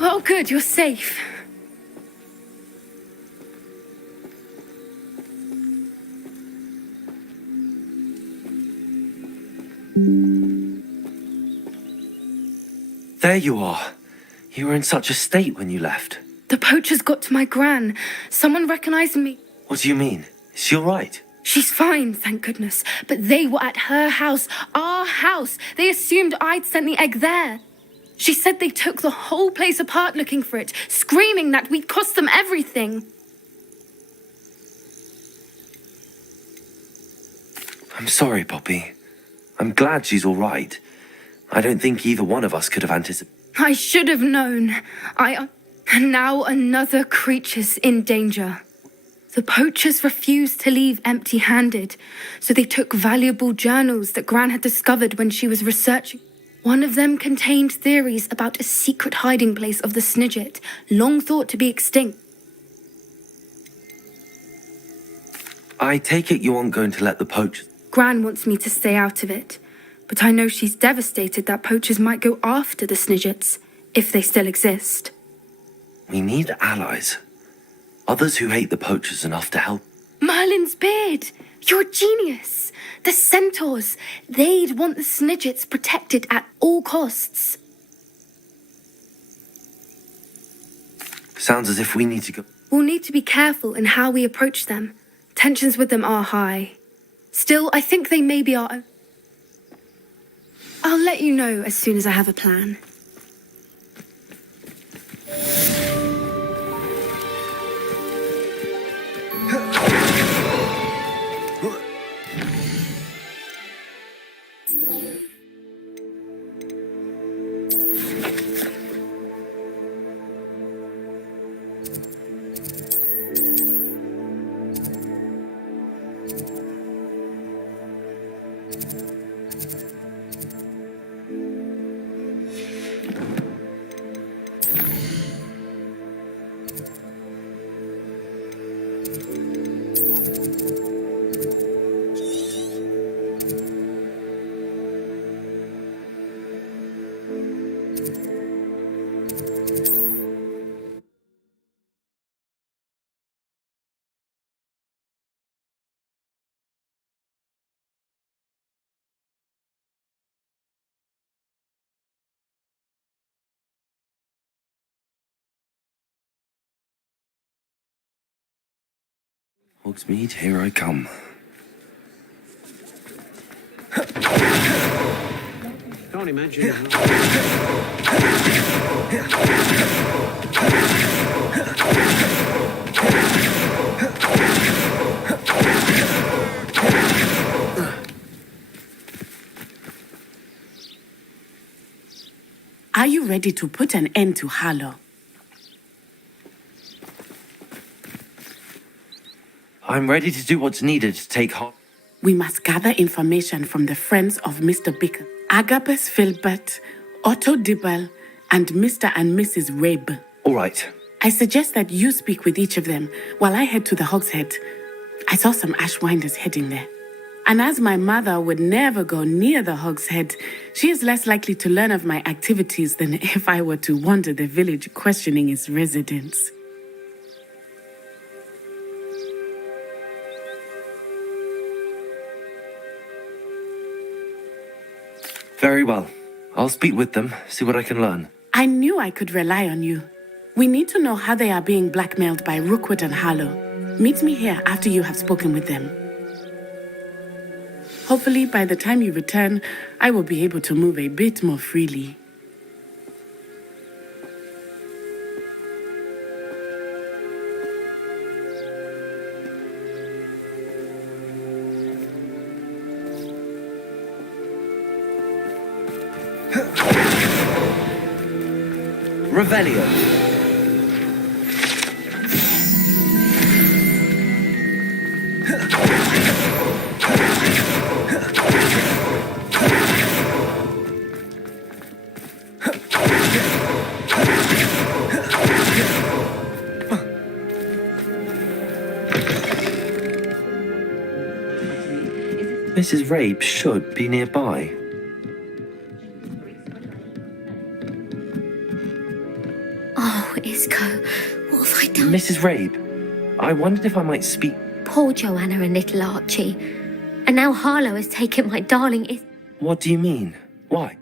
Oh, good, you're safe. There you are. You were in such a state when you left. The poachers got to my gran. Someone recognized me. What do you mean? Is she all right? She's fine, thank goodness. But they were at her house, our house. They assumed I'd sent the egg there. She said they took the whole place apart looking for it, screaming that we'd cost them everything. I'm sorry, Poppy. I'm glad she's all right. I don't think either one of us could have anticipated. I should have known. And now another creature's in danger. The poachers refused to leave empty-handed, so they took valuable journals that Gran had discovered when she was researching. One of them contained theories about a secret hiding place of the Snidget, long thought to be extinct. I take it you aren't going to let the poachers... Gran wants me to stay out of it, but I know she's devastated that poachers might go after the Snidgets, if they still exist. We need allies. Others who hate the poachers enough to help. Merlin's beard! You're a genius! The centaurs! They'd want the Snidgets protected at all costs. Sounds as if we need to go... We'll need to be careful in how we approach them. Tensions with them are high. Still, I think they may be our own. I'll let you know as soon as I have a plan. Hogsmead, here I come. Can't imagine. Are you ready to put an end to Harlow? I'm ready to do what's needed to take Hog... We must gather information from the friends of Mr. Bicker, Agabus Filbert, Otto Dibble, and Mr. and Mrs. Rabe. All right. I suggest that you speak with each of them while I head to the Hogshead. I saw some Ashwinders heading there. And as my mother would never go near the Hogshead, she is less likely to learn of my activities than if I were to wander the village questioning its residents. Very well. I'll speak with them, see what I can learn. I knew I could rely on you. We need to know how they are being blackmailed by Rookwood and Harlow. Meet me here after you have spoken with them. Hopefully, by the time you return, I will be able to move a bit more freely. Revelio. Mrs. Rabe should be nearby. Mrs. Rabe, I wondered if I might speak. Poor Joanna and little Archie. And now Harlow has taken my darling. What do you mean? Why?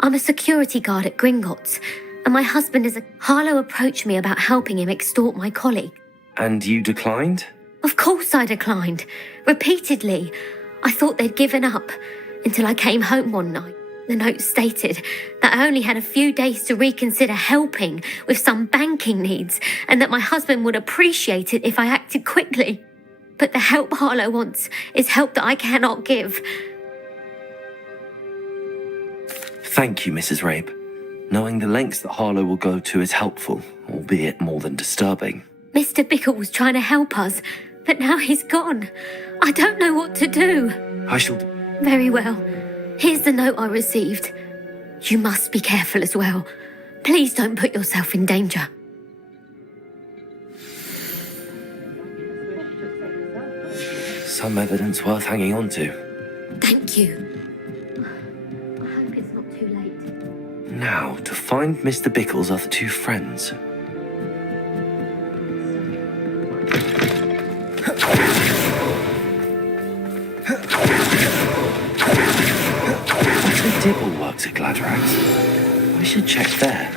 I'm a security guard at Gringotts, and my husband is a... Harlow approached me about helping him extort my colleague. And you declined? Of course I declined. Repeatedly. I thought they'd given up, until I came home one night. The note stated that I only had a few days to reconsider helping with some banking needs, and that my husband would appreciate it if I acted quickly. But the help Harlow wants is help that I cannot give. Thank you, Mrs. Rabe. Knowing the lengths that Harlow will go to is helpful, albeit more than disturbing. Mr. Bickle was trying to help us, but now he's gone. I don't know what to do. I shall... Very well. Here's the note I received. You must be careful as well. Please don't put yourself in danger. Some evidence worth hanging on to. Thank you. I hope it's not too late. Now, to find Mr. Bickle's other two friends. Dr. Dibble works at Gladrax. I should check there.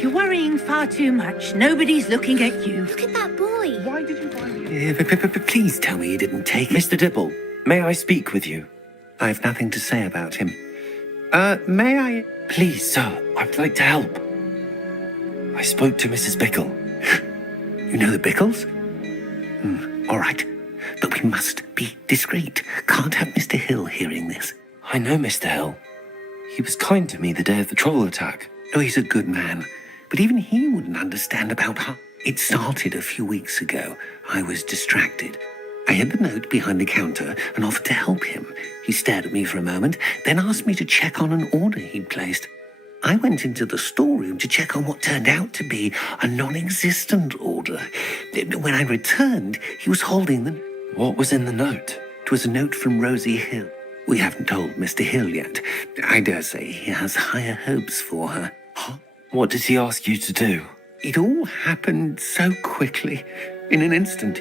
You're worrying far too much. Nobody's looking at you. Look at that boy. Why did you buy me? Please tell me you didn't take it. Mr. Dibble, may I speak with you? I've nothing to say about him. May I? Please, sir, I'd like to help. I spoke to Mrs. Bickle. You know the Bickles? All right. But we must be discreet. Can't have Mr. Hill hearing this. I know Mr. Hill. He was kind to me the day of the troll attack. Oh, he's a good man. But even he wouldn't understand about how... It started a few weeks ago. I was distracted. I hid the note behind the counter and offered to help him. He stared at me for a moment, then asked me to check on an order he'd placed. I went into the storeroom to check on what turned out to be a non-existent order. When I returned, he was holding the... What was in the note? It was a note from Rosie Hill. We haven't told Mr. Hill yet. I dare say he has higher hopes for her. Huh? What did he ask you to do? It all happened so quickly, in an instant.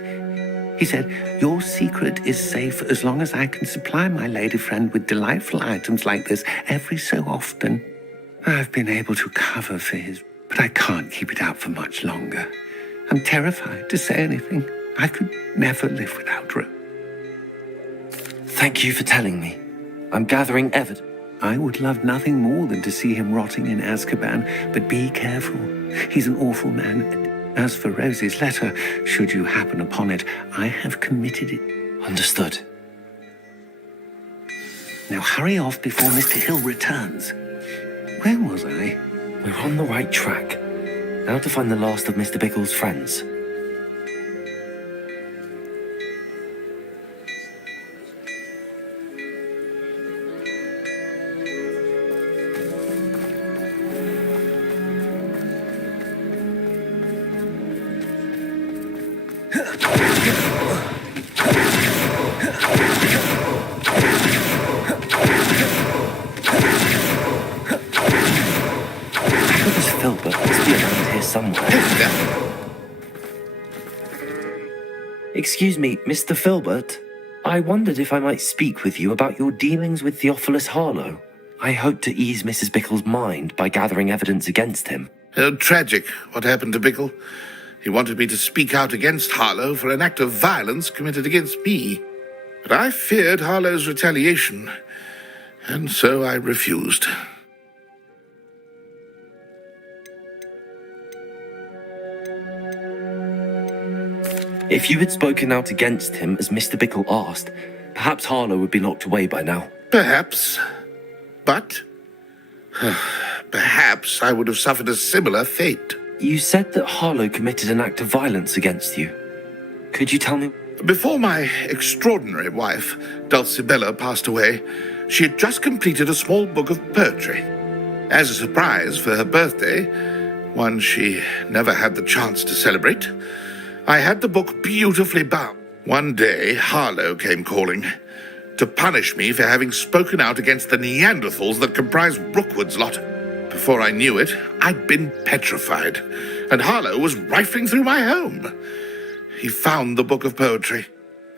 He said, your secret is safe as long as I can supply my lady friend with delightful items like this every so often. I've been able to cover for his, but I can't keep it out for much longer. I'm terrified to say anything. I could never live without her. Thank you for telling me. I'm gathering evidence. I would love nothing more than to see him rotting in Azkaban, but be careful. He's an awful man. As for Rosie's letter, should you happen upon it, I have committed it. Understood. Now hurry off before Mr. Hill returns. Where was I? We're on the right track. Now to find the last of Mr. Bickle's friends. Excuse me, Mr. Filbert. I wondered if I might speak with you about your dealings with Theophilus Harlow. I hope to ease Mrs. Bickle's mind by gathering evidence against him. Tragic, what happened to Bickle. He wanted me to speak out against Harlow for an act of violence committed against me. But I feared Harlow's retaliation, and so I refused. If you had spoken out against him as Mr. Bickle asked, perhaps Harlow would be locked away by now. Perhaps. But perhaps I would have suffered a similar fate. You said that Harlow committed an act of violence against you. Could you tell me? Before my extraordinary wife, Dulcibella, passed away, she had just completed a small book of poetry. As a surprise for her birthday, one she never had the chance to celebrate, I had the book beautifully bound. One day, Harlow came calling. to punish me for having spoken out against the Neanderthals that comprise Brookwood's lot. Before I knew it, I'd been petrified, and Harlow was rifling through my home. He found the book of poetry.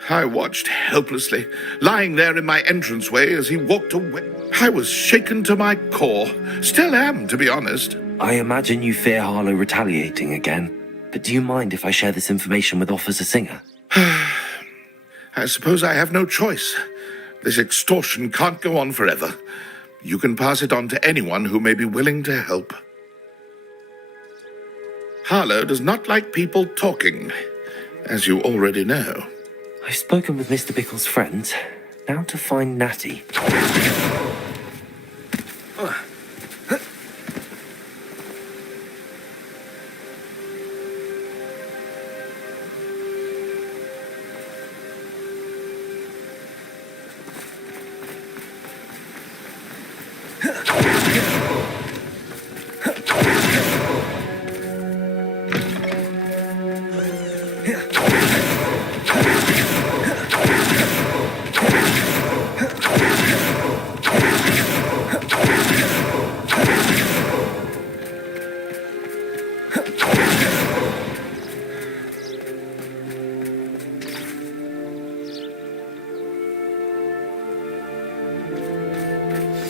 I watched helplessly, lying there in my entranceway as he walked away. I was shaken to my core. Still am, to be honest. I imagine you fear Harlow retaliating again, but do you mind if I share this information with Officer Singer? I suppose I have no choice. This extortion can't go on forever. You can pass it on to anyone who may be willing to help. Harlow does not like people talking, as you already know. I've spoken with Mr. Bickle's friends. Now to find Natty.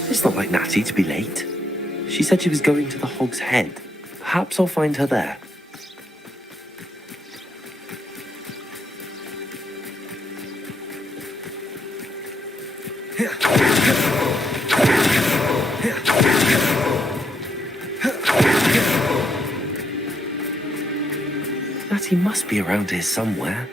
It's not like Natty to be late. She said she was going to the Hog's Head. Perhaps I'll find her there. Natty must be around here somewhere.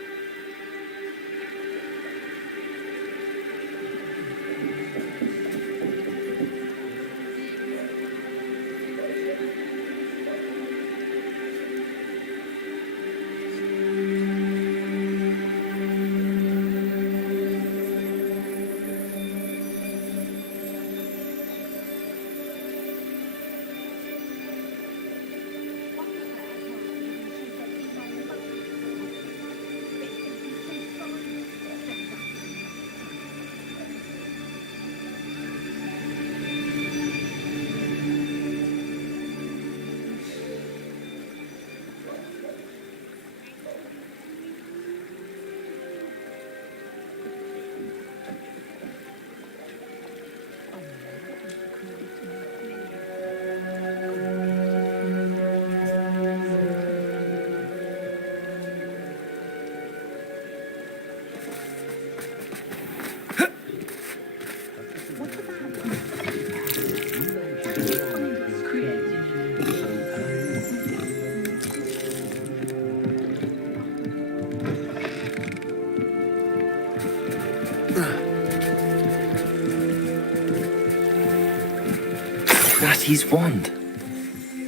Natty's wand.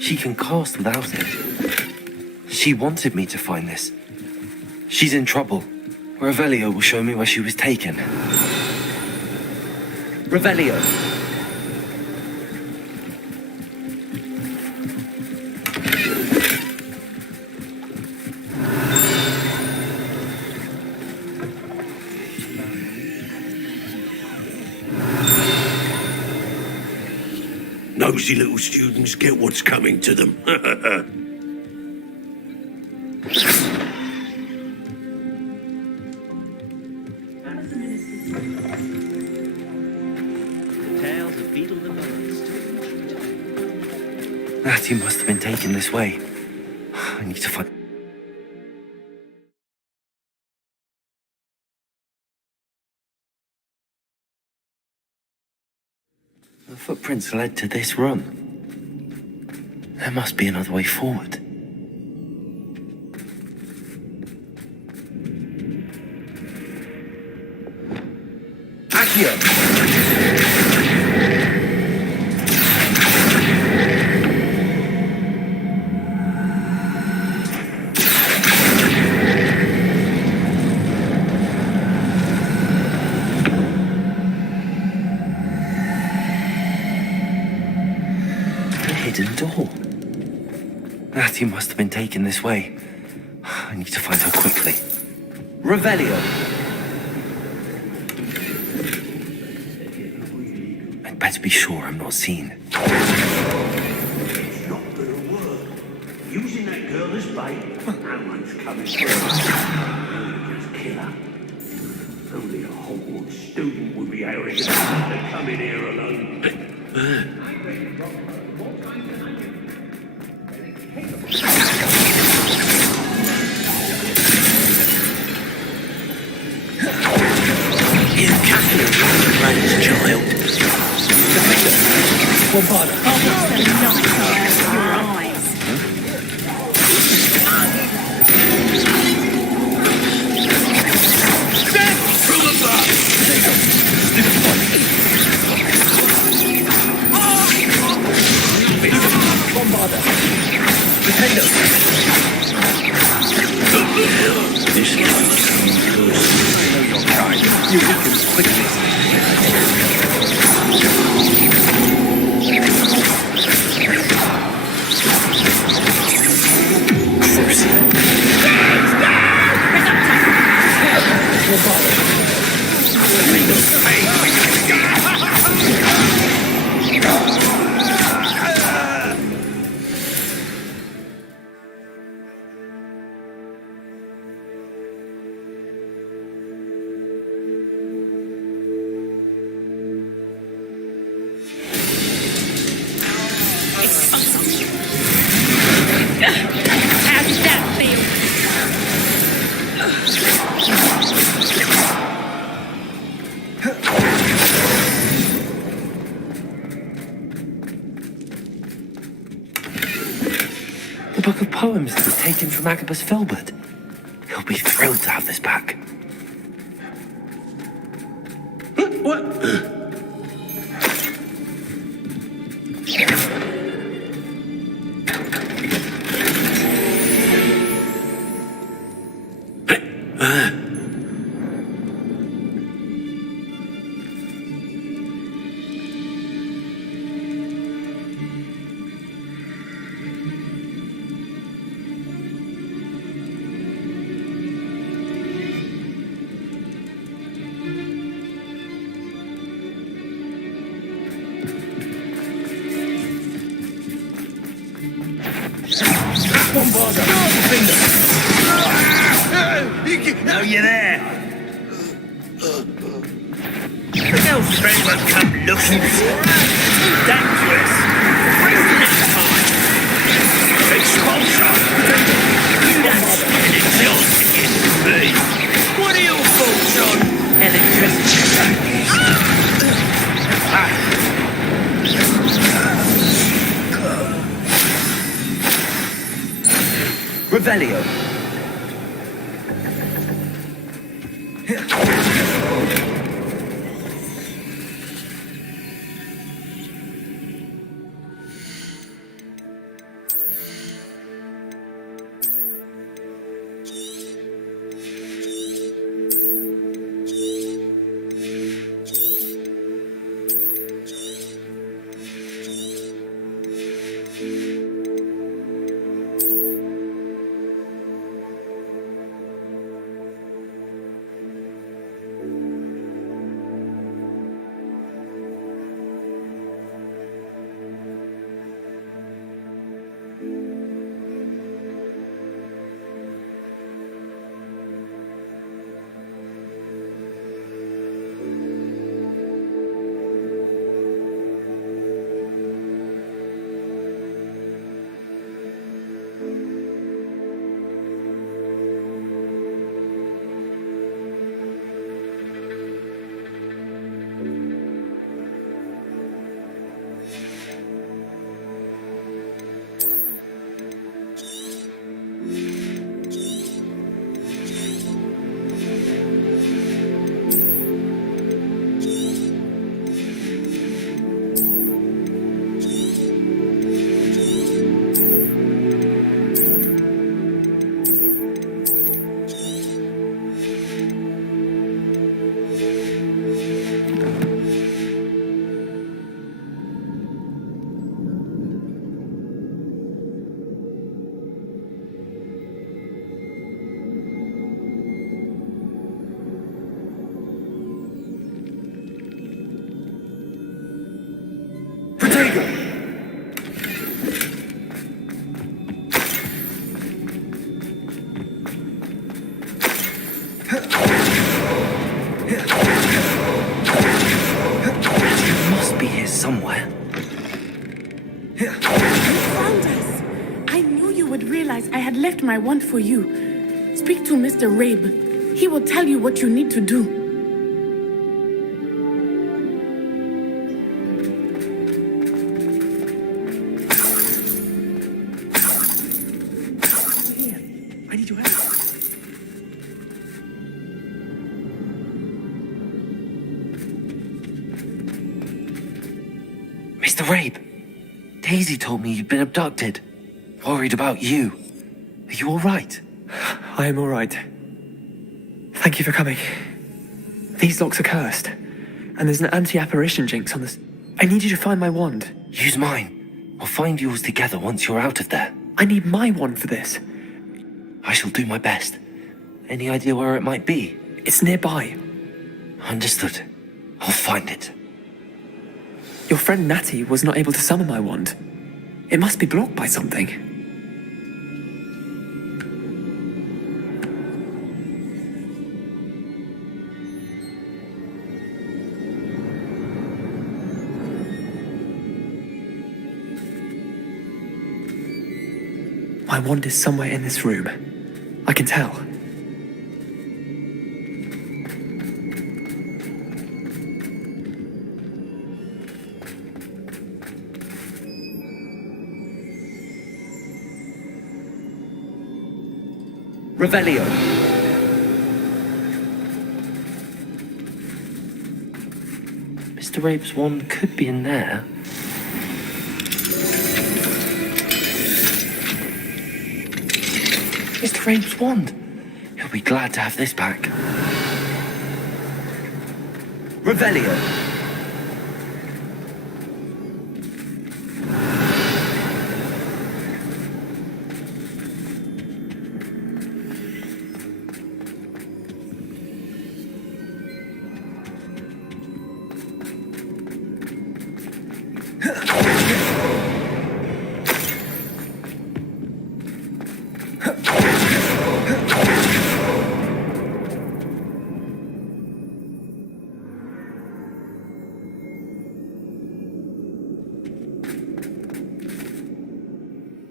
She can cast without it. She wanted me to find this. She's in trouble. Revelio will show me where she was taken. Revelio! Nosy little students get what's coming to them. Natty must have been taken this way. I need to find... The footprints led to this room. There must be another way forward. Accio! Hidden door. Natty must have been taken this way. I need to find her quickly. Revelio! be sure I'm not seen. It's not gonna work. Using that girl as bait, no one's coming through. We'll just kill her. Only a Hogwarts student would be arrogant enough to come in here alone. You Catherine, Granny's child. Well, bother. You weaken quickly. How did that feel? The book of poems that was taken from Agabus Filbert. He'll be thrilled to have this back. What? Now you're there. No friend will come looking for us. Too dangerous. Wasting our time. Expulsion. You don't stand a chance against me. What are your thoughts on electricity? Revelio. Found us! I knew you would realize I had left my wand for you. Speak to Mr. Rabe. He will tell you what you need to do. I need your help. Mr. Rabe, Daisy told me you'd been abducted. Worried about you. Are you all right? I am all right. Thank you for coming. These locks are cursed, and there's an anti-apparition jinx on this. I need you to find my wand. Use mine. We'll find yours together once you're out of there. I need my wand for this. I shall do my best. Any idea where it might be? It's nearby. Understood. I'll find it. Your friend Natty was not able to summon my wand. It must be blocked by something. My wand is somewhere in this room. I can tell. Revelio. Mr. Rabe's wand could be in there. Mr. Rabe's wand. He'll be glad to have this back. Revelio.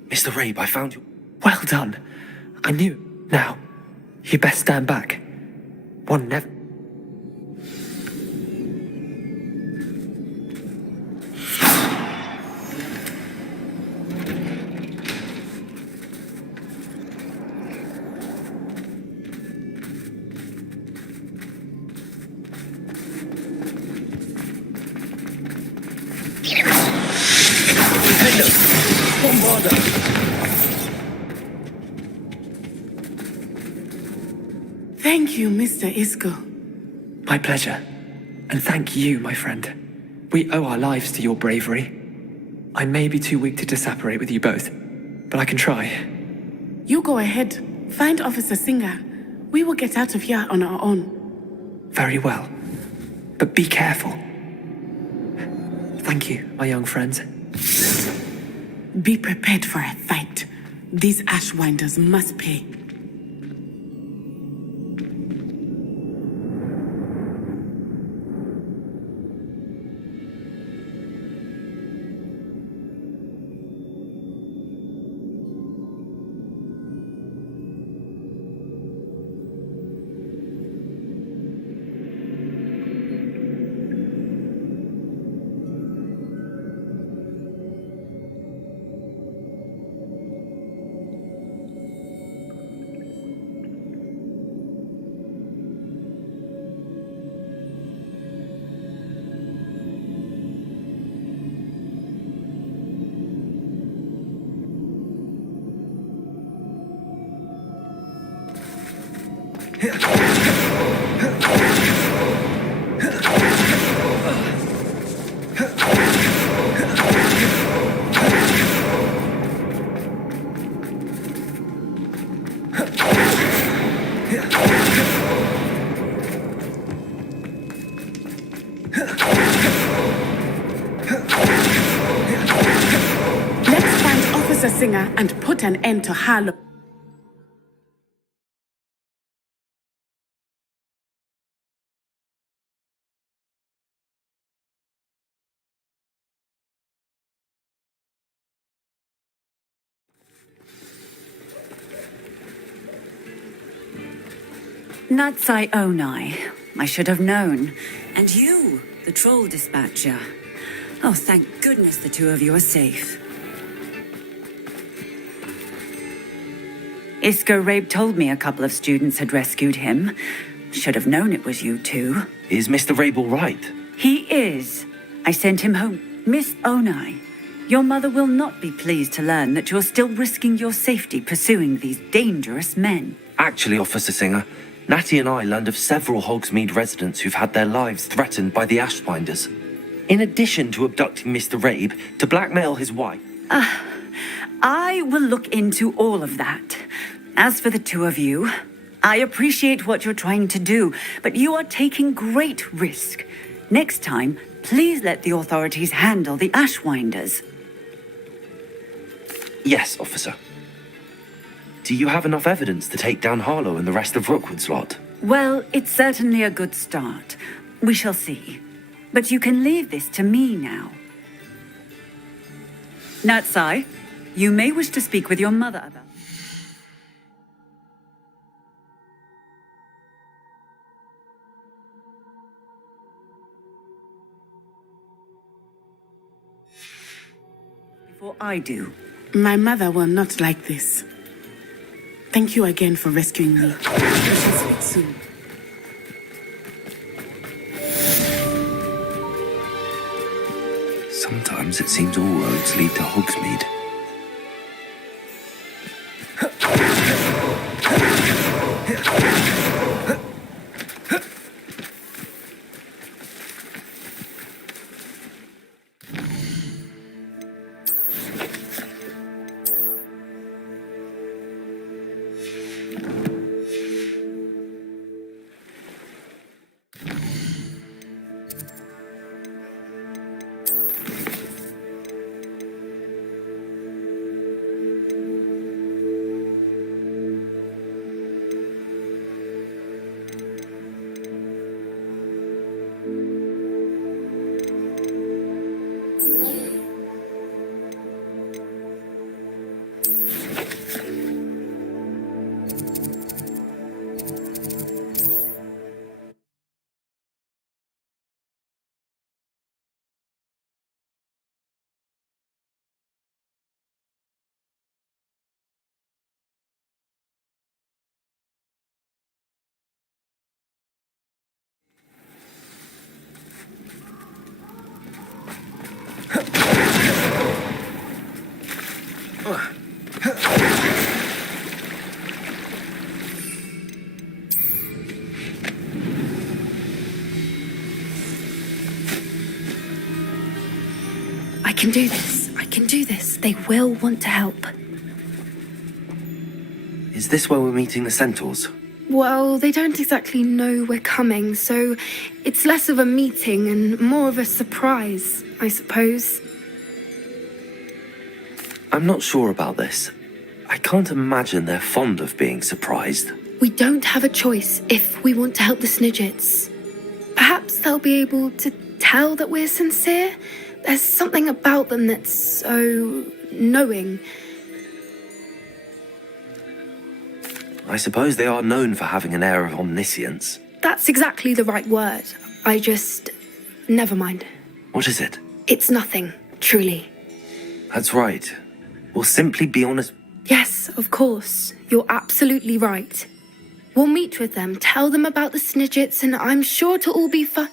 Mr. Rabe, I found you. Well done. I knew. Now, you best stand back. One never. Thank you, Mr. Isco. My pleasure. And thank you, my friend. We owe our lives to your bravery. I may be too weak to disapparate with you both, but I can try. You go ahead. Find Officer Singer. We will get out of here on our own. Very well. But be careful. Thank you, my young friends. Be prepared for a fight. These Ashwinders must pay. Let's find Officer Singer and put an end to Harlow. Natsai Onai. I should have known. And you, the troll dispatcher. Oh, thank goodness the two of you are safe. Isco Rabe told me a couple of students had rescued him. Should have known it was you two. Is Mr. Rabe all right? He is. I sent him home. Miss Onai, your mother will not be pleased to learn that you're still risking your safety pursuing these dangerous men. Actually, Officer Singer, Natty and I learned of several Hogsmead residents who've had their lives threatened by the Ashbinders. In addition to abducting Mr. Rabe to blackmail his wife. I will look into all of that. As for the two of you, I appreciate what you're trying to do, but you are taking great risk. Next time, please let the authorities handle the Ashwinders. Yes, officer. Do you have enough evidence to take down Harlow and the rest of Rookwood's lot? Well, it's certainly a good start. We shall see. But you can leave this to me now. Natsai, you may wish to speak with your mother about... Before I do. My mother will not like this. Thank you again for rescuing me. We shall speak soon. Sometimes it seems all roads lead to Hogsmeade. I can do this. I can do this. They will want to help. Is this where we're meeting the centaurs? Well, they don't exactly know we're coming, so it's less of a meeting and more of a surprise, I suppose. I'm not sure about this. I can't imagine they're fond of being surprised. We don't have a choice if we want to help the Snidgets. Perhaps they'll be able to tell that we're sincere. There's something about them that's so knowing. I suppose they are known for having an air of omniscience. That's exactly the right word. Never mind. What is it? It's nothing, truly. That's right. We'll simply be honest. Yes, of course. You're absolutely right. We'll meet with them, tell them about the Snidgets, and I'm sure it'll all be fun.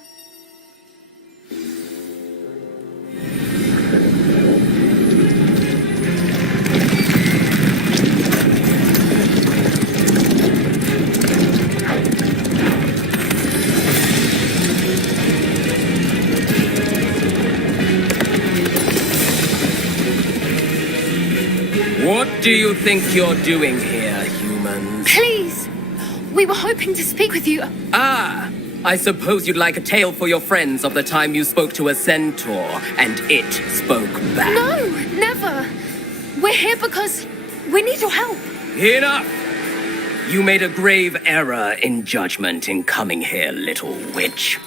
What do you think you're doing here, humans? Please! We were hoping to speak with you. Ah! I suppose you'd like a tale for your friends of the time you spoke to a centaur, and it spoke back. No, never! We're here because we need your help. Enough! You made a grave error in judgment in coming here, little witch.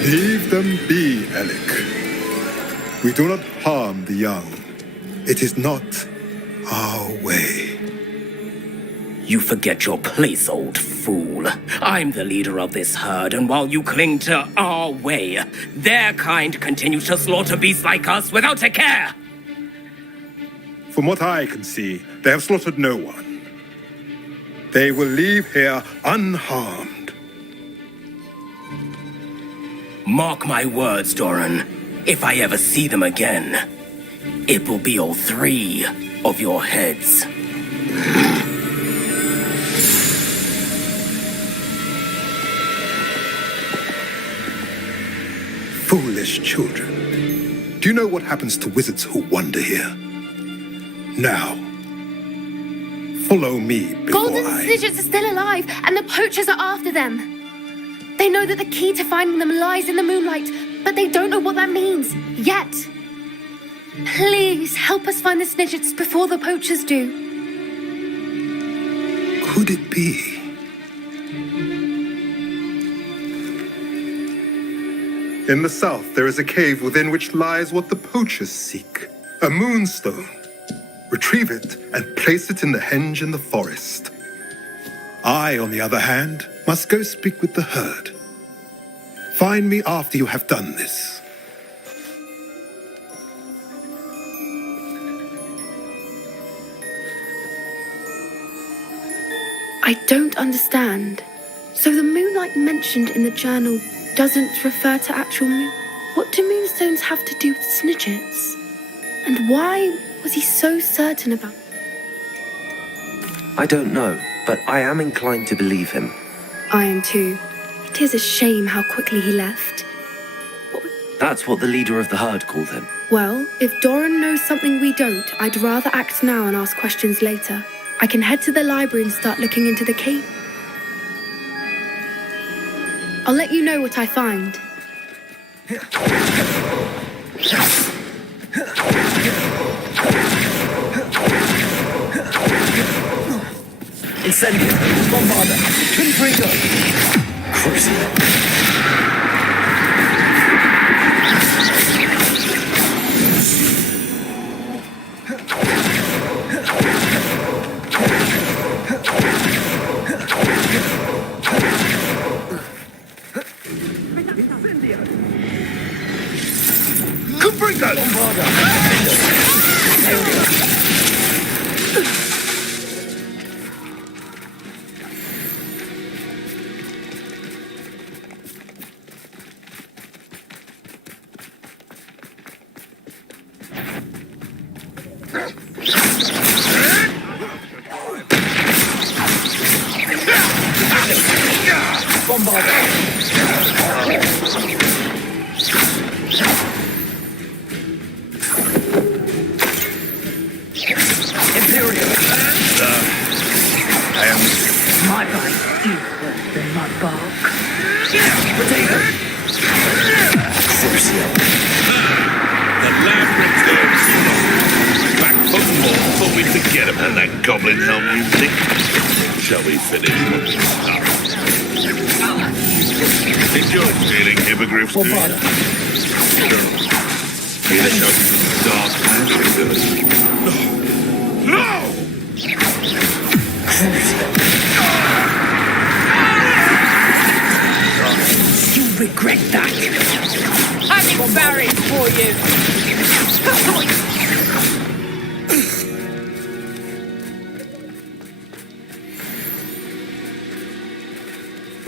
Leave them be, Alec. We do not harm the young. It is not our way. You forget your place, old fool. I'm the leader of this herd, and while you cling to our way, their kind continue to slaughter beasts like us without a care. From what I can see, they have slaughtered no one. They will leave here unharmed. Mark my words, Doran. If I ever see them again, it will be all 3 of your heads. Foolish children. Do you know what happens to wizards who wander here? Now, follow me before Golden Snidgets are still alive, and the poachers are after them. They know that the key to finding them lies in the moonlight, but they don't know what that means, yet. Please, help us find the Snidgets before the poachers do. Could it be? In the south, there is a cave within which lies what the poachers seek. A moonstone. Retrieve it and place it in the henge in the forest. I, on the other hand, must go speak with the herd. Find me after you have done this. I don't understand. So the moonlight mentioned in the journal doesn't refer to actual moon. What do moonstones have to do with Snidgets? And why was he so certain about? I don't know, but I am inclined to believe him. I am too. It is a shame how quickly he left. That's what the leader of the herd called him. Well, if Doran knows something we don't, I'd rather act now and ask questions later. I can head to the library and start looking into the cave. I'll let you know what I find. Incendio, Bombarda, Twinbringer, Crucible.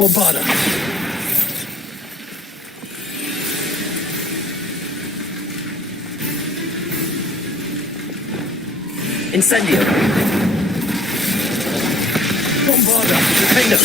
Bombarda. Incendio. Bombarda. Defender.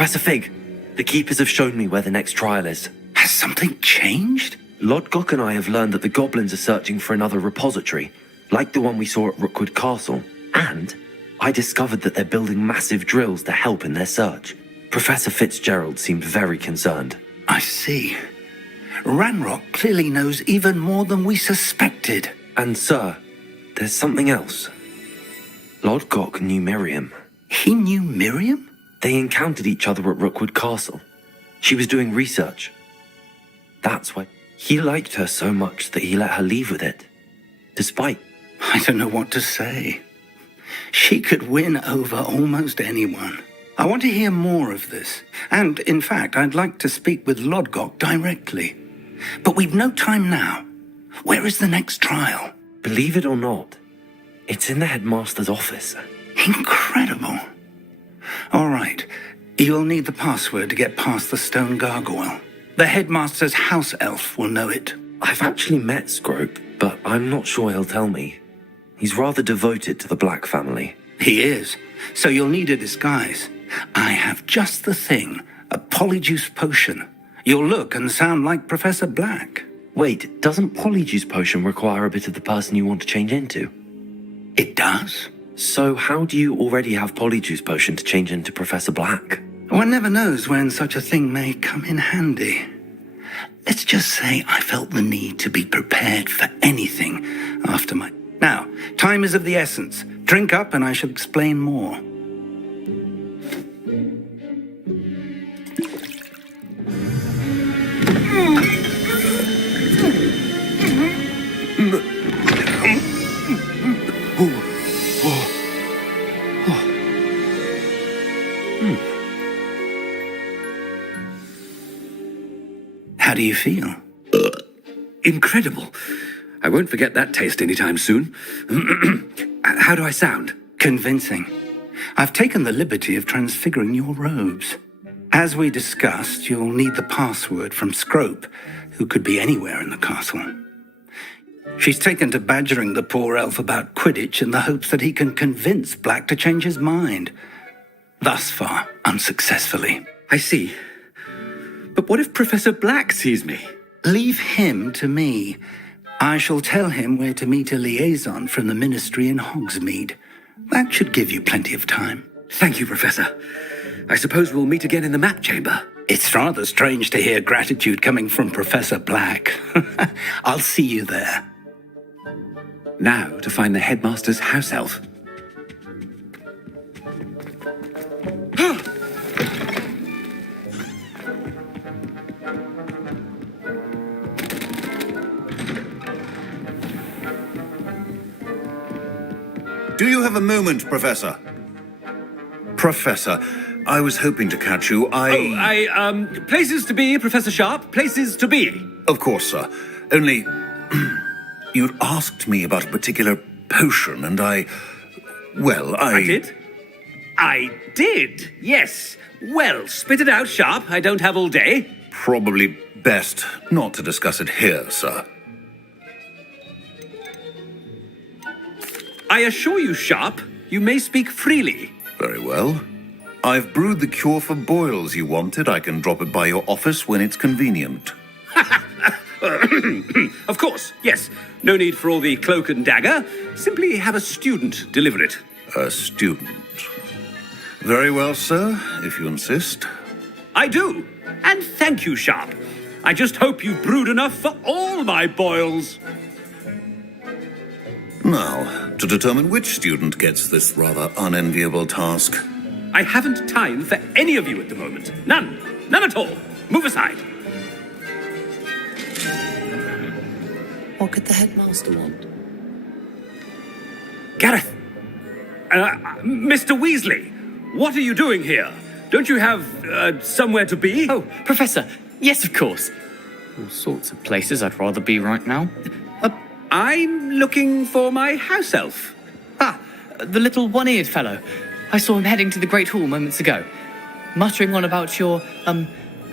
Professor Fig, the Keepers have shown me where the next trial is. Has something changed? Lodgok and I have learned that the goblins are searching for another repository, like the one we saw at Rookwood Castle. And I discovered that they're building massive drills to help in their search. Professor Fitzgerald seemed very concerned. I see. Ranrock clearly knows even more than we suspected. And sir, there's something else. Lodgok knew Miriam. He knew Miriam? They encountered each other at Rookwood Castle. She was doing research. That's why he liked her so much that he let her leave with it. Despite... I don't know what to say. She could win over almost anyone. I want to hear more of this. And, in fact, I'd like to speak with Lodgok directly. But we've no time now. Where is the next trial? Believe it or not, it's in the headmaster's office. Incredible. All right. You'll need the password to get past the stone gargoyle. The headmaster's house elf will know it. I've actually met Scrope, but I'm not sure he'll tell me. He's rather devoted to the Black family. He is. So you'll need a disguise. I have just the thing. A polyjuice potion. You'll look and sound like Professor Black. Wait, doesn't polyjuice potion require a bit of the person you want to change into? It does. So how do you already have polyjuice potion to change into Professor Black? One never knows when such a thing may come in handy. Let's just say I felt the need to be prepared for anything after my... Now, time is of the essence. Drink up and I shall explain more. How do you feel? Incredible. I won't forget that taste anytime soon. How do I sound? Convincing. I've taken the liberty of transfiguring your robes. As we discussed, you'll need the password from Scrope, who could be anywhere in the castle. She's taken to badgering the poor elf about Quidditch in the hopes that he can convince Black to change his mind. Thus far, unsuccessfully. I see. But what if Professor Black sees me? Leave him to me. I shall tell him where to meet a liaison from the ministry in Hogsmead. That should give you plenty of time. Thank you, Professor. I suppose we'll meet again in the map chamber. It's rather strange to hear gratitude coming from Professor Black. I'll see you there. Now to find the headmaster's house elf. Do you have a moment, Professor? Professor, I was hoping to catch you. Places to be, Professor Sharp. Places to be. Of course, sir. Only... you'd asked me about a particular potion, and I did? I did, yes. Well, spit it out sharp. I don't have all day. Probably best not to discuss it here, sir. I assure you, Sharp, you may speak freely. Very well. I've brewed the cure for boils you wanted. I can drop it by your office when it's convenient. Of course, yes. No need for all the cloak and dagger. Simply have a student deliver it. A student. Very well, sir, if you insist. I do. And thank you, Sharp. I just hope you've brewed enough for all my boils. Now, to determine which student gets this rather unenviable task. I haven't time for any of you at the moment. None. None at all. Move aside. What could the headmaster want? Gareth. Mr. Weasley, what are you doing here? Don't you have somewhere to be? Oh, Professor. Yes, of course. All sorts of places I'd rather be right now. I'm looking for my house elf. Ah, the little one-eared fellow. I saw him heading to the Great Hall moments ago, muttering on about your,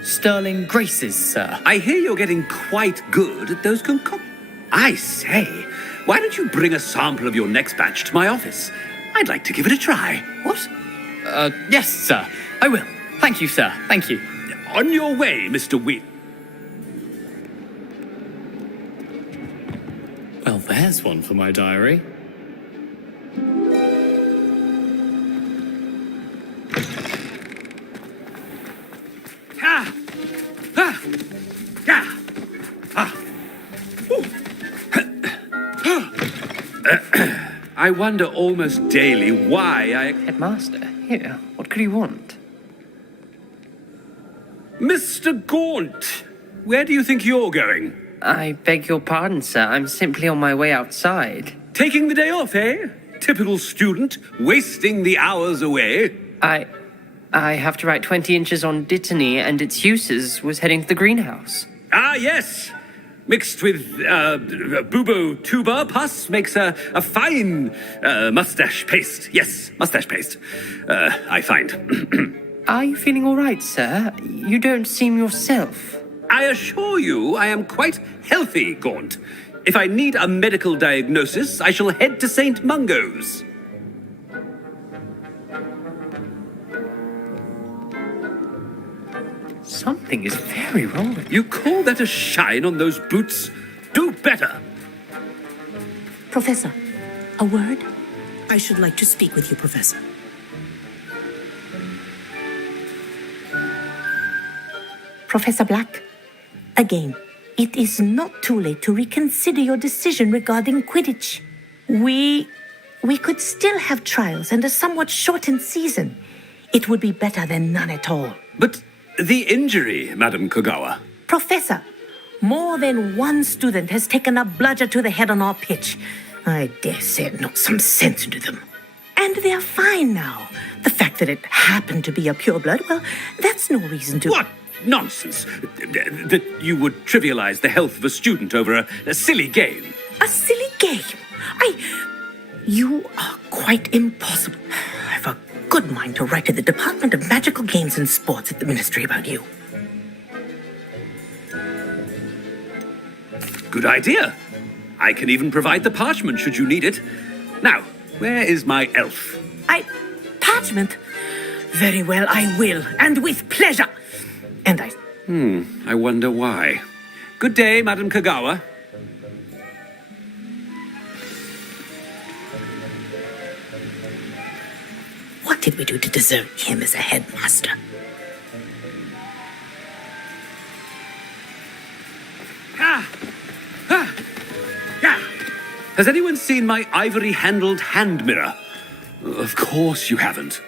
sterling graces, sir. I hear you're getting quite good at those I say, why don't you bring a sample of your next batch to my office? I'd like to give it a try. What? Yes, sir. I will. Thank you, sir. Thank you. On your way, Mr. Wheat. Well, there's one for my diary. Ah! Ah! Ah! Ah! I wonder almost daily why I... Headmaster, here, what could he want? Mr. Gaunt, where do you think you're going? I beg your pardon, sir. I'm simply on my way outside. Taking the day off, eh? Typical student, wasting the hours away. I have to write 20 inches on Dittany and its uses. Was heading to the greenhouse. Ah, yes. Mixed with bubo tuber pus makes a fine mustache paste. Yes, mustache paste. I find. Are you feeling all right, sir? You don't seem yourself. I assure you I am quite healthy, Gaunt. If I need a medical diagnosis, I shall head to St. Mungo's. Something is very wrong with you. Call that a shine on those boots? Do better. Professor, a word? I should like to speak with you, Professor. Professor Black, again, it is not too late to reconsider your decision regarding Quidditch. We could still have trials and a somewhat shortened season. It would be better than none at all. But the injury, Madam Kogawa. Professor, more than one student has taken a bludger to the head on our pitch. I dare say it knocked some sense into them. And they're fine now. The fact that it happened to be a pureblood, well, that's no reason to... What nonsense! That you would trivialize the health of a student over a silly game. A silly game? You are quite impossible. I've a good mind to write to the Department of Magical Games and Sports at the Ministry about you. Good idea. I can even provide the parchment should you need it. Now, where is my elf? Parchment? Very well, I will, and with pleasure. And I wonder why. Good day, Madam Kogawa. What did we do to deserve him as a headmaster? Has anyone seen my ivory-handled hand mirror? Of course you haven't.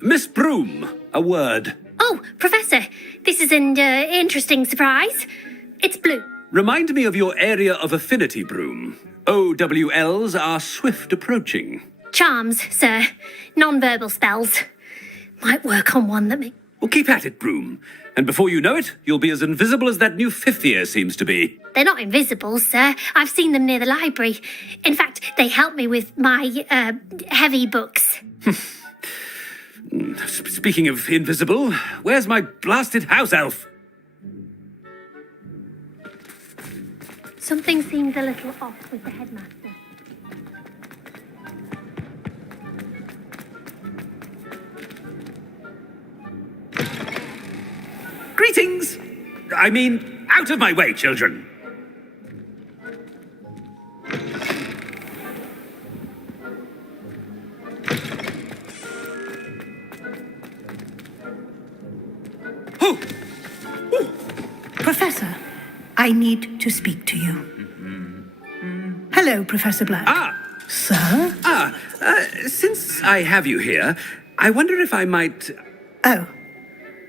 Miss Broom, a word. Oh, Professor, this is an interesting surprise. It's blue. Remind me of your area of affinity, Broom. OWLs are swift approaching. Charms, sir. Non-verbal spells. Might work on one that Well, keep at it, Broom. And before you know it, you'll be as invisible as that new fifth year seems to be. They're not invisible, sir. I've seen them near the library. In fact, they help me with my, heavy books. Speaking of invisible, where's my blasted house elf? Something seems a little off with the headmaster. Greetings! I mean, out of my way, children! Professor, I need to speak to you. Hello, Professor Black. Sir? Since I have you here, I wonder if I might... Oh,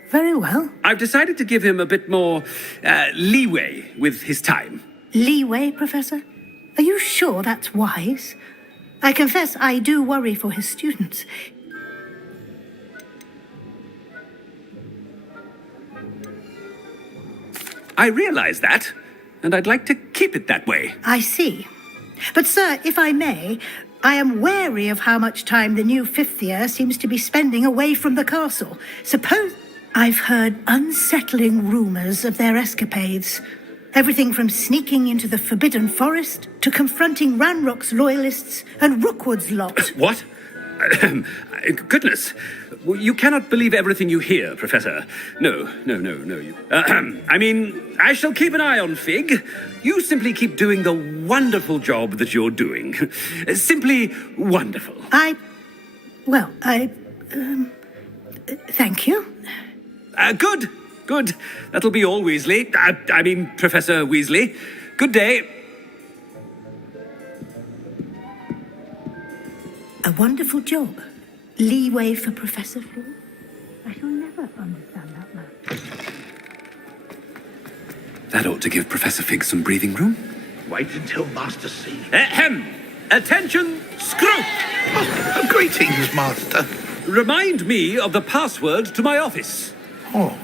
very well. I've decided to give him a bit more leeway with his time. Leeway, Professor? Are you sure that's wise? I confess I do worry for his students. I realize that, and I'd like to keep it that way. I see. But, sir, if I may, I am wary of how much time the new fifth year seems to be spending away from the castle. Suppose... I've heard unsettling rumours of their escapades. Everything from sneaking into the Forbidden Forest to confronting Ranrock's loyalists and Rookwood's lot. What? Goodness. You cannot believe everything you hear, Professor. No. I mean, I shall keep an eye on Fig. You simply keep doing the wonderful job that you're doing. Simply wonderful. Thank you. Good. That'll be all, Weasley. I mean, Professor Weasley. Good day. A wonderful job. Leeway for Professor Fig. I shall never understand that man. That ought to give Professor Fig some breathing room. Wait until Master sees. Ahem! Attention, Scrope! Greetings, Master. Remind me of the password to my office. Oh,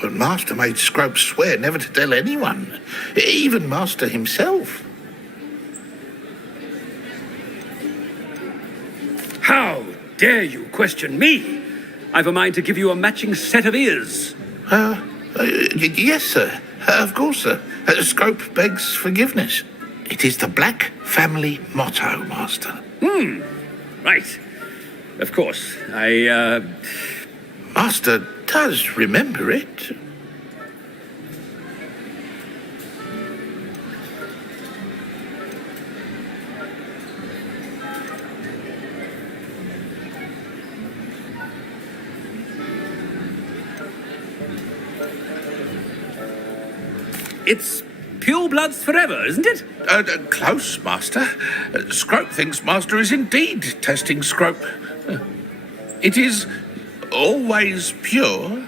but Master made Scrope swear never to tell anyone, even Master himself. How dare you question me? I've a mind to give you a matching set of ears. Yes, sir. Of course, sir. Scrope begs forgiveness. It is the Black family motto, Master. Right. Of course. Master does remember it. It's pure bloods forever, isn't it? Close, Master. Scrope thinks Master is indeed testing Scrope. It is always pure.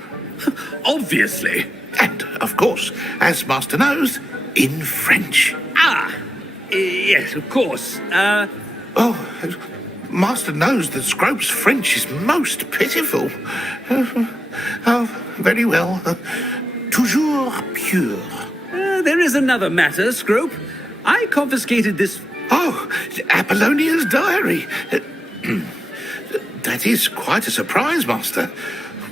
Obviously. And, of course, as Master knows, in French. Yes, of course. Master knows that Scrope's French is most pitiful. Very well. Toujours pure. There is another matter, Scrope. I confiscated this... Oh, Apollonia's diary. That is quite a surprise, Master.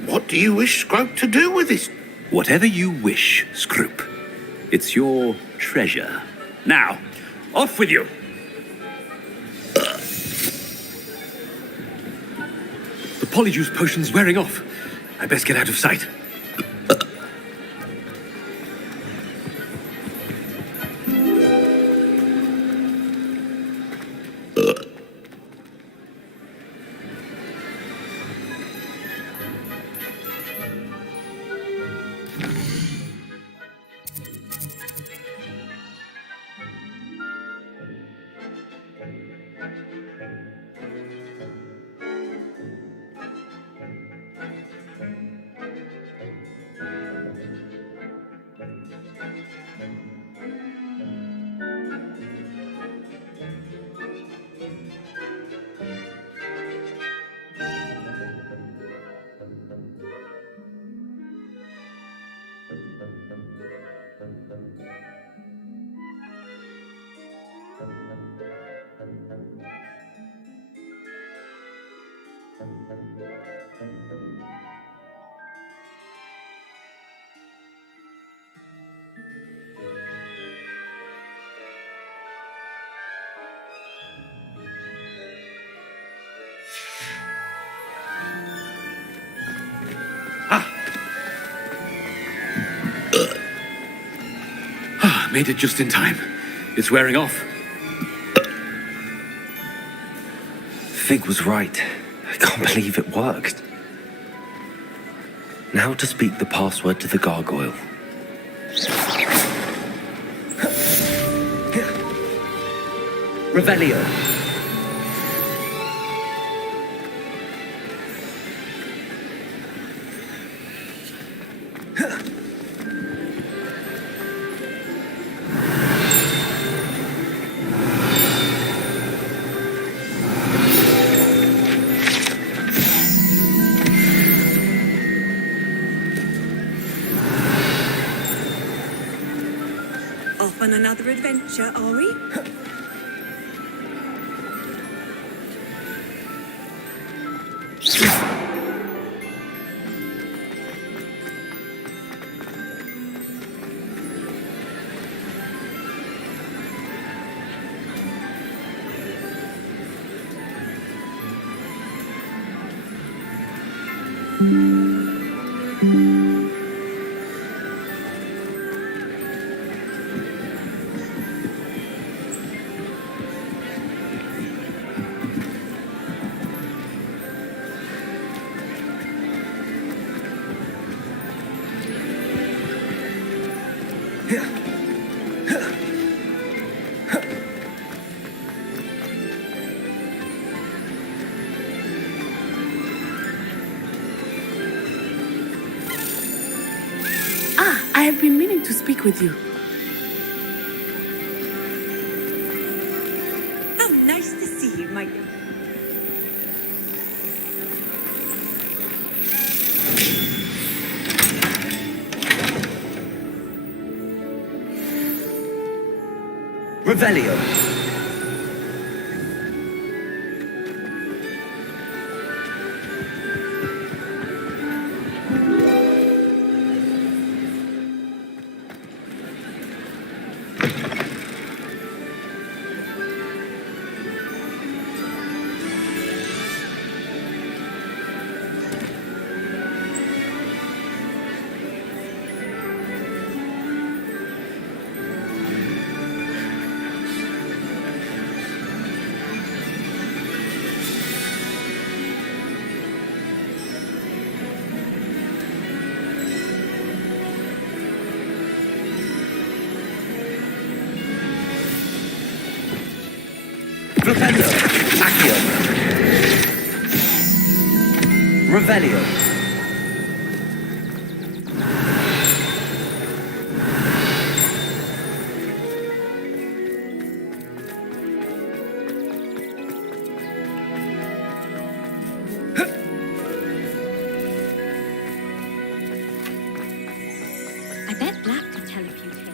What do you wish Scrope to do with this? Whatever you wish, Scrope. It's your treasure. Now, off with you. The Polyjuice potion's wearing off. I best get out of sight. Made it just in time. It's wearing off. Fig was right. I can't believe it worked. Now to speak the password to the gargoyle. Revelio. Off on another adventure, are we? I have been meaning to speak with you. How nice to see you, my... Revelio. Flipendo. Accio. Revelio. I bet Black could tell a few tales.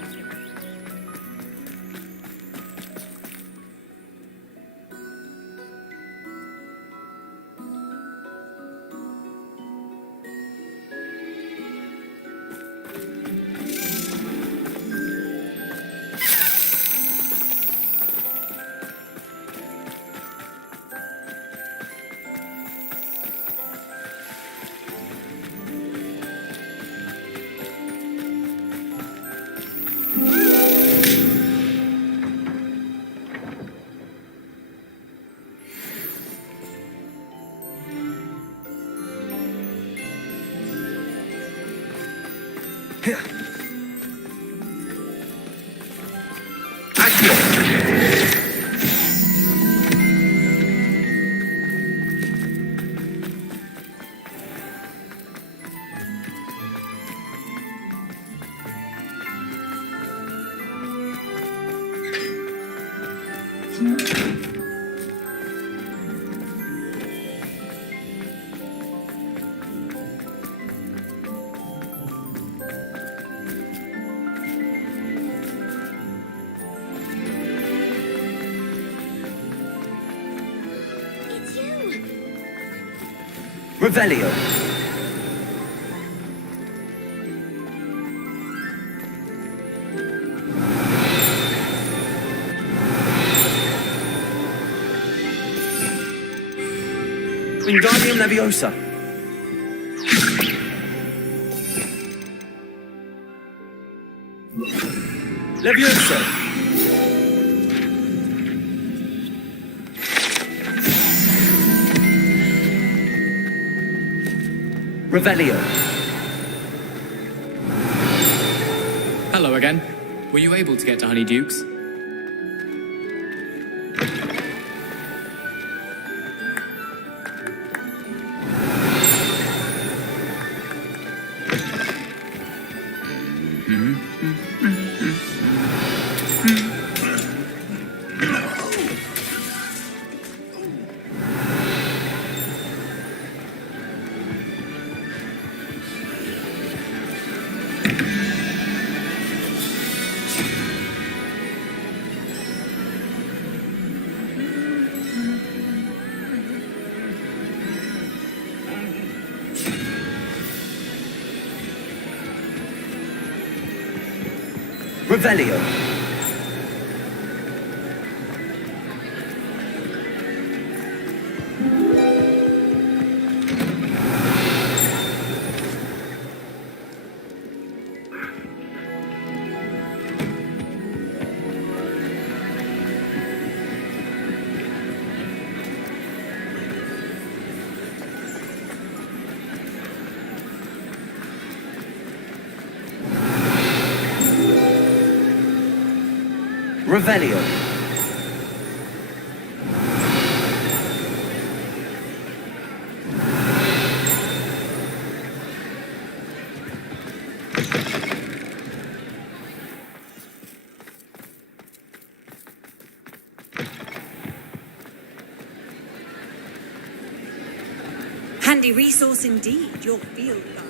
Revelio. Wingardium Leviosa. Leviosa. Revelio. Hello again. Were you able to get to Honeydukes? Revelio. Revelio. Handy resource indeed, your field guide.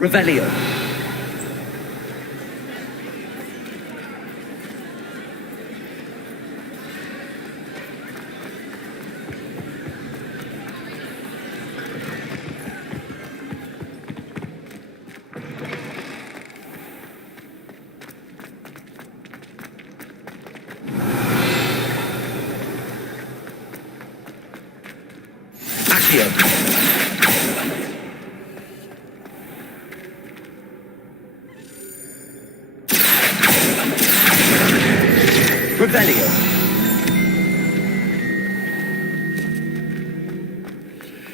Revelio. Accio. Revelio.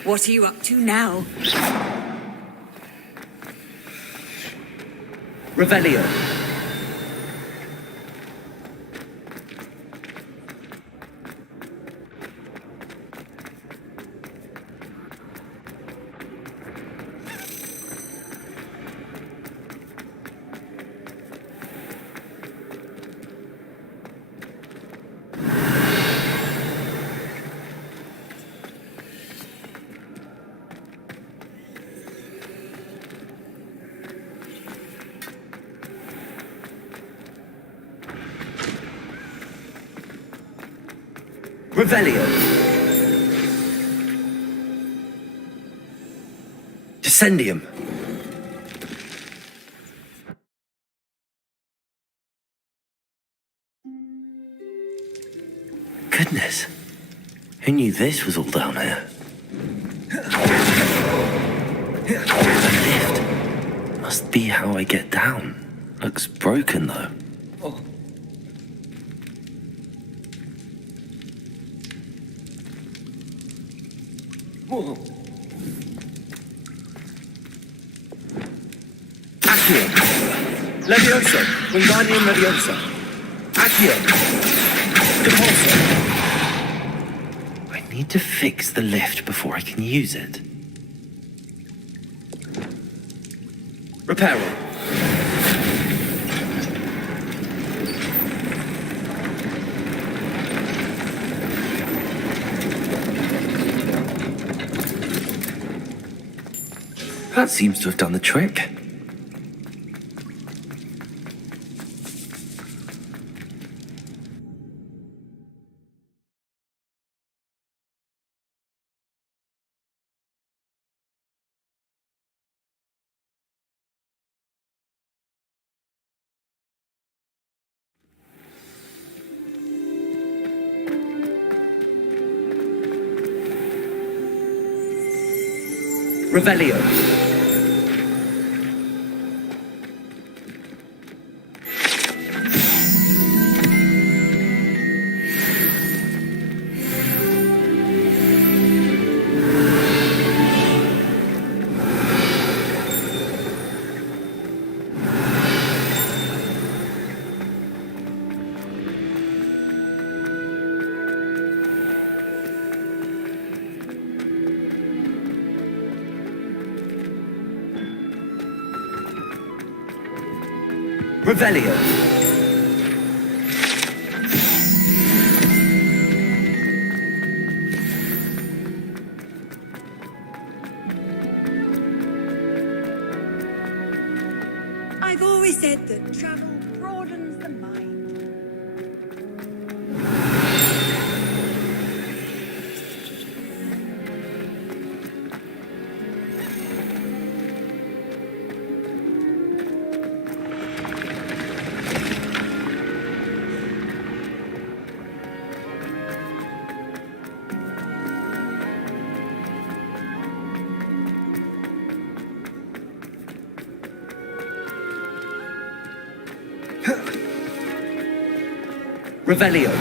What are you up to now? Revelio. Revelio. Descendium. Goodness. Who knew this was all down here? A lift. Must be how I get down. Looks broken though. Accio. Leviosa. Wingardium Leviosa. Accio. Depulso. I need to fix the lift before I can use it. Repairing. That seems to have done the trick. Revelio. Revelio. I've always said that travel broadens the mind. Revelio.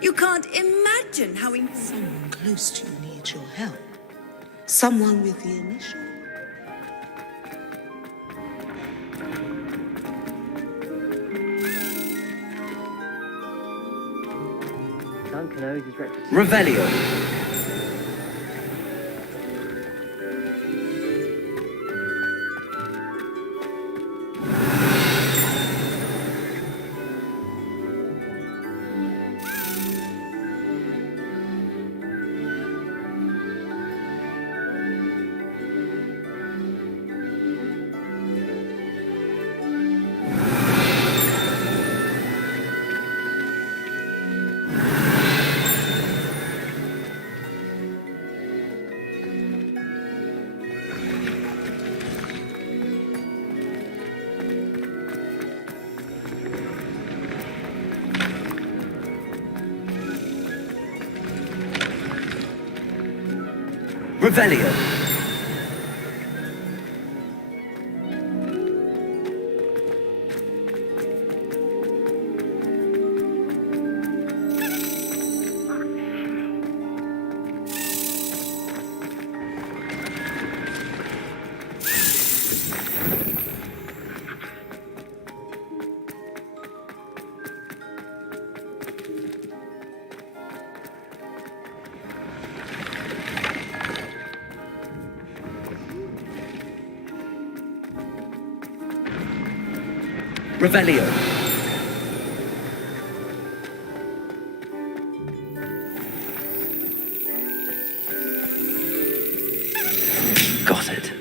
You can't imagine how someone close to you needs your help. Someone with the initial. Duncan owes his reputation. Revelio. Revelio. Revelio. Got it.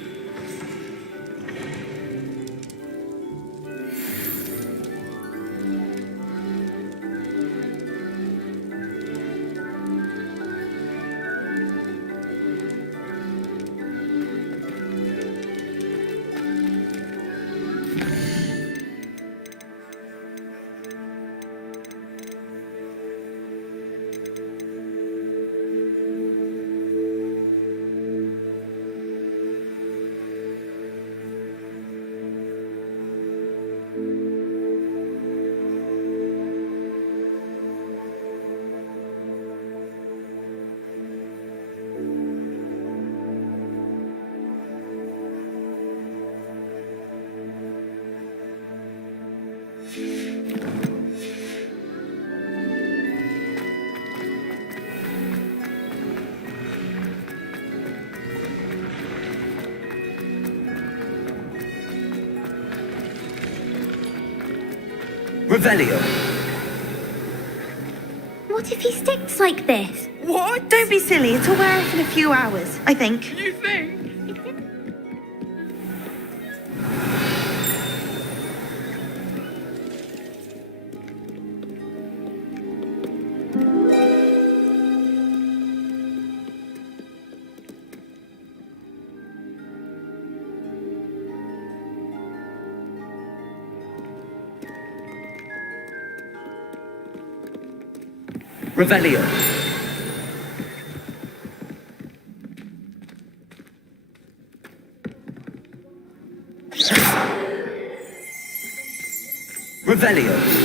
Revelio. What if he sticks like this? What? Don't be silly. It'll wear off in a few hours, I think. You think? Revelio. Revelio.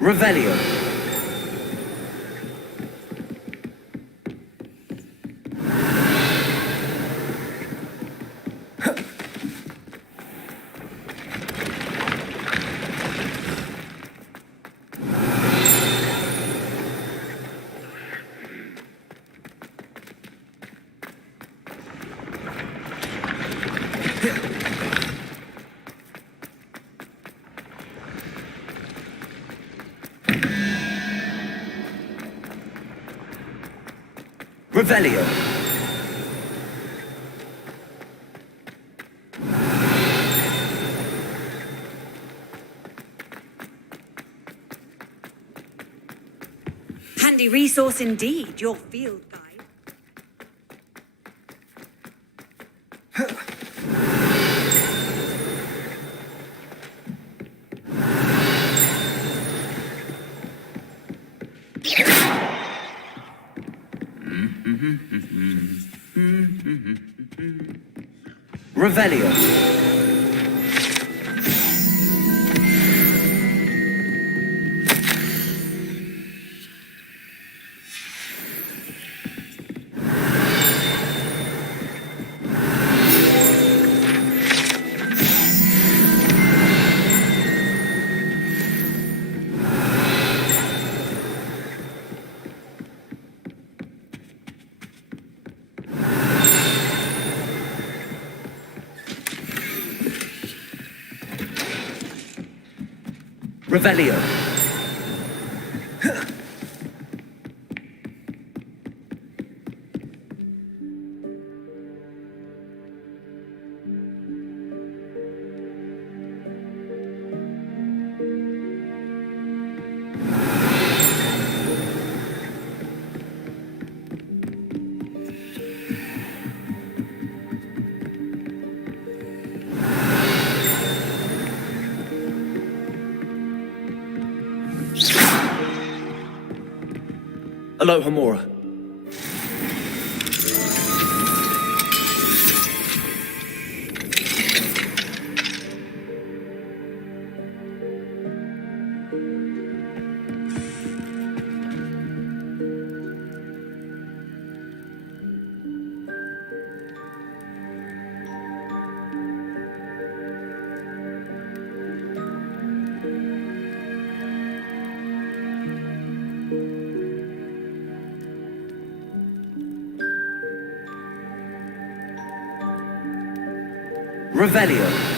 Revelio. Revelio. Handy resource indeed, your field guide. Revelio. Revelio. Aloha Mora. Revelio.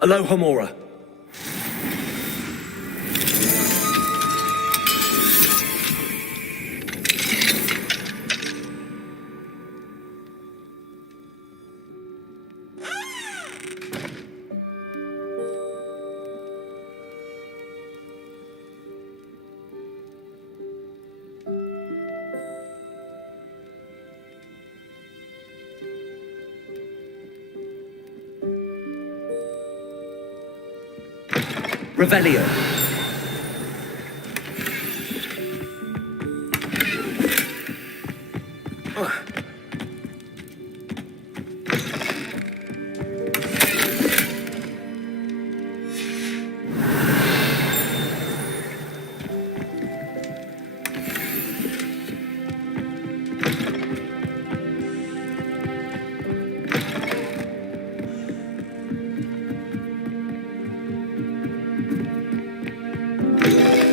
Aloha Mora. Revelio.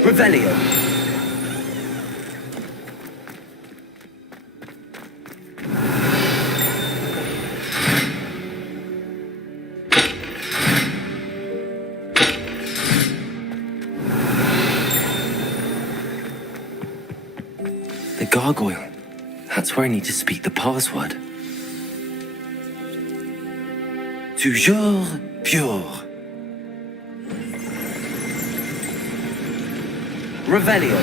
Revelio. The gargoyle. That's where I need to speak the password. Toujours pure. Revelio.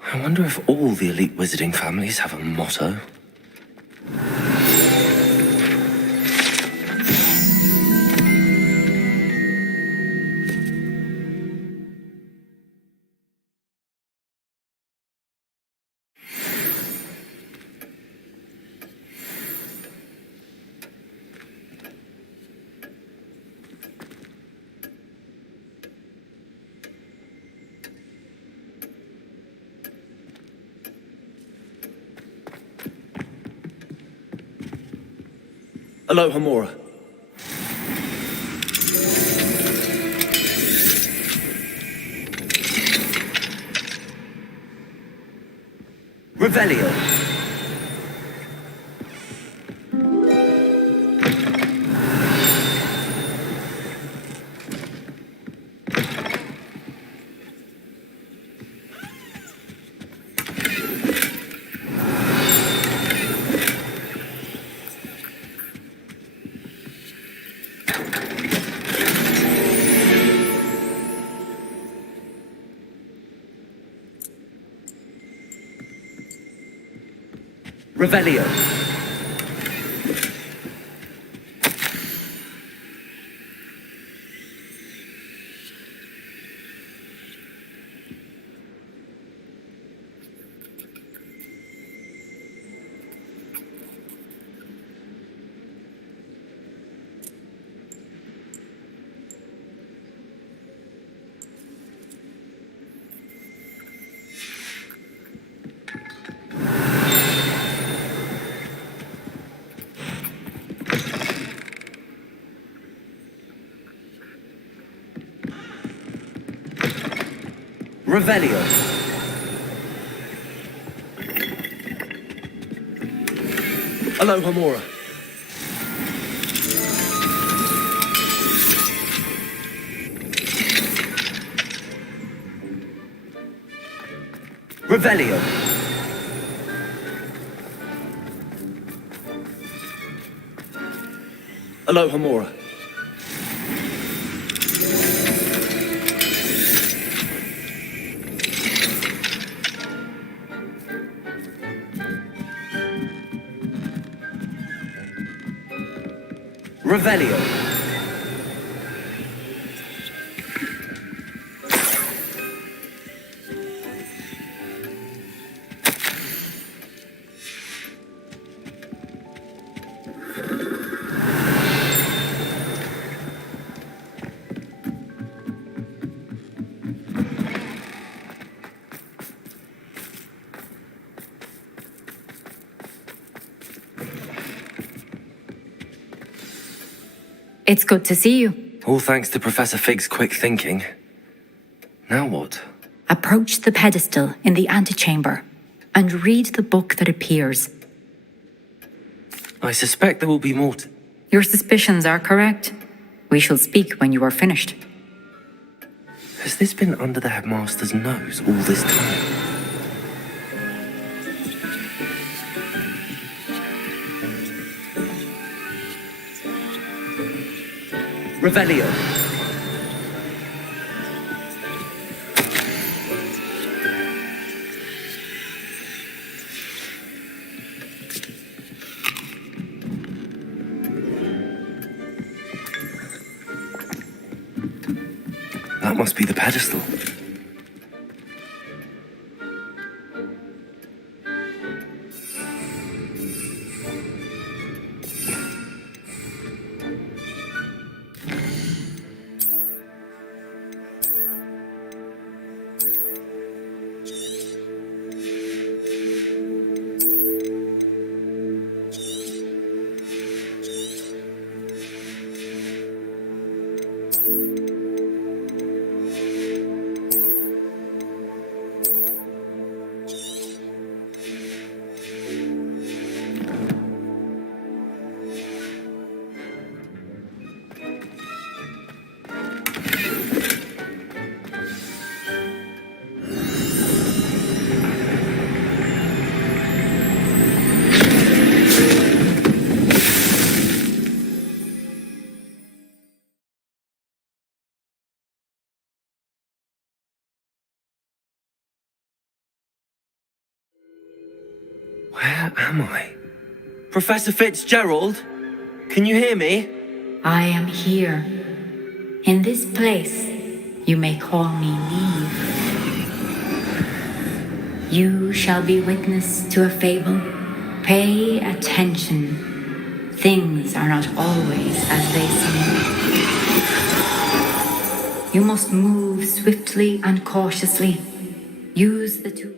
I wonder if all the elite wizarding families have a motto. Aloha Mora. Revelio. Revelio. Revelio. Aloha Mora. Revelio. Aloha Mora. Revelio. It's good to see you. All thanks to Professor Fig's quick thinking. Now what? Approach the pedestal in the antechamber and read the book that appears. I suspect there will be more to... Your suspicions are correct. We shall speak when you are finished. Has this been under the headmaster's nose all this time? Revelio. That must be the pedestal. Where am I? Professor Fitzgerald? Can you hear me? I am here. In this place, you may call me Neve. You shall be witness to a fable. Pay attention. Things are not always as they seem. You must move swiftly and cautiously. Use the tools.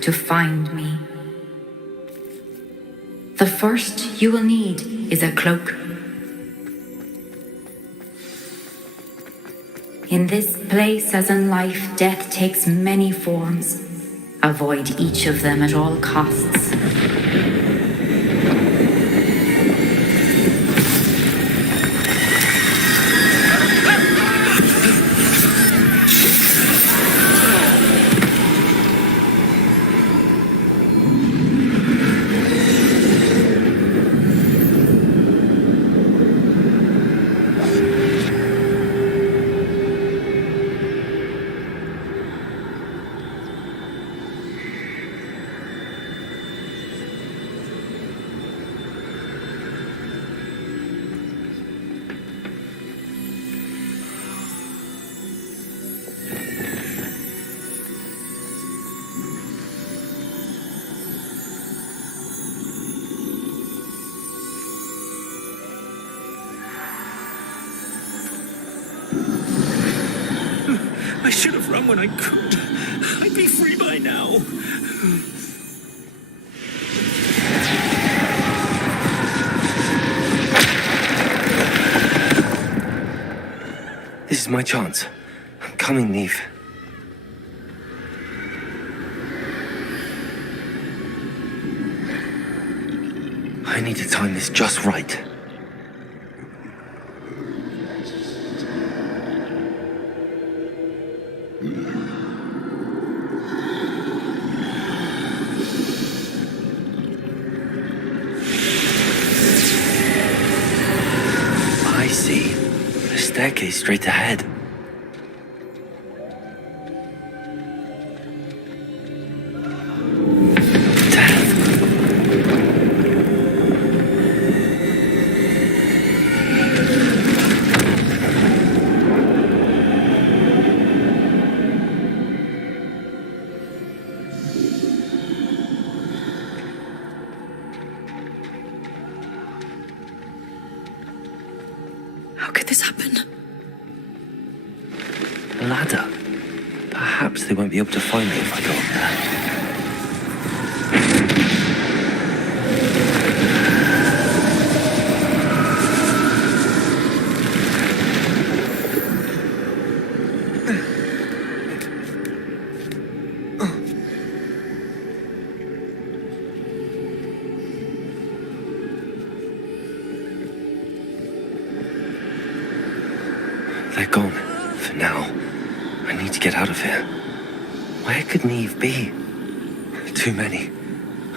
To find me. The first you will need is a cloak. In this place, as in life, death takes many forms. Avoid each of them at all costs. when I could. I'd be free by now. This is my chance. I'm coming, Neve. I need to time this just right. I see. A staircase straight ahead. How could this happen? A ladder. Perhaps they won't be able to find me if I go up there. They're gone. For now. I need to get out of here. Where could Neve be? Too many.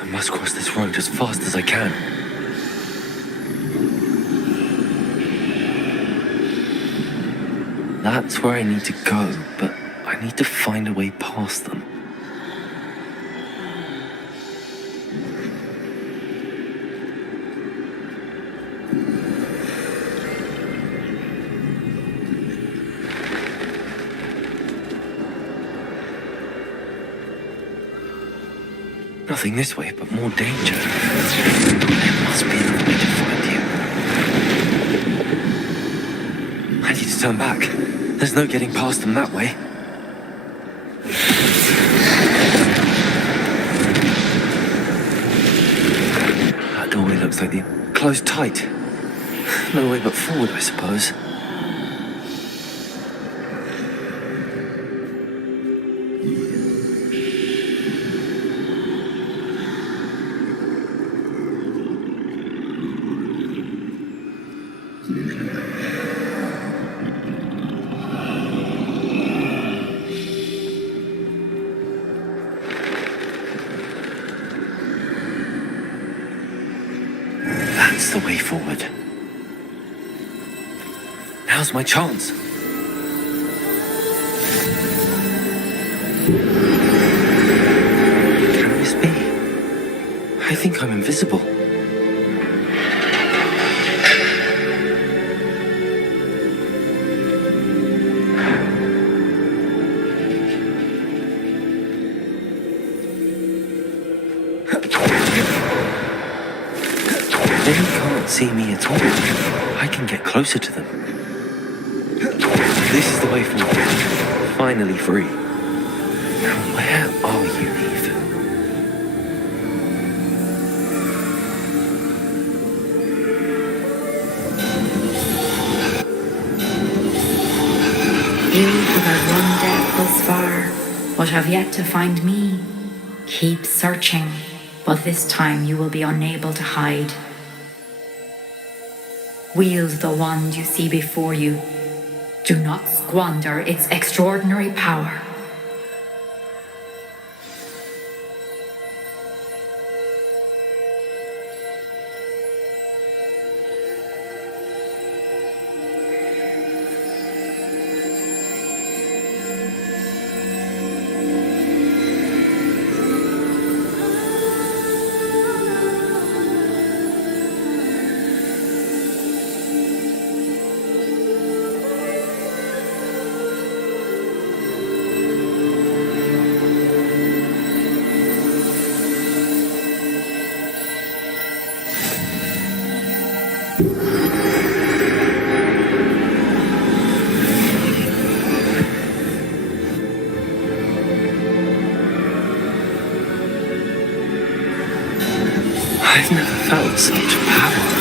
I must cross this road as fast as I can. That's where I need to go, but I need to find a way past them. Nothing this way, but more danger. There must be another way to find you. I need to turn back. There's no getting past them that way. That doorway looks like the closed tight. No way but forward, I suppose. That's the way forward. Now's my chance. Can this be? I think I'm invisible. They can't see me at all. I can get closer to them. This is the way forward. Finally free. Now, where are you, Eve? You have had one death thus far, but have yet to find me. Keep searching, but this time you will be unable to hide. Wield the wand you see before you. Do not squander its extraordinary power. I've never felt such power.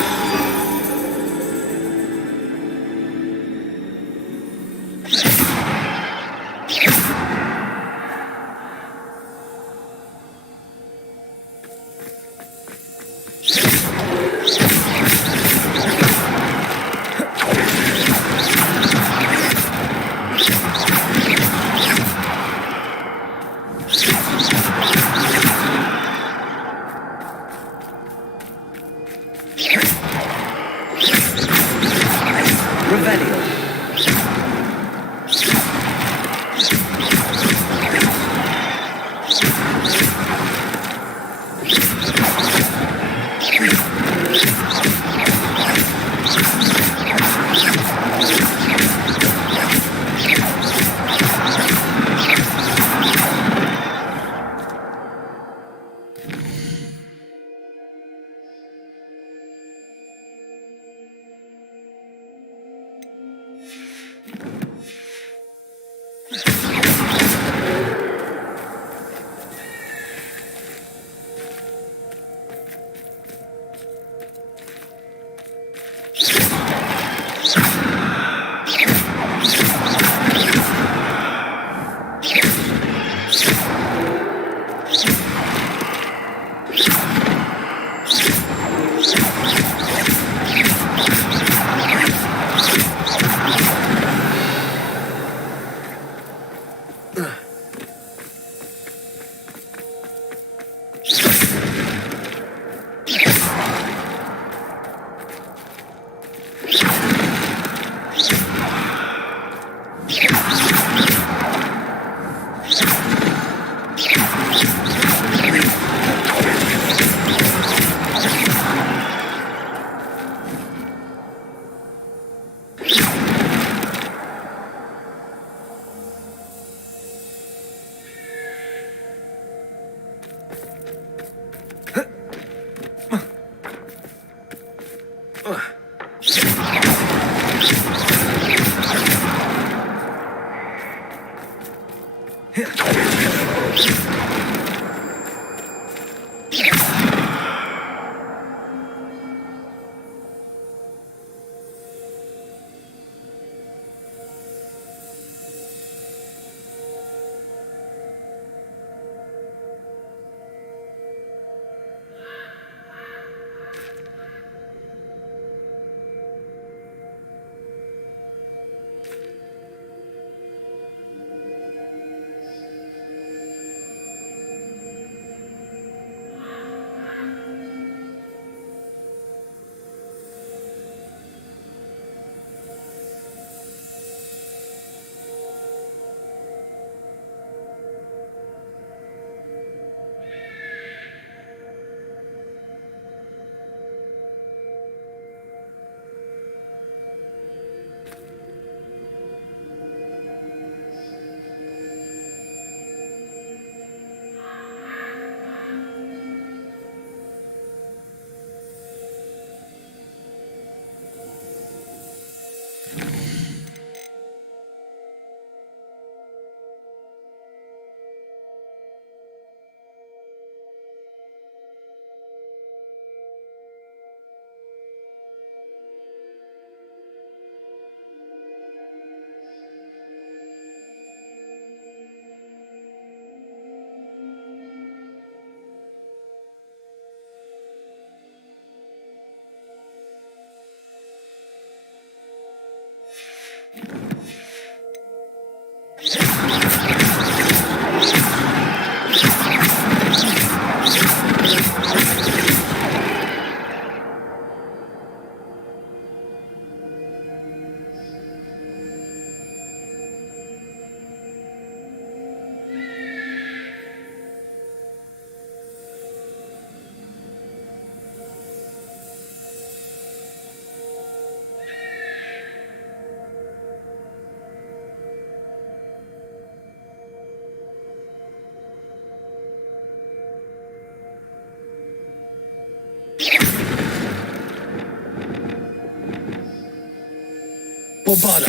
Bobada.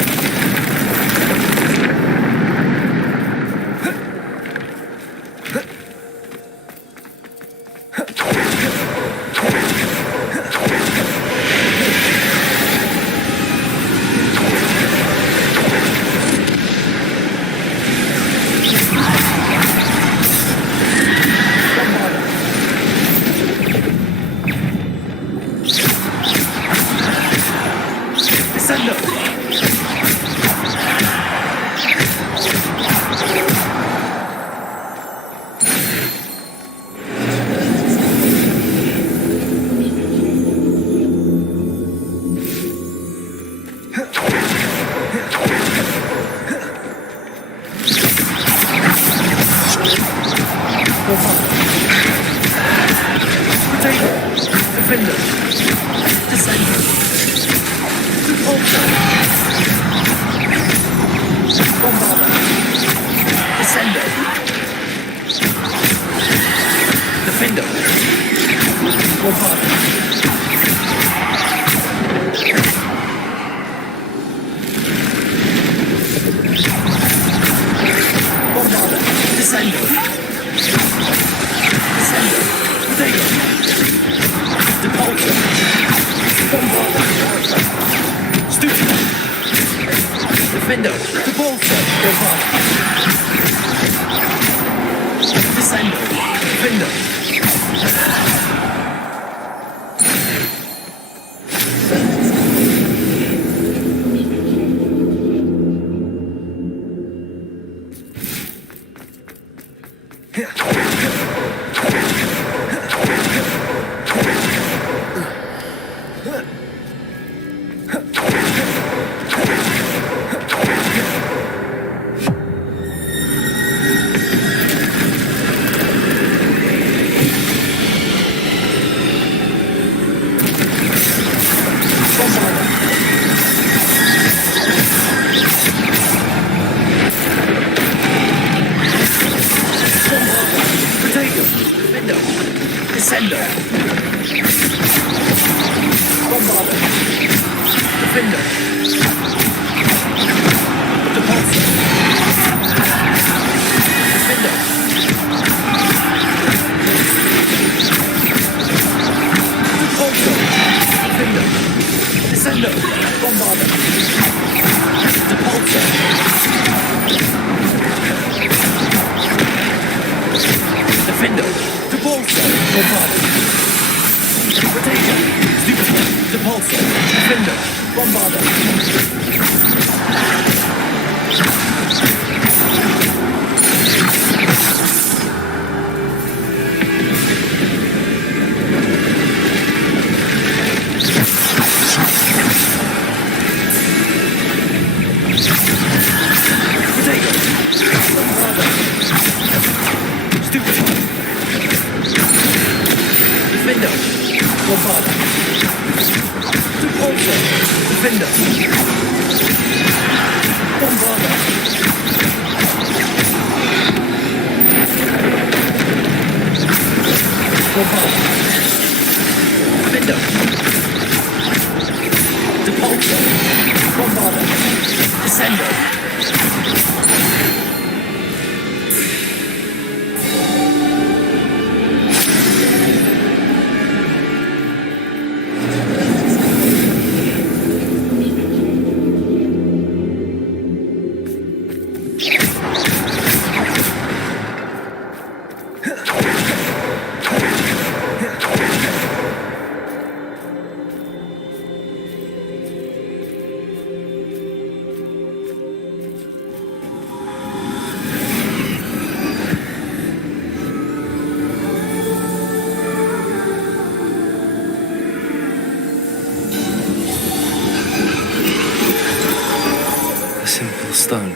Stone.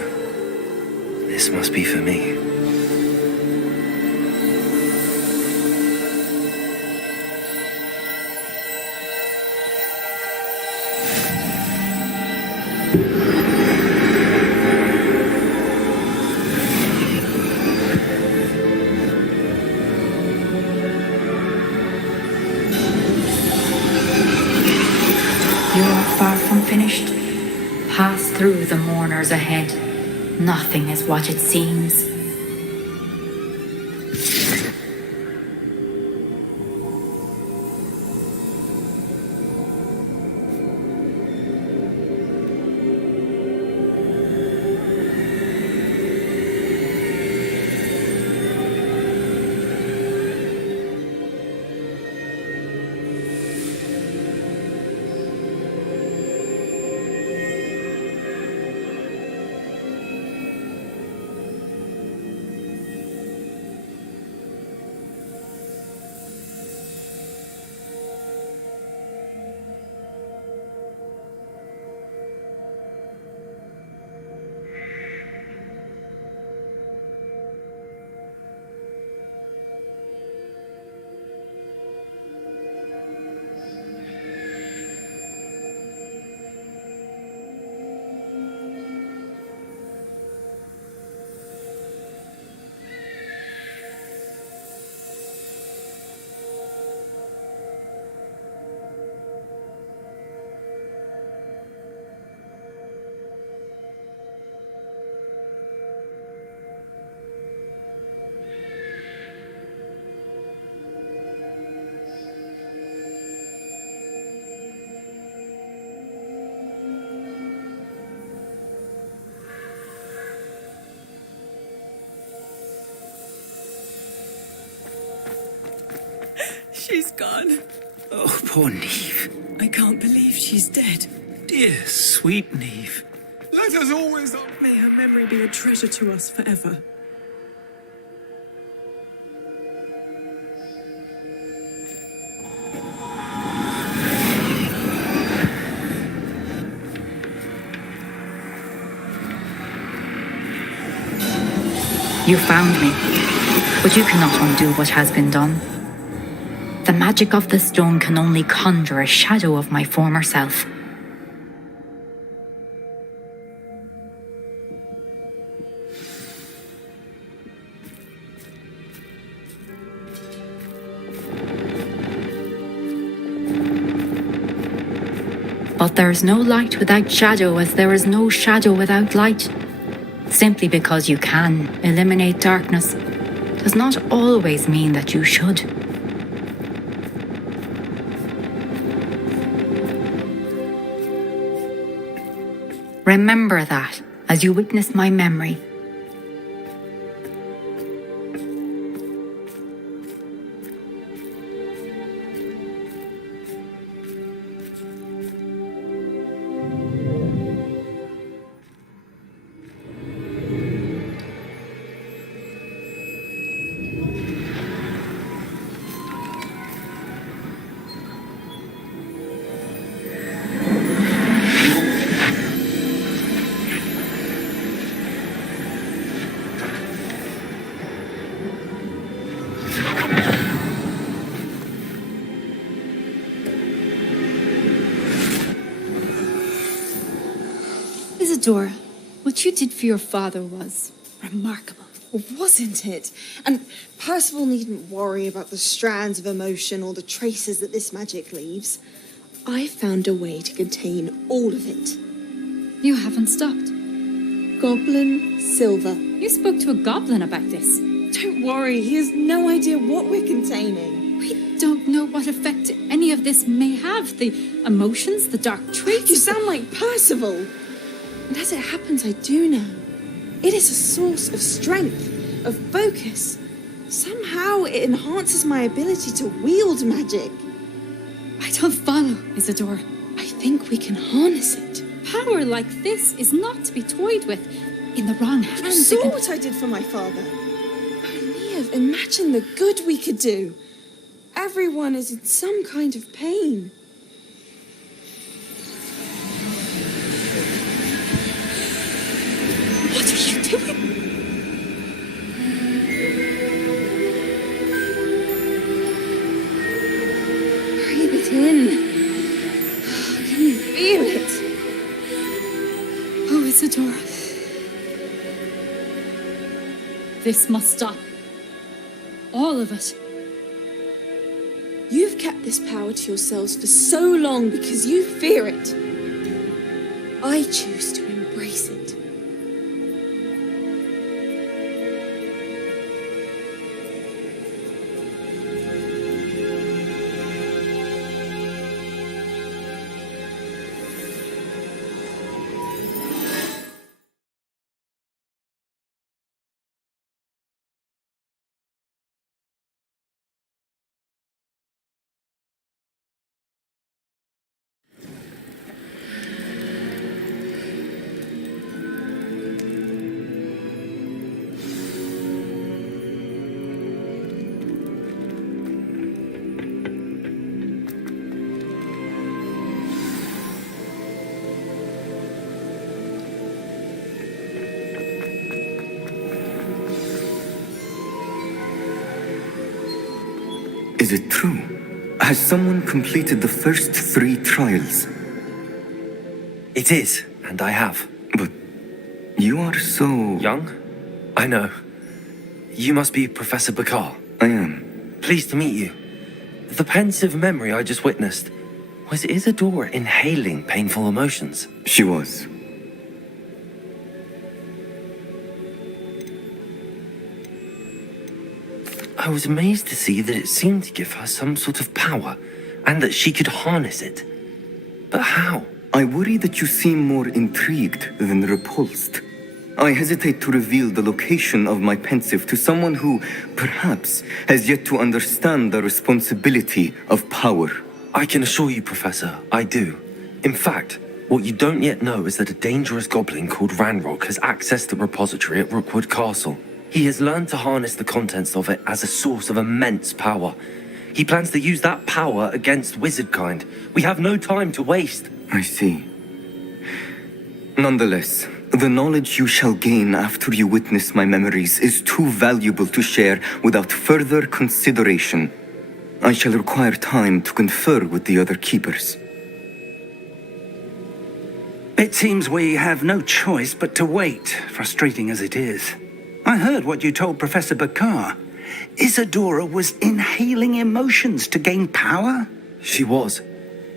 This must be for me. You are far from finished. Pass through the mourners ahead. Nothing is what it seems. She's gone. Oh, poor Neve. I can't believe she's dead. Dear, sweet Neve. Let us always... May her memory be a treasure to us forever. You found me, but you cannot undo what has been done. The magic of the stone can only conjure a shadow of my former self. But there is no light without shadow, as there is no shadow without light. Simply because you can eliminate darkness does not always mean that you should. Remember that as you witness my memory. Isadora, what you did for your father was remarkable. Wasn't it? And Percival needn't worry about the strands of emotion or the traces that this magic leaves. I found a way to contain all of it. You haven't stopped. Goblin Silver. You spoke to a goblin about this. Don't worry, he has no idea what we're containing. We don't know what effect any of this may have. The emotions, the dark traits. You sound like Percival. And as it happens, I do know. It is a source of strength, of focus. Somehow it enhances my ability to wield magic. I don't follow, Isadora. I think we can harness it. Power like this is not to be toyed with. In the wrong hands. You saw what I did for my father. Neve, imagine the good we could do. Everyone is in some kind of pain. What are you doing? Breathe it in. Can you feel it? Oh, Isadora. This must stop. All of it. You've kept this power to yourselves for so long because you fear it. I choose to embrace it. Is it true? Has someone completed the first 3 trials? It is, and I have. But you are so... Young? I know. You must be Professor Bakar. I am. Pleased to meet you. The pensive memory I just witnessed, was Isadora inhaling painful emotions? She was. I was amazed to see that it seemed to give her some sort of power, and that she could harness it. But how? I worry that you seem more intrigued than repulsed. I hesitate to reveal the location of my pensive to someone who, perhaps, has yet to understand the responsibility of power. I can assure you, Professor, I do. In fact, what you don't yet know is that a dangerous goblin called Ranrock has accessed the repository at Rookwood Castle. He has learned to harness the contents of it as a source of immense power. He plans to use that power against wizardkind. We have no time to waste. I see. Nonetheless, the knowledge you shall gain after you witness my memories is too valuable to share without further consideration. I shall require time to confer with the other keepers. It seems we have no choice but to wait, frustrating as it is. I heard what you told Professor Bakar. Isadora was inhaling emotions to gain power? She was.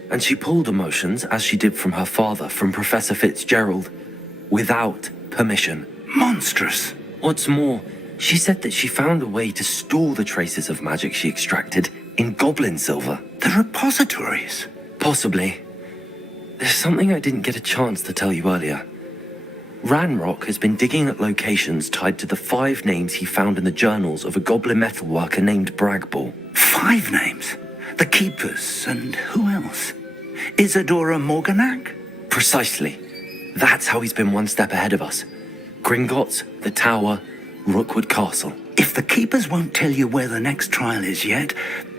And she pulled emotions, as she did from her father, from Professor Fitzgerald, without permission. Monstrous. What's more, she said that she found a way to store the traces of magic she extracted in goblin silver. The repositories? Possibly. There's something I didn't get a chance to tell you earlier. Ranrock has been digging at locations tied to the 5 names he found in the journals of a goblin metalworker named Bragball. 5 names? The Keepers, and who else? Isadora Morganac? Precisely. That's how he's been one step ahead of us. Gringotts, the Tower, Rookwood Castle. If the Keepers won't tell you where the next trial is yet,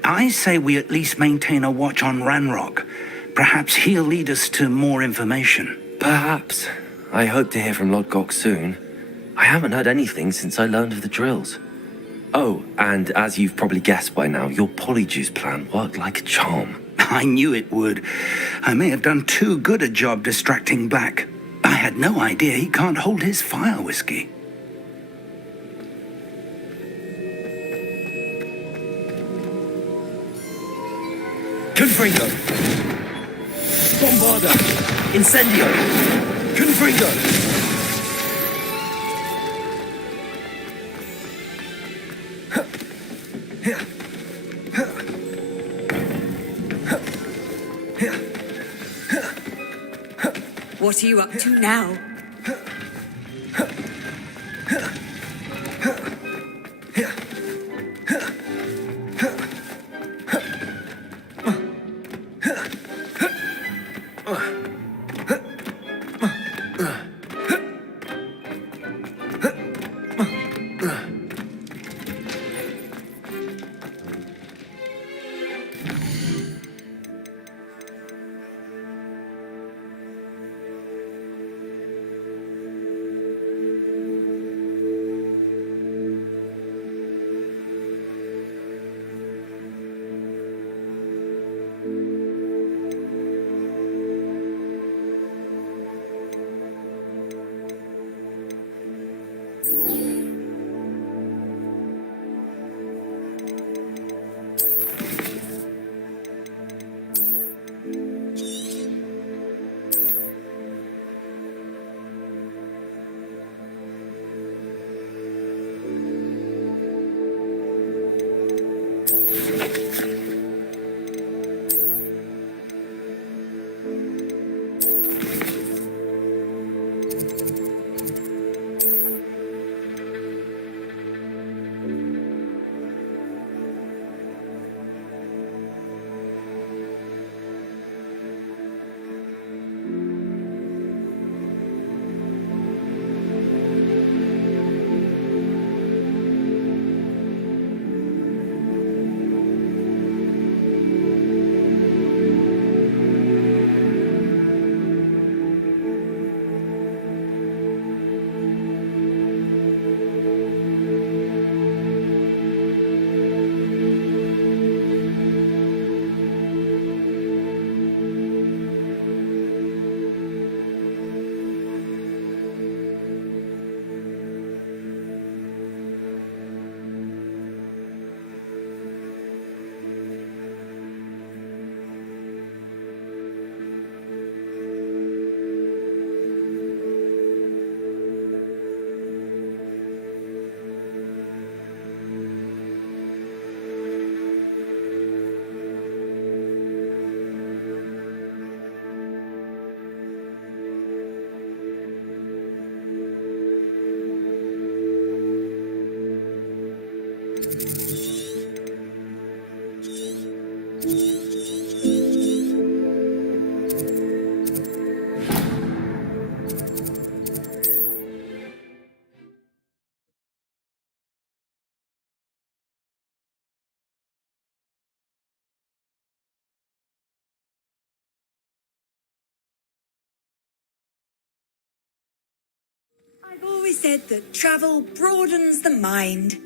I say we at least maintain a watch on Ranrock. Perhaps he'll lead us to more information. Perhaps. I hope to hear from Lodgok soon. I haven't heard anything since I learned of the drills. Oh, and as you've probably guessed by now, your polyjuice plan worked like a charm. I knew it would. I may have done too good a job distracting Black. I had no idea he can't hold his fire whiskey. Confringo! Bombarda! Incendio! Confringo! What are you up to now? always said that travel broadens the mind.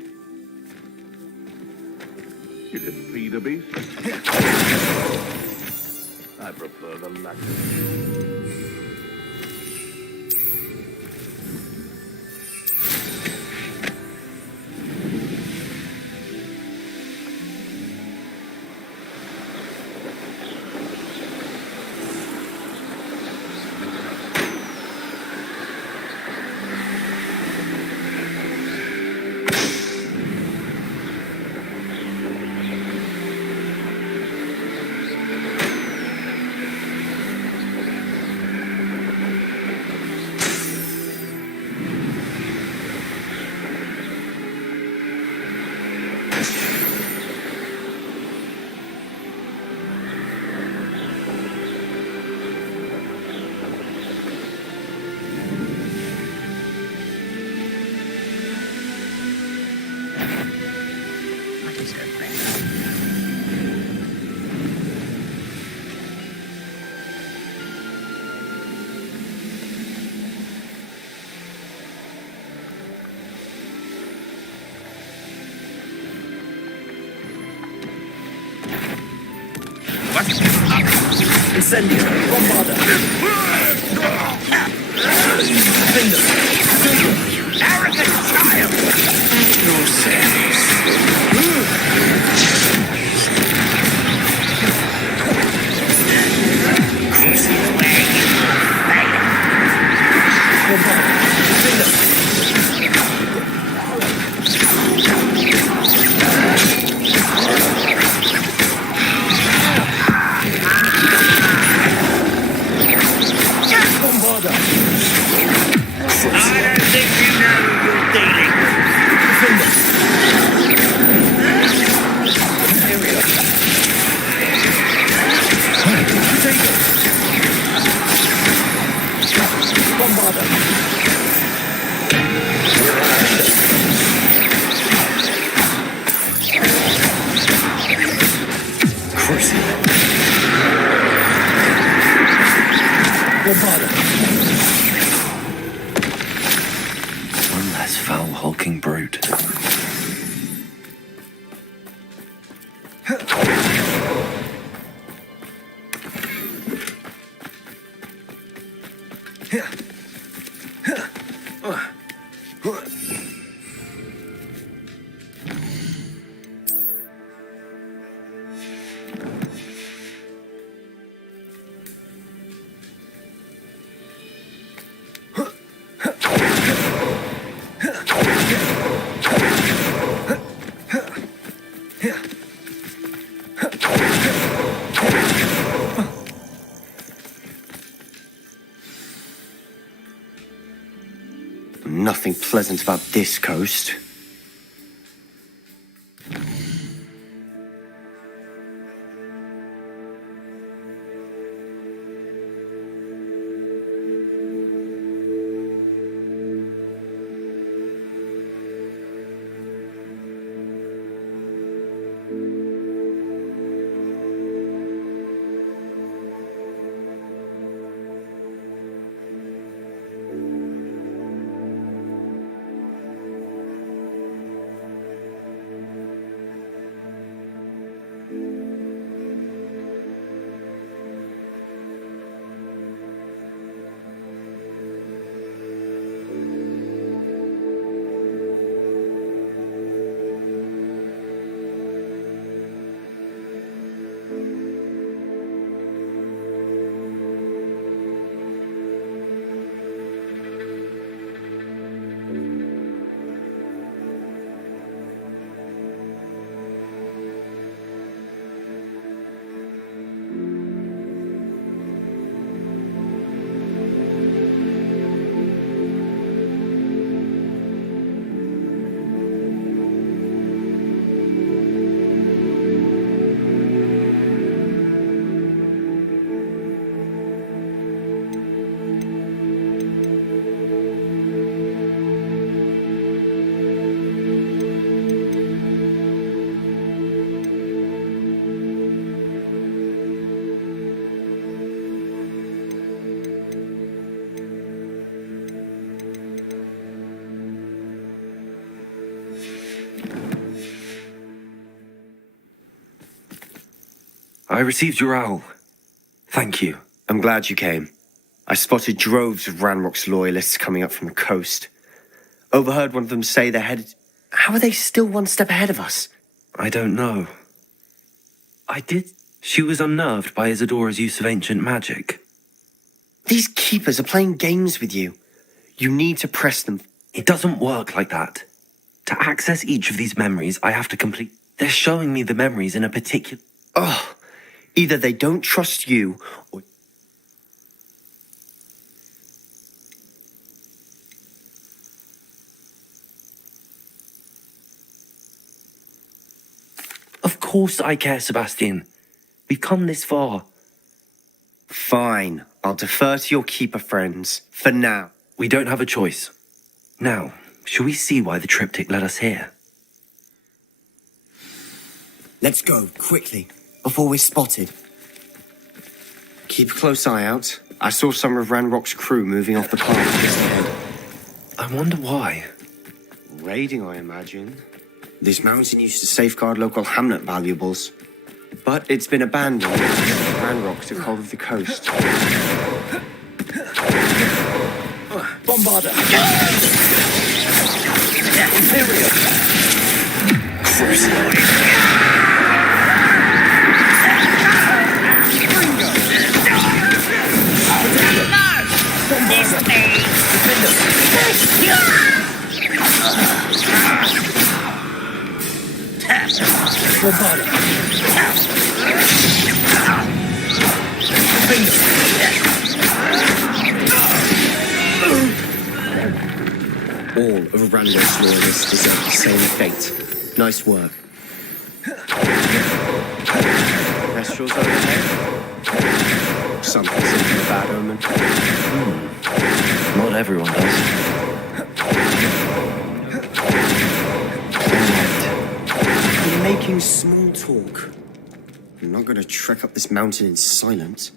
You didn't feed a beast? I prefer the latter. Incendio! Bombarda! Finger! Arrogant child! One less foul hulking brute. Nothing pleasant about this coast. I received your owl. Thank you. I'm glad you came. I spotted droves of Ranrock's loyalists coming up from the coast. Overheard one of them say they're headed... How are they still one step ahead of us? I don't know. She was unnerved by Isadora's use of ancient magic. These keepers are playing games with you. You need to press them. It doesn't work like that. To access each of these memories, I have to complete... They're showing me the memories in a particular... Oh, either they don't trust you, or... Of course I care, Sebastian. We've come this far. Fine. I'll defer to your keeper friends. For now. We don't have a choice. Now, shall we see why the triptych led us here? Let's go, quickly, before we're spotted. Keep a close eye out. I saw some of Ranrock's crew moving off the path just ahead. I wonder why. Raiding, I imagine. This mountain used to safeguard local hamlet valuables. But it's been abandoned. Ranrock took hold of the coast. Bombarder! Imperial! All of Ranrock's loyalists deserve the same fate. Nice work. Kestrels overhead? Some consider them a bad omen. Not everyone does. We're making small talk. I'm not going to trek up this mountain in silence.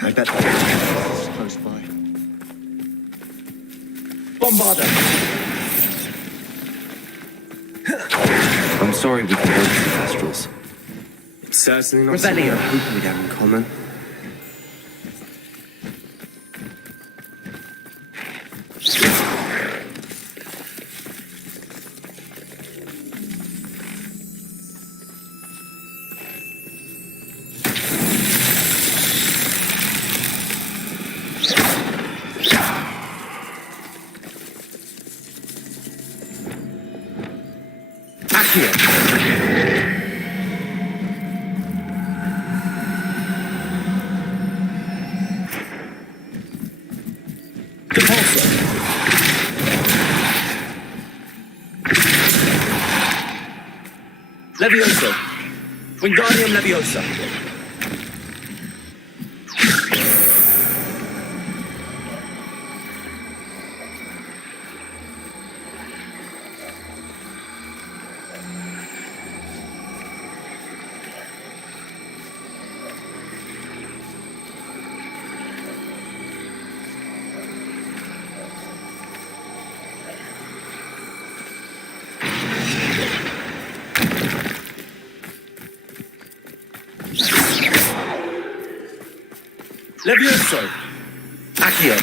I bet it's close by. Bombarder! I'm sorry we can both see Kestrels. It's certainly not Rebellion. something I hope we'd have in common. Levioso! Wingardium Leviosa! Levioso! Accio!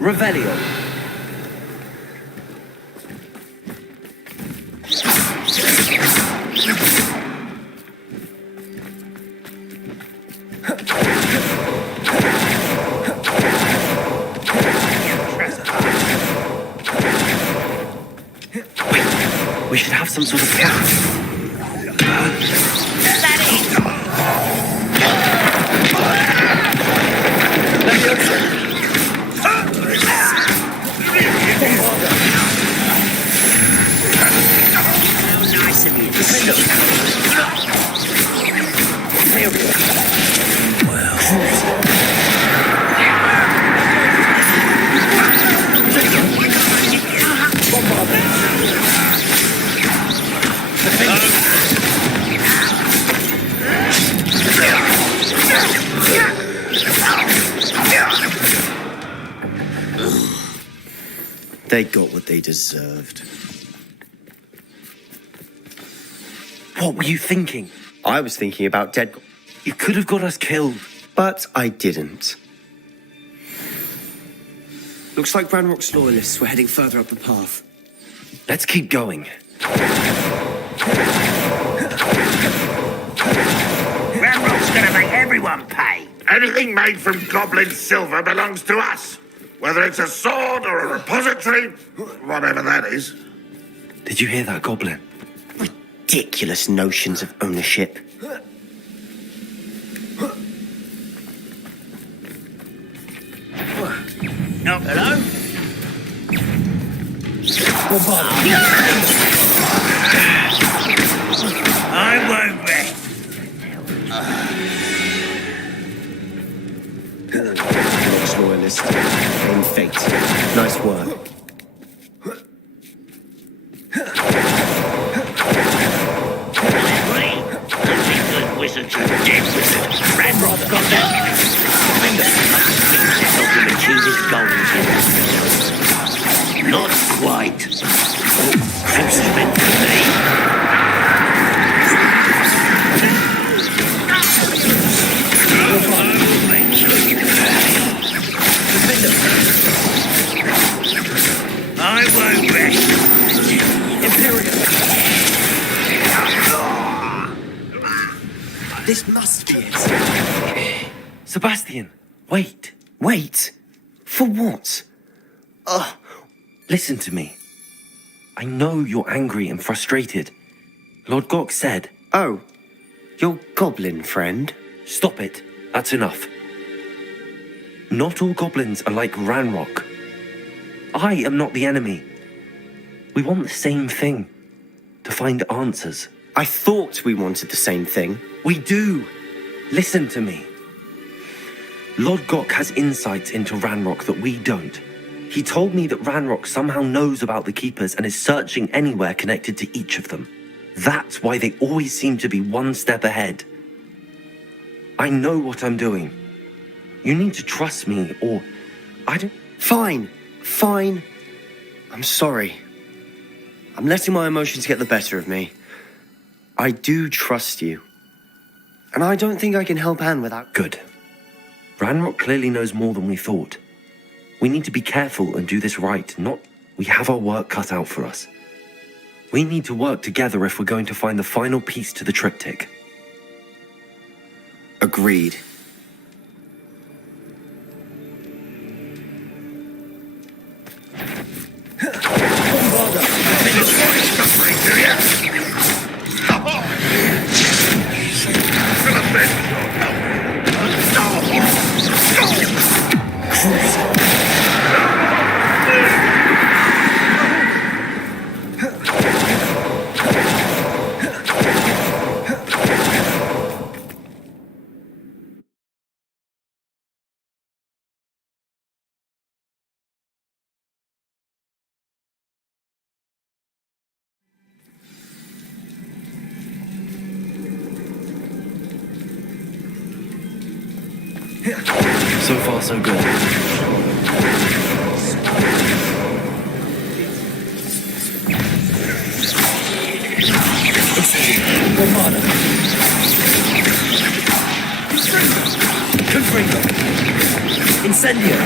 Revelio! We should have some sort of plan. Levioso! They got what they deserved. What were you thinking? I was thinking about dead... You could have got us killed. But I didn't. Looks like Ranrock's loyalists were heading further up the path. Let's keep going. Ranrock's gonna make everyone pay. Anything made from goblin silver belongs to us. Whether it's a sword or a repository, whatever that is. Did you hear that, Goblin? Ridiculous notions of ownership. No, hello? I won't rest. Ranrock's loyalist. In fate. Nice work. Wizards and dead wizards. Ranrock got that. Help him achieve his goals. Not quite. This is meant to be. I won't rest. Imperial. This must be it. Sebastian, wait. Wait? For what? Listen to me. I know you're angry and frustrated. Lord Gok said... Oh, your goblin friend? Stop it. That's enough. Not all goblins are like Ranrock. I am not the enemy. We want the same thing. To find answers. I thought we wanted the same thing. We do. Listen to me. Lord Gok has insights into Ranrock that we don't. He told me that Ranrock somehow knows about the Keepers and is searching anywhere connected to each of them. That's why they always seem to be one step ahead. I know what I'm doing. You need to trust me, or I don't... Fine. I'm sorry. I'm letting my emotions get the better of me. I do trust you. And I don't think I can help Anne without... Good. Ranrock clearly knows more than we thought. We need to be careful and do this right, not... We have our work cut out for us. We need to work together if we're going to find the final piece to the triptych. Agreed. So far, so good. Confringo. Incendio.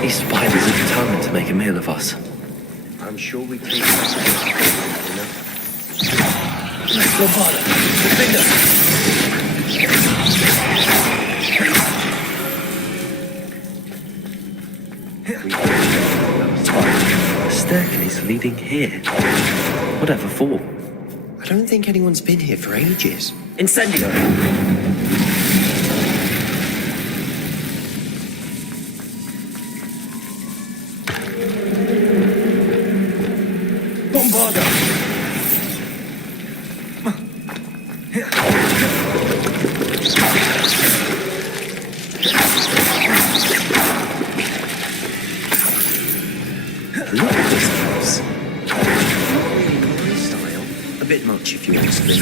These spiders are determined to make a meal of us. I'm sure we take A staircase leading here. Whatever for? I don't think anyone's been here for ages. Incendio. Look at this house. Not really my style. A bit much if you ask me.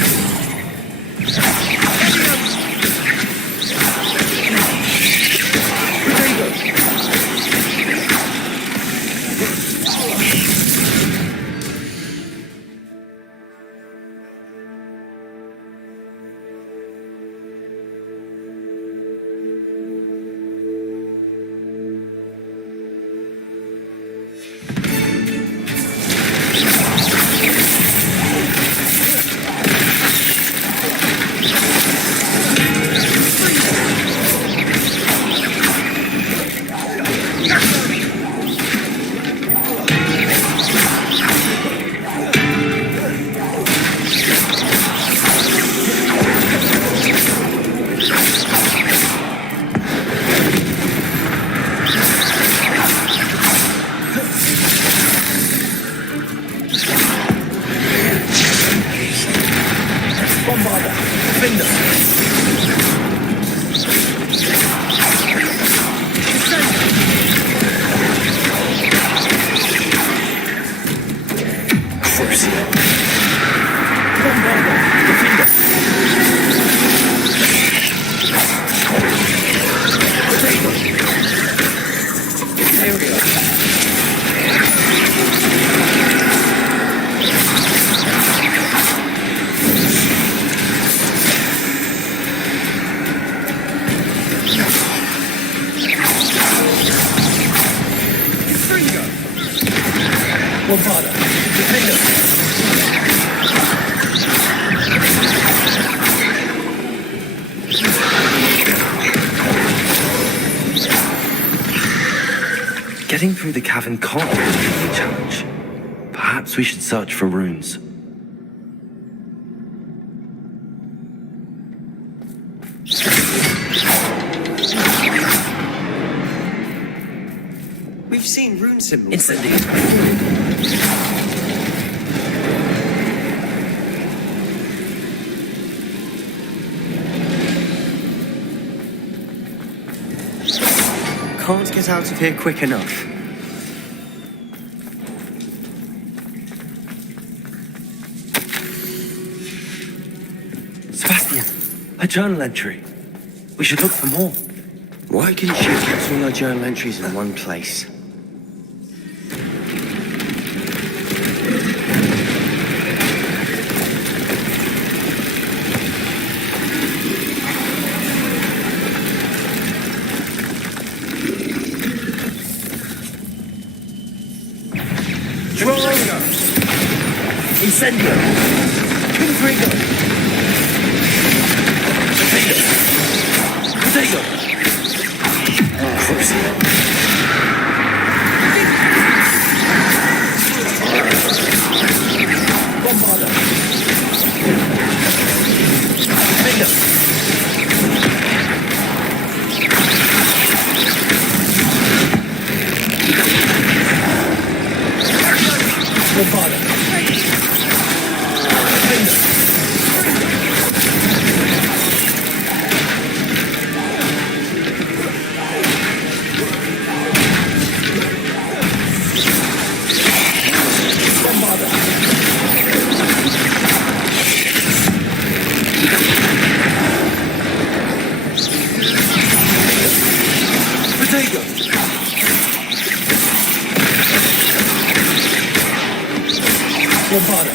Getting through the cavern can't be a challenge. Perhaps we should search for runes. We've seen rune symbols. Incendio. Can't get out of here quick enough. Sebastian, a journal entry. We should look for more. Why couldn't she have kept all her journal entries in one place? Drawing Incendio! Confringo! Potato! Crucible! Bombardo! Potato! Bombardo! Potato! Bombardo!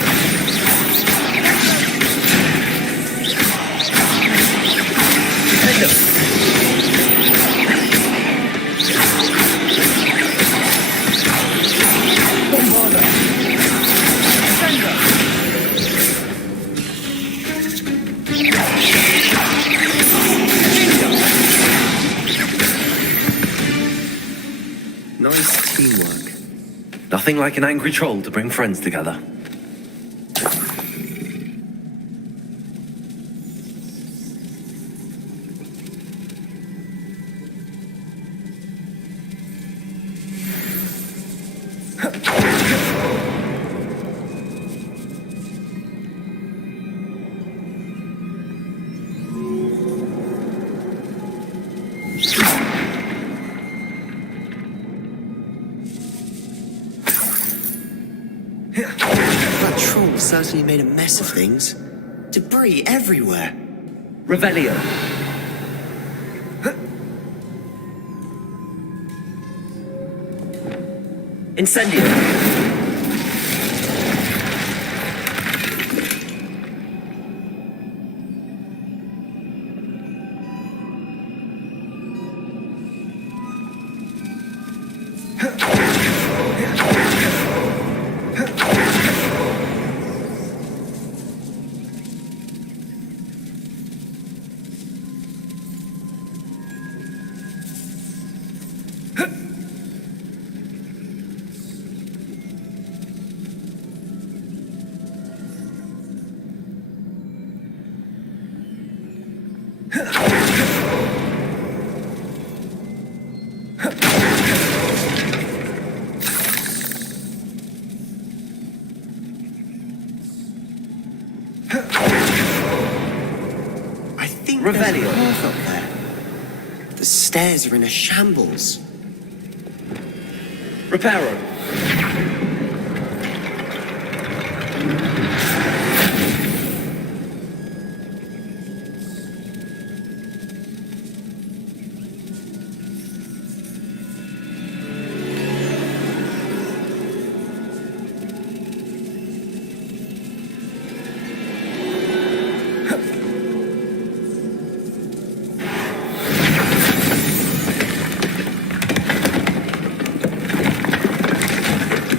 Potato! Bombardo! Sender! Nice teamwork. Nothing like an angry troll to bring friends together. That troll certainly made a mess of things. Debris everywhere. Revelio! Incendio! I think Revelio. there's a path up there. The stairs are in a shambles. Reparo!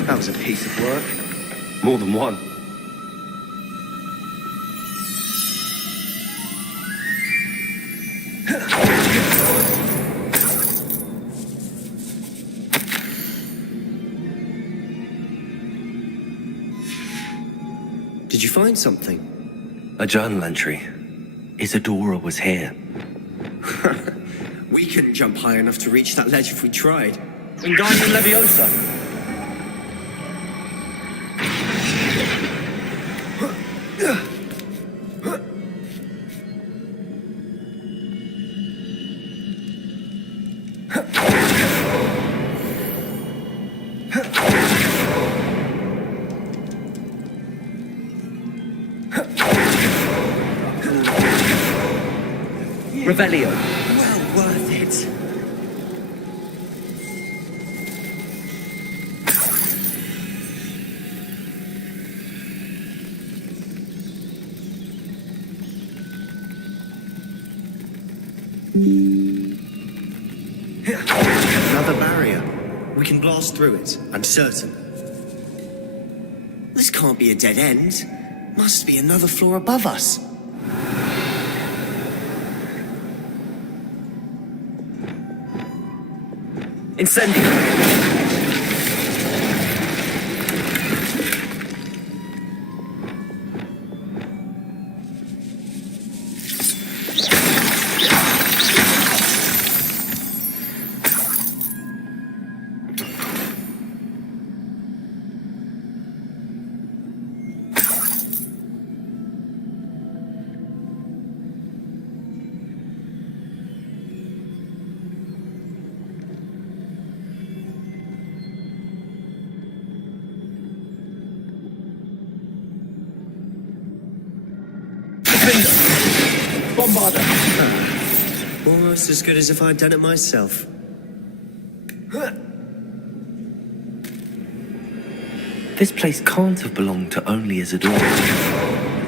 That was a piece of work. More than one. Did you find something? A journal entry. Isadora was here. We couldn't jump high enough to reach that ledge if we tried. Wingardium Leviosa! Revelio! Well worth it. Another barrier. We can blast through it, I'm certain. This can't be a dead end. Must be another floor above us. Incendio! Bombarder! Almost as good as if I'd done it myself. This place can't have belonged to only Isadora.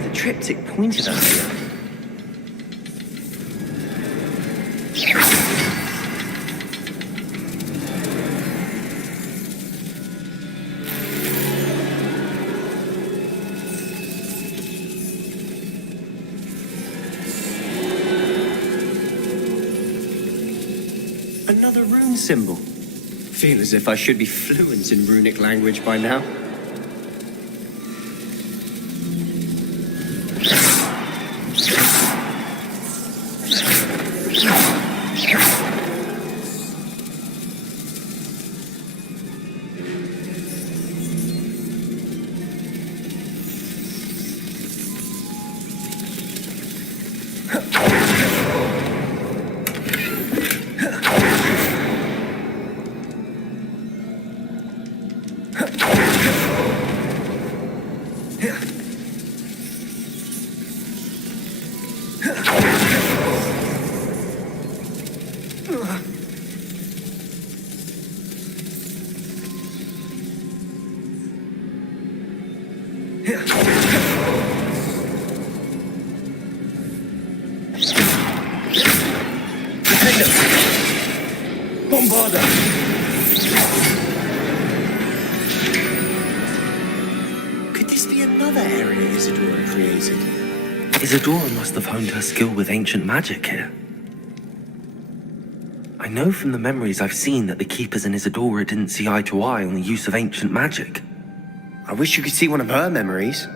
The triptych pointed at here. Another rune symbol. Feel as if I should be fluent in runic language by now. Bombarder! Could this be another area Isadora created? Isadora must have honed her skill with ancient magic here. I know from the memories I've seen that the Keepers and Isadora didn't see eye to eye on the use of ancient magic. I wish you could see one of her memories.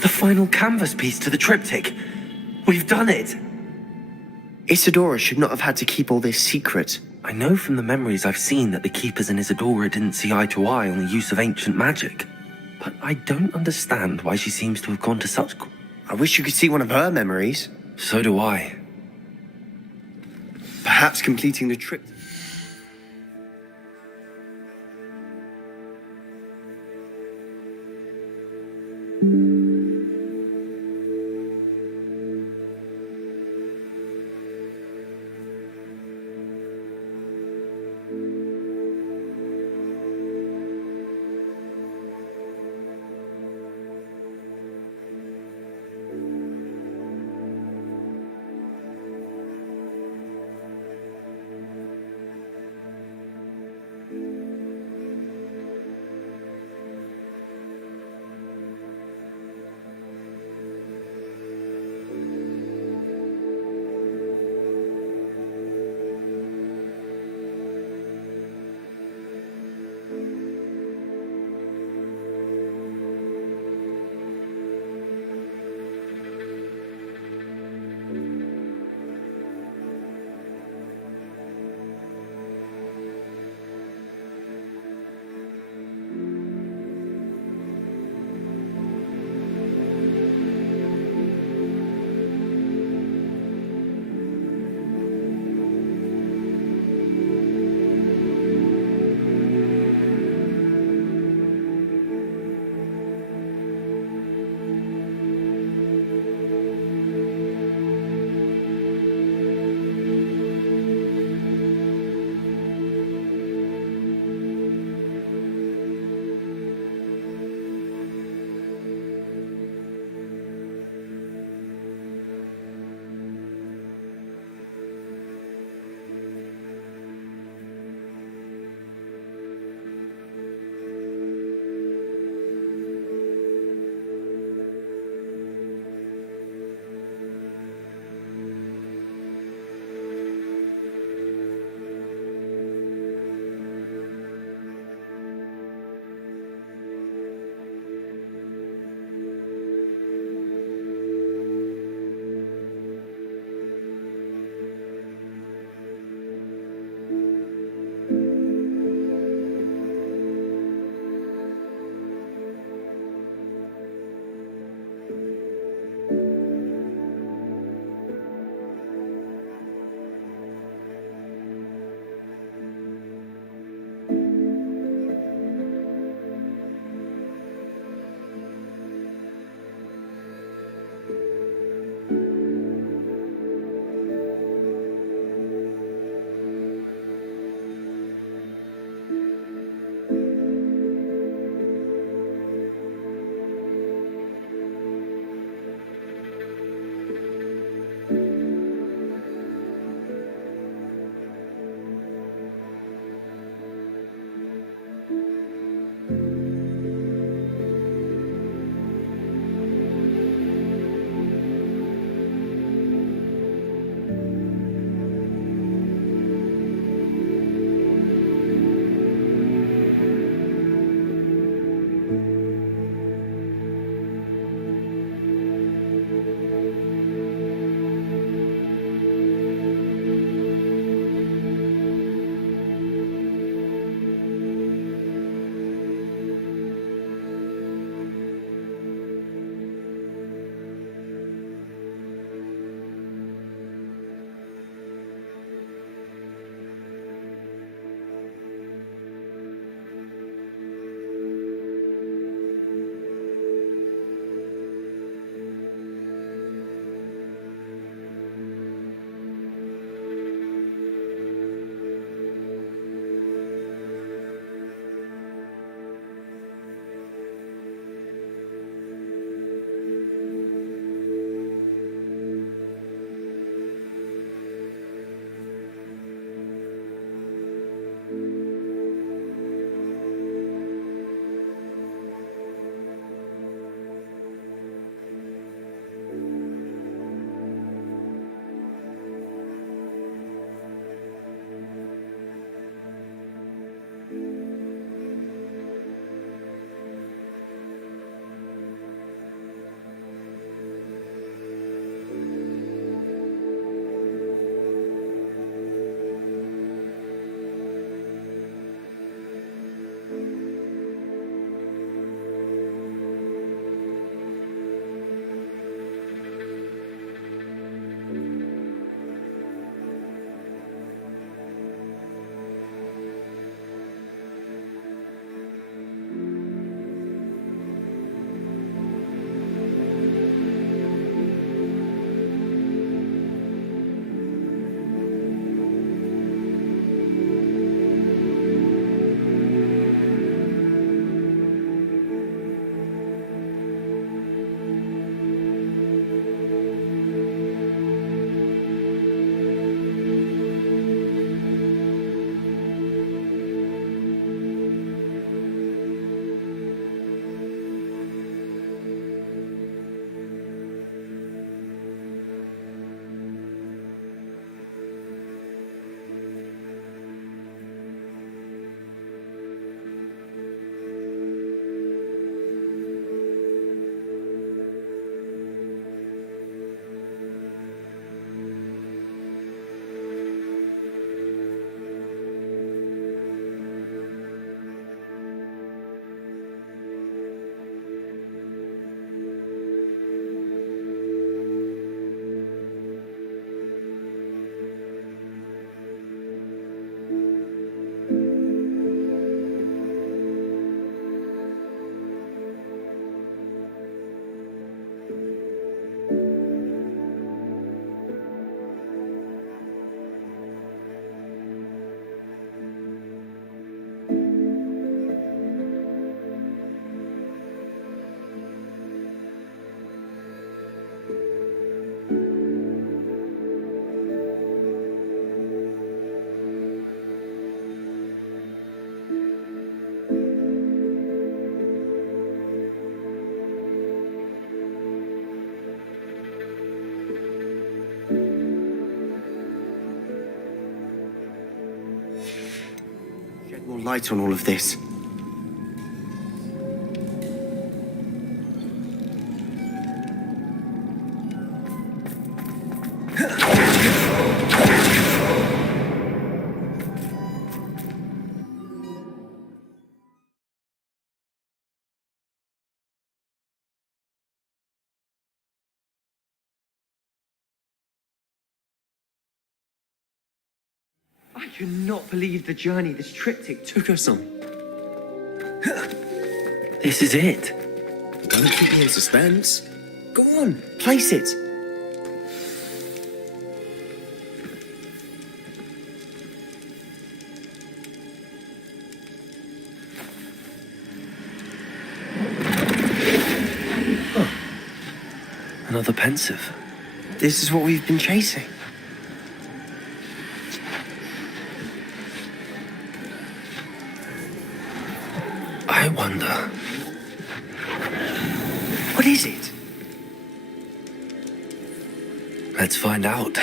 The final canvas piece to the triptych. We've done it! Isadora should not have had to keep all this secret. I know from the memories I've seen that the Keepers and Isadora didn't see eye to eye on the use of ancient magic. But I don't understand why she seems to have gone to such... I wish you could see one of her memories. So do I. Perhaps completing the trip. light on all of this. I cannot believe the journey this triptych took us on. This is it. Don't keep me in suspense. Go on, place it. Another pensive. This is what we've been chasing. I wonder. What is it? Let's find out.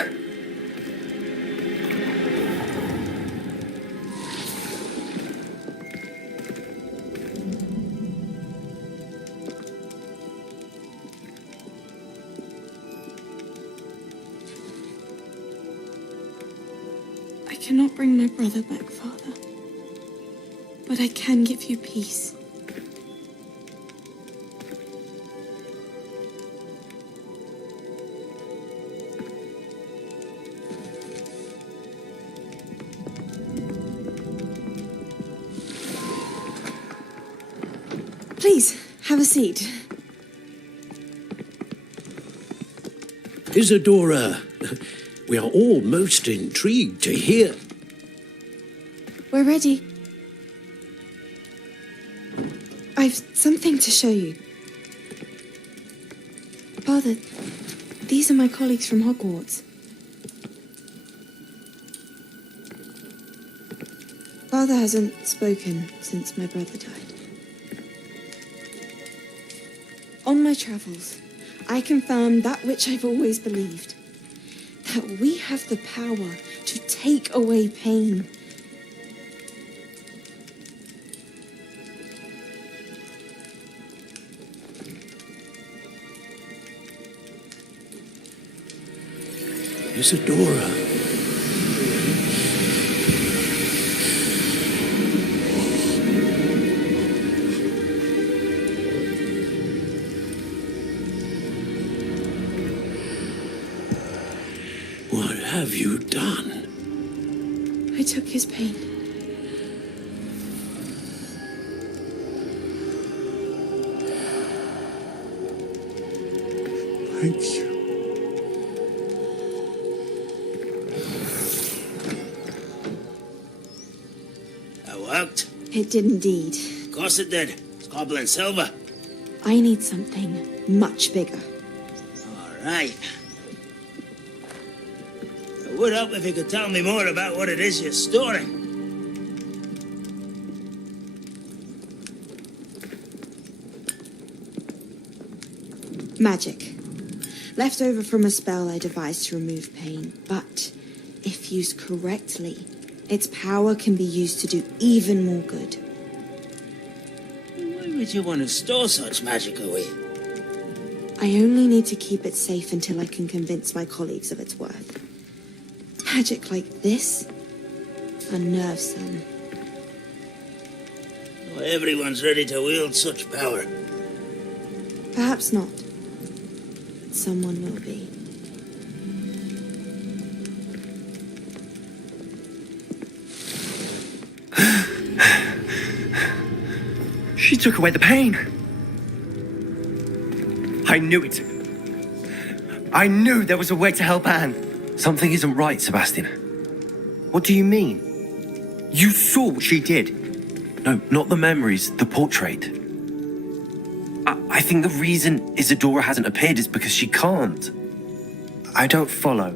I cannot bring my brother back, Father. But I can give you peace. Please, have a seat. Isadora, we are all most intrigued to hear. We're ready. I've something to show you. Father, these are my colleagues from Hogwarts. Father hasn't spoken since my brother died. On my travels, I confirmed that which I've always believed. That we have the power to take away pain. Isadora. What have you done? I took his pain. Thank you. That worked? It did indeed. Of course it did. It's goblin silver. I need something much bigger. All right. It would help if you could tell me more about what it is you're storing. Magic. Left over from a spell I devised to remove pain, but if used correctly, its power can be used to do even more good. Why would you want to store such magic away? I only need to keep it safe until I can convince my colleagues of its worth. Magic like this unnerves them. Not everyone's ready to wield such power. Perhaps not. Someone will be. She took away the pain. I knew it. I knew there was a way to help Anne. Something isn't right, Sebastian. What do you mean? You saw what she did. No, not the memories, the portrait. I think the reason Isadora hasn't appeared is because she can't. I don't follow.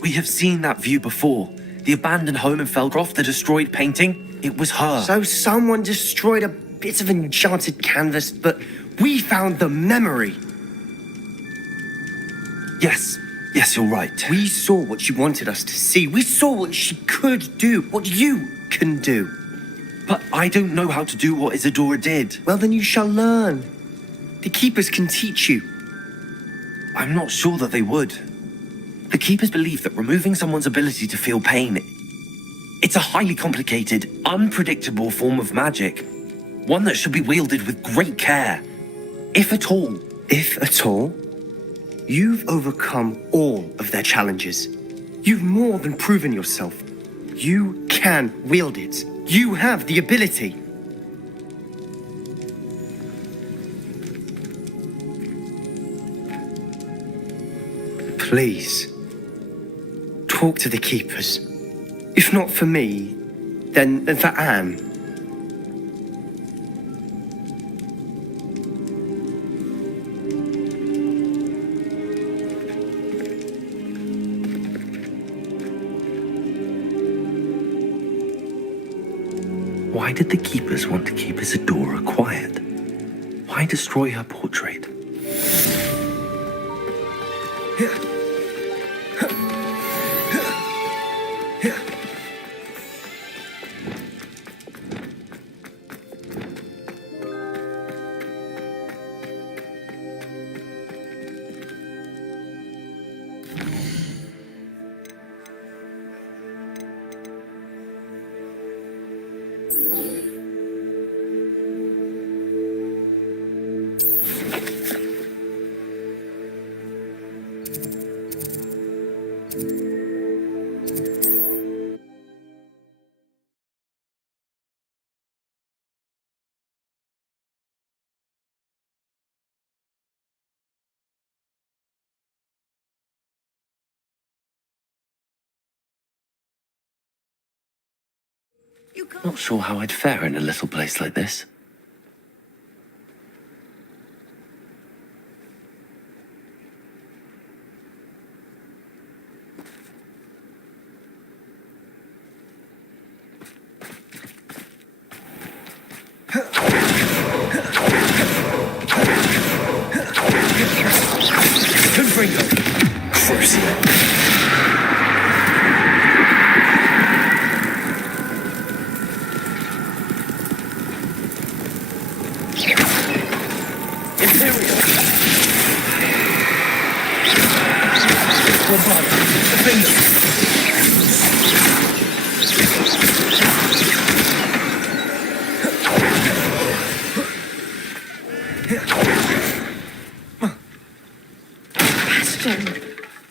We have seen that view before. The abandoned home in Felgroth, the destroyed painting, it was her. So someone destroyed a bit of enchanted canvas, but we found the memory. Yes, you're right. We saw what she wanted us to see. We saw what she could do, what you can do. But I don't know how to do what Isadora did. Well, then you shall learn. The Keepers can teach you. I'm not sure that they would. The Keepers believe that removing someone's ability to feel pain, it's a highly complicated, unpredictable form of magic. One that should be wielded with great care. If at all. If at all? You've overcome all of their challenges. You've more than proven yourself. You can wield it. You have the ability. Please, talk to the Keepers. If not for me, then for Anne. Why did the Keepers want to keep Isadora quiet? Why destroy her portrait? Not sure how I'd fare in a little place like this.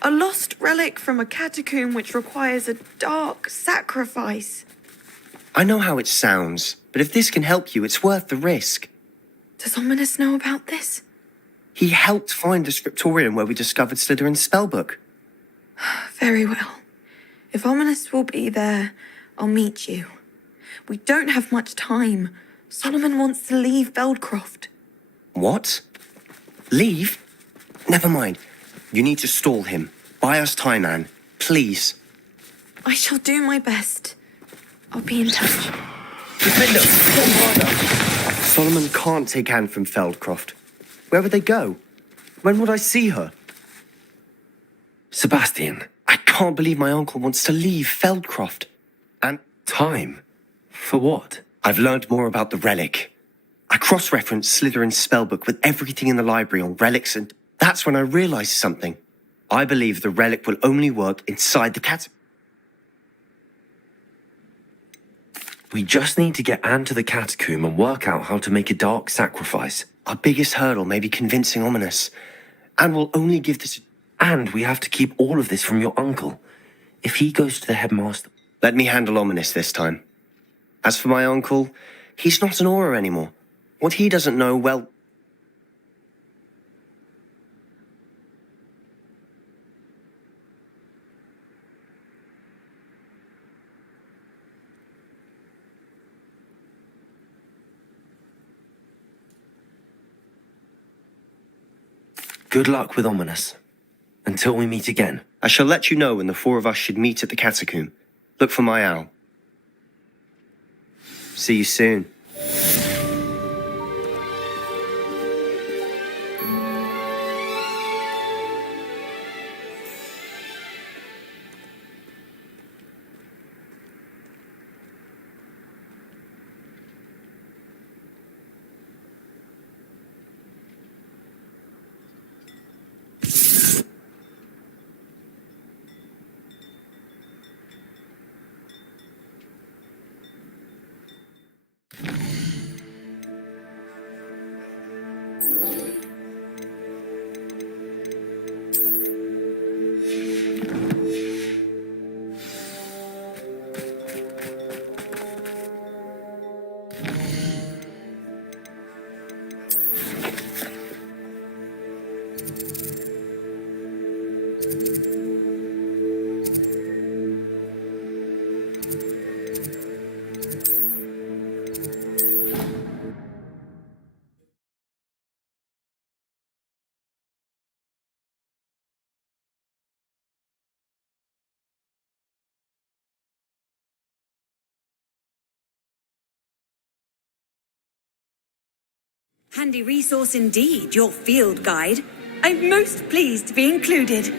A lost relic from a catacomb which requires a dark sacrifice. I know how it sounds, but if this can help you, it's worth the risk. Does Ominous know about this? He helped find the scriptorium where we discovered Slytherin's spellbook. Very well. If Ominous will be there, I'll meet you. We don't have much time. Solomon wants to leave Feldcroft. What? Leave? Never mind. You need to stall him. Buy us time, Anne. Please. I shall do my best. I'll be in touch. Defender, Solomon can't take Anne from Feldcroft. Where would they go? When would I see her? Sebastian. I can't believe my uncle wants to leave Feldcroft. And time? For what? I've learned more about the relic. I cross-referenced Slytherin's spellbook with everything in the library on relics, and that's when I realized something. I believe the relic will only work inside the catacomb. We just need to get Anne to the catacomb and work out how to make a dark sacrifice. Our biggest hurdle may be convincing Ominous. Anne will only give this... And we have to keep all of this from your uncle. If he goes to the headmaster... Let me handle Ominous this time. As for my uncle, he's not an Auror anymore. What he doesn't know, well... Good luck with Ominous. Until we meet again. I shall let you know when the four of us should meet at the catacomb. Look for my owl. See you soon. Handy resource indeed, your field guide. I'm most pleased to be included.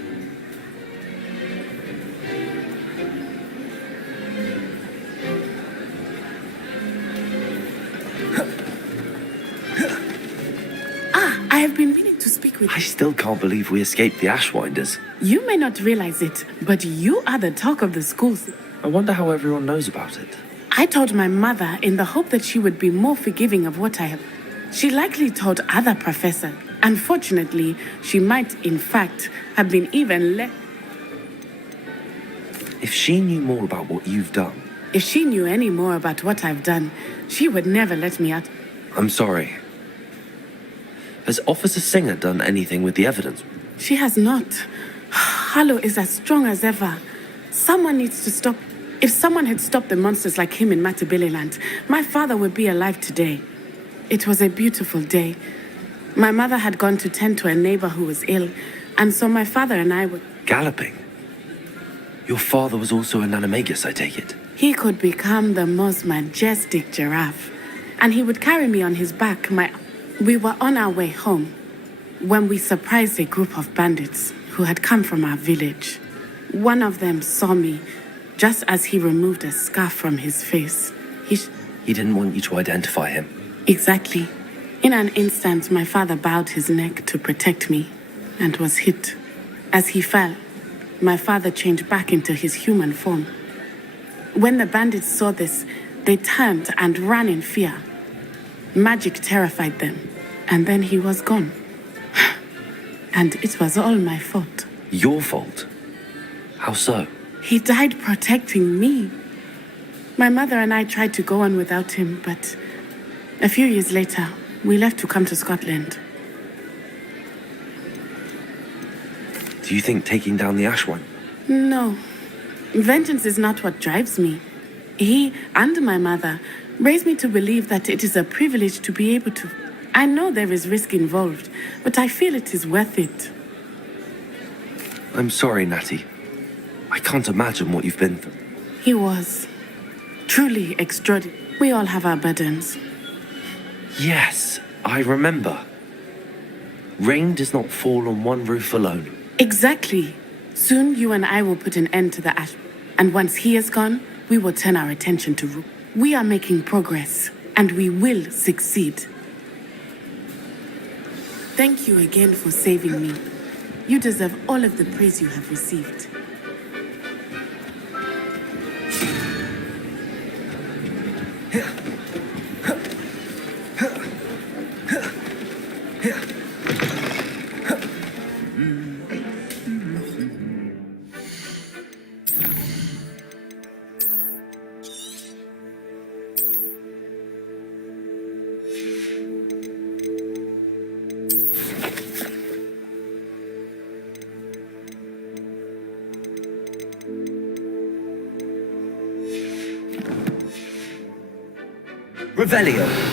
I have been meaning to speak with you. I still can't believe we escaped the Ashwinders. You may not realize it, but you are the talk of the school. I wonder how everyone knows about it. I told my mother in the hope that she would be more forgiving of what I have. She likely told other professors. Unfortunately, she might, in fact, have been even less. If she knew more about what you've done... If she knew any more about what I've done, she would never let me out. I'm sorry. Has Officer Singer done anything with the evidence? She has not. Harlow is as strong as ever. Someone needs to stop. If someone had stopped the monsters like him in Matabeleland, my father would be alive today. It was a beautiful day. My mother had gone to tend to a neighbor who was ill, and so my father and I were... Galloping? Your father was also an animagus, I take it? He could become the most majestic giraffe, and he would carry me on his back. We were on our way home when we surprised a group of bandits who had come from our village. One of them saw me just as he removed a scarf from his face. He didn't want you to identify him. Exactly. In an instant, my father bowed his neck to protect me and was hit. As he fell, my father changed back into his human form. When the bandits saw this, they turned and ran in fear. Magic terrified them, and then he was gone. And it was all my fault. Your fault? How so? He died protecting me. My mother and I tried to go on without him, but a few years later, we left to come to Scotland. Do you think taking down the Ashwine? No. Vengeance is not what drives me. He and my mother raised me to believe that it is a privilege to be able to... I know there is risk involved, but I feel it is worth it. I'm sorry, Natty. I can't imagine what you've been through. He was truly extraordinary. We all have our burdens. Yes, I remember. Rain does not fall on one roof alone. Exactly. Soon you and I will put an end to the ash. And once he is gone, we will turn our attention to Rook. We are making progress, and we will succeed. Thank you again for saving me. You deserve all of the praise you have received. Revelio.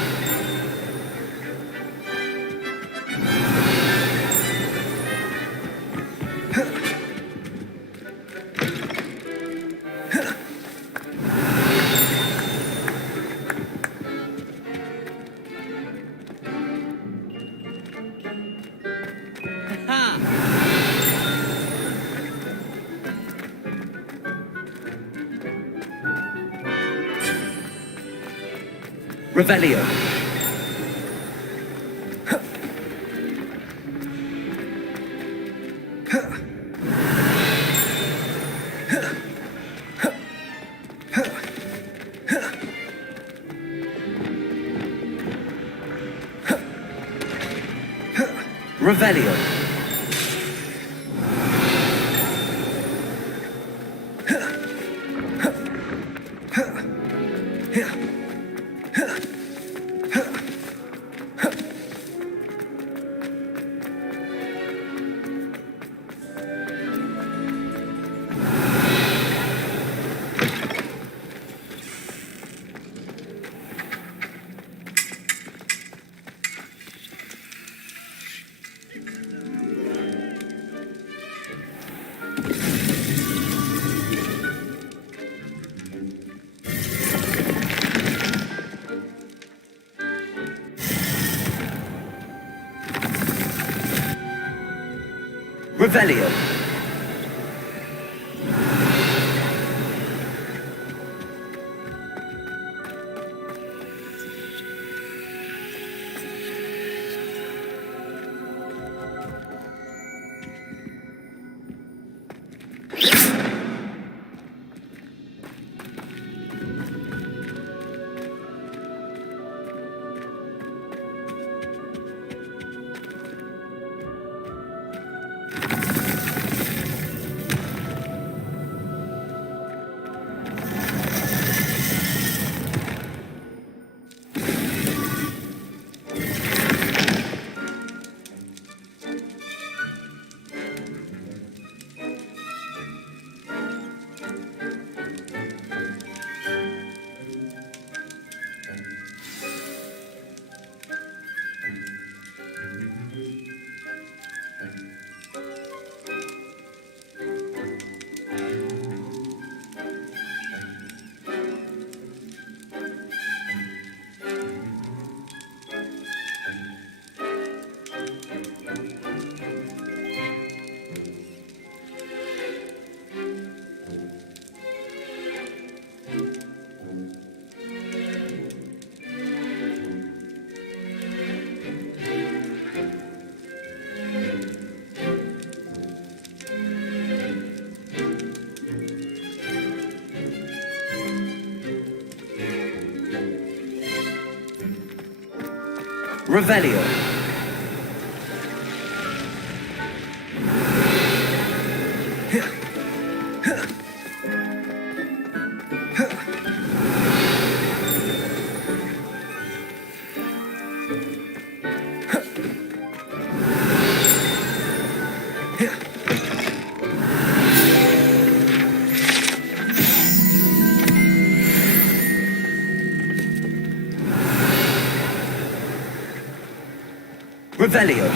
Revelio. Revelio. Revelio. Revelio. Revelio.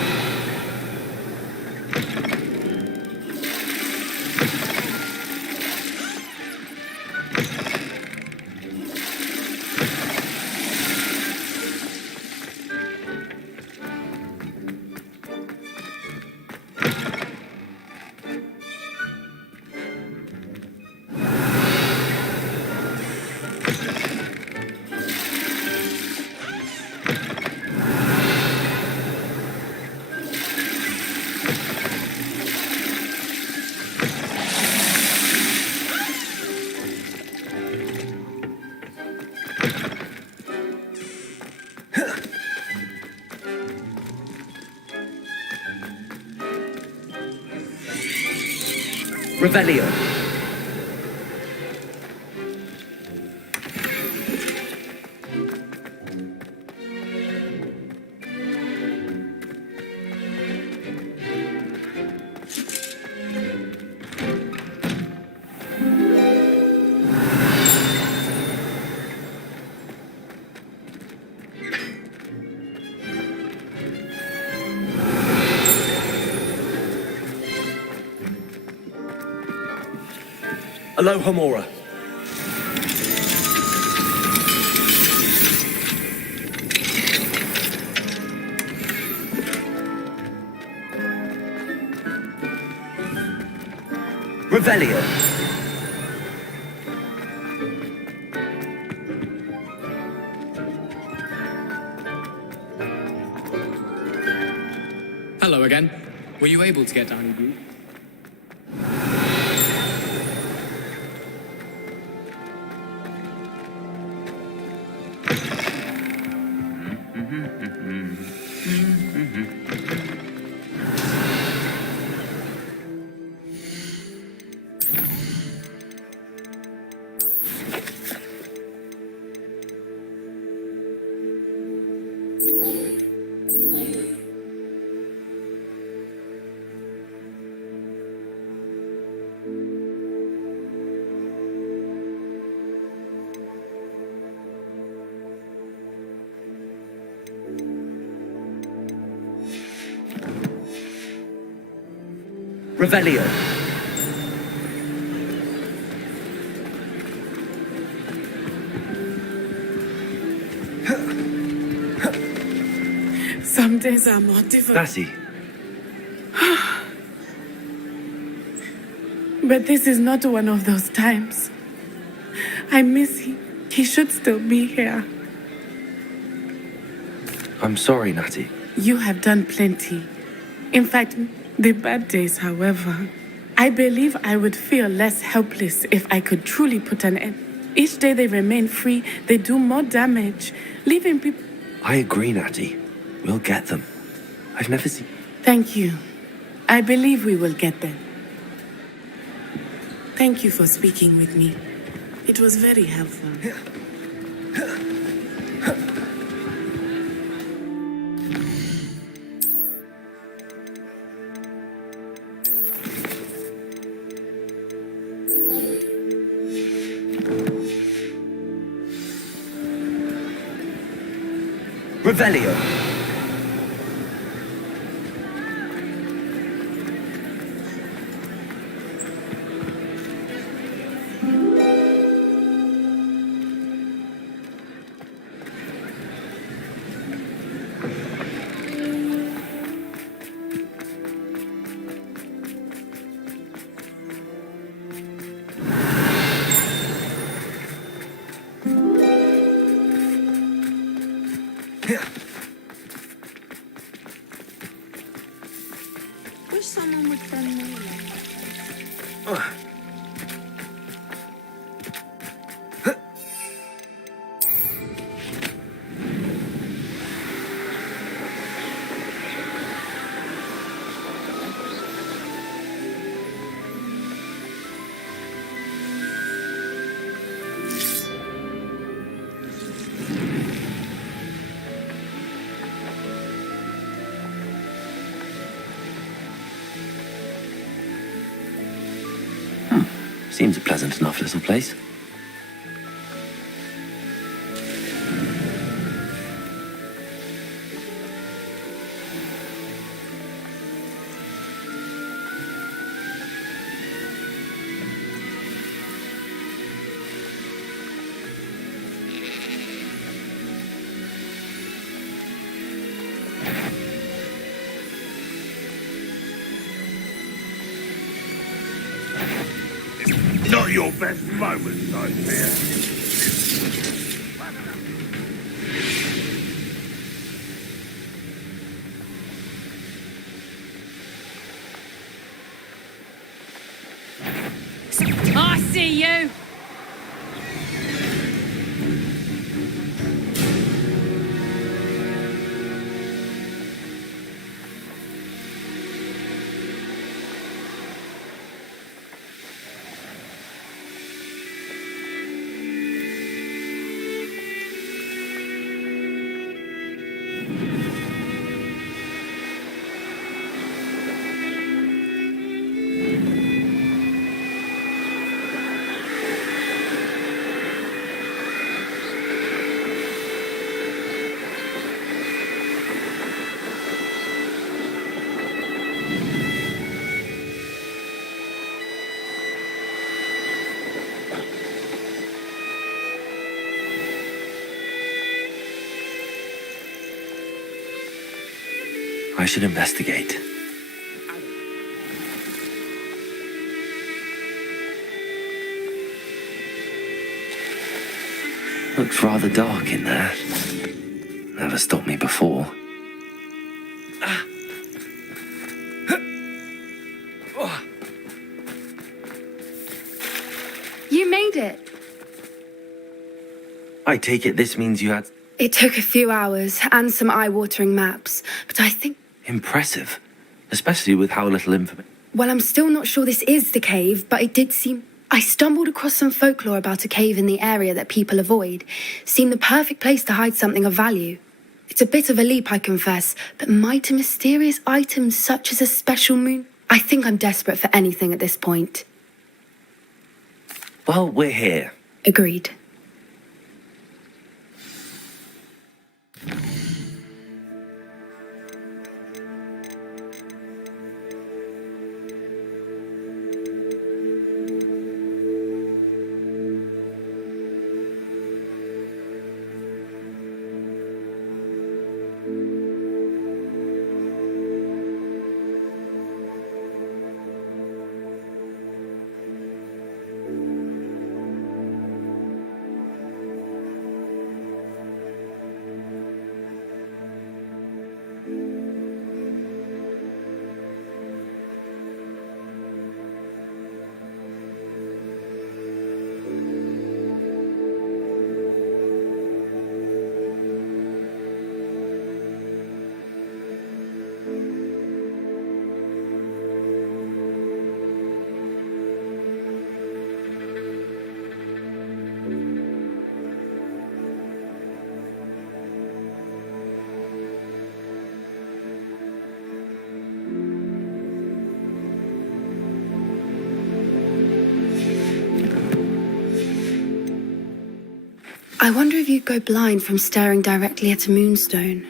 Revelio. Alohomora. Revelio. Hello again. Were you able to get to Honeybrew? Revelio. Some days are more difficult. Lassie, But this is not one of those times. I miss him. He should still be here. I'm sorry, Natty. You have done plenty. In fact, the bad days, however. I believe I would feel less helpless if I could truly put an end. Each day they remain free, they do more damage, leaving people... I agree, Natty. We'll get them. I've never seen... Thank you. I believe we will get them. Thank you for speaking with me. It was very helpful. Revelio. Wish someone would friend me. Seems a pleasant enough little place. Not your best moments, I fear. I see you. I should investigate. Looks rather dark in there. Never stopped me before. You made it. I take it this means you had... It took a few hours and some eye-watering maps, but I think... Impressive. Especially with how little information... Well, I'm still not sure this is the cave, but it did seem... I stumbled across some folklore about a cave in the area that people avoid. Seemed the perfect place to hide something of value. It's a bit of a leap, I confess, but might a mysterious item such as a special moon... I think I'm desperate for anything at this point. Well, we're here. Agreed. I wonder if you'd go blind from staring directly at a moonstone.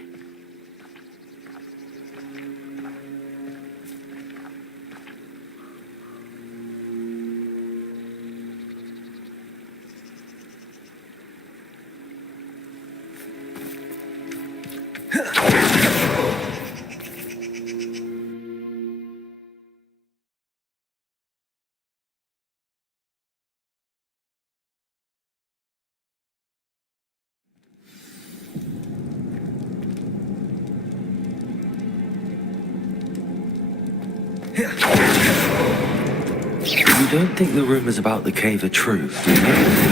You don't think the rumors about the cave are true, do you?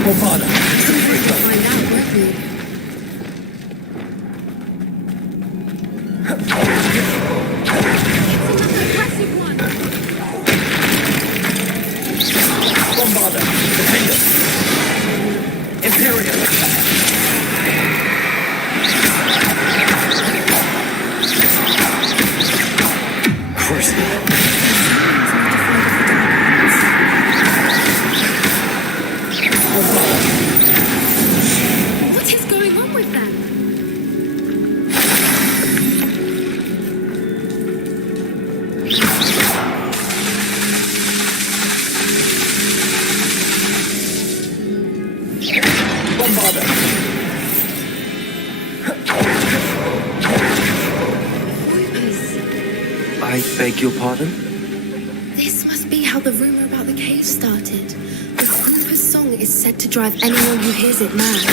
We'll find out, won't we? Bombarder, Defender, Imperial. What is going on with them? Bombarder. I beg your pardon? This must be how the rumor about the cave started. The Hooper's song is said to drive anyone who hears it mad.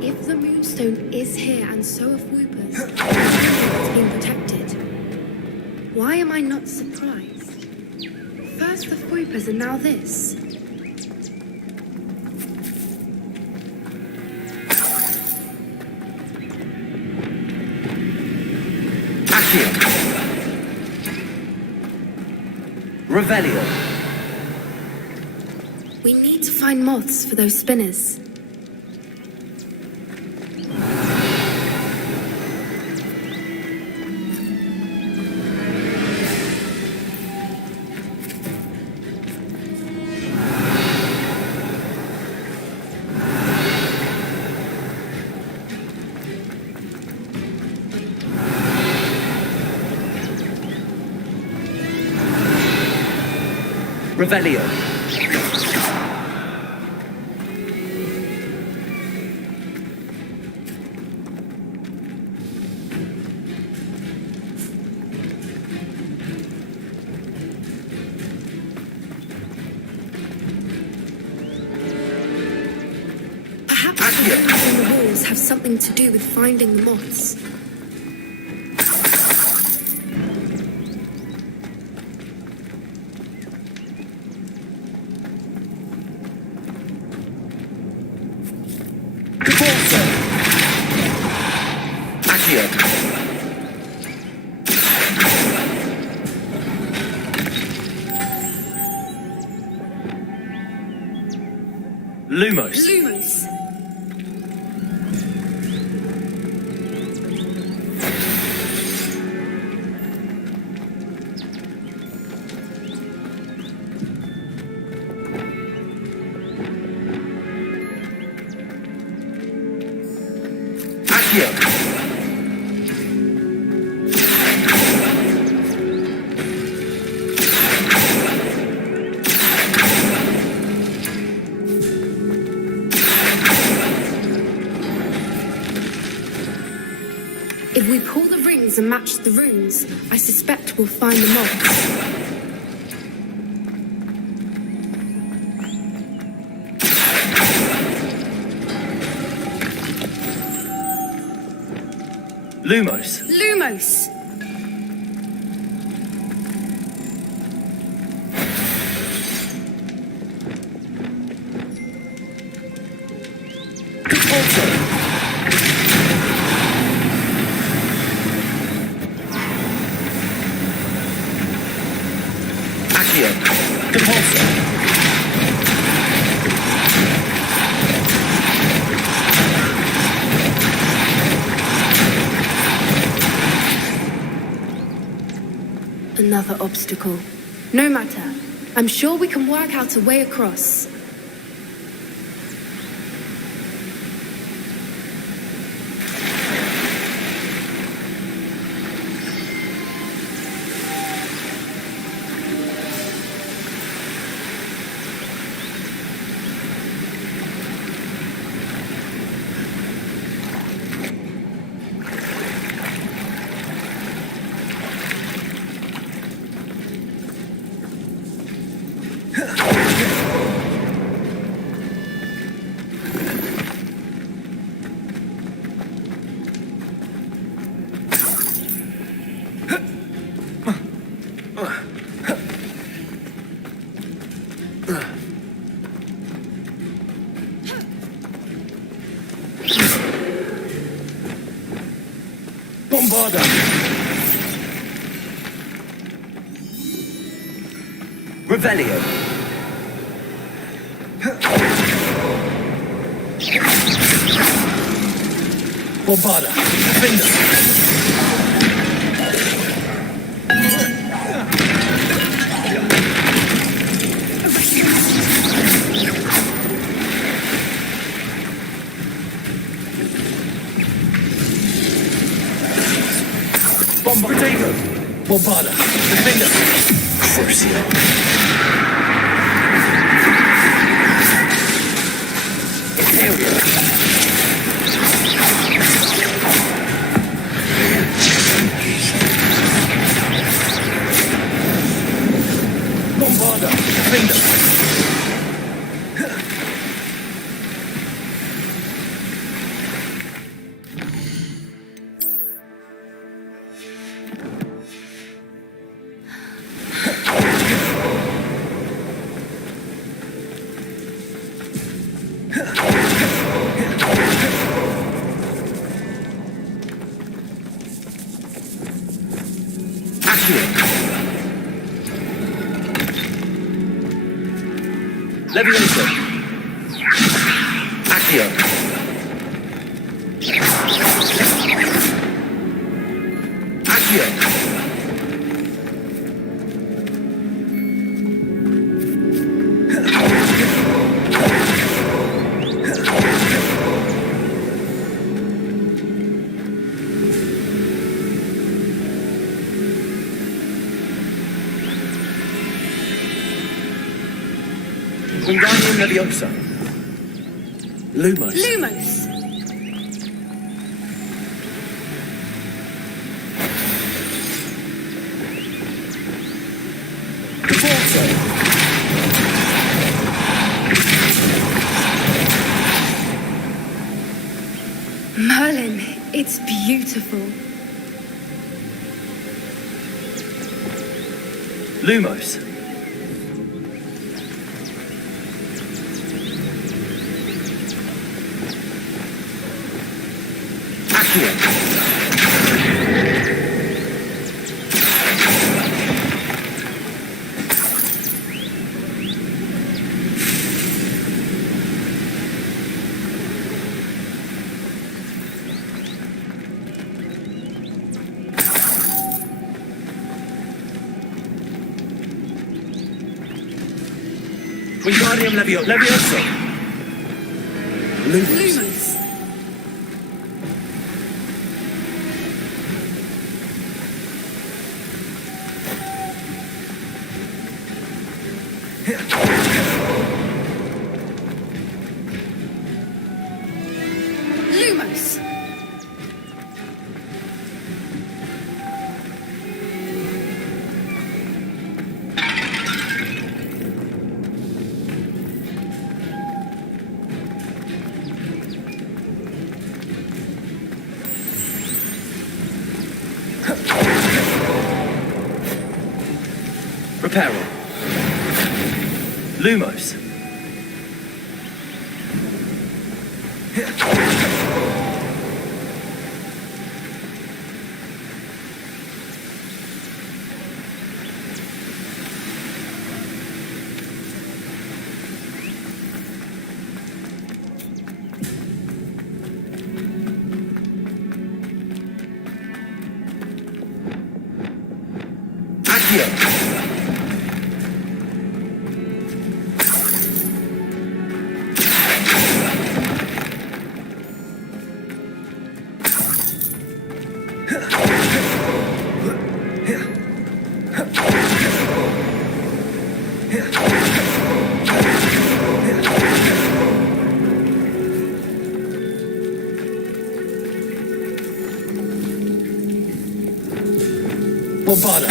If the moonstone is here and so are Whoopers, it's being protected. Why am I not surprised? First the Whoopers and now this. Accio. Revelio. We need to find moths for those spinners. Revelio. Perhaps the runes in the walls have something to do with finding the moths. Lumos. Lumos. Accio. If we pull the rings and match the runes, I suspect we'll find the moths. Lumos. Lumos! Accio. Depulso. Another obstacle. No matter. I'm sure we can work out a way across. Bombarda! Revelio! Bombarda! Defender! Bombardego! Bombarda! Defender! Crucio! Area! Bombarda! Defender! Levioso. Accio. Accio. Wingardium Leviosa. Lumos. Lumos! Caforzo. Merlin, it's beautiful. Lumos. Wingardium Levioso. Lumos. Lumos. Reparo. Lumos. Accio. Bombarda.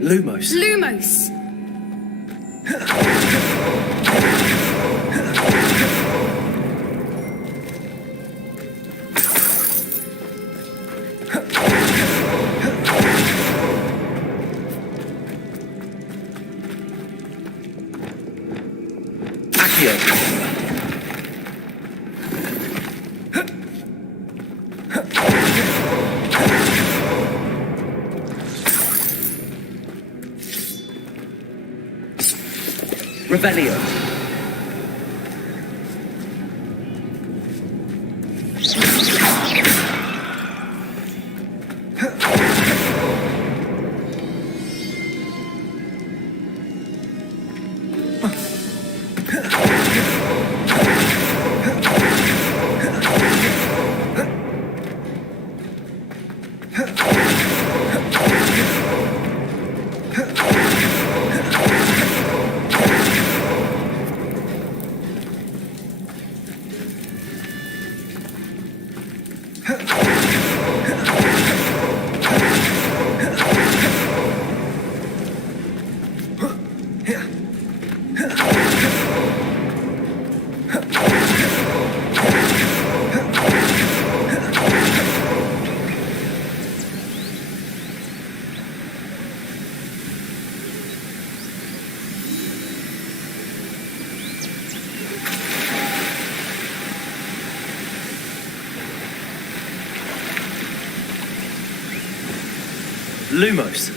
Lumos. Lumos! Revelio. Lumos.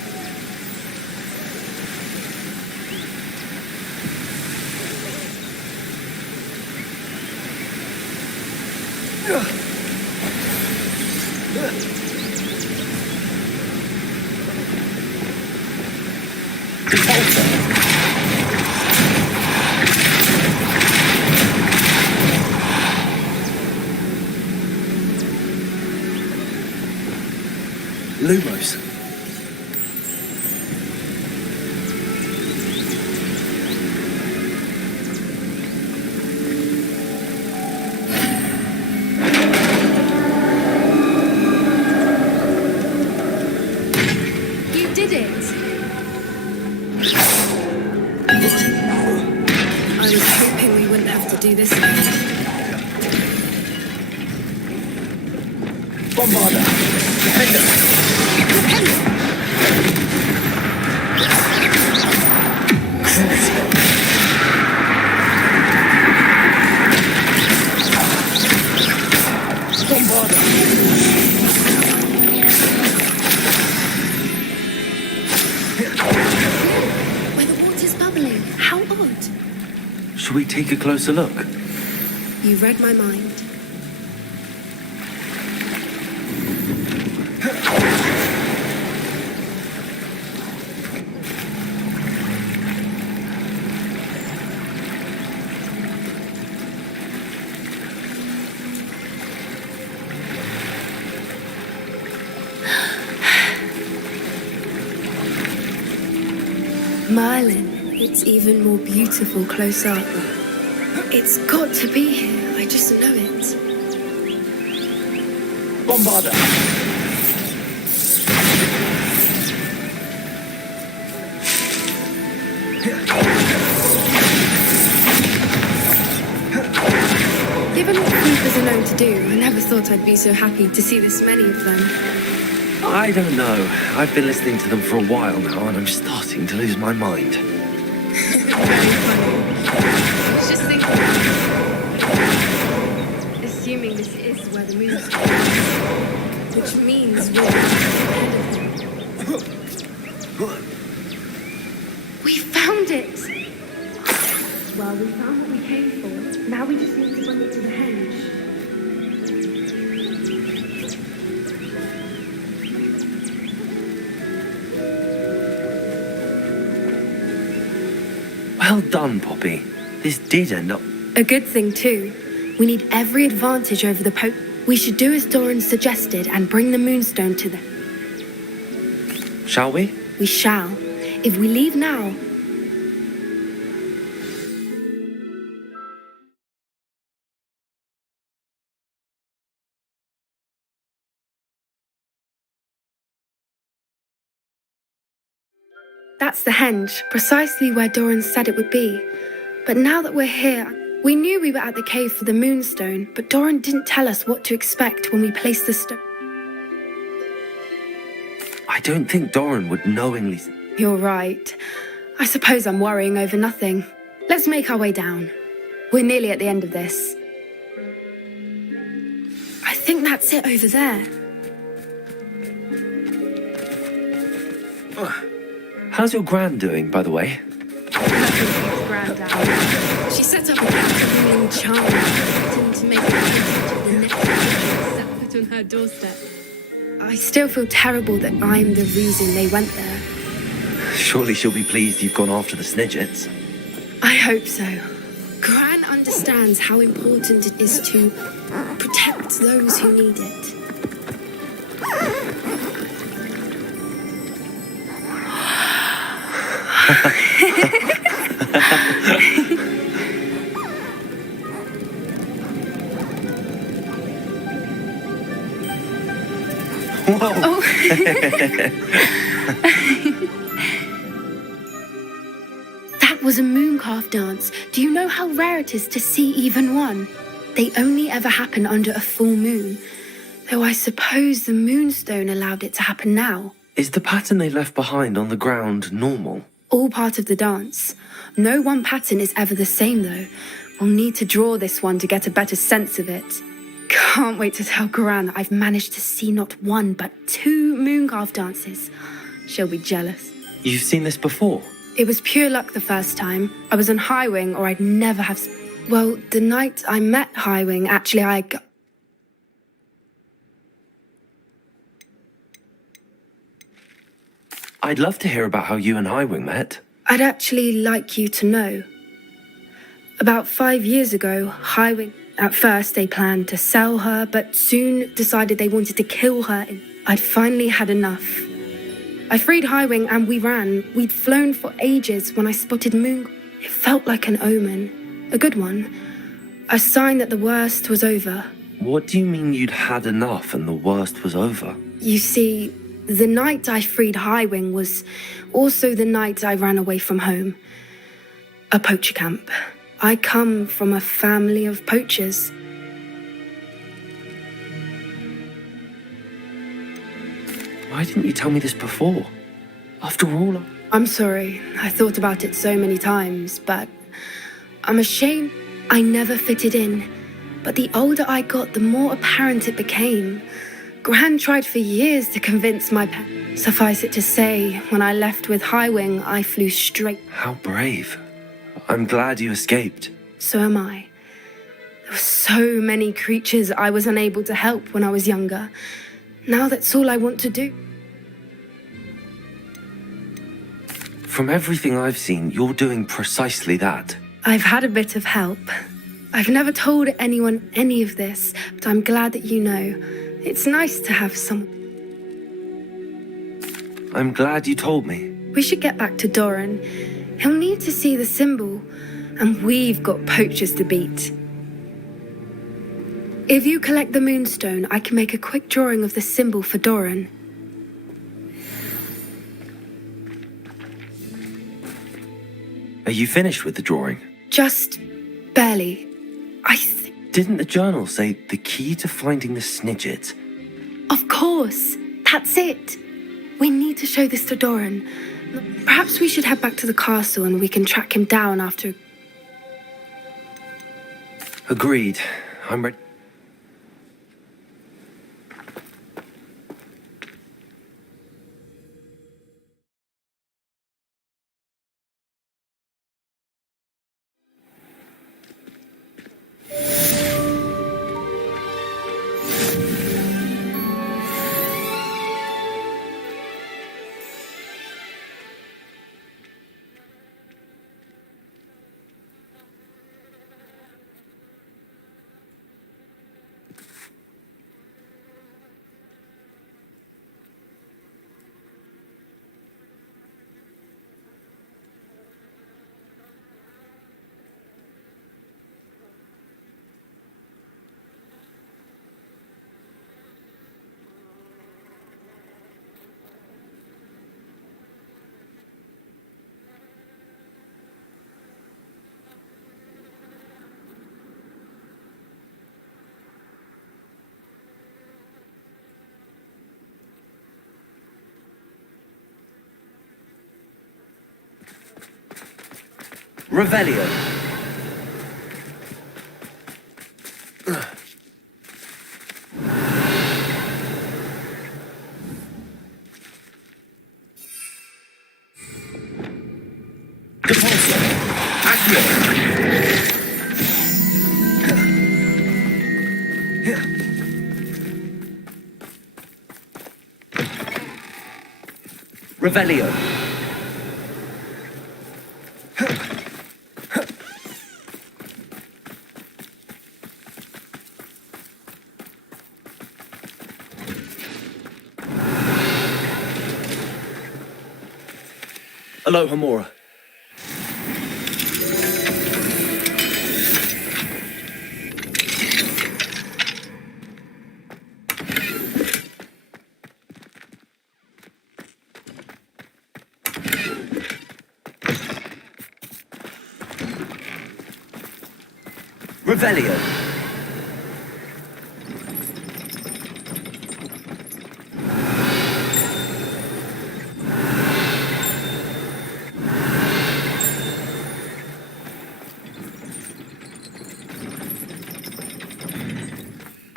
Lumos. You did it! I was hoping we wouldn't have to do this again. Bombarda. Defender. Where the water's bubbling. How odd. Should we take a closer look? You read my mind. Merlin, it's even more beautiful close up. It's got to be here. I just know it. Bombarda. Given what creepers are known to do, I never thought I'd be so happy to see this many of them. I don't know. I've been listening to them for a while now, and I'm starting to lose my mind. Very funny. I was just thinking, assuming this is where the moonstone, which means we're ahead of them. We found it! Well, we found what we came for. Now we just need to bring it to the henge. Well done, Poppy. This did end up... A good thing, too. We need every advantage over the Pope. We should do as Doran suggested and bring the moonstone to them. Shall we? We shall. If we leave now... That's the henge, precisely where Doran said it would be. But now that we're here, we knew we were at the cave for the moonstone, but Doran didn't tell us what to expect when we placed the stone. I don't think Doran would knowingly... You're right. I suppose I'm worrying over nothing. Let's make our way down. We're nearly at the end of this. I think that's it over there. How's your gran doing, by the way? She set up a healing charm to make the next set foot on her doorstep. I still feel terrible that I'm the reason they went there. Surely she'll be pleased you've gone after the Snidgets. I hope so. Gran understands how important it is to protect those who need it. Whoa. That was a mooncalf dance. Do you know how rare it is to see even one? They only ever happen under a full moon. Though I suppose the moonstone allowed it to happen now. Is the pattern they left behind on the ground normal? All part of the dance. No one pattern is ever the same, though. We'll need to draw this one to get a better sense of it. Can't wait to tell Gran that I've managed to see not one, but 2 mooncalf dances. She'll be jealous. You've seen this before? It was pure luck the first time. I was on Highwing, or I'd never have... Well, the night I met Highwing, actually, I'd love to hear about how you and Highwing met. I'd actually like you to know. About 5 years ago, Highwing... At first, they planned to sell her, but soon decided they wanted to kill her. I'd finally had enough. I freed Highwing and we ran. We'd flown for ages when I spotted Moon. It felt like an omen. A good one. A sign that the worst was over. What do you mean you'd had enough and the worst was over? You see, the night I freed Highwing was also the night I ran away from home. A poacher camp. I come from a family of poachers. Why didn't you tell me this before? After all, I'm sorry. I thought about it so many times, but I'm ashamed I never fitted in. But the older I got, the more apparent it became. Gran tried for years to convince my parents. Suffice it to say, when I left with Highwing, I flew straight. How brave. I'm glad you escaped. So am I. There were so many creatures I was unable to help when I was younger. Now that's all I want to do. From everything I've seen, you're doing precisely that. I've had a bit of help. I've never told anyone any of this, but I'm glad that you know. It's nice to have someone. I'm glad you told me. We should get back to Doran. He'll need to see the symbol, and we've got poachers to beat. If you collect the moonstone, I can make a quick drawing of the symbol for Doran. Are you finished with the drawing? Just barely. Didn't the journal say the key to finding the Snidget? Of course. That's it. We need to show this to Doran. Perhaps we should head back to the castle and we can track him down after... Agreed. I'm ready. Revelio. Revelio. Aloha Mora. Revelio.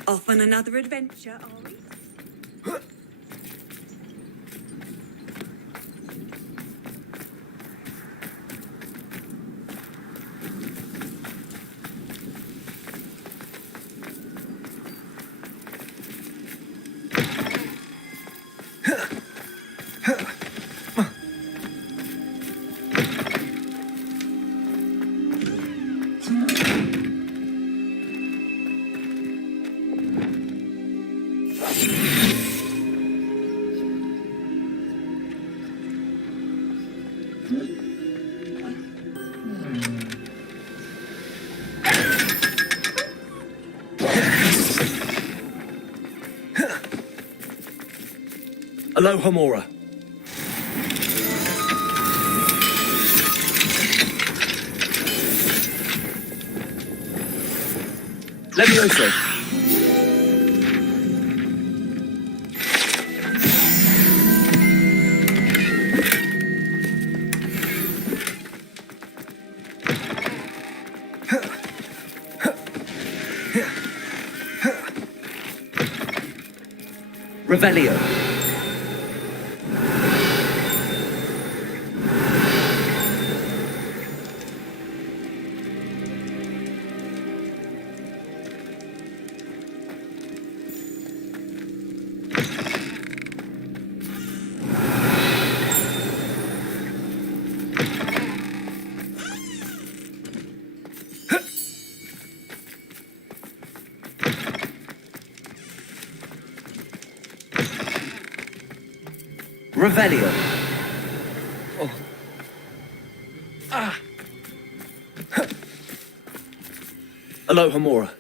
Off on another adventure, are we? Aloha Mora. Levioso. Revelio. Revelio. Oh. Ah. Aloha Mora.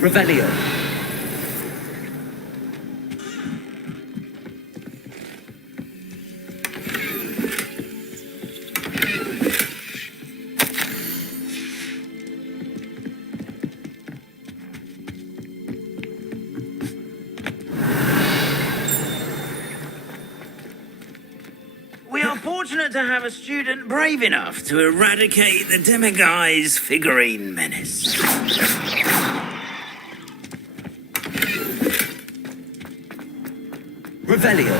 Revelio. We are fortunate to have a student brave enough to eradicate the Demiguise figurine menace. Revelio.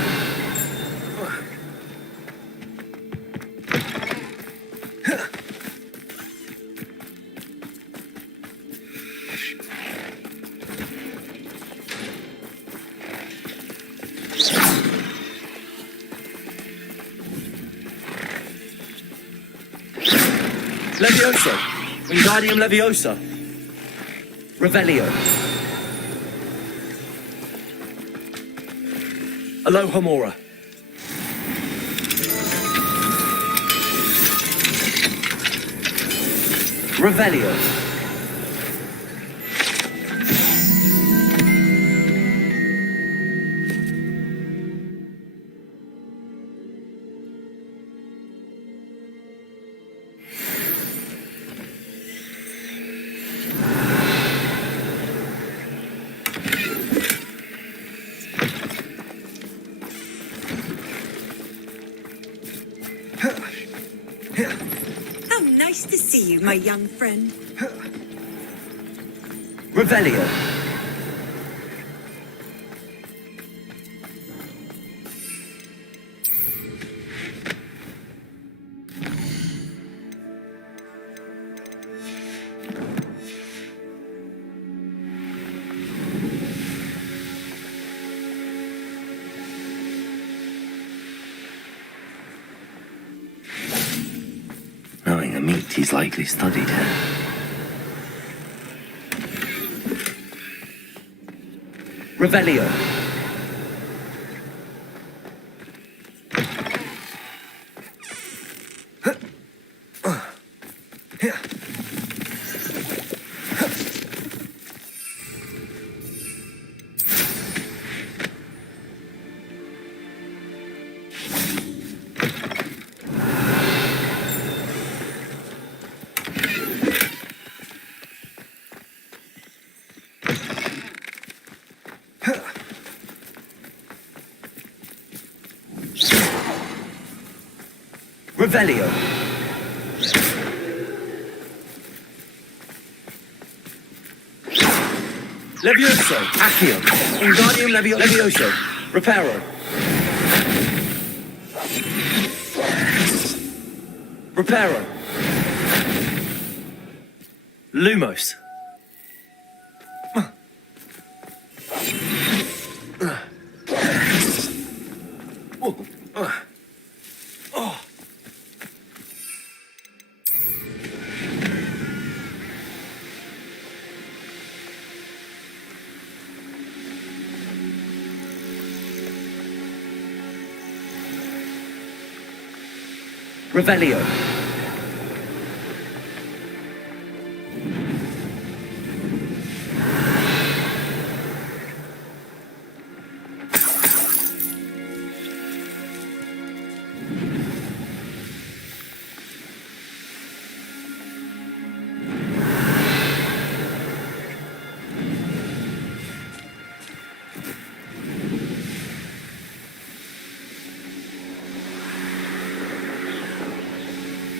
Levioso. Wingardium Leviosa. Revelio. Aloha Mora. Revelio. see you, my young friend. Revelio. Knowing a meat he's likely studied here. Revelio. Revelio. Levioso. Accio. Wingardium Levioso. Reparo. Reparo. Lumos. Revelio.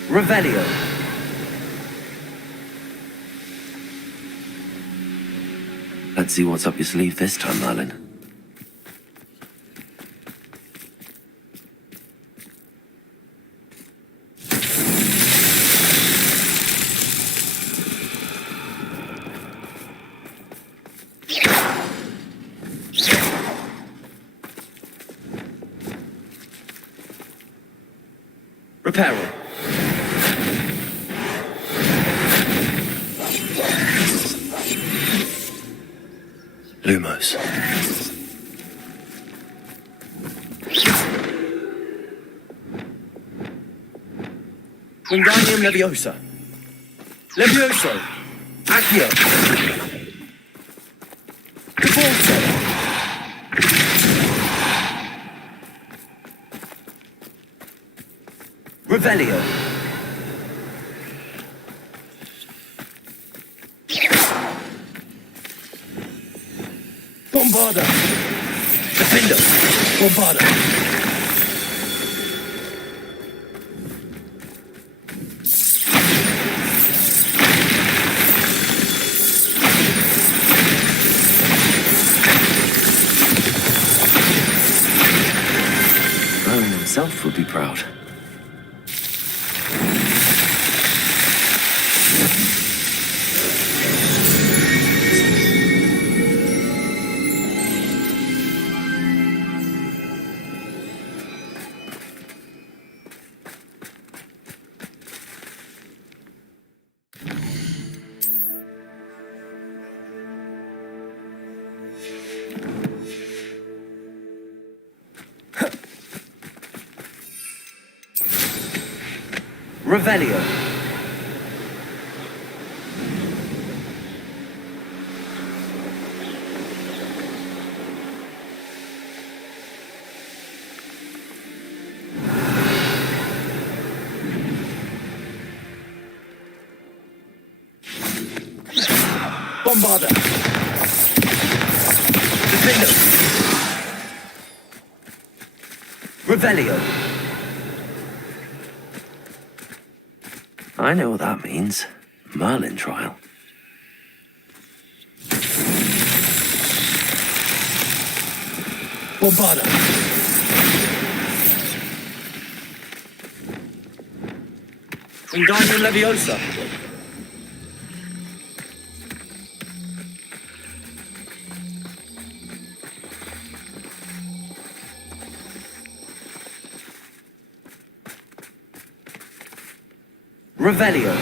Revelio. Let's see what's up your sleeve this time, Merlin. Reparo. Lumos. Wingardium Leviosa. Levioso. Accio. Caforzo. Revelio. Bombarda. Defendo. Bombarda. Merlin himself would be proud. Revelio. Bombarda. Defendo. Revelio. I know what that means. Merlin trial. Bombada. Wingardium Leviosa. Revelio.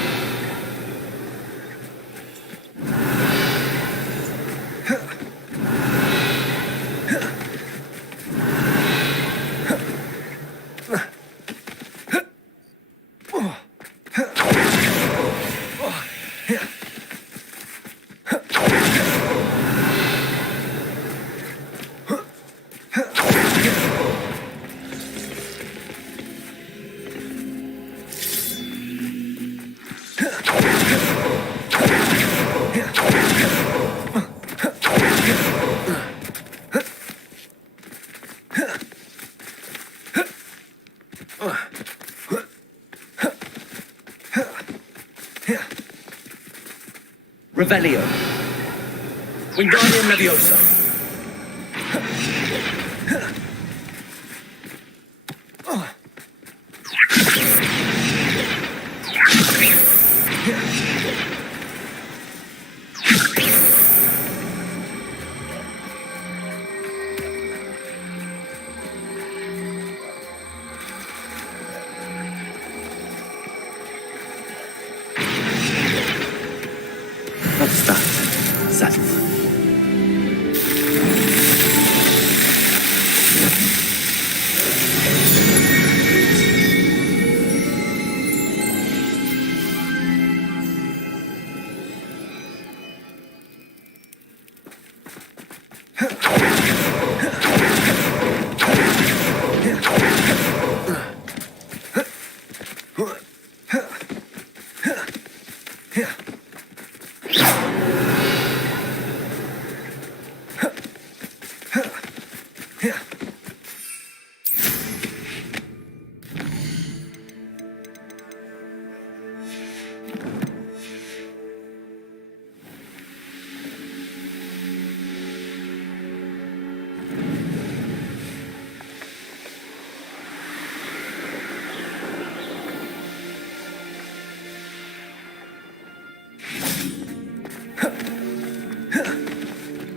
Revelio. Wingardium Leviosa. What's that? Settled.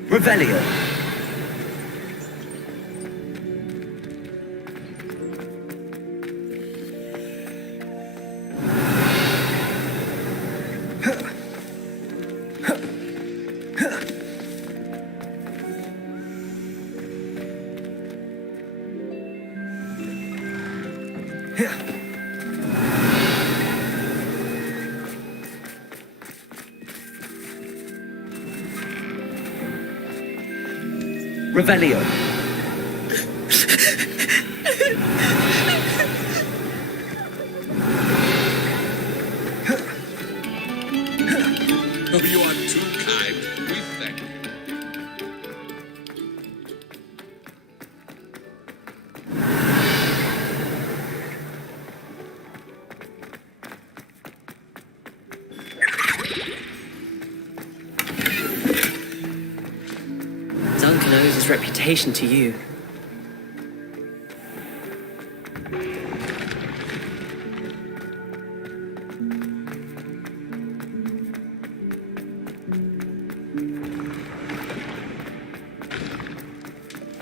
Revelio. Revelio. Oh, you are too kind. We thank you. Duncan owes his reputation to you.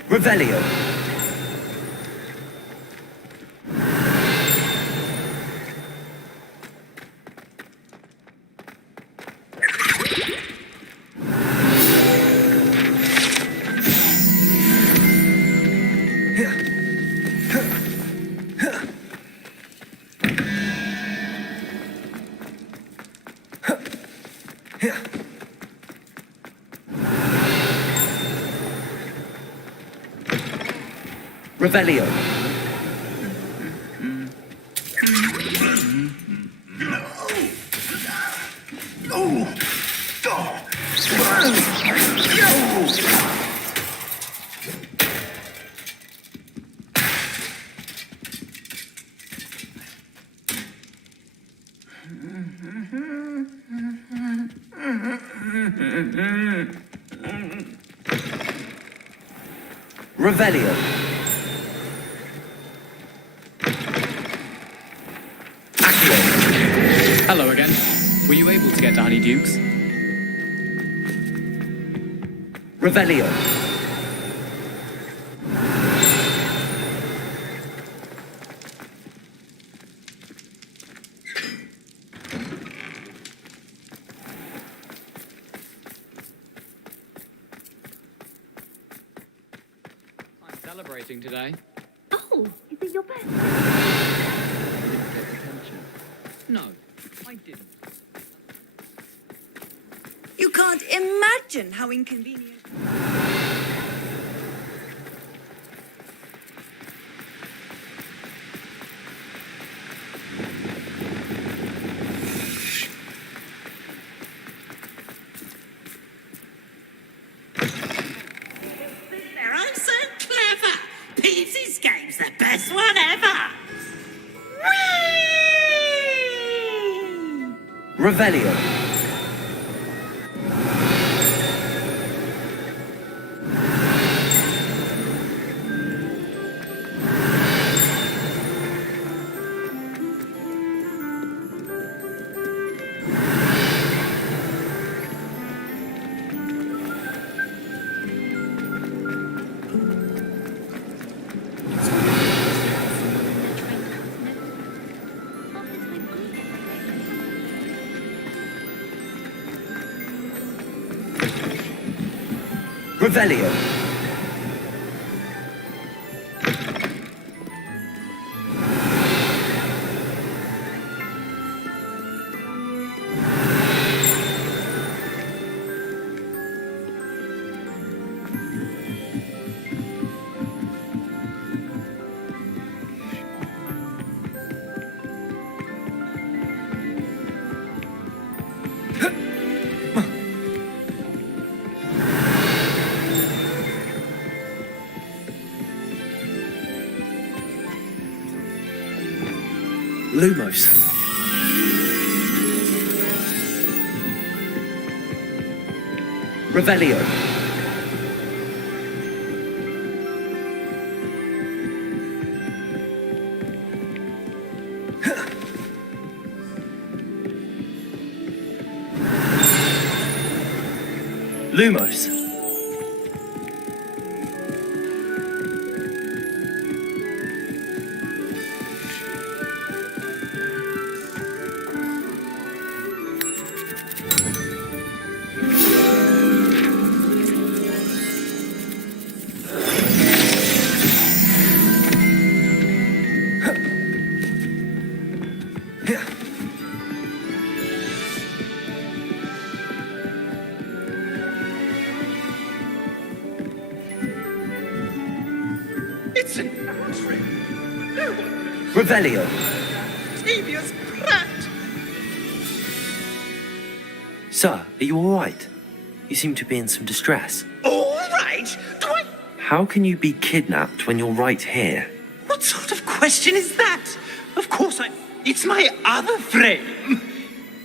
Revelio. Revelio. Revelio. Hello again. Were you able to get to Honeydukes? Revelio. I'm celebrating today. Oh, is it your birthday? No, I didn't. You can't imagine how inconvenient. I'm so clever. Pete's game's the best one ever. Revelio. Revelio. Lumos. Revelio. Lumos. It's an outrage. No one Revelio. Tedious brat. Sir, are you all right? You seem to be in some distress. All right. Do I? How can you be kidnapped when you're right here? What sort of question is that? Of course It's my other frame.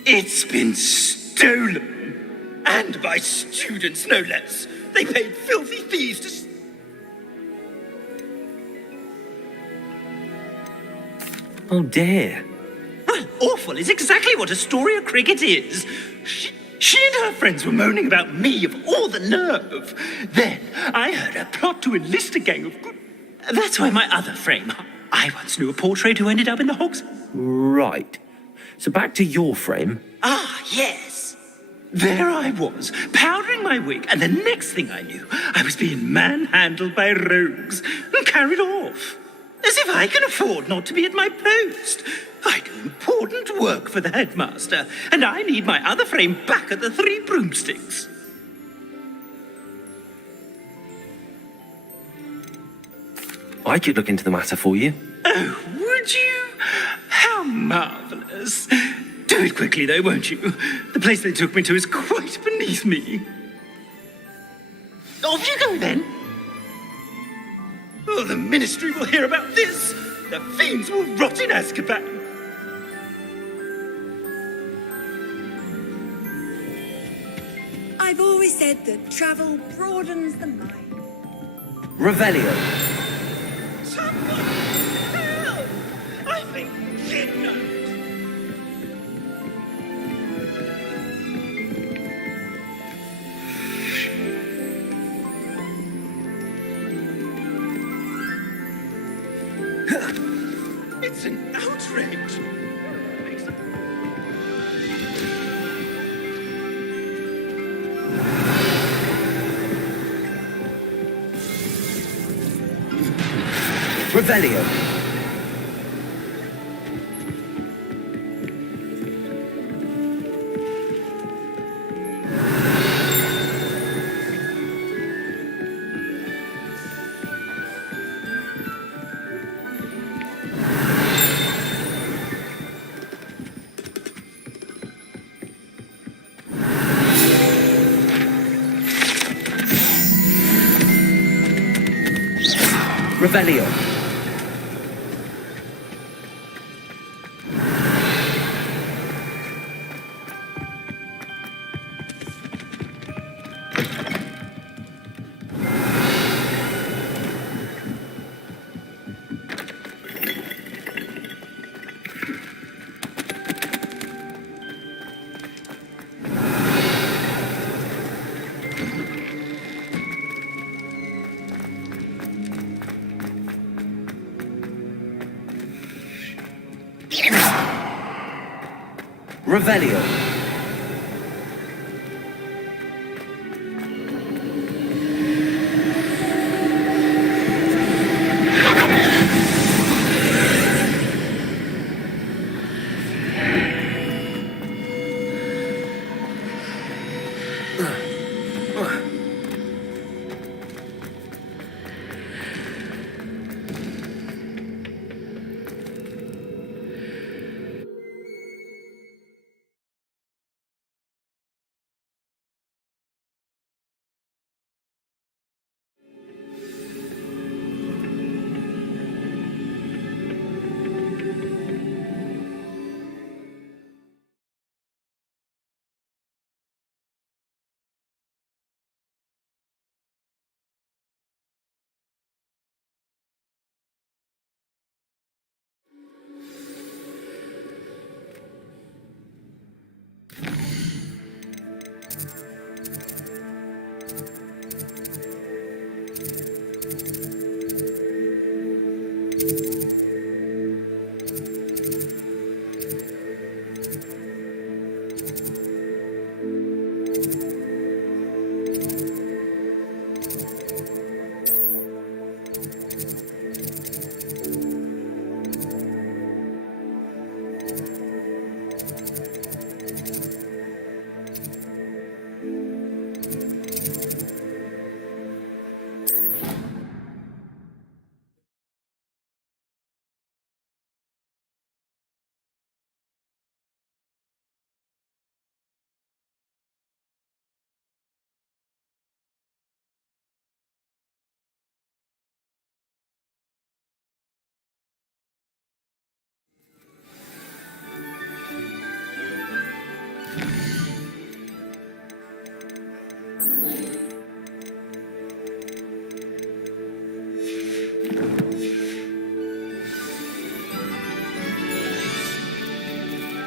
It's been stolen. And by students, no less. They paid filthy fees to... Oh dear. Well, awful is exactly what Astoria Cricket is. She and her friends were moaning about me of all the nerve. Then I heard her plot to enlist a gang of good... That's why my other frame. I once knew a portrait who ended up in the hogs... Right. So back to your frame. Ah, yes. There I was, powdering my wig, and the next thing I knew, I was being manhandled by rogues and carried off. As if I can afford not to be at my post. I do important work for the headmaster, and I need my other frame back at the Three Broomsticks. I could look into the matter for you. Oh, would you? How marvelous. Do it quickly, though, won't you? The place they took me to is quite beneath me. Off you go, then. Oh, the ministry will hear about this. The fiends will rot in Azkaban. I've always said that travel broadens the mind. Revelio. Someone help! I've been kidnapped. It's an outrage. Revelio. Revelio. Revelio.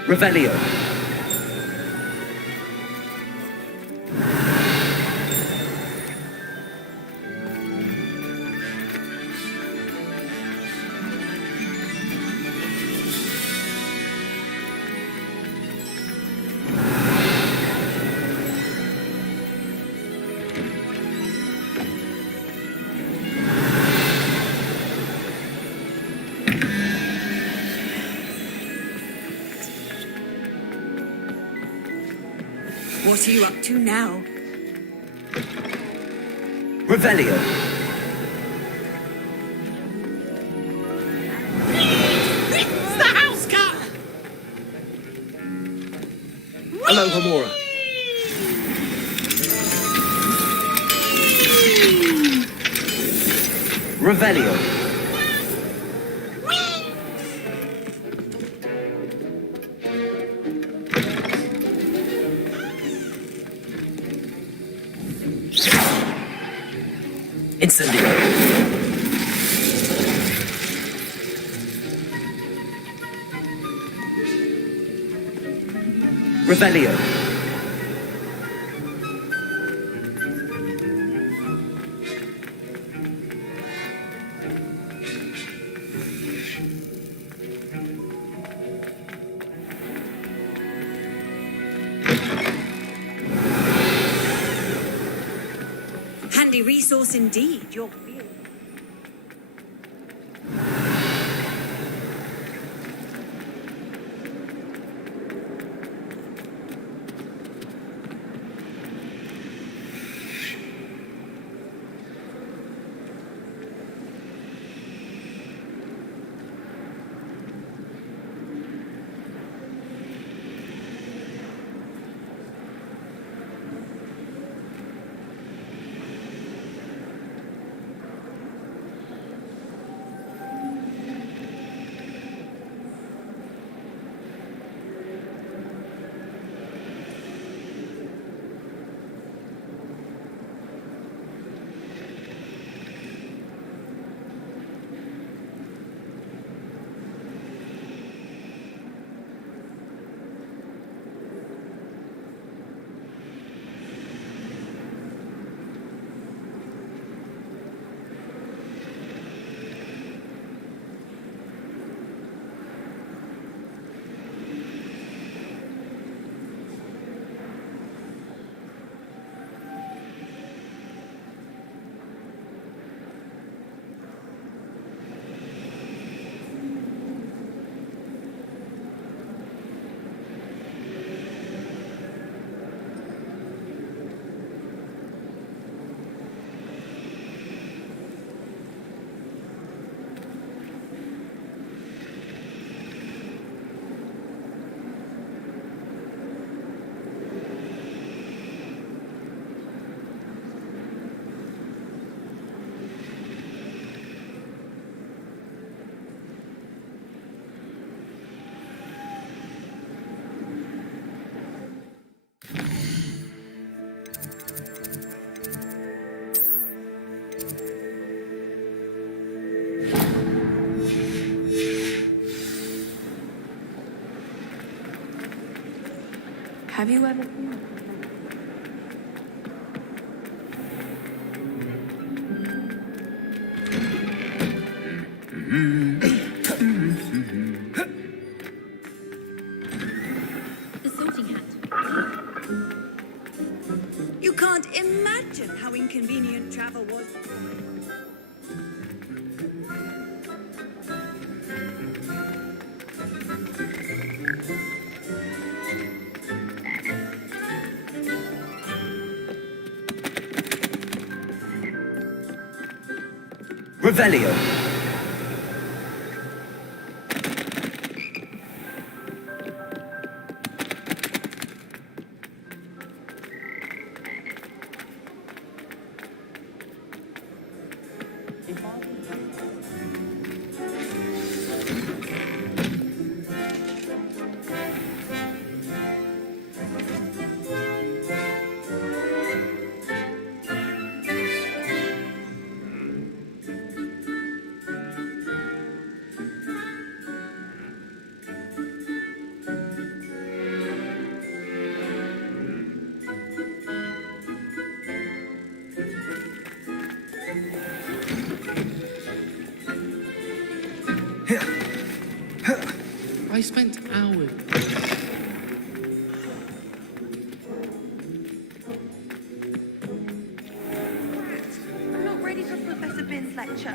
Revelio. What are you up to now? Revelio. It's the house cat! Hello, Homora. Revelio. Incendio. Revelio. Handy resource indeed, your field. Have you ever... The sorting hat. You can't imagine how inconvenient travel was. Revelio. I spent hours. I'm not ready for Professor Bin's lecture.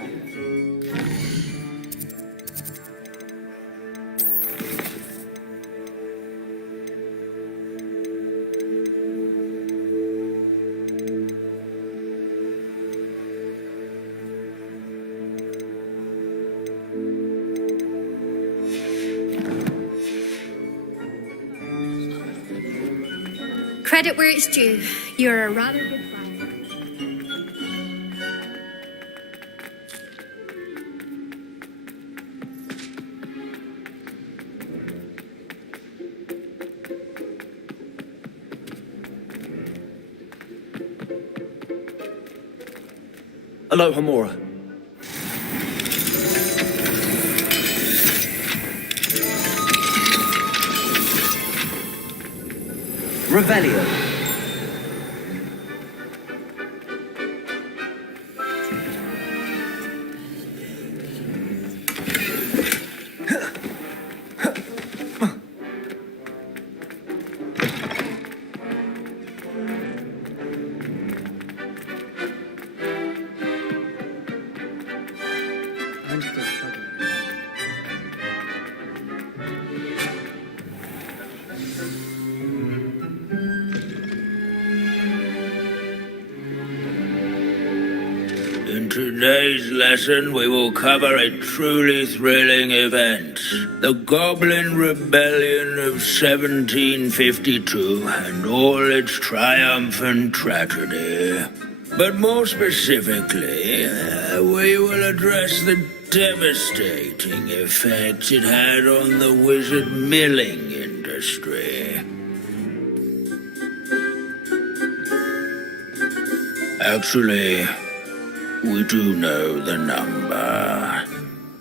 Credit where it's due. You're a rather good friend. Aloha Mora. Revelio. In today's lesson, we will cover a truly thrilling event. The Goblin Rebellion of 1752 and all its triumphant tragedy. But more specifically, we will address the devastating effect it had on the wizard milling industry. Actually, we do know the number.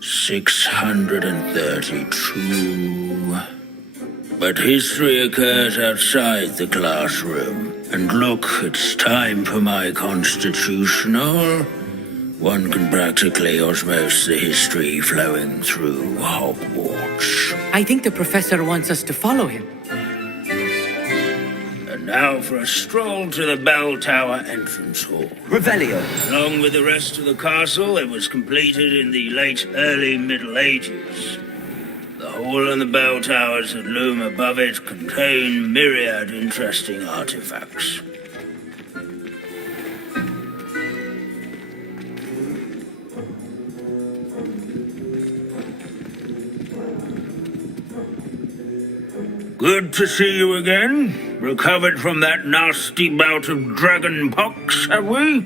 632. But history occurs outside the classroom. And look, it's time for my constitutional. One can practically osmose the history flowing through Hogwarts. I think the professor wants us to follow him. And now for a stroll to the bell tower entrance hall. Revelio. Along with the rest of the castle, it was completed in the late early Middle Ages. The hall and the bell towers that loom above it contain myriad interesting artifacts. Good to see you again. Recovered from that nasty bout of dragon pox, have we?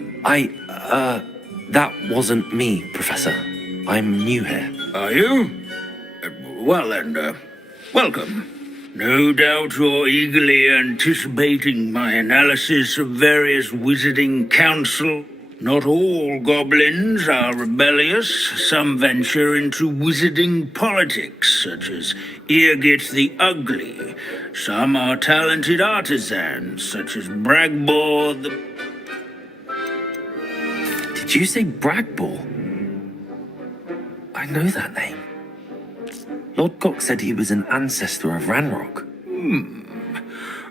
That wasn't me, Professor. I'm new here. Are you? Well then, welcome. No doubt you're eagerly anticipating my analysis of various wizarding council. Not all goblins are rebellious. Some venture into wizarding politics, such as Eargit the Ugly. Some are talented artisans, such as Bragbor the... Did you say Bragbor? I know that name. Lord Cox said he was an ancestor of Ranrock.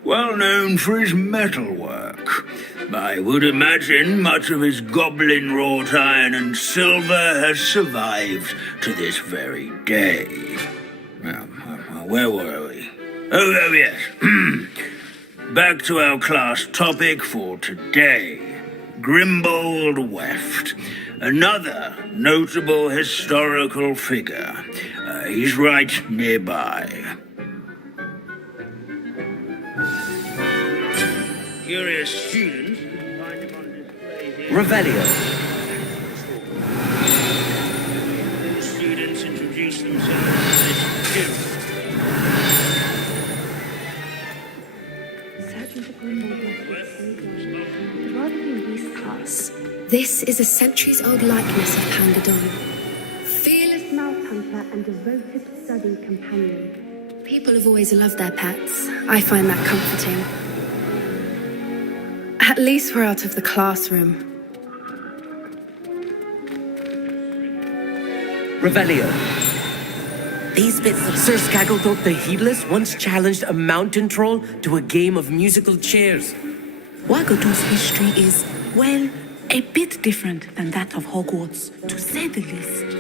Well known for his metalwork. I would imagine much of his goblin wrought iron and silver has survived to this very day. Now, where were we? Oh yes. Back to our class topic for today. Grimbold Weft. Another notable historical figure. He's right nearby. Curious students find him on display here. Revelio. Students introduce themselves as students. Searching for Grimbold rather than this class. This is a centuries-old likeness of Pandadon. Fearless mouse hunter and devoted study companion. People have always loved their pets. I find that comforting. At least we're out of the classroom. Revelio. These bits of Sir Skagglethrot the Heedless once challenged a mountain troll to a game of musical chairs. Wagadu's history is, well, a bit different than that of Hogwarts, to say the least.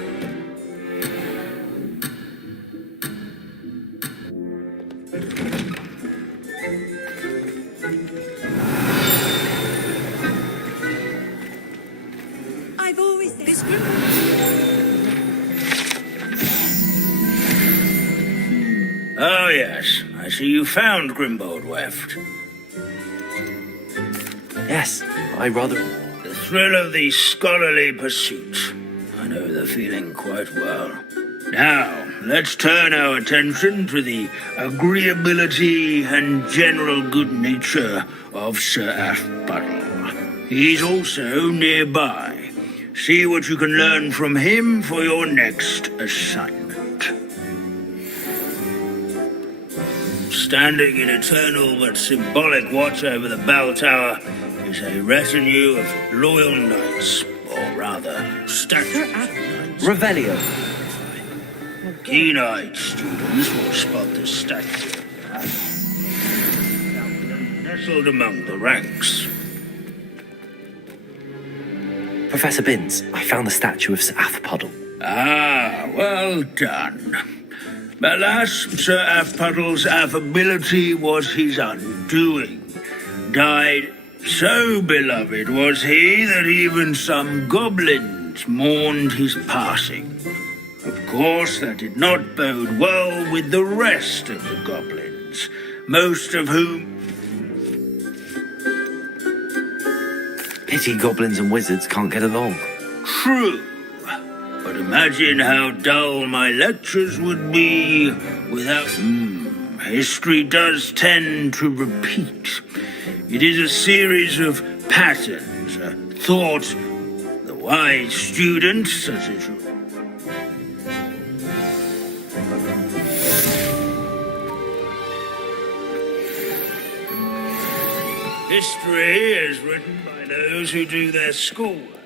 I've always said this Oh yes, I see you found Grimbold Weft. Yes, I rather... The thrill of the scholarly pursuit. I know the feeling quite well. Now, let's turn our attention to the agreeability and general good nature of Sir Ashbuttle. He's also nearby. See what you can learn from him for your next assignment. Standing in eternal but symbolic watch over the bell tower is a retinue of loyal knights, or rather, statues. Revelio. Keen-eyed students will spot the statue nestled among the ranks. Professor Binns, I found the statue of Sir Athpuddle. Ah, well done. Alas, Sir Athpuddle's affability was his undoing. Died so beloved was he that even some goblins mourned his passing. Of course, that did not bode well with the rest of the goblins, most of whom... Pity goblins and wizards can't get along. True. But imagine how dull my lectures would be without... History does tend to repeat. It is a series of patterns, a thought. The wise student, such as you... History is written by those who do their schoolwork.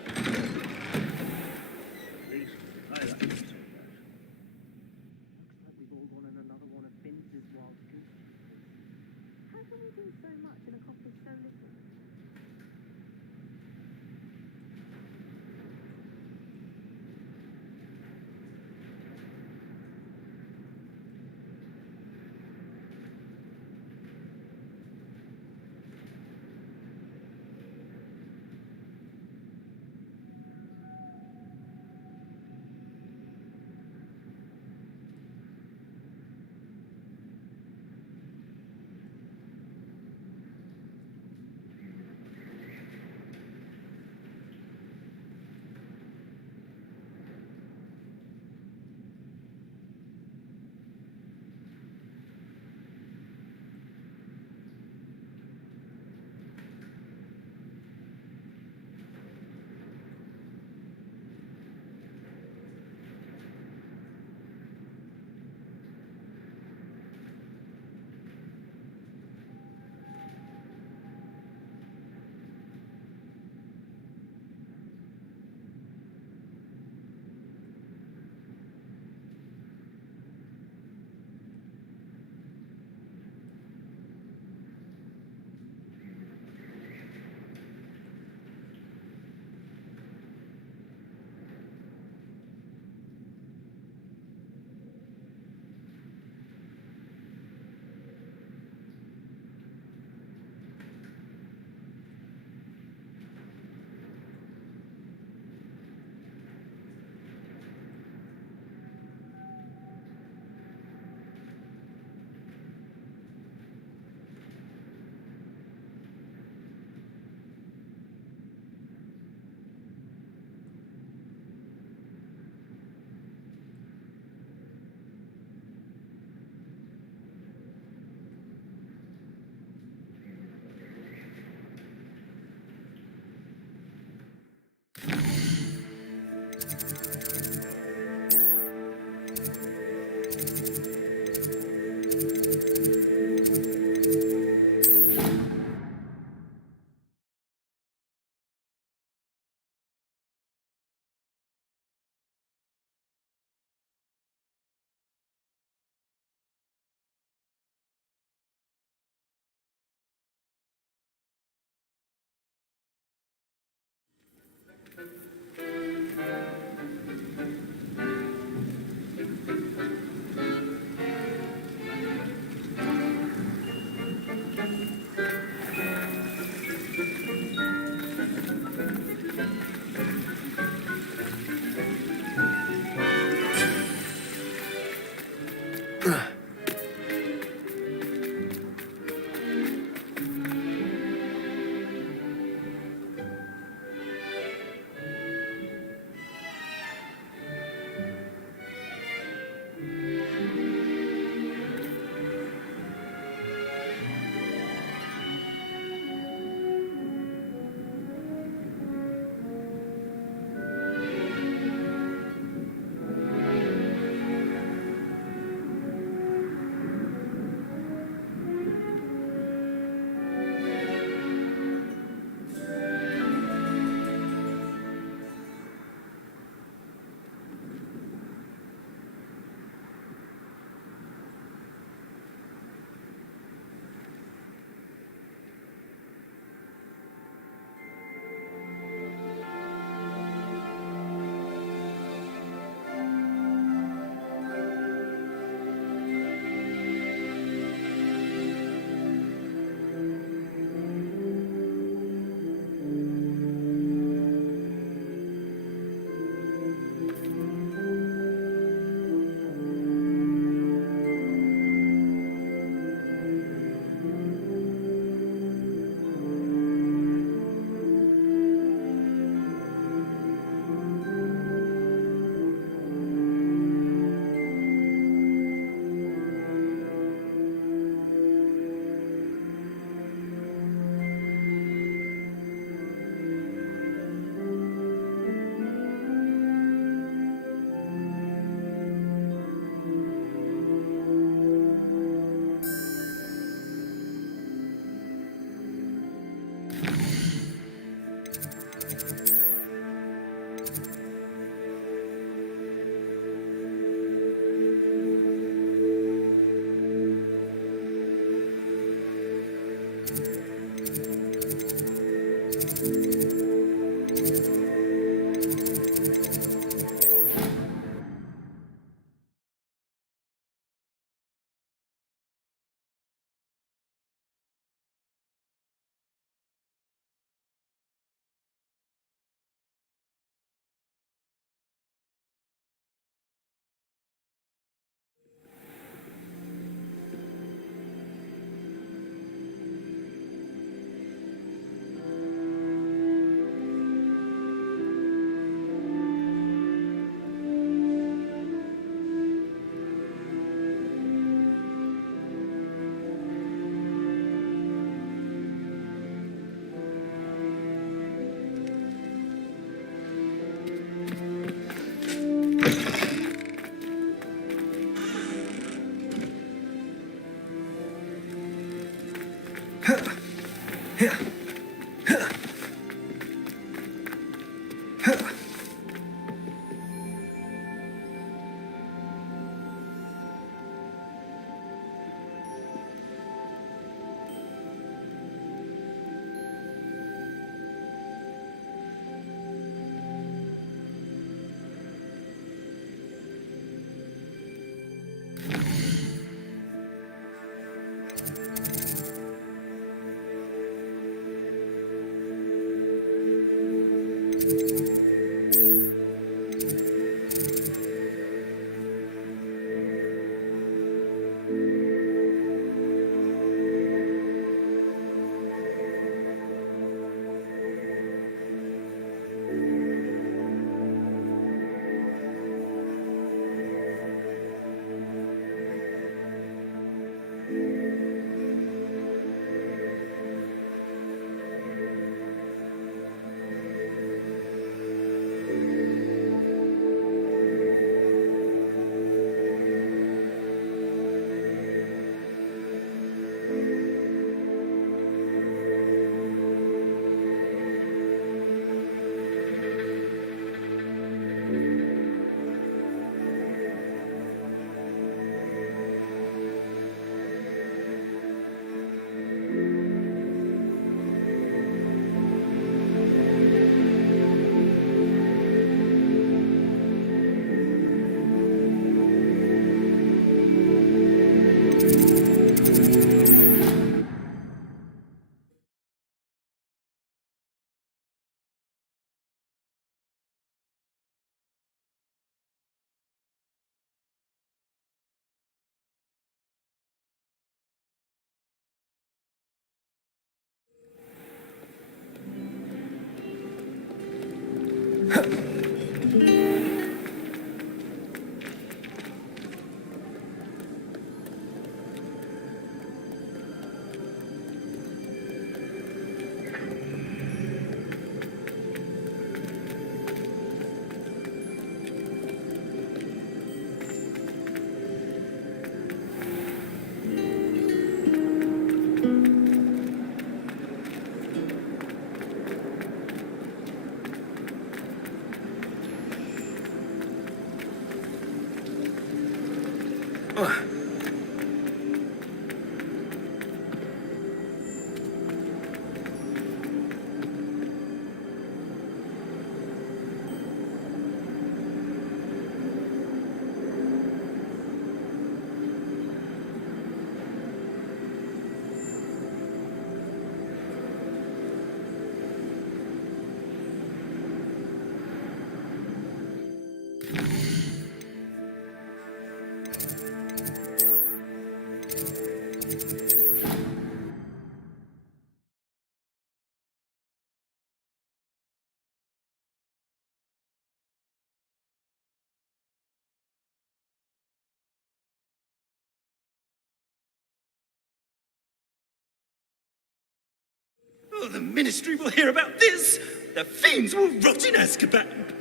Oh, the Ministry will hear about this. The fiends will rot in Azkaban.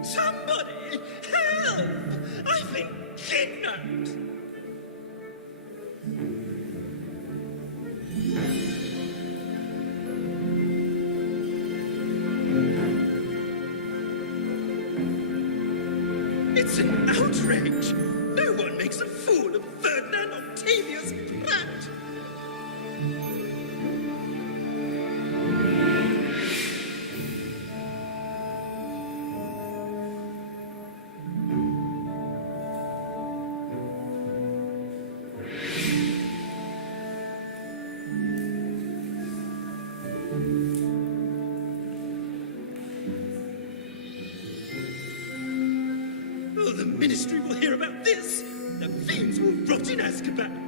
Somebody, help! I've been kidnapped! It's an outrage! No one makes a fool of Ferdinand Octavius Pratt! Oh, the Ministry will hear about this! The fiends will rot in Azkaban!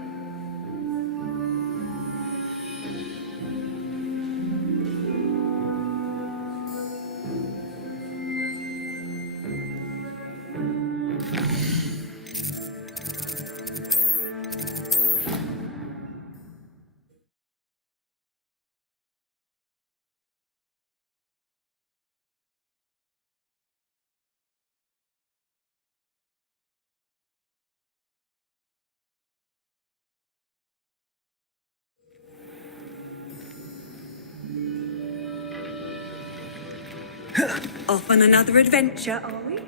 Off on another adventure, are we?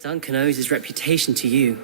Duncan owes his reputation to you.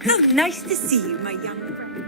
How nice to see you, my young friend.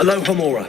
Aloha Mora.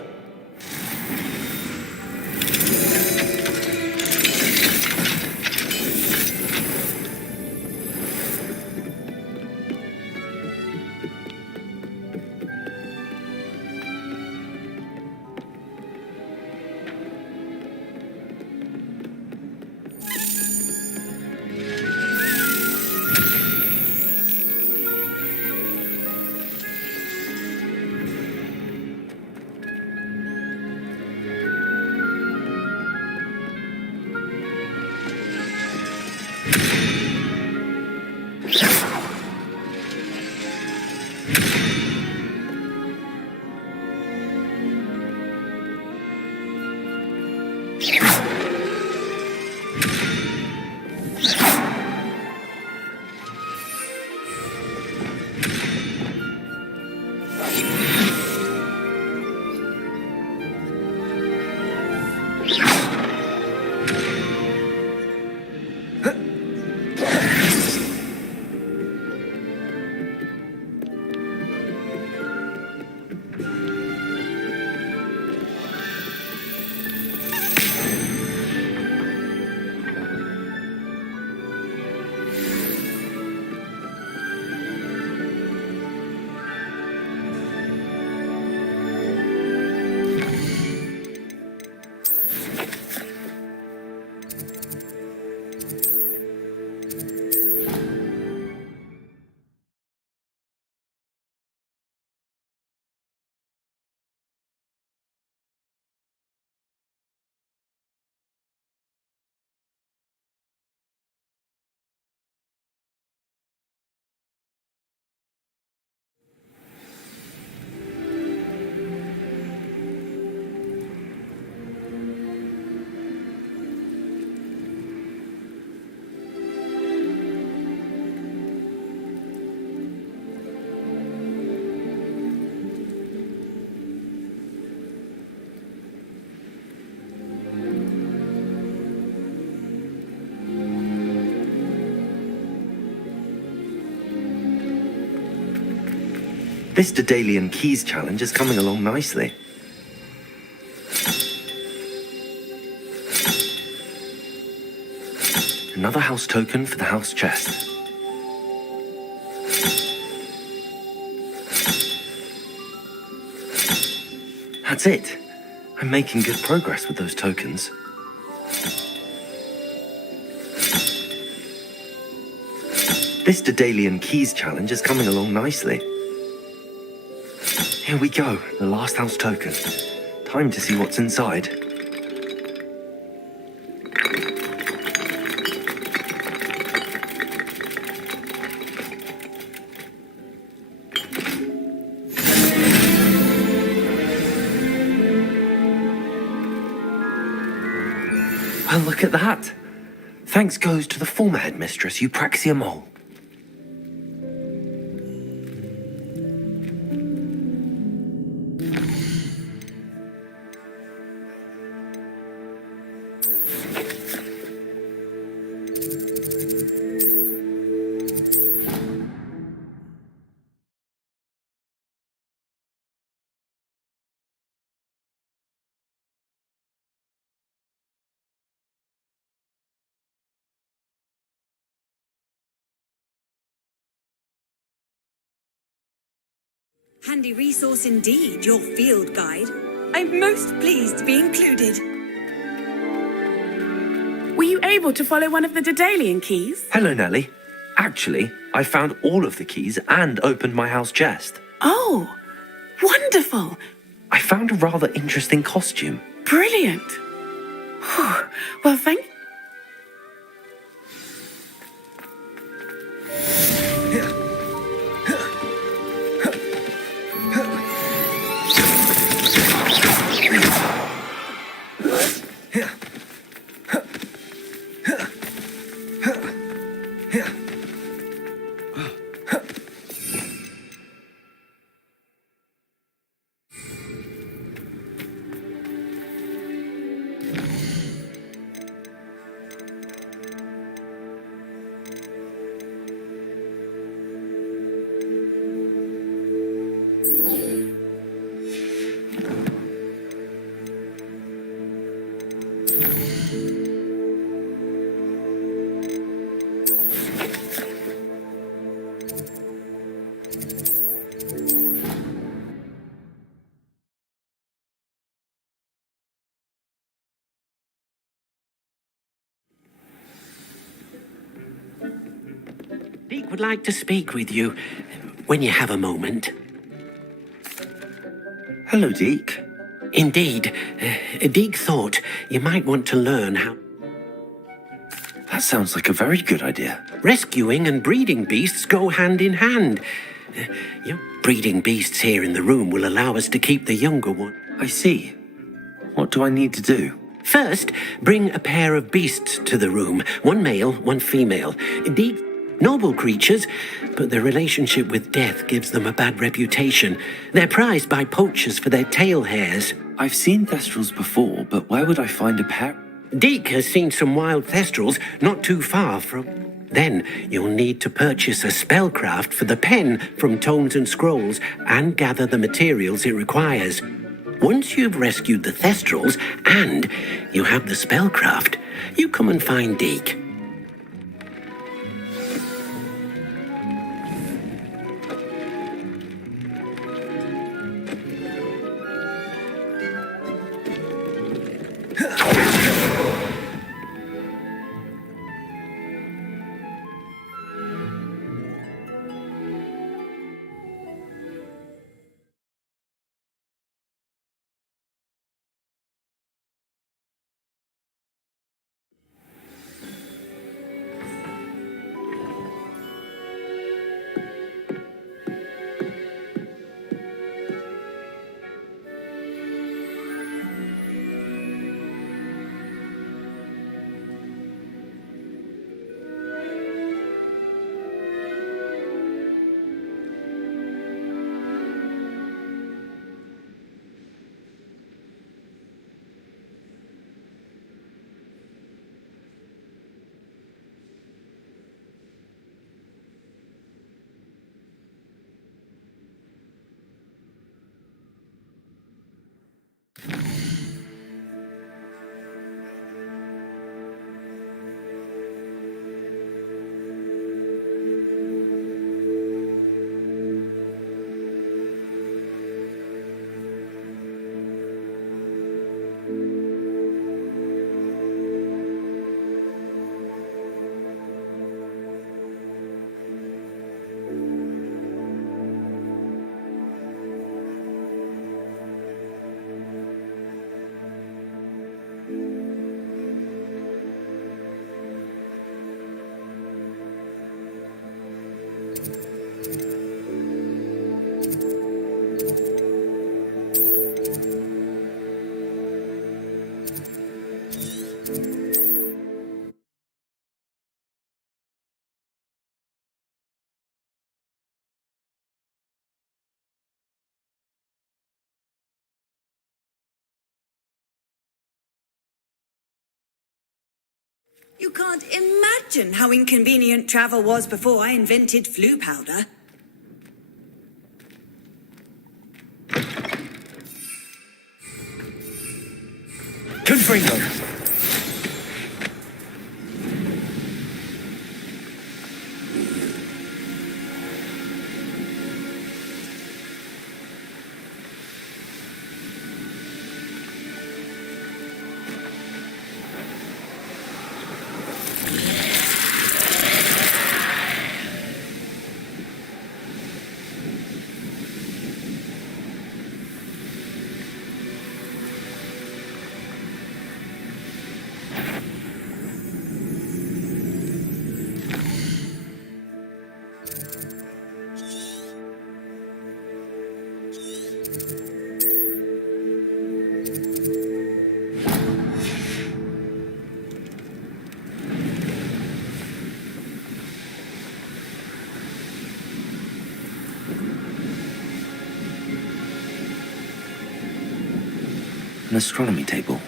This Daedalian Keys challenge is coming along nicely. Another house token for the house chest. That's it. I'm making good progress with those tokens. This Daedalian Keys challenge is coming along nicely. Here we go, the last house token. Time to see what's inside. Well, look at that. Thanks goes to the former headmistress, Eupraxia Mole. Handy resource indeed, your field guide. I'm most pleased to be included. Were you able to follow one of the Daedalian keys? Hello, Nellie. Actually, I found all of the keys and opened my house chest. Oh, wonderful. I found a rather interesting costume. Brilliant. Whew. Well, thank Deek would like to speak with you when you have a moment. Hello, Deke. Indeed. Deek thought you might want to learn how... That sounds like a very good idea. Rescuing and breeding beasts go hand in hand. Your breeding beasts here in the room will allow us to keep the younger one. I see. What do I need to do? First, bring a pair of beasts to the room. One male, one female. Deep, noble creatures, but their relationship with death gives them a bad reputation. They're prized by poachers for their tail hairs. I've seen thestrals before, but where would I find a pair? Deek has seen some wild thestrals not too far from... Then you'll need to purchase a spellcraft for the pen from Tomes and Scrolls and gather the materials it requires. Once you've rescued the thestrals and you have the spellcraft, you come and find Deek. You can't imagine how inconvenient travel was before I invented flu powder. Confringo! An astronomy table.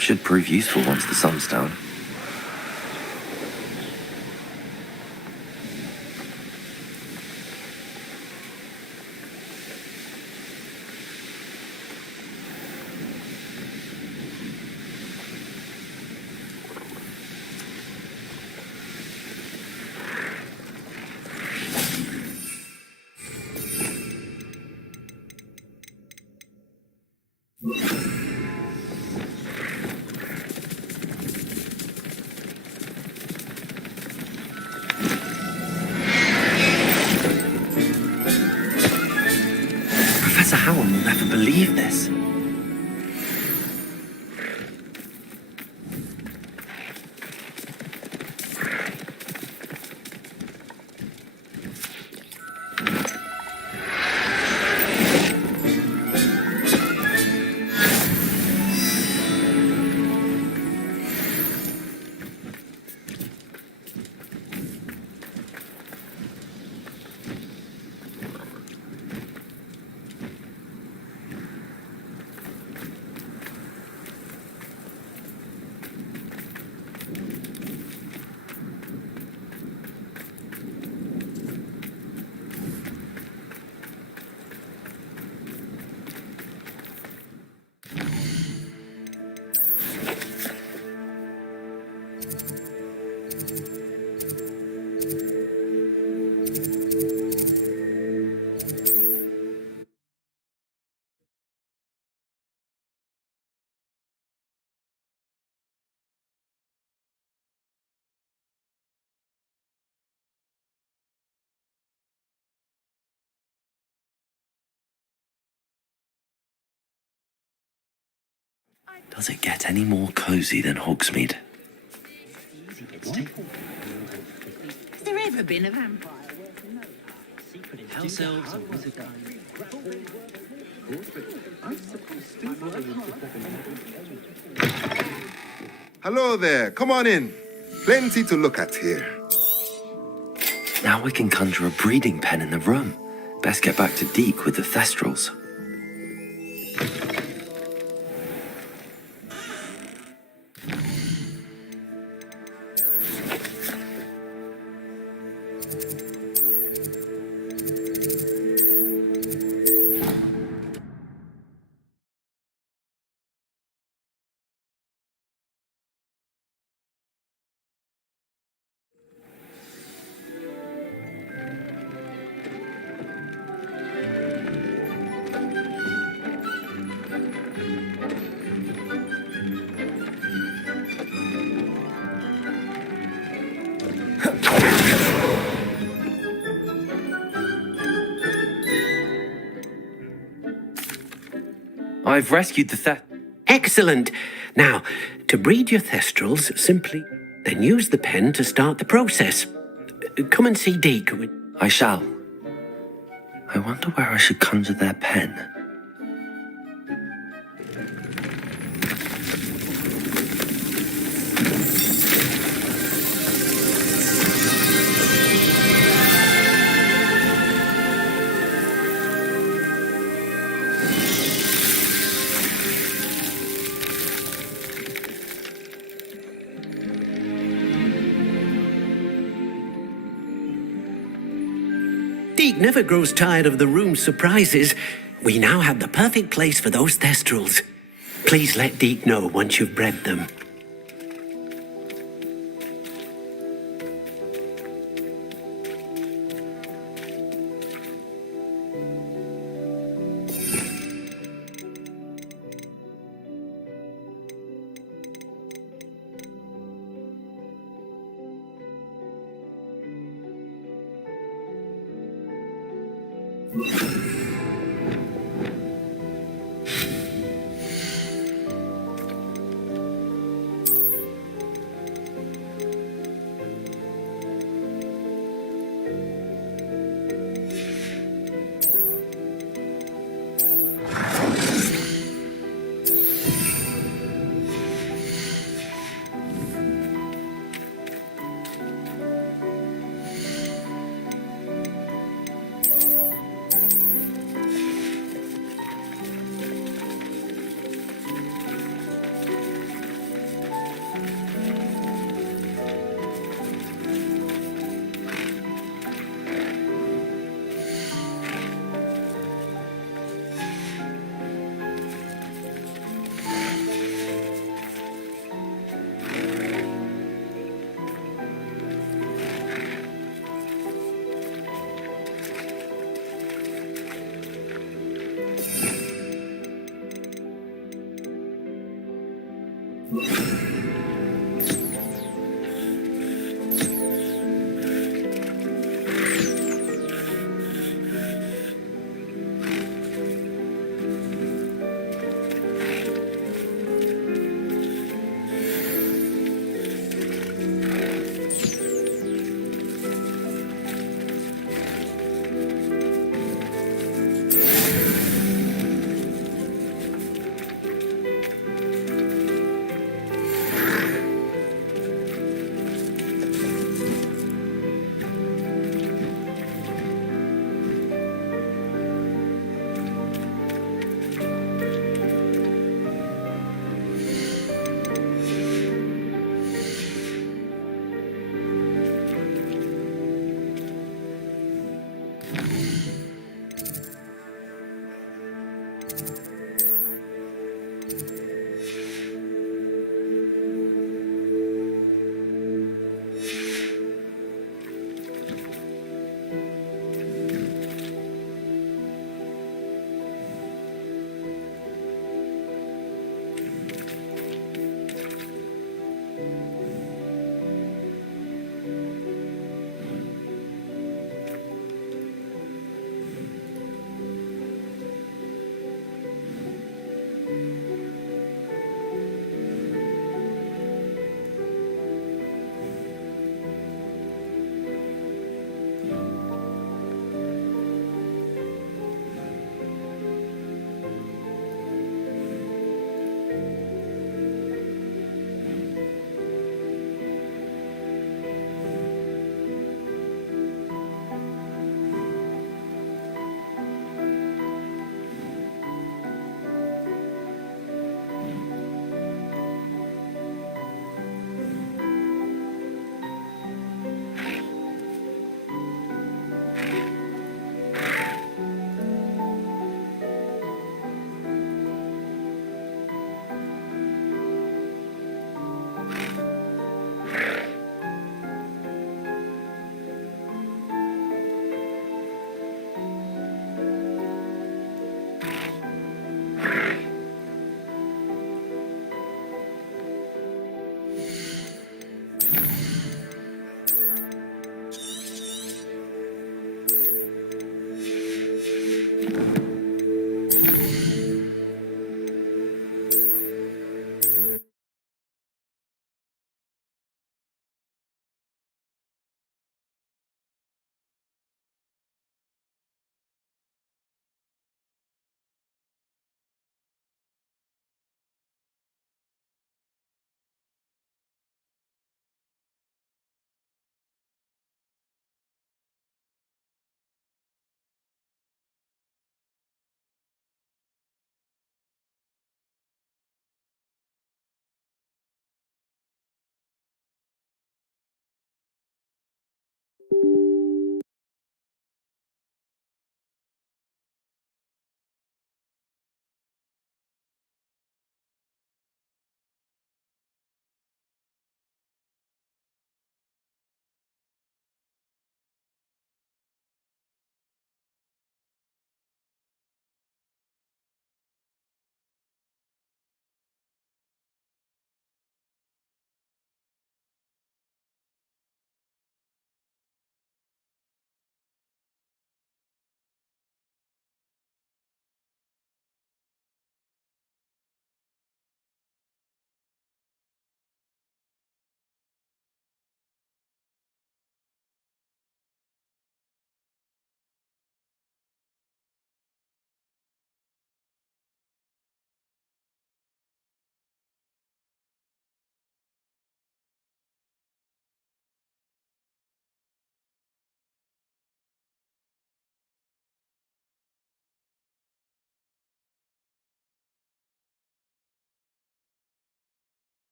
Should prove useful once the sun's down. Professor Howell will never believe this. Does it get any more cozy than Hogsmead? Has there ever been a vampire? House elves or wizard Hello there, come on in. Plenty to look at here. Now we can conjure a breeding pen in the room. Best get back to Deke with the thestrals. I've rescued the Excellent. Now, to breed your thestrals, simply then use the pen to start the process. Come and see Deke. I shall. I wonder where I should conjure their pen. Deke never grows tired of the room's surprises. We now have the perfect place for those thestrals. Please let Deke know once you've bred them.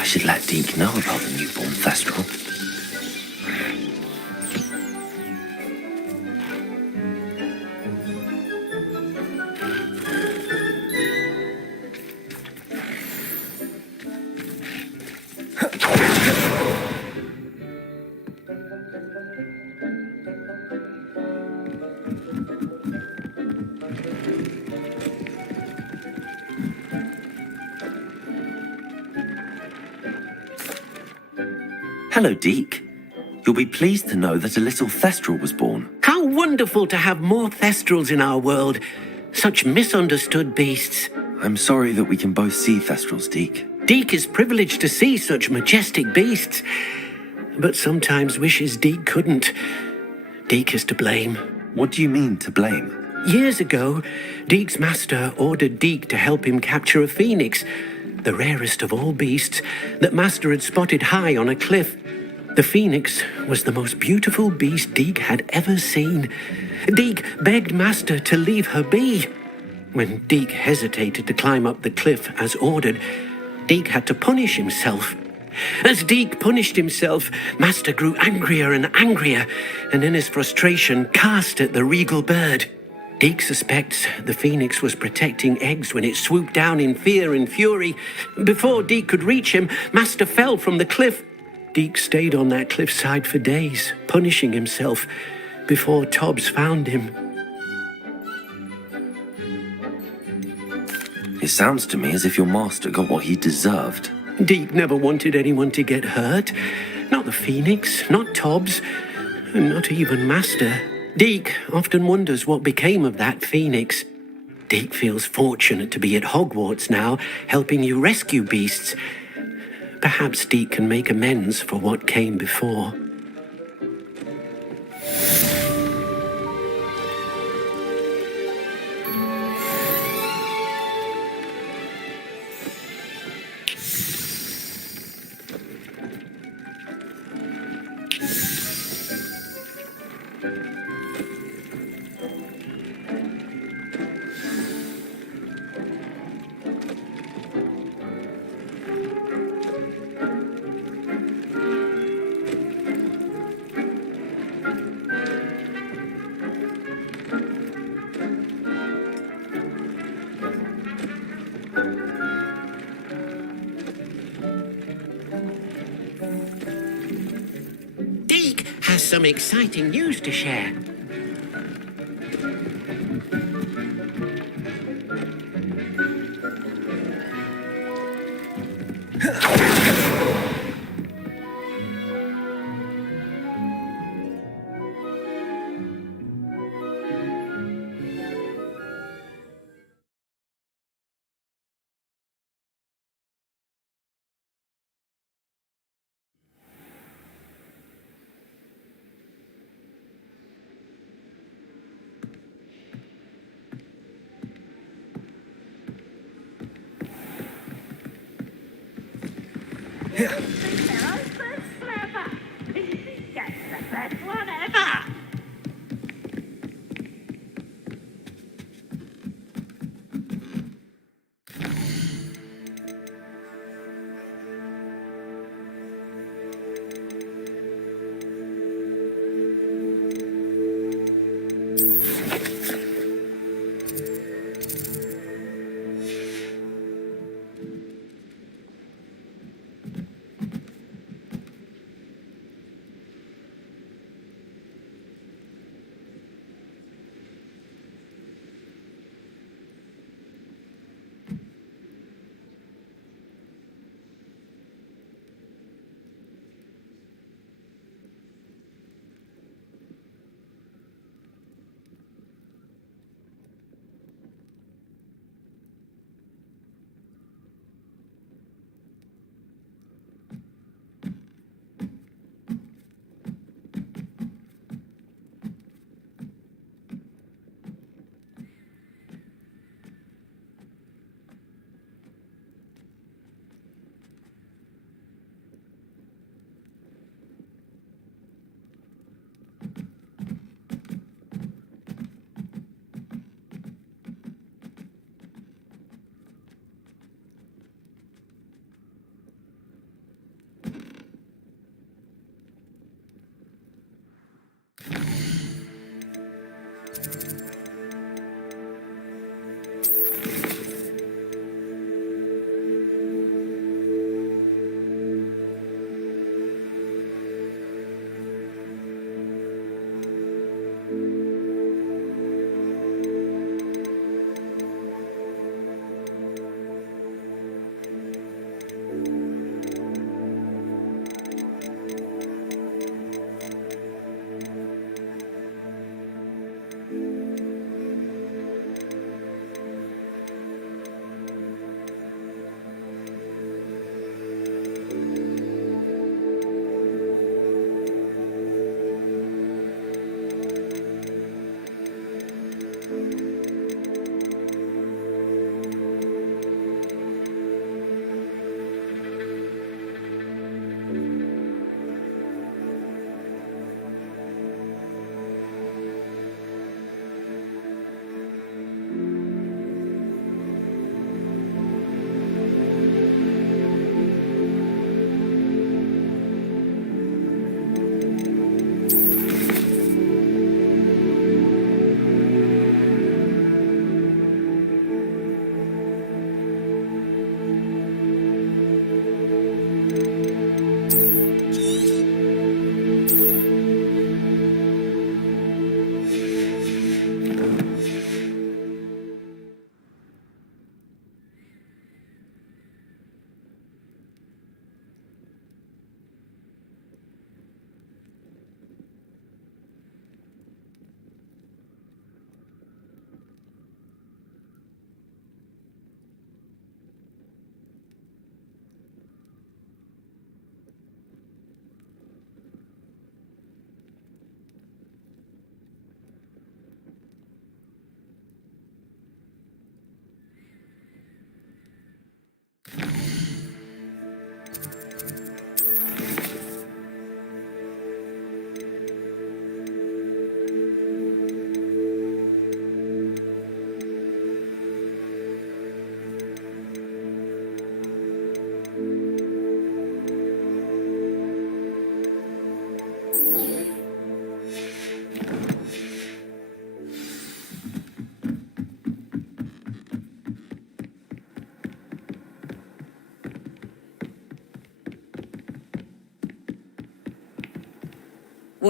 I should let Deke know about the newborn Thestral. Hello, Deke. You'll be pleased to know that a little Thestral was born. How wonderful to have more Thestrals in our world. Such misunderstood beasts. I'm sorry that we can both see Thestrals, Deke. Deke is privileged to see such majestic beasts, but sometimes wishes Deke couldn't. Deke is to blame. What do you mean, to blame? Years ago, Deke's master ordered Deke to help him capture a phoenix, the rarest of all beasts, that Master had spotted high on a cliff. The phoenix was the most beautiful beast Deke had ever seen. Deke begged Master to leave her be. When Deke hesitated to climb up the cliff as ordered, Deke had to punish himself. As Deke punished himself, Master grew angrier and angrier, and in his frustration cast at the regal bird. Deke suspects the phoenix was protecting eggs when it swooped down in fear and fury. Before Deke could reach him, Master fell from the cliff. Deke stayed on that cliffside for days, punishing himself, before Tobbs found him. It sounds to me as if your master got what he deserved. Deke never wanted anyone to get hurt. Not the phoenix, not Tobbs, and not even Master. Deke often wonders what became of that phoenix. Deke feels fortunate to be at Hogwarts now, helping you rescue beasts. Perhaps Deke can make amends for what came before. Deke has some exciting news to share.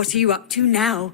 What are you up to now?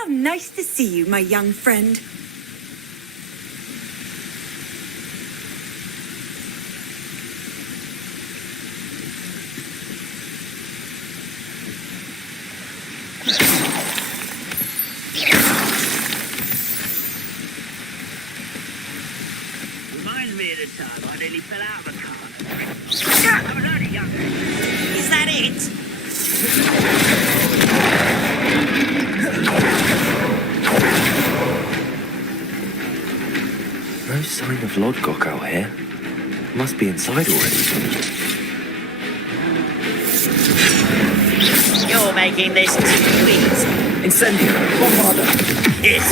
How nice to see you, my young friend. Reminds me of the time I nearly fell out of a car. I was only young. Is that it? No sign of Lodgok out here. Must be inside already. You're making this too easy. Incendio! Bombarda! It's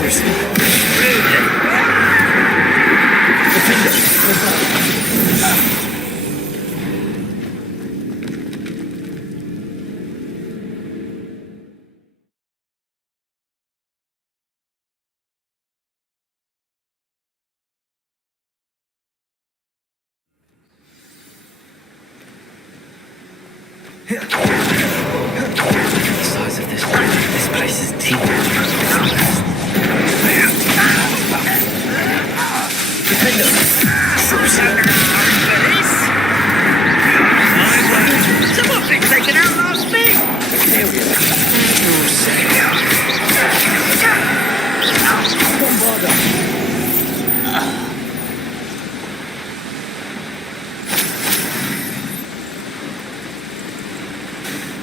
The size of this place is teeming. Someone's been taken out last week.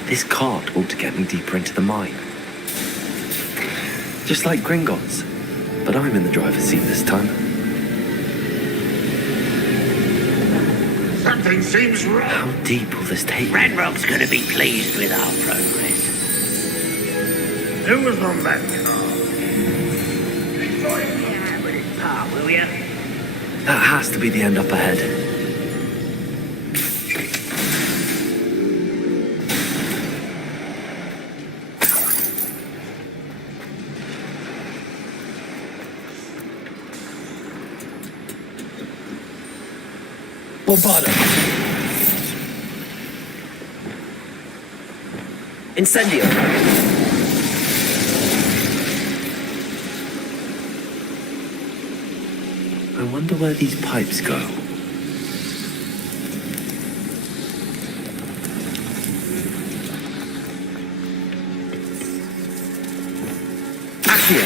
This cart ought to get me deeper into the mine. Just like Gringotts. But I'm in the driver's seat this time. Something seems wrong. How deep will this take me? Redrock's going to be pleased with our progress. Who was on that car? Yeah, with his part, will ya? That has to be the end up ahead. Bombarda! Incendio! I wonder where these pipes go. Accio!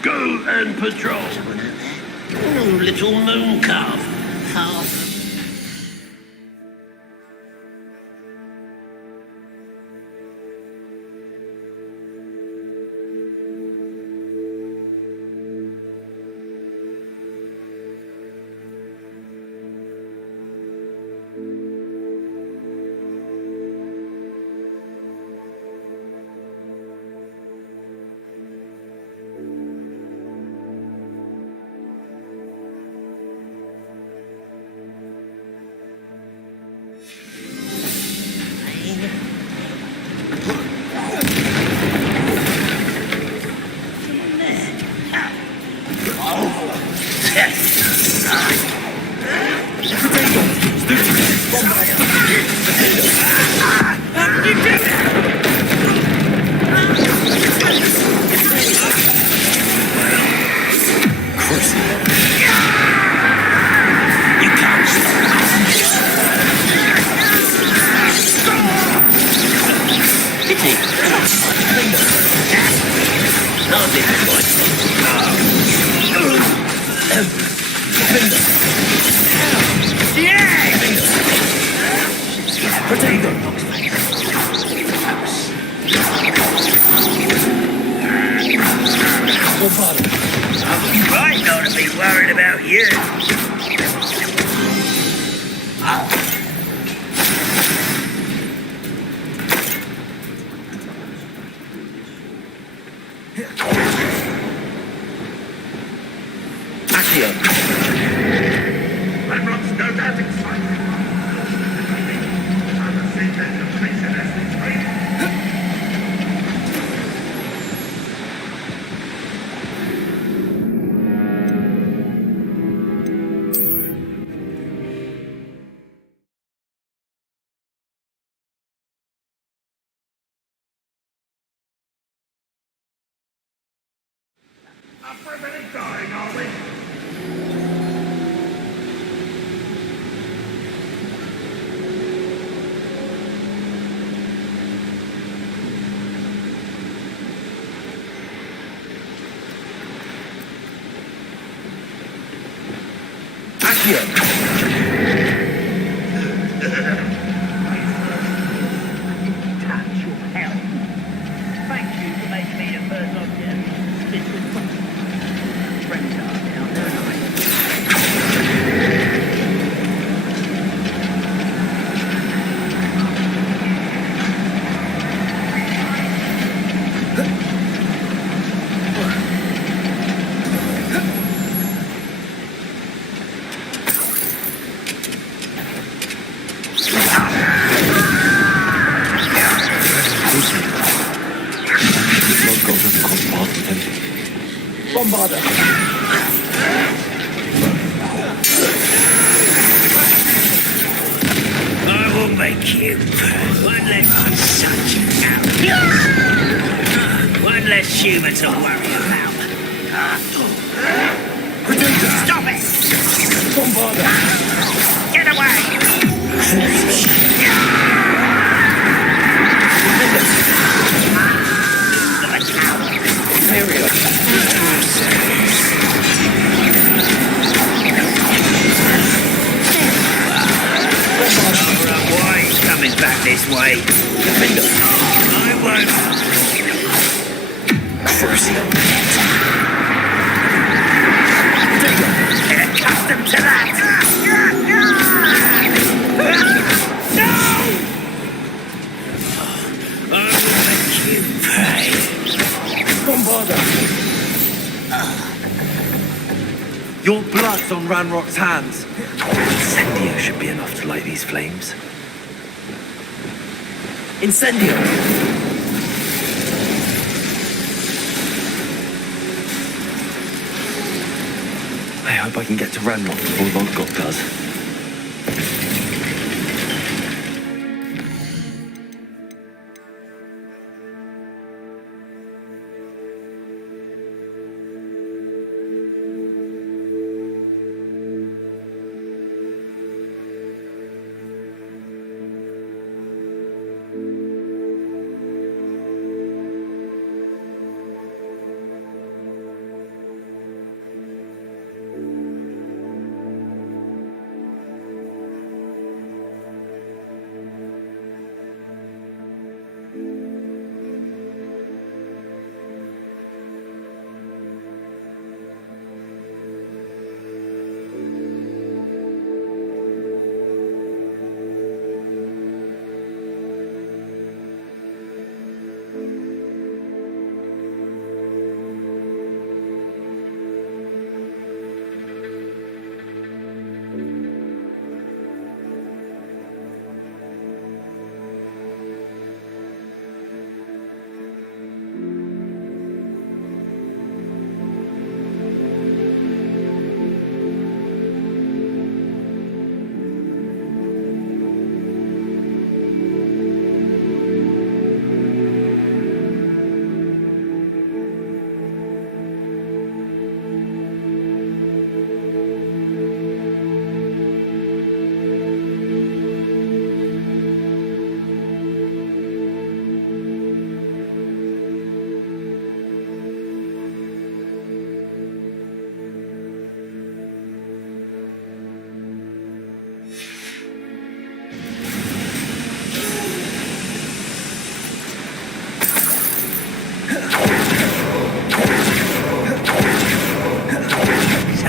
Go and patrol. Oh, little moon calf. Half. I ought to be worried about you. Accio! Redrock's no doubt excited. I haven't seen them complete in essence, Dying, are we? Thank you for making me the first object. Stick with my friends are down there. Bombarder! I will make you one less such one less human to worry about. Stop it! Bombarder! Get away! Why he's coming back this way? I won't. Get accustomed to that. No! I will make you pay. Bombarder! Your blood's on Ranrock's hands. Incendio should be enough to light these flames. Incendio! I hope I can get to Ranrock before Lodgok does.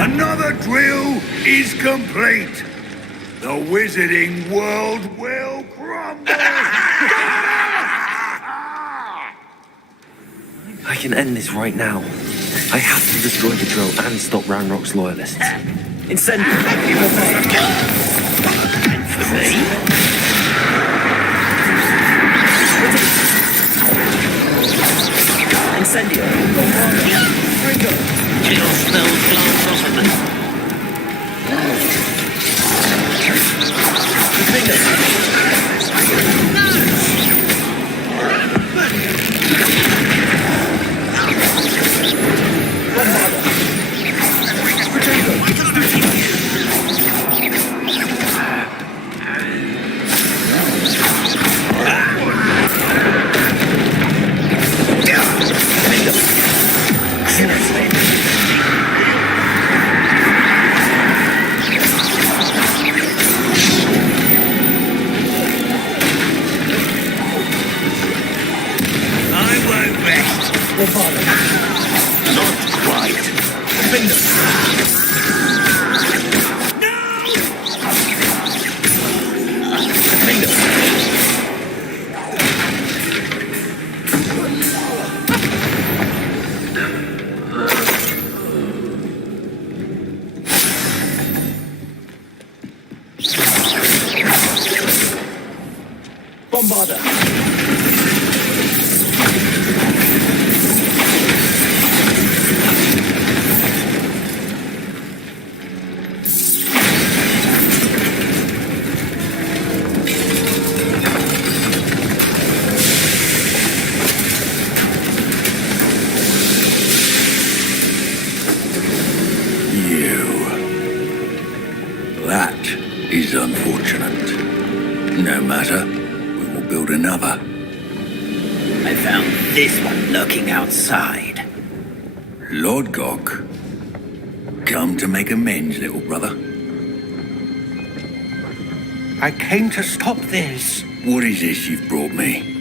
Another drill is complete. The wizarding world will crumble. I can end this right now. I have to destroy the drill and stop Ranrock's loyalists. Incendio! For me? Incendio! Kill spell blast off of them. Bombarder! Not quite. Bombarder! That is unfortunate. No matter. We will build another. I found this one lurking outside. Lord Gok, come to make amends, little brother. I came to stop this. What is this you've brought me?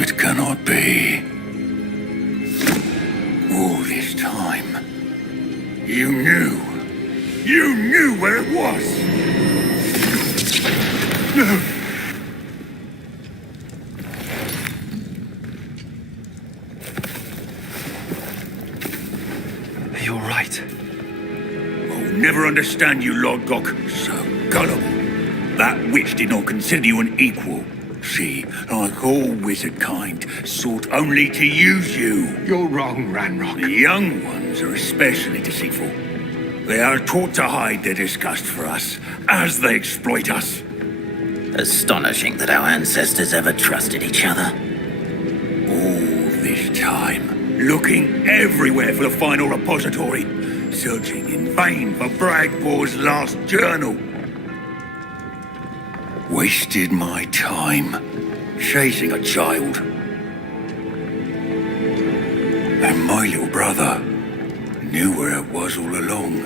It cannot be. All this time, you knew. You knew where it was. No. You're right. I'll never understand you, Lord Gok. So gullible. That witch did not consider you an equal. She, like all wizard kind, sought only to use you. You're wrong, Ranrock. The young ones are especially deceitful. They are taught to hide their disgust for us as they exploit us. Astonishing that our ancestors ever trusted each other. All this time, looking everywhere for the final repository, searching in vain for Bragbor's last journal. Wasted my time chasing a child. And my little brother knew where it was all along.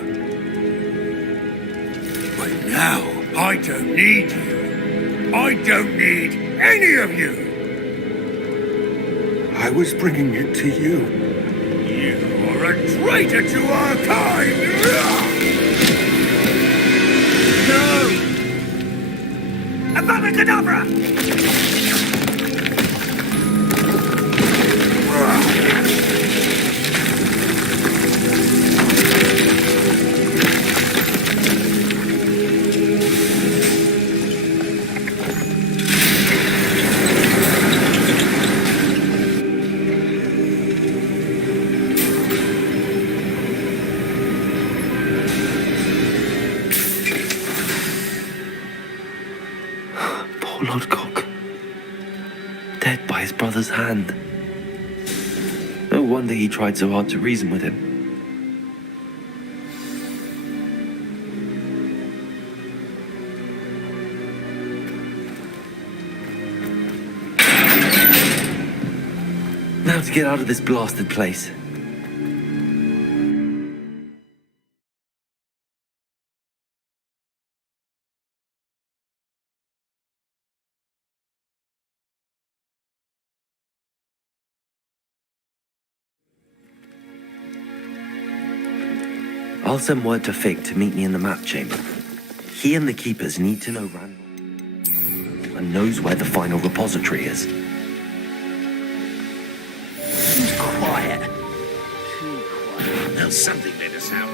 But now, I don't need you. I don't need any of you. I was bringing it to you. You are a traitor to our kind! No! Avada Kedavra! Poor Lord Cock. Dead by his brother's hand. No wonder he tried so hard to reason with him. Now to get out of this blasted place. I'll send word to Fig to meet me in the map chamber. He and the keepers need to know Randall and knows where the final repository is. Quiet. Too quiet. Now something let us out.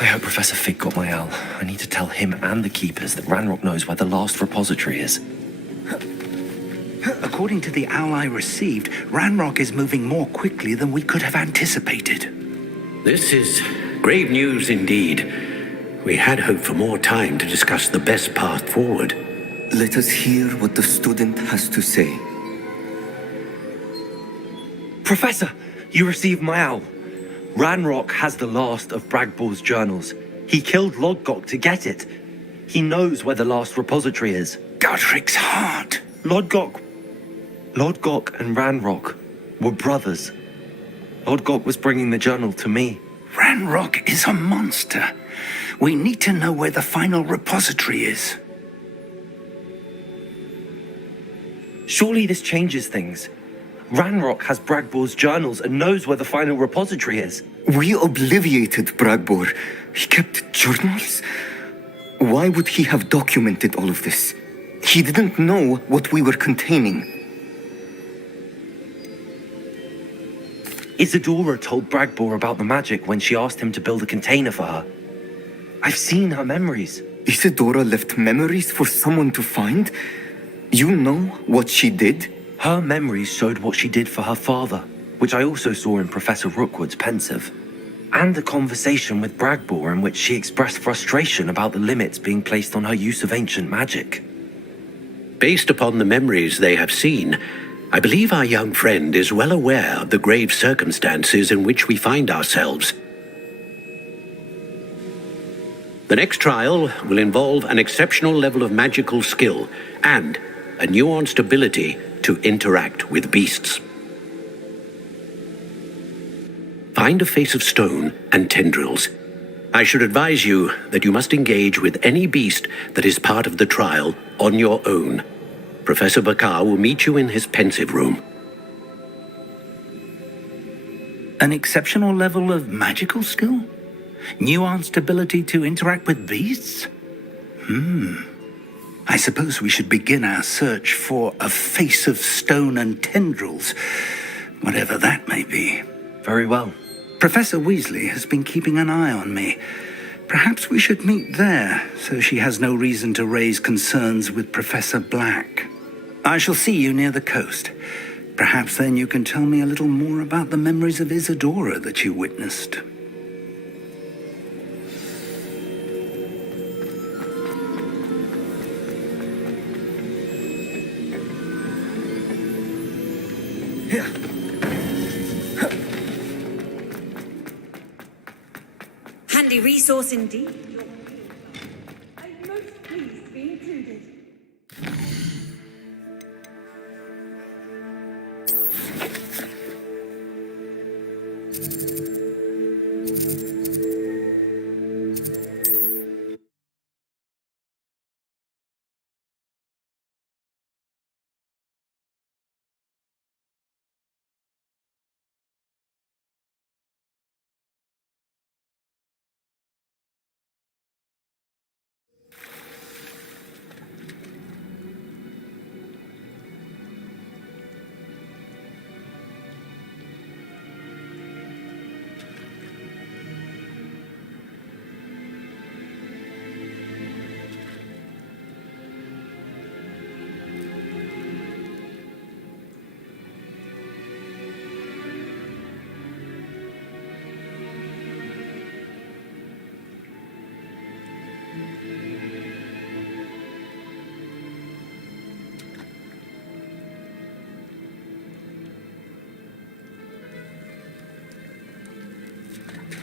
I hope Professor Fig got my owl. I need to tell him and the keepers that Ranrock knows where the last repository is. According to the owl I received, Ranrock is moving more quickly than we could have anticipated. This is grave news indeed. We had hoped for more time to discuss the best path forward. Let us hear what the student has to say. Professor, you received my owl. Ranrock has the last of Bragbor's journals. He killed Lodgok to get it. He knows where the last repository is. Godric's heart. Lodgok and Ranrock were brothers. Lodgok was bringing the journal to me. Ranrock is a monster. We need to know where the final repository is. Surely this changes things. Ranrock has Bragbor's journals and knows where the final repository is. We obliviated Bragbor. He kept journals? Why would he have documented all of this? He didn't know what we were containing. Isadora told Bragbor about the magic when she asked him to build a container for her. I've seen her memories. Isadora left memories for someone to find? You know what she did? Her memories showed what she did for her father, which I also saw in Professor Rookwood's pensive, and a conversation with Bragbor in which she expressed frustration about the limits being placed on her use of ancient magic. Based upon the memories they have seen, I believe our young friend is well aware of the grave circumstances in which we find ourselves. The next trial will involve an exceptional level of magical skill and a nuanced ability to interact with beasts. Find a face of stone and tendrils. I should advise you that you must engage with any beast that is part of the trial on your own. Professor Bakar will meet you in his pensive room. An exceptional level of magical skill? Nuanced ability to interact with beasts? I suppose we should begin our search for a face of stone and tendrils, whatever that may be. Very well. Professor Weasley has been keeping an eye on me. Perhaps we should meet there, so she has no reason to raise concerns with Professor Black. I shall see you near the coast. Perhaps then you can tell me a little more about the memories of Isadora that you witnessed. Handy resource indeed. I'm most pleased to be included.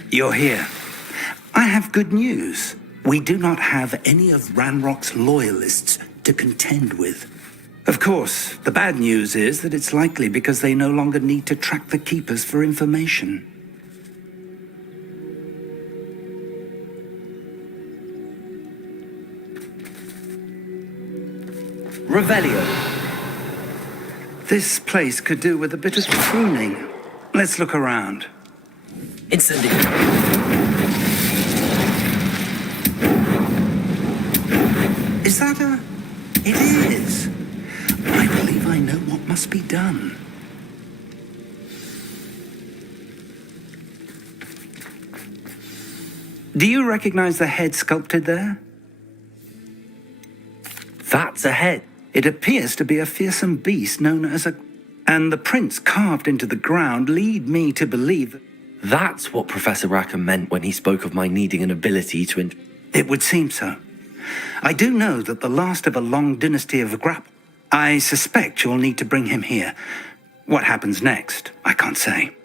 You're here. I have good news. We do not have any of Ranrock's loyalists to contend with. Of course, the bad news is that it's likely because they no longer need to track the Keepers for information. Revelio. This place could do with a bit of pruning. Let's look around. Incendio. Is that a... It is. I believe I know what must be done. Do you recognize the head sculpted there? That's a head. It appears to be a fearsome beast known as a... And the prints carved into the ground lead me to believe... That's what Professor Rackham meant when he spoke of my needing an ability to... It would seem so. I do know that the last of a long dynasty of grapple. I suspect you'll need to bring him here. What happens next, I can't say.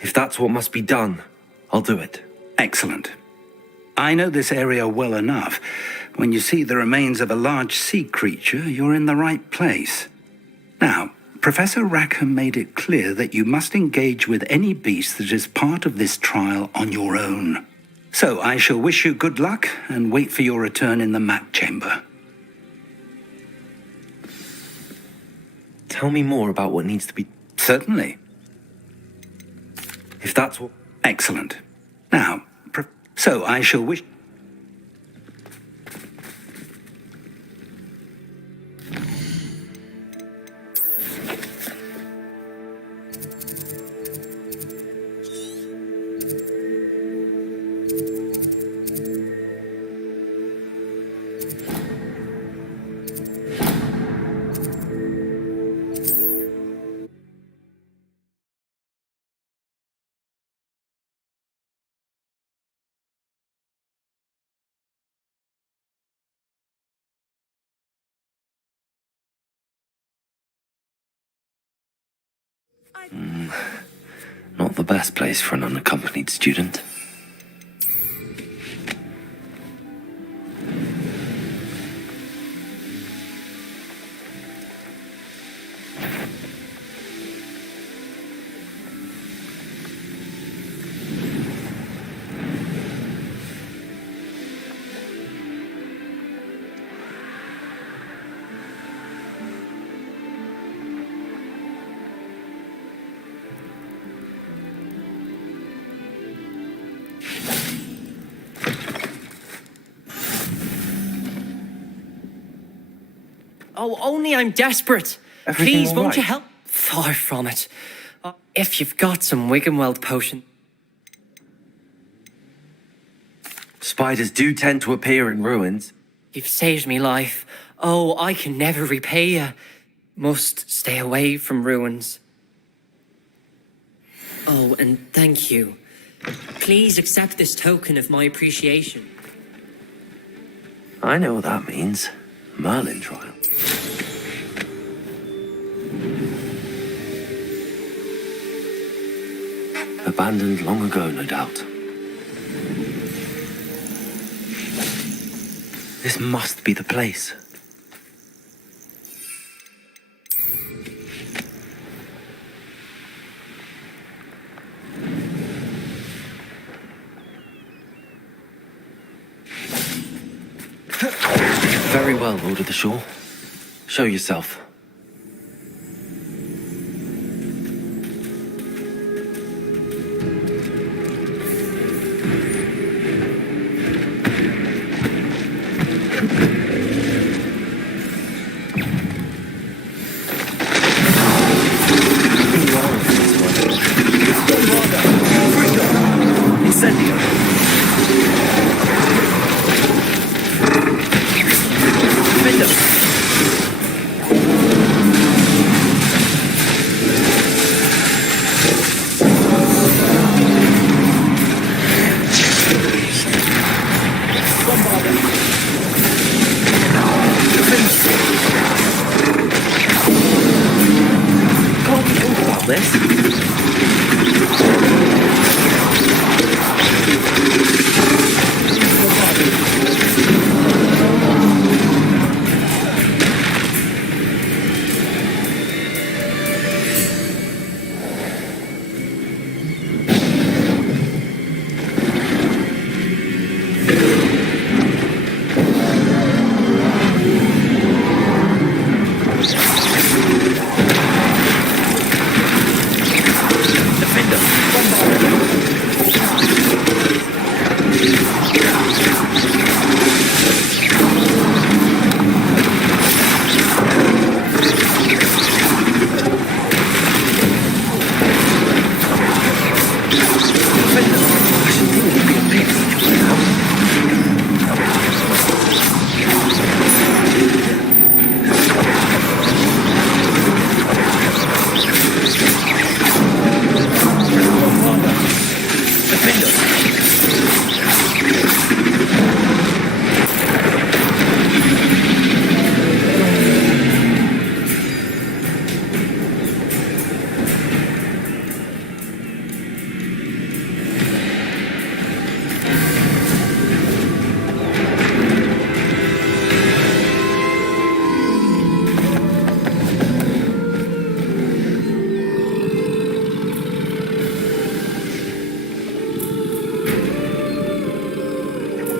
If that's what must be done, I'll do it. Excellent. I know this area well enough. When you see the remains of a large sea creature, you're in the right place. Now, Professor Rackham made it clear that you must engage with any beast that is part of this trial on your own. So I shall wish you good luck and wait for your return in the map chamber. Tell me more about what needs to be... Certainly. If that's what... Excellent. Now, so I shall wish... Not the best place for an unaccompanied student. Oh, only I'm desperate. Everything Please, all won't right? you help? Far from it. If you've got some Wiggenweld potion. Spiders do tend to appear in ruins. You've saved me life. Oh, I can never repay you. Must stay away from ruins. Oh, and thank you. Please accept this token of my appreciation. I know what that means. Merlin trial. Abandoned long ago, no doubt. This must be the place. Very well, Lord of the Shore. Show yourself.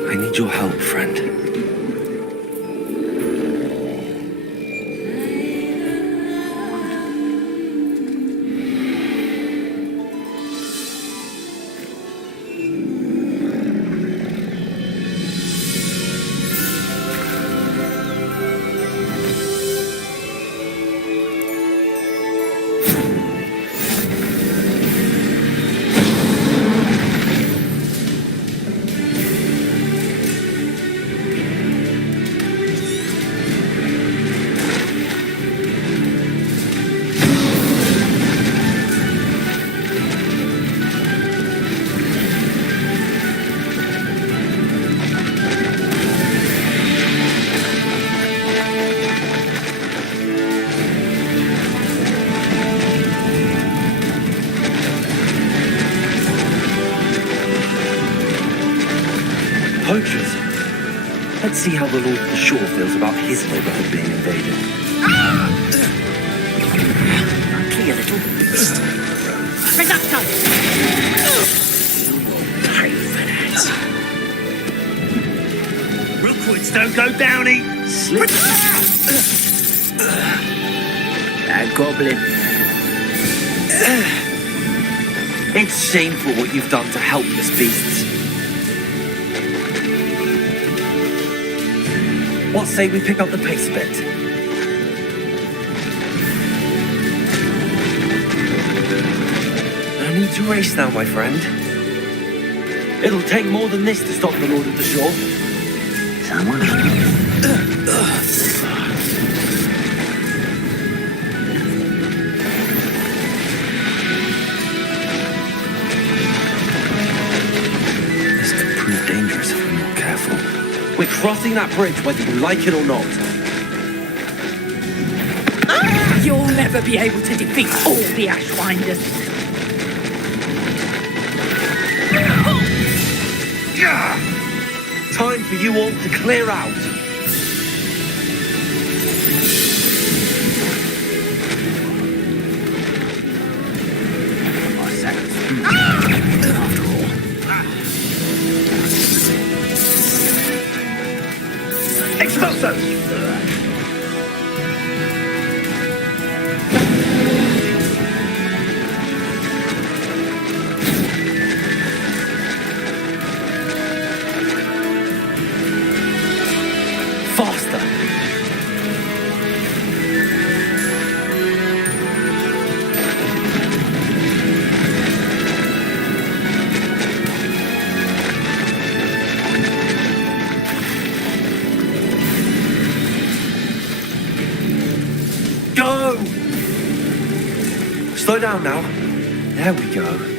I need your help, friend. Poachers. Let's see how the Lord of the Shore feels about his neighborhood being invaded. Ugly little beast. Reducto! Pay for that. Rookwoods don't go downy. Slip. That goblin. It's shameful what you've done to helpless beasts. What say we pick up the pace a bit? No need to race now, my friend. It'll take more than this to stop the Lord of the Shore. Someone. This could prove dangerous if we're not careful. We're crossing that bridge whether you like it or not. You'll never be able to defeat all the Ashwinders. for you all to clear out. Expulso! Faster! Go! Slow down now. There we go.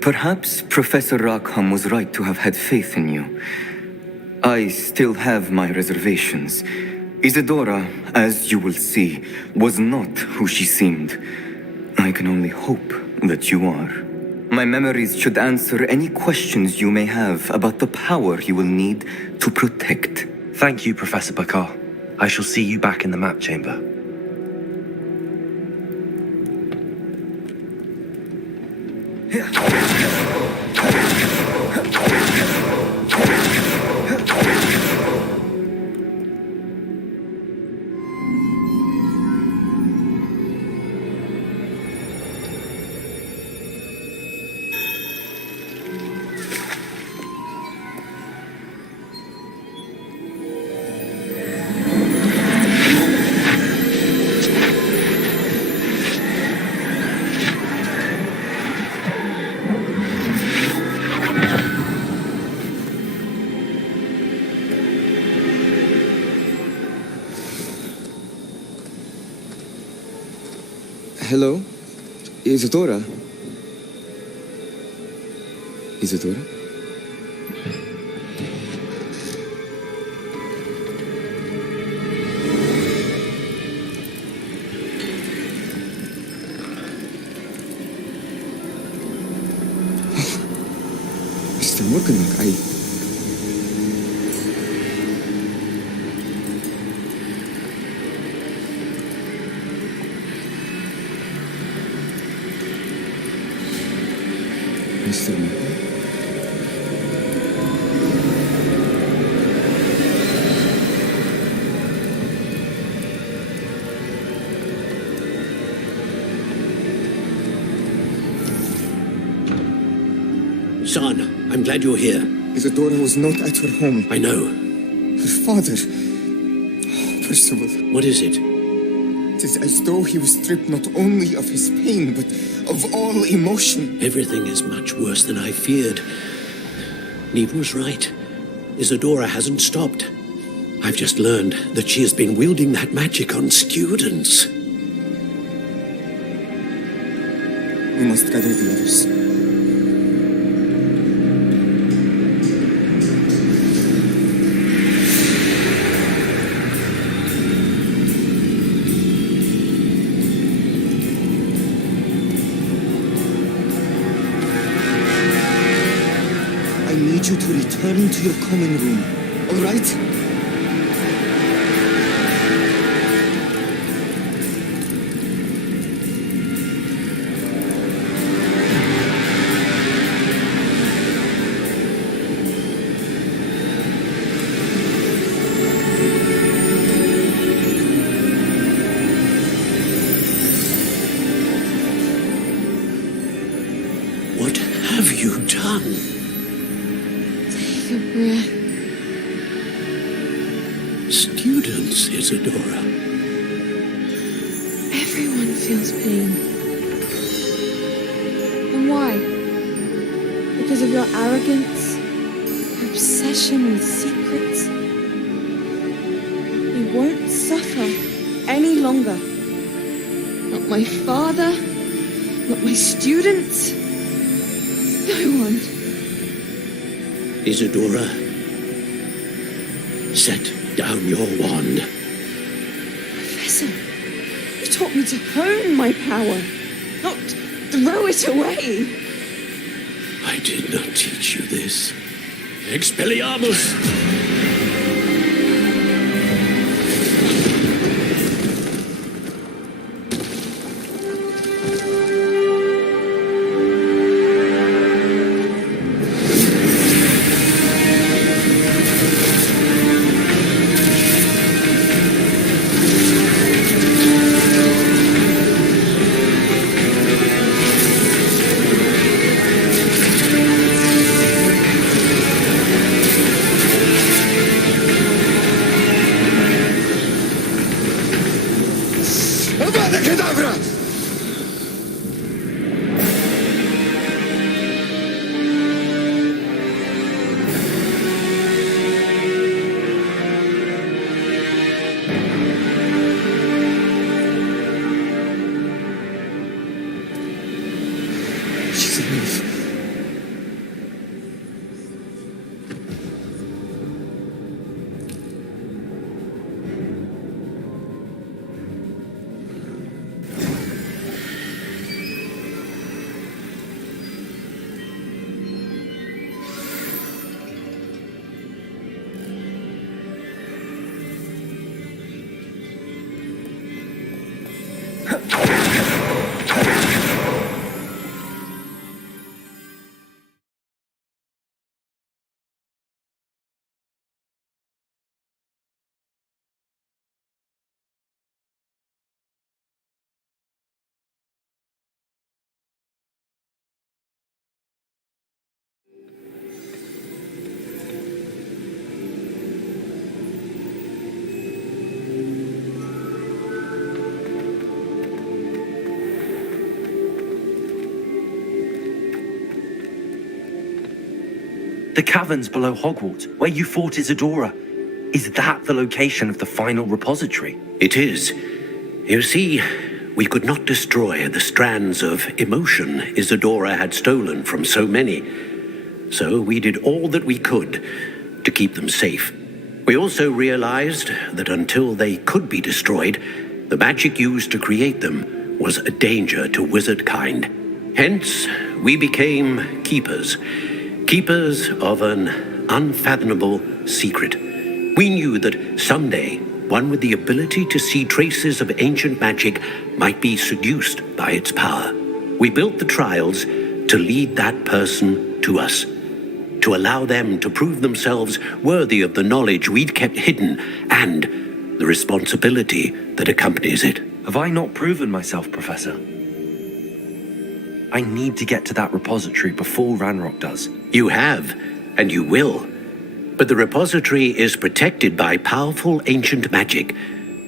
Perhaps Professor Rackham was right to have had faith in you. I still have my reservations. Isadora, as you will see, was not who she seemed. I can only hope that you are. My memories should answer any questions you may have about the power you will need to protect. Thank you, Professor Bakar. I shall see you back in the map chamber. Hello? Isadora? Isadora? Mr. Morganlock, Mr. Morgan? Son, I'm glad you're here. Isadora was not at her home. I know. Her father. Percival. What is it? It is as though he was stripped not only of his pain, but of all emotion. Everything is much worse than I feared. Neve was right. Isadora hasn't stopped. I've just learned that she has been wielding that magic on students. We must gather the others. I need you to return to your common room, all right? students, Isadora. Everyone feels pain. And why? Because of your arrogance, your obsession with secrets. We won't suffer any longer. Not my father, not my students, no one. Isadora, set down your wand. Professor, you taught me to hone my power, not throw it away. I did not teach you this. Expelliarmus! The caverns below Hogwarts, where you fought Isadora. Is that the location of the final repository? It is. You see, we could not destroy the strands of emotion Isadora had stolen from so many. So we did all that we could to keep them safe. We also realized that until they could be destroyed, the magic used to create them was a danger to wizard kind. Hence, we became keepers. Keepers of an unfathomable secret. We knew that someday, one with the ability to see traces of ancient magic might be seduced by its power. We built the trials to lead that person to us, to allow them to prove themselves worthy of the knowledge we'd kept hidden and the responsibility that accompanies it. Have I not proven myself, Professor? I need to get to that repository before Ranrock does. You have, and you will. But the repository is protected by powerful ancient magic.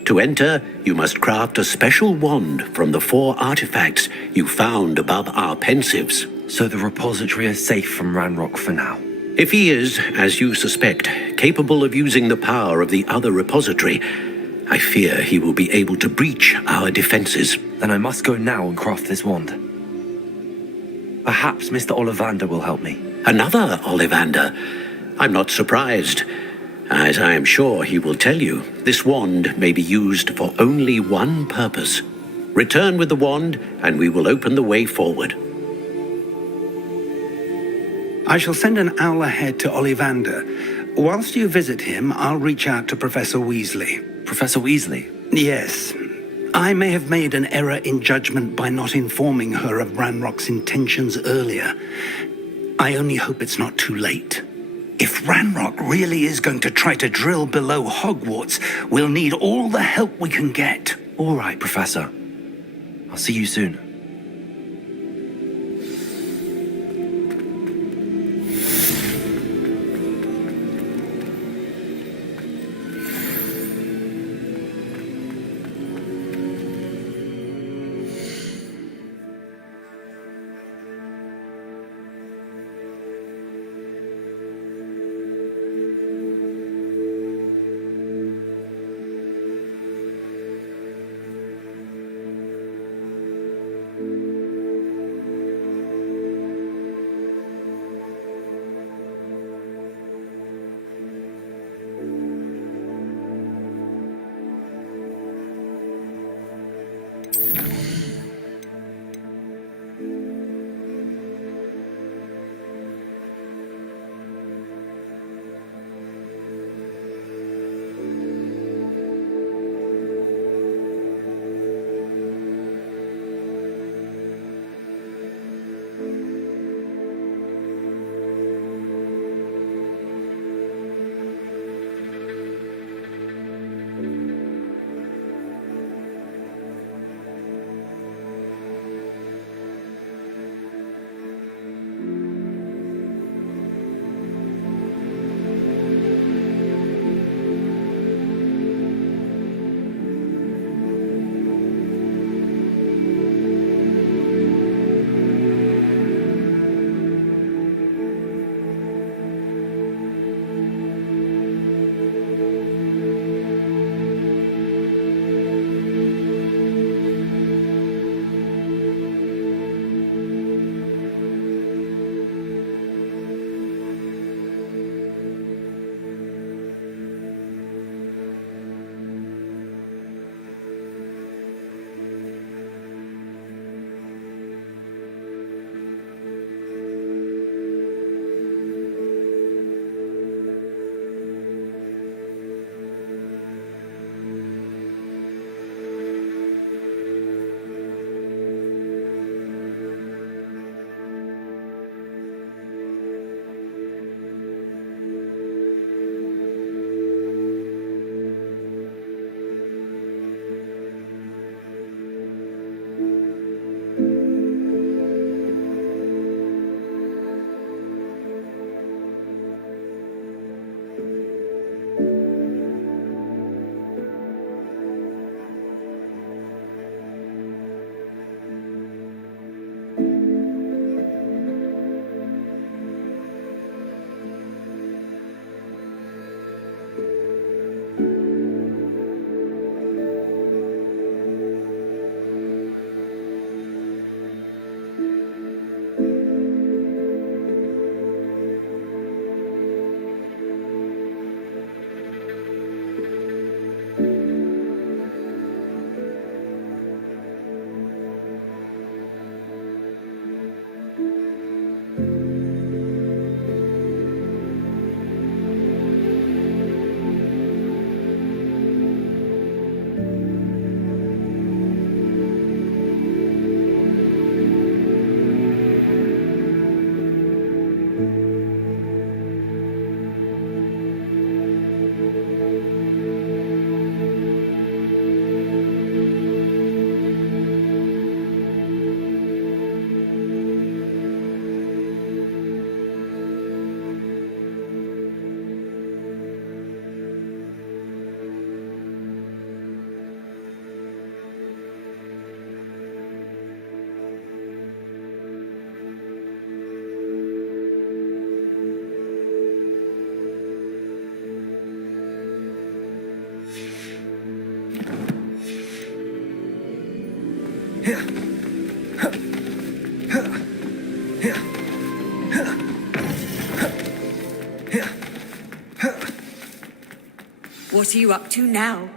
To enter, you must craft a special wand from the 4 artifacts you found above our pensives. So the repository is safe from Ranrock for now. If he is, as you suspect, capable of using the power of the other repository, I fear he will be able to breach our defenses. Then I must go now and craft this wand. Perhaps Mr. Ollivander will help me. Another Ollivander? I'm not surprised. As I am sure he will tell you, this wand may be used for only one purpose. Return with the wand, and we will open the way forward. I shall send an owl ahead to Ollivander. Whilst you visit him, I'll reach out to Professor Weasley. Professor Weasley? Yes. I may have made an error in judgment by not informing her of Ranrock's intentions earlier. I only hope it's not too late. If Ranrock really is going to try to drill below Hogwarts, we'll need all the help we can get. All right, Professor. I'll see you soon. What are you up to now?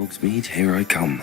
Hogsmead, here I come.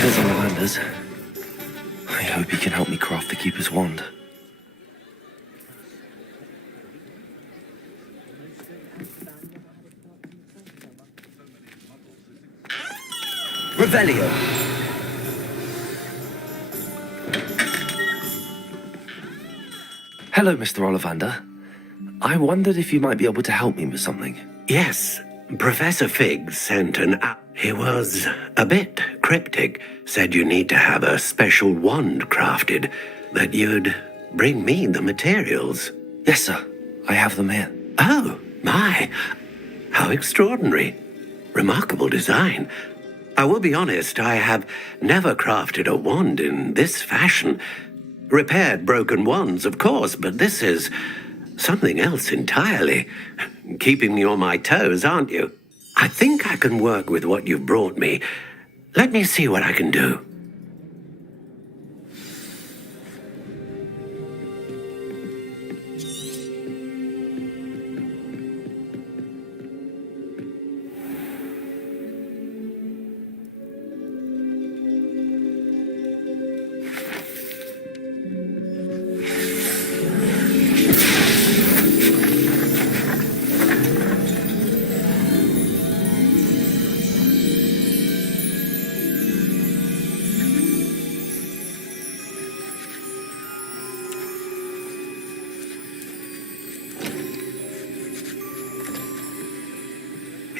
There's Ollivander's. I hope he can help me craft the Keeper's wand. Revelio. Hello, Mr. Ollivander. I wondered if you might be able to help me with something. Yes, Professor Fig sent an he was a bit cryptic. Said you need to have a special wand crafted, that you'd bring me the materials. Yes, sir. I have them here. Oh, my. How extraordinary. Remarkable design. I will be honest, I have never crafted a wand in this fashion. Repaired broken wands, of course, but this is something else entirely. Keeping me on my toes, aren't you? I think I can work with what you've brought me. Let me see what I can do.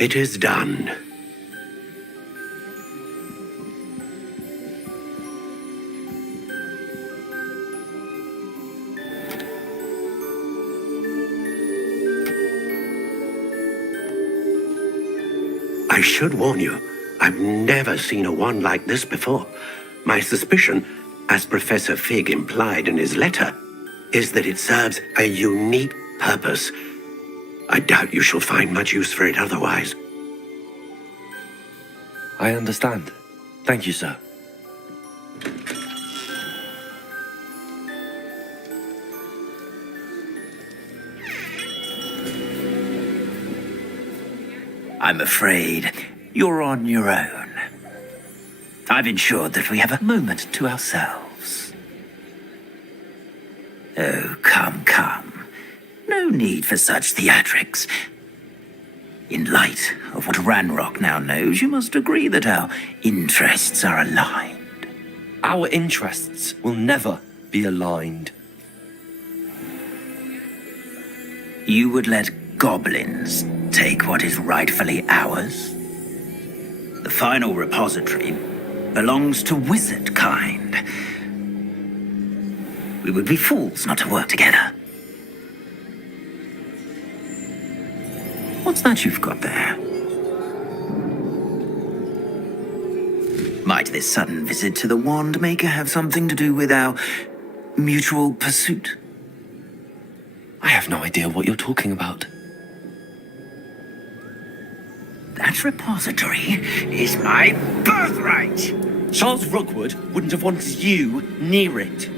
It is done. I should warn you, I've never seen a wand like this before. My suspicion, as Professor Fig implied in his letter, is that it serves a unique purpose. I doubt you shall find much use for it otherwise. I understand. Thank you, sir. I'm afraid you're on your own. I've ensured that we have a moment to ourselves. Oh, come, come. No need for such theatrics. In light of what Ranrock now knows, you must agree that our interests are aligned. Our interests will never be aligned. You would let goblins take what is rightfully ours? The final repository belongs to wizard kind. We would be fools not to work together. What's that you've got there? Might this sudden visit to the Wand Maker have something to do with our mutual pursuit? I have no idea what you're talking about. That repository is my birthright! Charles Rookwood wouldn't have wanted you near it.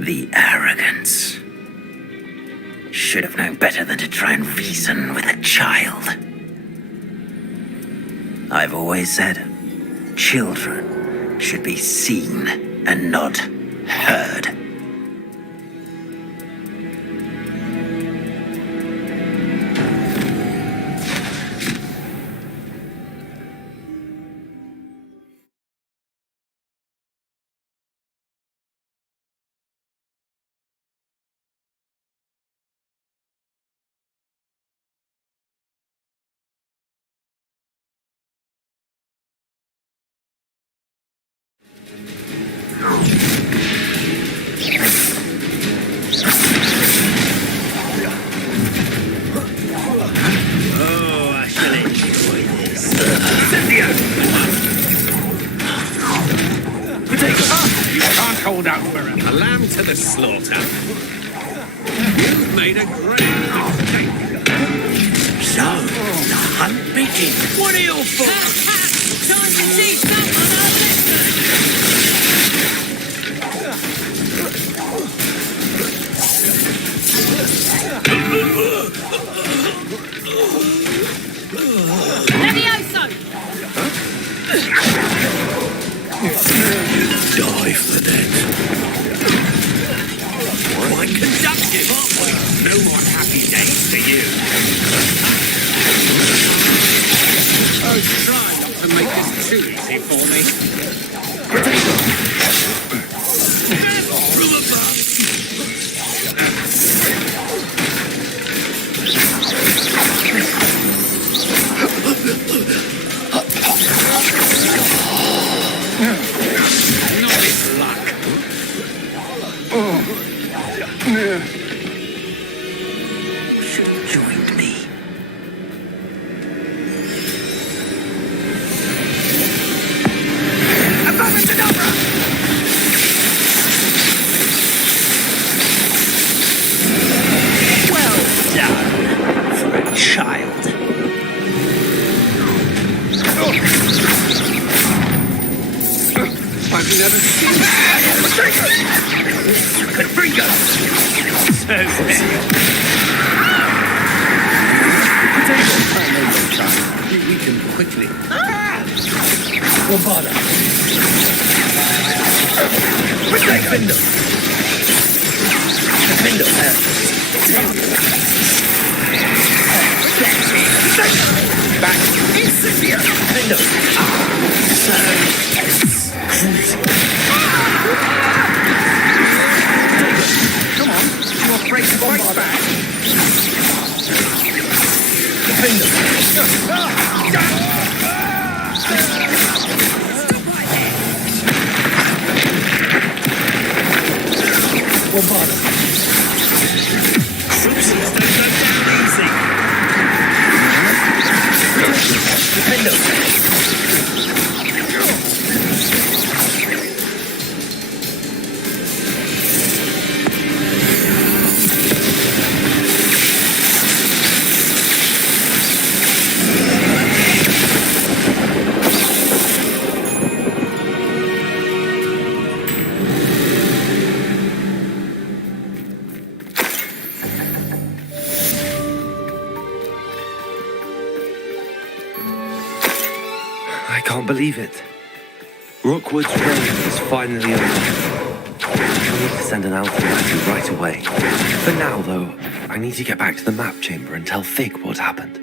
The arrogance. Should have known better than to try and reason with a child. I've always said, children should be seen and not heard. Hold out for a lamb to the slaughter. You've made a great mistake. So, the hunt begins. What are you for? Time to see someone Die for that. Quite conductive, aren't we? No more happy days for you. Oh, try not to make this too easy for me. From above. Should have joined me. Wabada. Defendo. Defendo. Back. Incendia. Defendo. Come on. You want to break the fight back? Defendo. Wabada. Crucials don't go down easy. Defendo. I can't believe it. Rookwood's reign is finally over. I need to send an Alpha Matthew right away. For now, though, I need to get back to the map chamber and tell Fig what happened.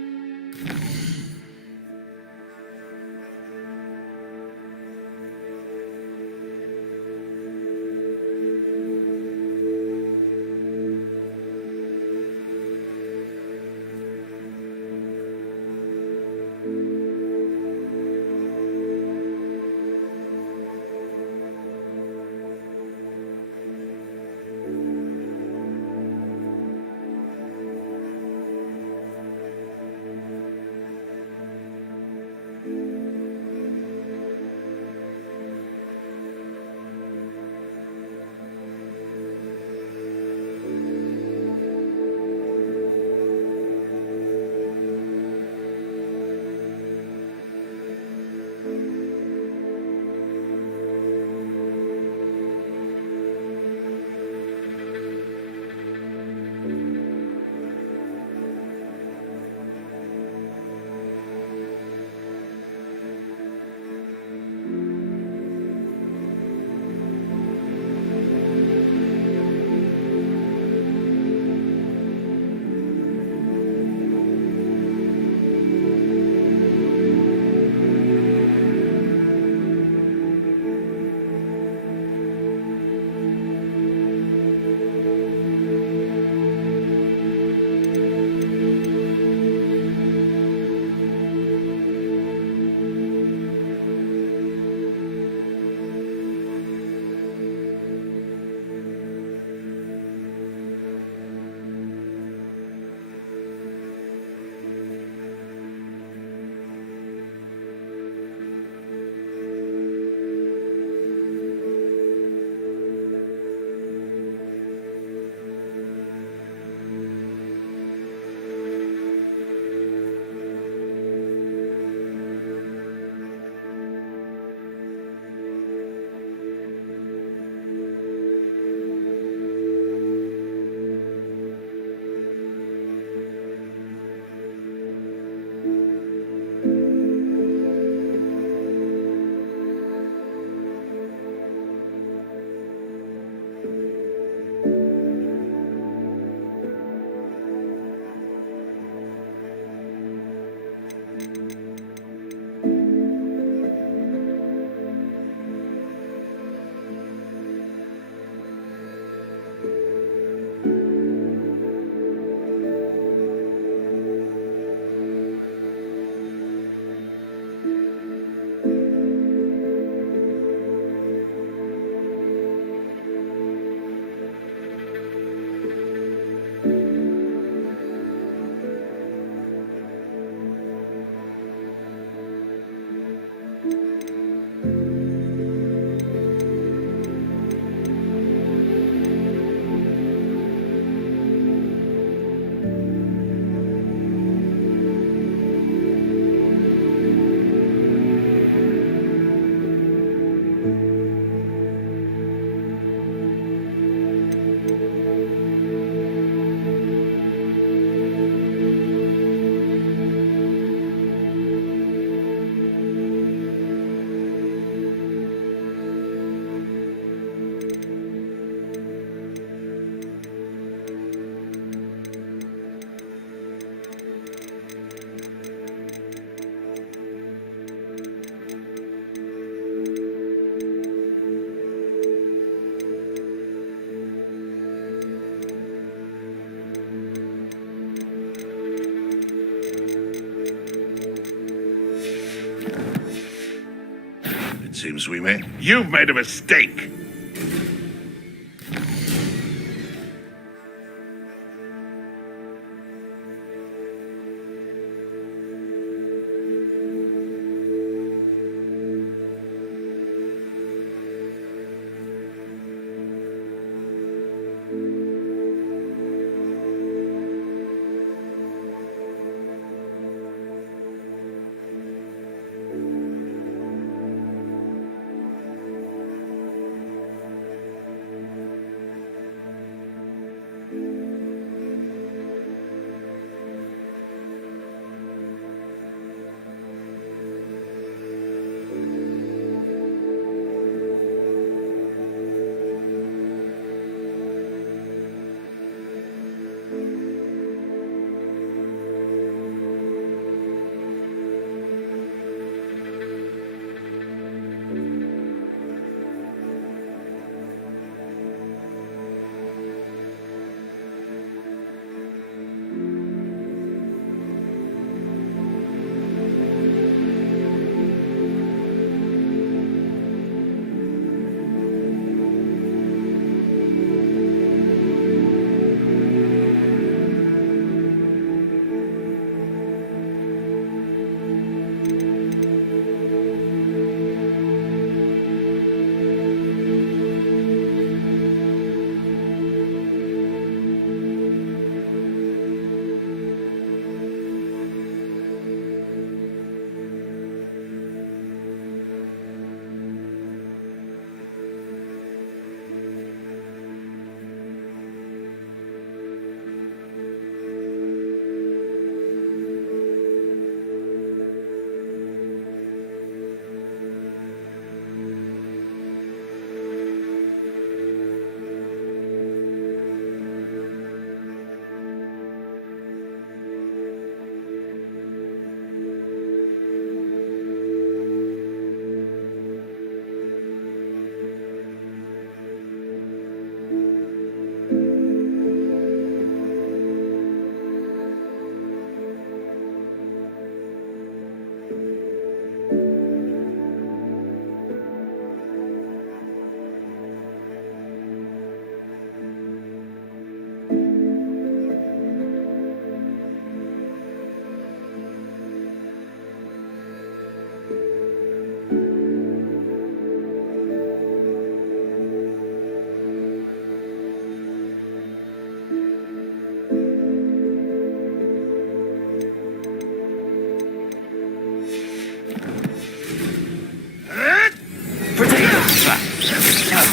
Seems you've made a mistake.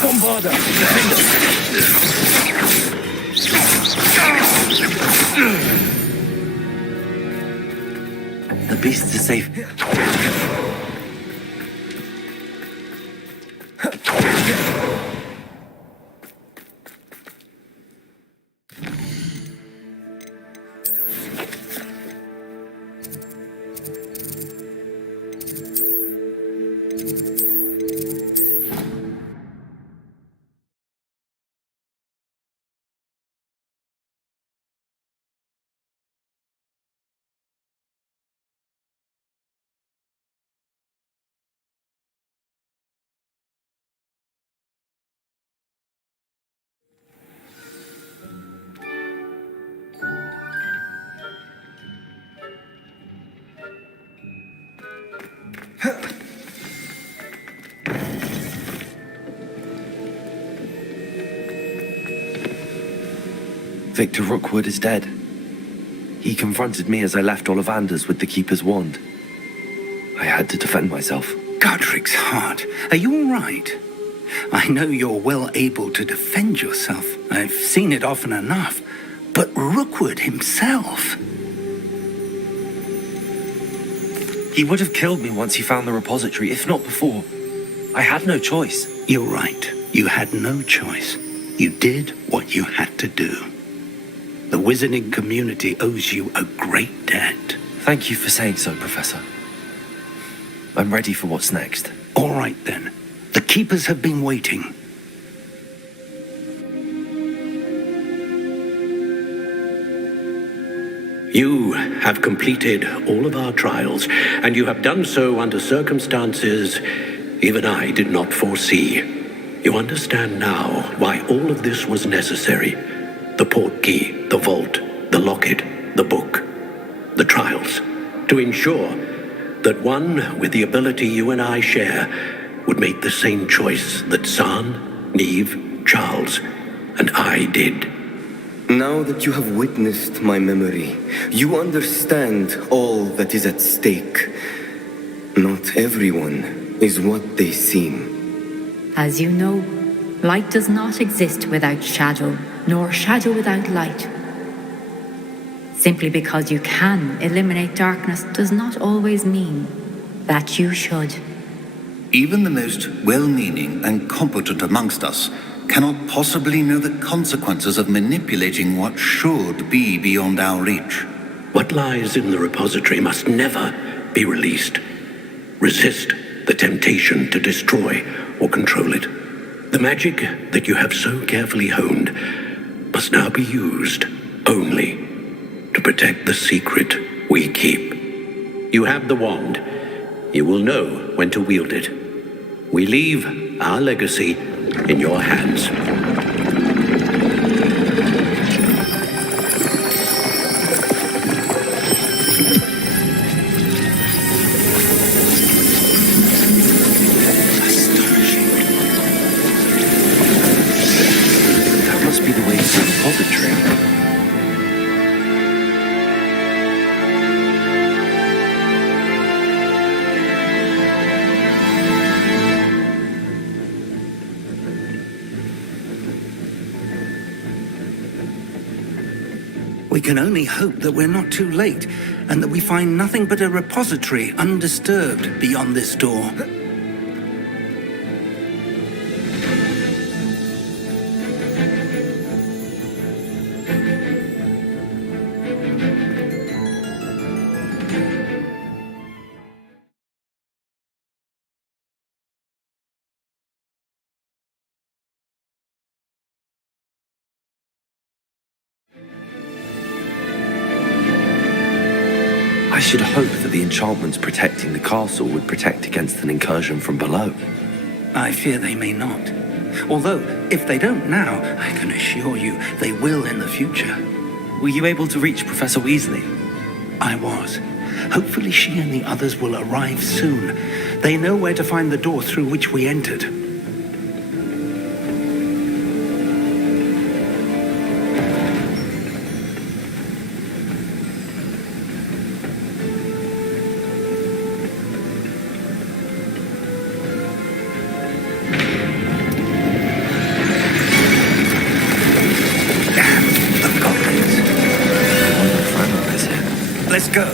Bombarder! The beasts are safe. Victor Rookwood is dead. He confronted me as I left Ollivander's with the Keeper's wand. I had to defend myself. Godric's heart, are you all right? I know you're well able to defend yourself. I've seen it often enough. But Rookwood himself... He would have killed me once he found the repository, if not before. I had no choice. You're right. You had no choice. You did what you had to do. The wizarding community owes you a great debt. Thank you for saying so, Professor. I'm ready for what's next. All right, then. The Keepers have been waiting. You have completed all of our trials, and you have done so under circumstances even I did not foresee. You understand now why all of this was necessary. The portkey, the vault, the locket, the book, the trials. To ensure that one with the ability you and I share would make the same choice that San, Neve, Charles, and I did. Now that you have witnessed my memory, you understand all that is at stake. Not everyone is what they seem. As you know, light does not exist without shadow, nor shadow without light. Simply because you can eliminate darkness does not always mean that you should. Even the most well-meaning and competent amongst us cannot possibly know the consequences of manipulating what should be beyond our reach. What lies in the repository must never be released. Resist the temptation to destroy or control it. The magic that you have so carefully honed must now be used only to protect the secret we keep. You have the wand. You will know when to wield it. We leave our legacy in your hands. That must be the way to the repository. We can only hope that we're not too late, and that we find nothing but a repository undisturbed beyond this door. I should hope that the enchantments protecting the castle would protect against an incursion from below. I fear they may not. Although, if they don't now, I can assure you they will in the future. Were you able to reach Professor Weasley? I was. Hopefully she and the others will arrive soon. They know where to find the door through which we entered. Let's go.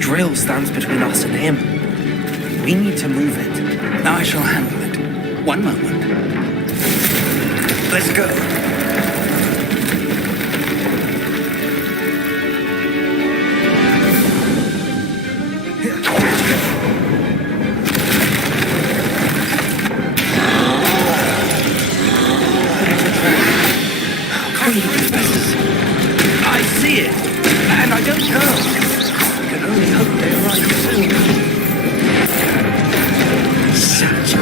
Drill stands between us and him. We need to move it. I shall handle it. One moment. Let's go. I see it, and I don't know. I can only hope they arrive soon. Such a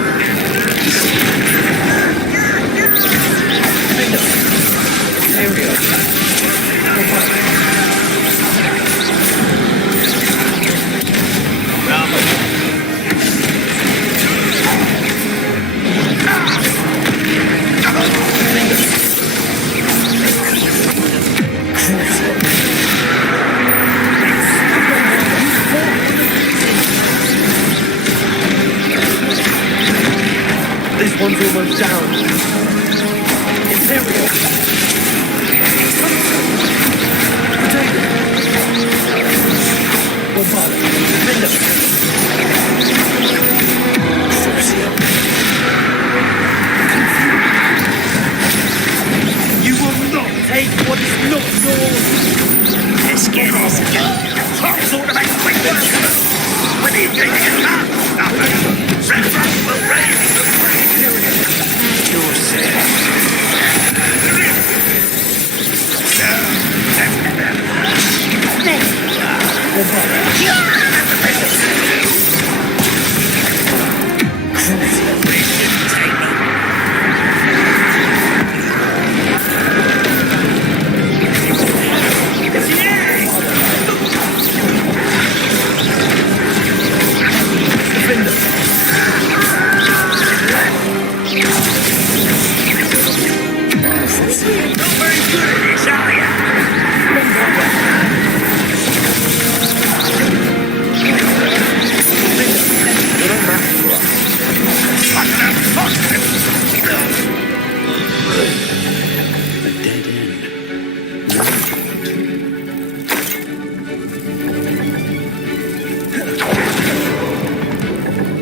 This one's almost down. Imperial! Potato! Bombard! Defender! You will not take what is not yours! Let's get this. What sort of equipment? What do you think? Nothing. Redruck will raise. You're sick.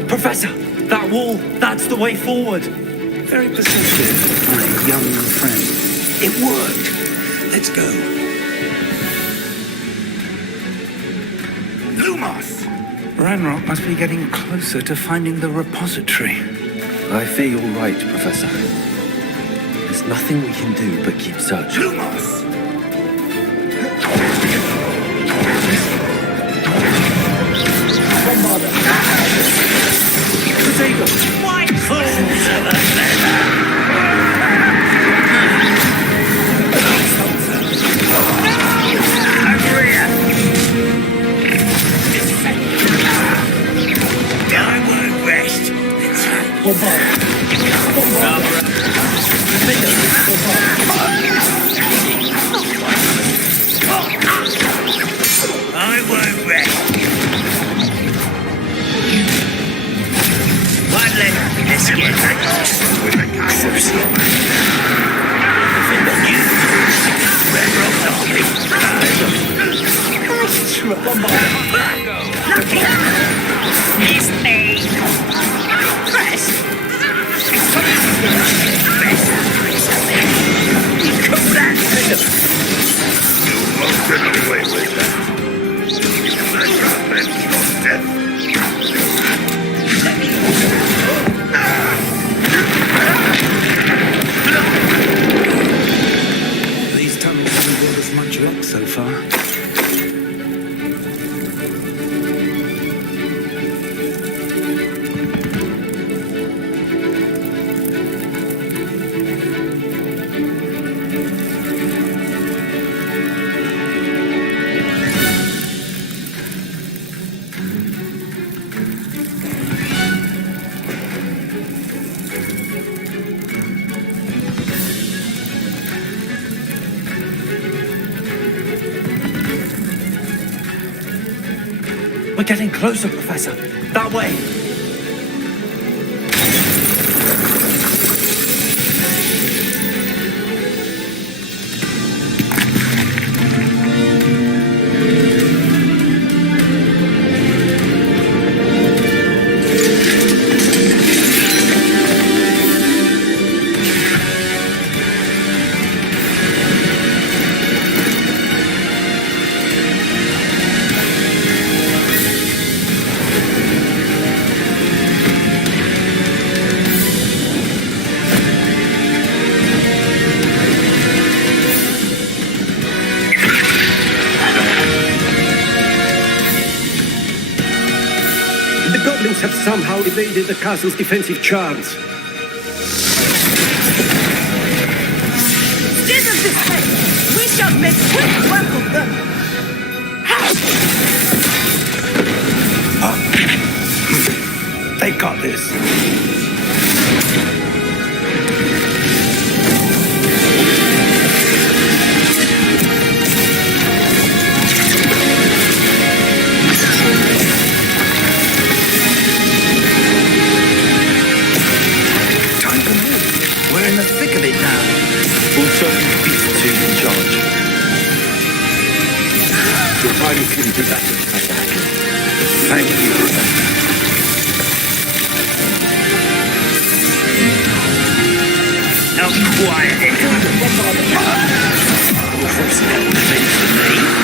Professor, that wall, that's the way forward. Very perceptive, my young friend. It worked. Let's go. Lumos! Ranrock must be getting closer to finding the repository. I fear you're right, Professor. There's nothing we can do but keep searching. Lumos! Potato! White fools of a feather! I won't rest. I won't rest. One letter. Let's get back with the castle. You, Red Rock Army. Lucky. It's me. Press. Cool that. You won't get away with that. Let's not mention death. These tunnels haven't brought us much luck so far. We're getting closer, Professor. That way. Have somehow evaded the castle's defensive charms. Give us this way! We shall make quick work of them! They got this. in the thick of it now. We'll certainly beat who's in charge. Your timing couldn't be better, Professor Hackett. Thank you, Professor. Now quiet it. What's that thing for me?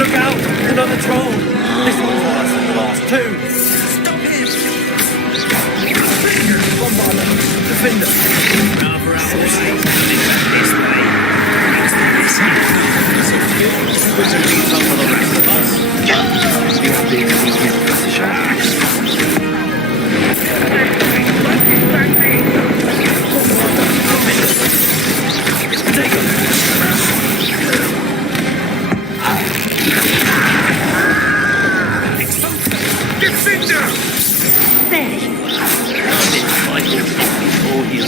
Look out! Another troll! This one's worse than the last two! Stop him! Bombarder! Defender! Rather out of the way. This way. Which will leave some for the rest of us. You have the ingredient, Professor Shaw. Take him! Get Cinder! There you are. Michael, before he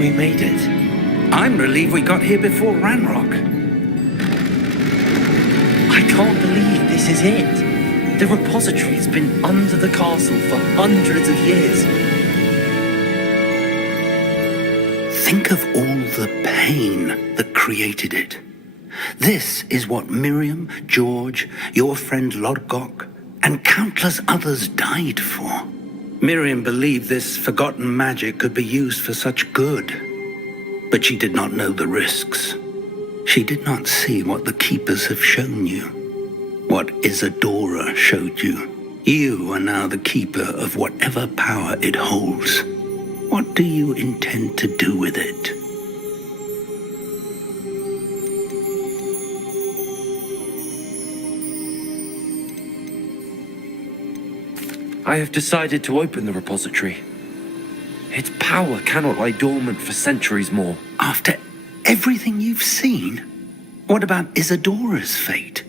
We made it. I'm relieved we got here before Ranrock. I can't believe this is it. The repository's been under the castle for hundreds of years. Think of all the pain that created it. This is what Miriam, George, your friend Lodgok, and countless others died for. Miriam believed this forgotten magic could be used for such good, but she did not know the risks. She did not see what the Keepers have shown you. what Isadora showed you. You are now the keeper of whatever power it holds. What do you intend to do with it? I have decided to open the repository. Its power cannot lie dormant for centuries more. After everything you've seen, what about Isadora's fate?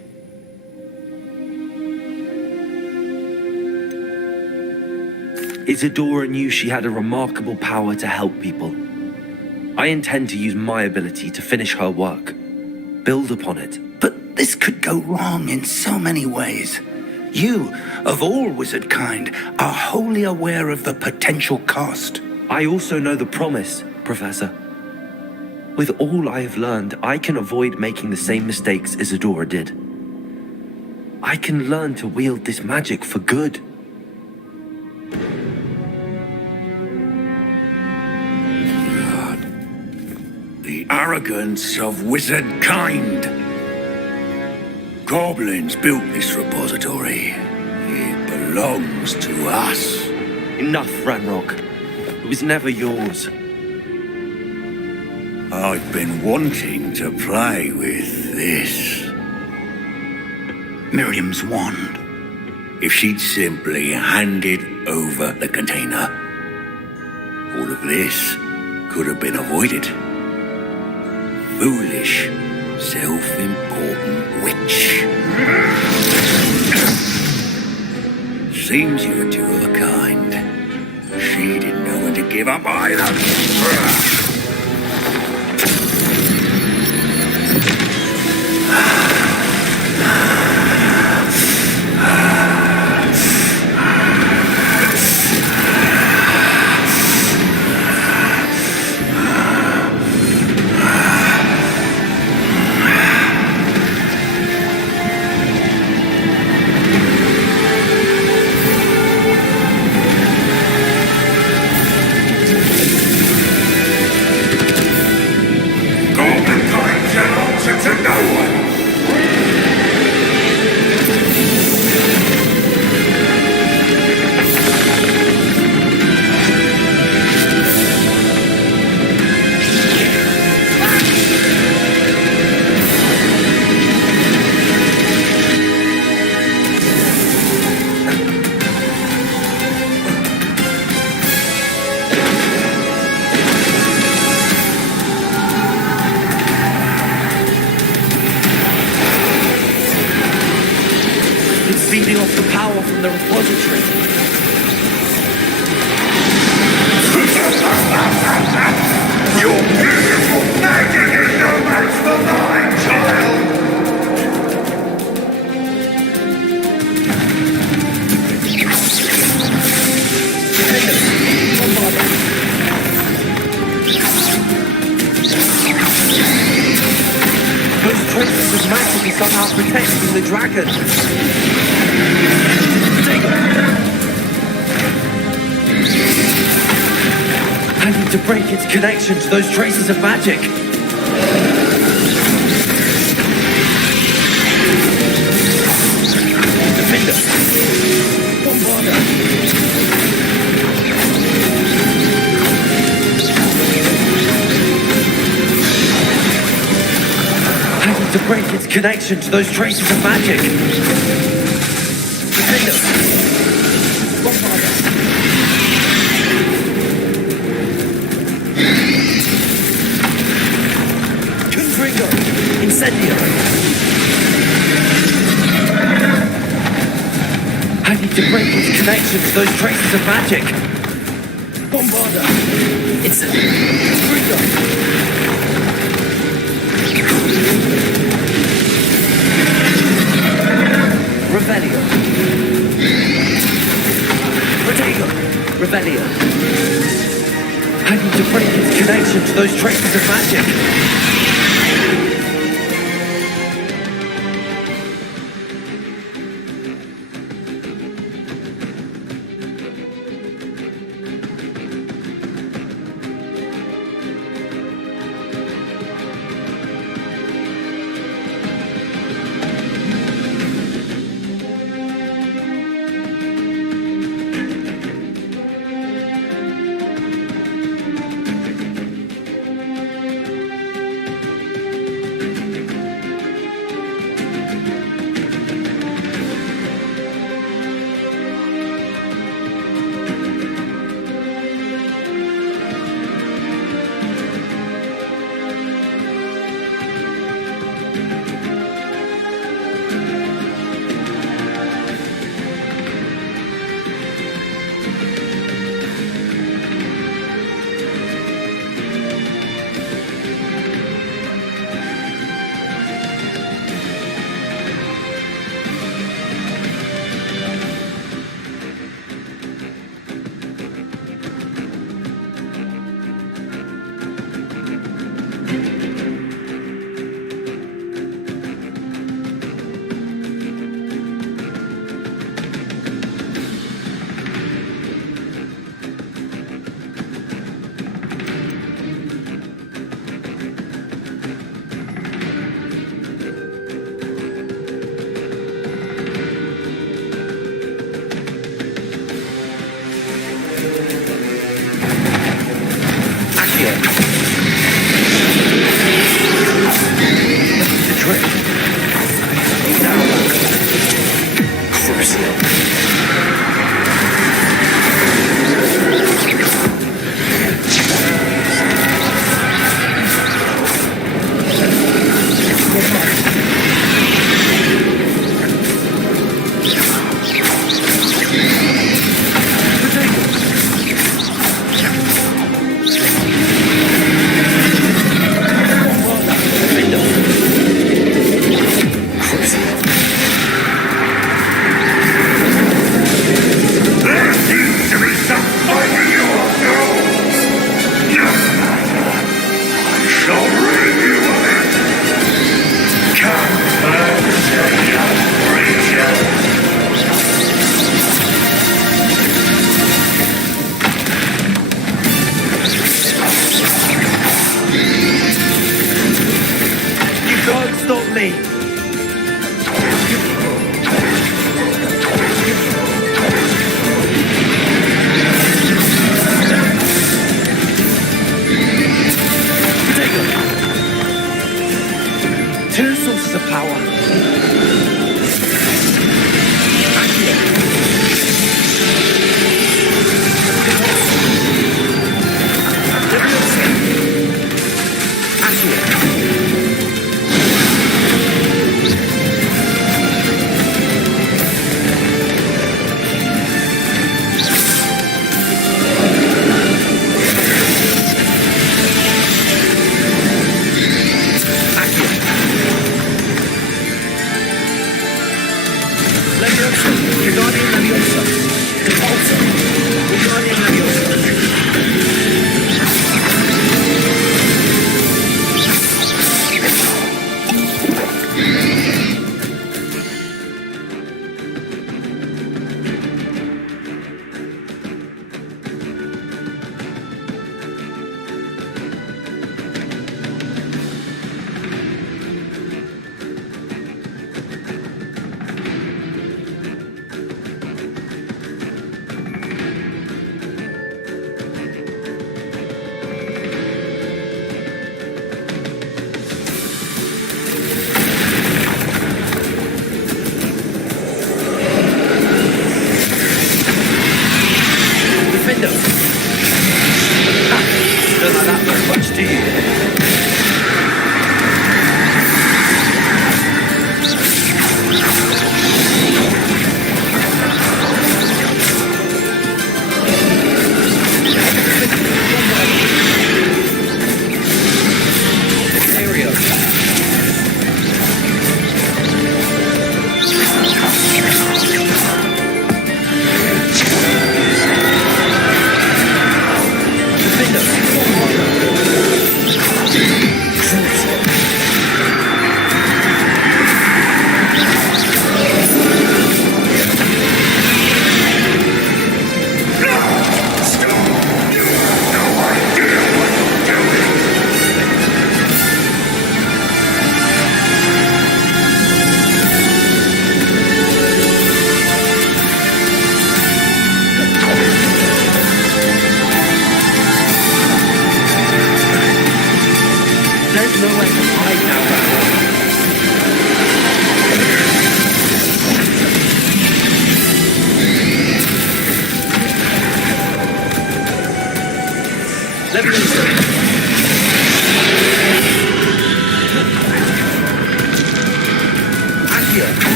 Isadora knew she had a remarkable power to help people. I intend to use my ability to finish her work. Build upon it. But this could go wrong in so many ways. You, of all wizard kind, are wholly aware of the potential cost. I also know the promise, Professor. With all I have learned, I can avoid making the same mistakes Isadora did. I can learn to wield this magic for good. The arrogance of wizard kind. Goblins built this repository. It belongs to us. Enough, Ranrock. It was never yours. I've been wanting to play with this. Miriam's wand. If she'd simply handed over the container, all of this could have been avoided. Foolish, self-important witch. Seems you were two of a kind. She didn't know when to give up either. Feeding off the power from the repository. Your beautiful magic is no match for mine, child! Those traces of magic are somehow protecting the dragon. I need to break its connection to those traces of magic. Defender. Bombarder. I need to break its connection to those traces of magic. Defender. Bombarder. Incendio! I need to break its connection to those traces of magic. Bombarder! It's a trigger! Revelio! Protego! Revelio! I need to break its connection to those traces of magic.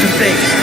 Professor Fig.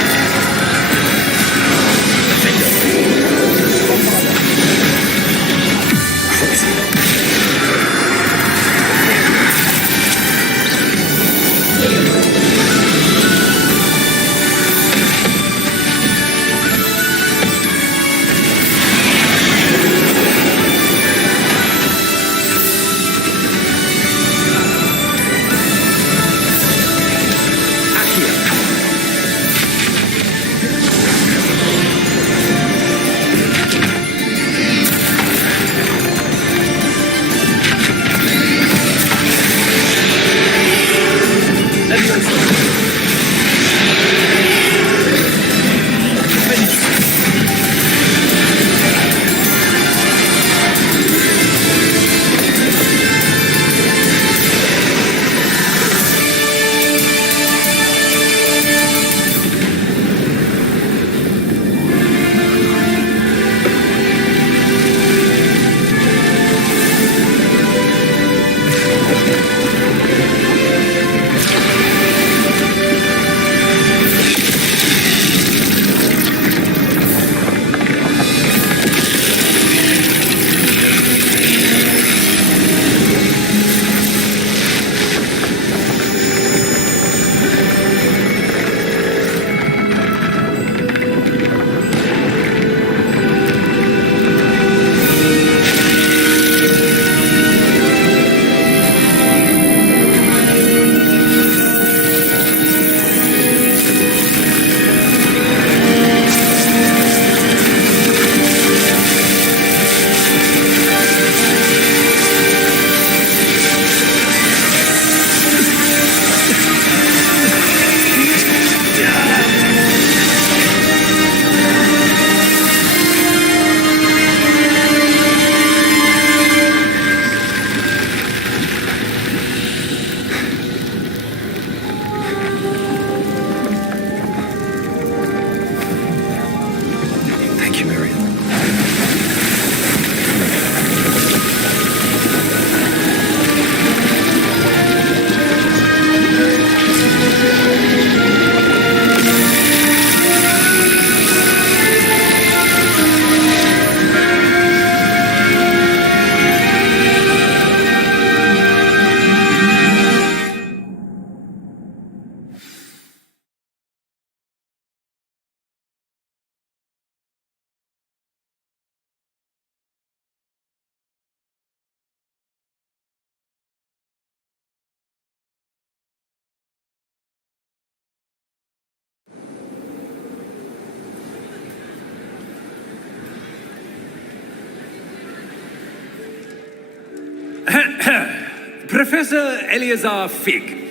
Professor Eleazar Fig.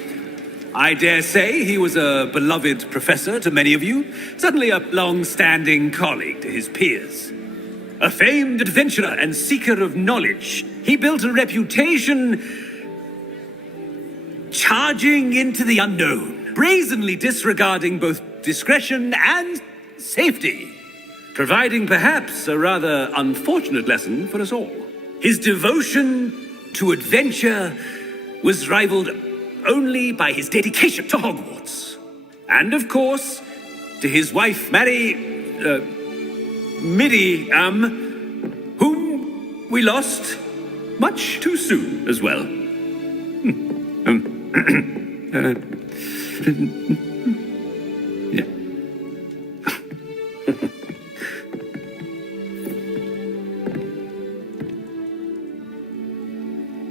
I dare say he was a beloved professor to many of you, certainly a long-standing colleague to his peers. A famed adventurer and seeker of knowledge, he built a reputation charging into the unknown, brazenly disregarding both discretion and safety, providing perhaps a rather unfortunate lesson for us all. His devotion to adventure was rivaled only by his dedication to Hogwarts. And of course, to his wife, Middy, whom we lost much too soon as well. Yeah.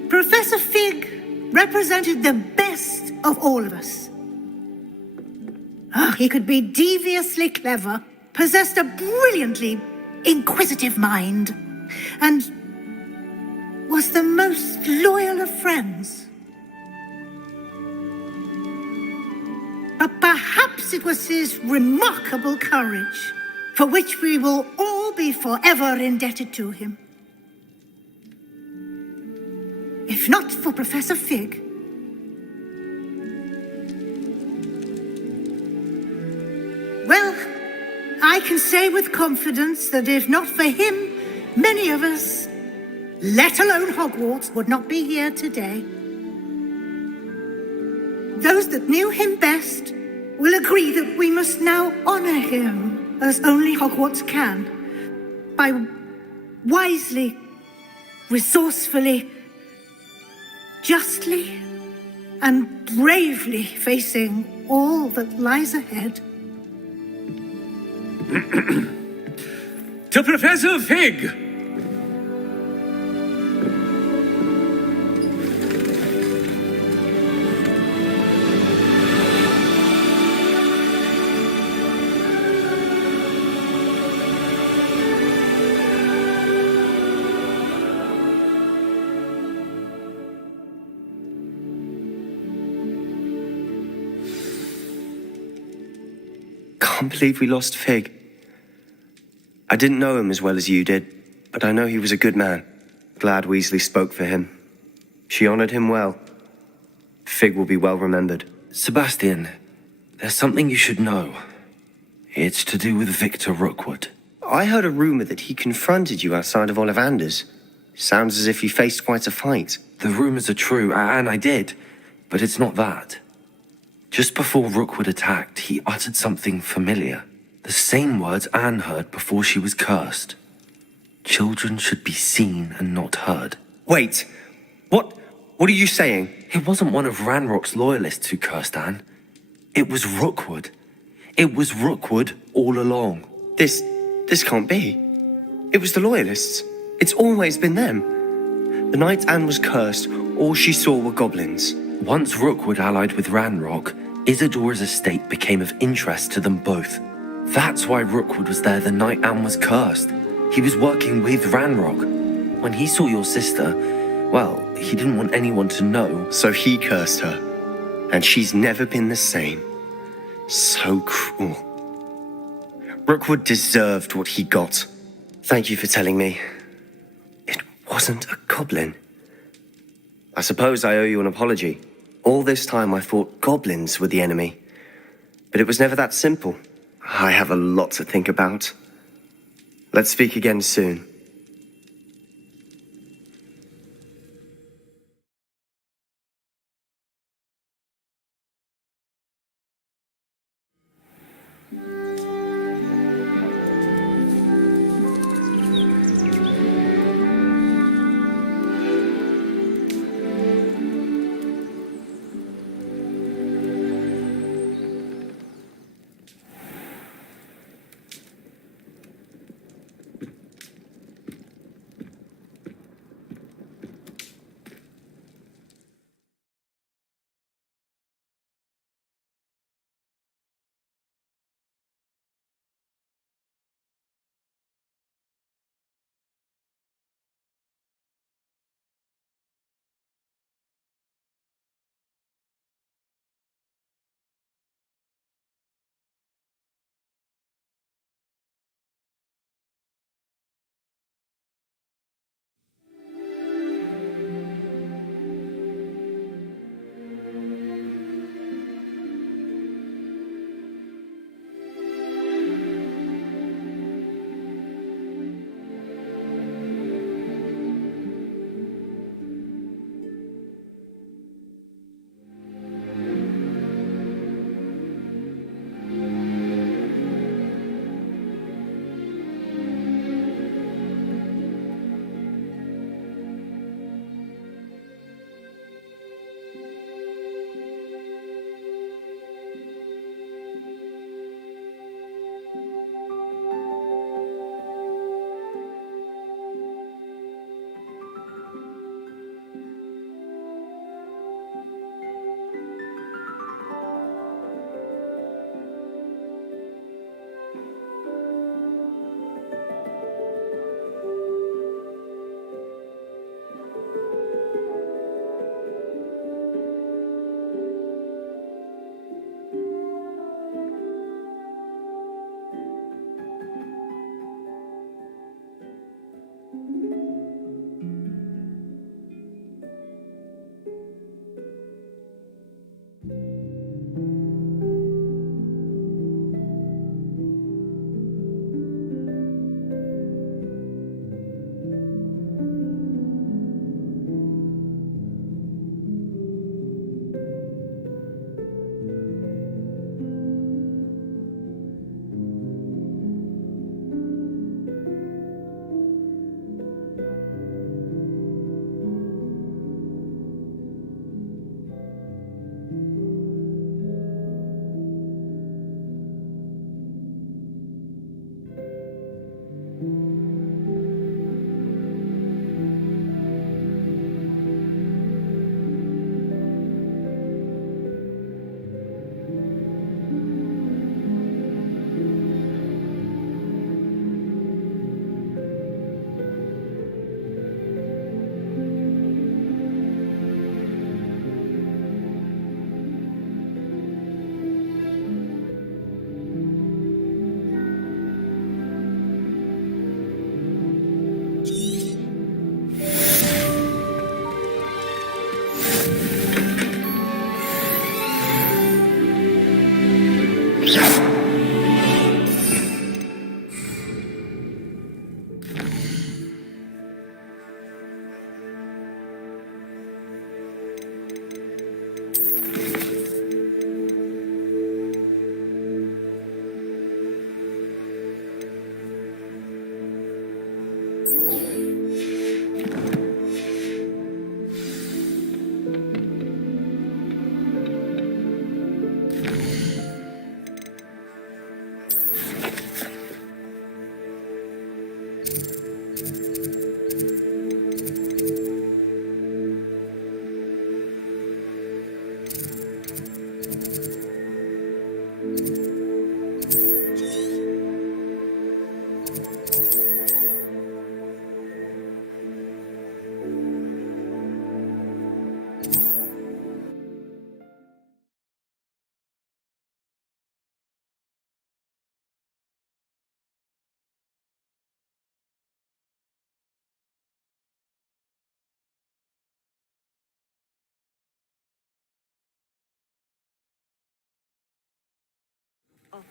Professor Fig represented the best of all of us. He could be deviously clever, possessed a brilliantly inquisitive mind, and was the most loyal of friends. But perhaps it was his remarkable courage, for which we will all be forever indebted to him. If not for Professor Fig, well, I can say with confidence that if not for him, many of us, let alone Hogwarts, would not be here today. Those that knew him best will agree agree that we must now honor him as only Hogwarts can, by wisely, resourcefully, justly, and bravely facing all that lies ahead. To Professor Fig! Can't believe we lost Fig. I didn't know him as well as you did, but I know he was a good man. Glad Weasley spoke for him. She honored him well. Fig will be well remembered. Sebastian, there's something you should know. It's to do with Victor Rookwood. I heard a rumor that he confronted you outside of Ollivander's. Sounds as if you faced quite a fight. The rumors are true, and I did, but it's not that. Just before Rookwood attacked, he uttered something familiar. The same words Anne heard before she was cursed. Children should be seen and not heard. Wait, what are you saying? It wasn't one of Ranrock's loyalists who cursed Anne. It was Rookwood. It was Rookwood all along. This can't be. It was the loyalists. It's always been them. The night Anne was cursed, all she saw were goblins. Once Rookwood allied with Ranrock, Isadora's estate became of interest to them both. That's why Rookwood was there the night Anne was cursed. He was working with Ranrock. When he saw your sister, well, he didn't want anyone to know. So he cursed her. And she's never been the same. So cruel. Rookwood deserved what he got. Thank you for telling me. It wasn't a goblin. I suppose I owe you an apology. All this time I thought goblins were the enemy. But it was never that simple. I have a lot to think about. Let's speak again soon.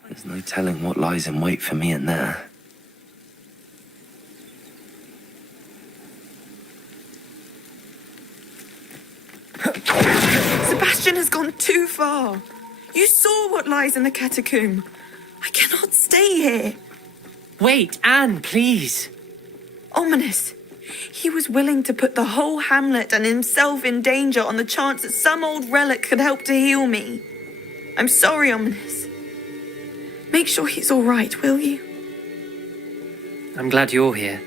There's no telling what lies in wait for me in there. Sebastian has gone too far. You saw what lies in the catacomb. I cannot stay here. Wait, Anne, please. Ominous. He was willing to put the whole hamlet and himself in danger on the chance that some old relic could help to heal me. I'm sorry, Ominous. Make sure he's all right, will you? I'm glad you're here.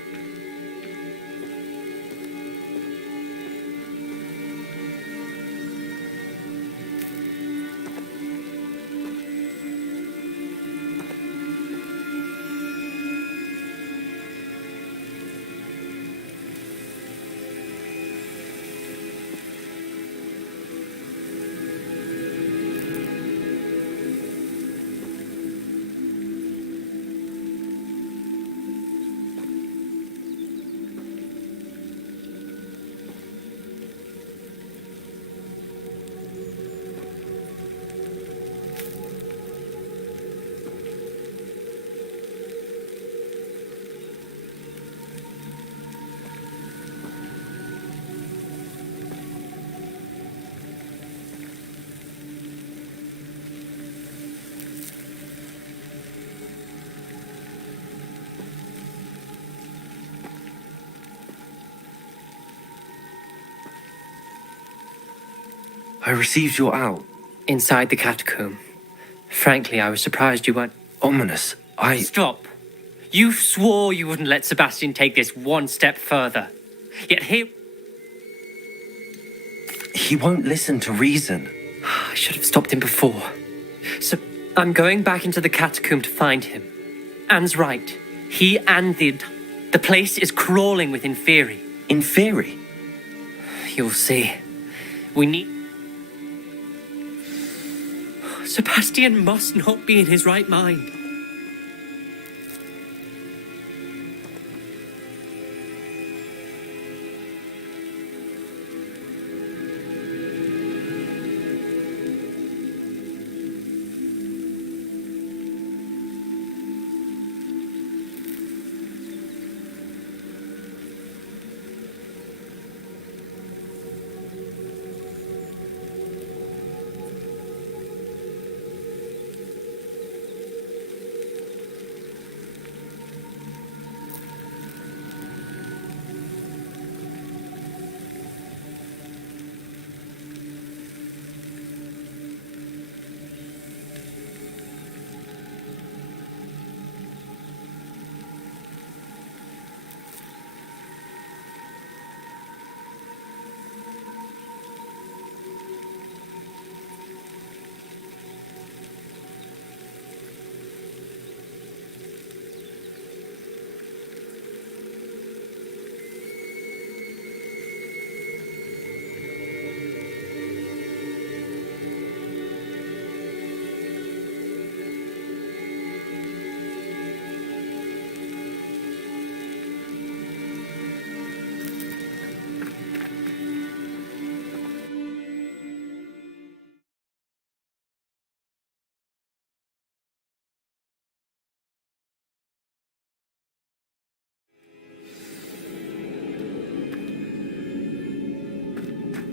I received your out. Inside the catacomb. Frankly, I was surprised you weren't... Ominous, Stop. You swore you wouldn't let Sebastian take this one step further. Yet here... He won't listen to reason. I should have stopped him before. So, I'm going back into the catacomb to find him. Anne's right. He and the place is crawling with Inferi. Inferi? You'll see. We need... Sebastian must not be in his right mind.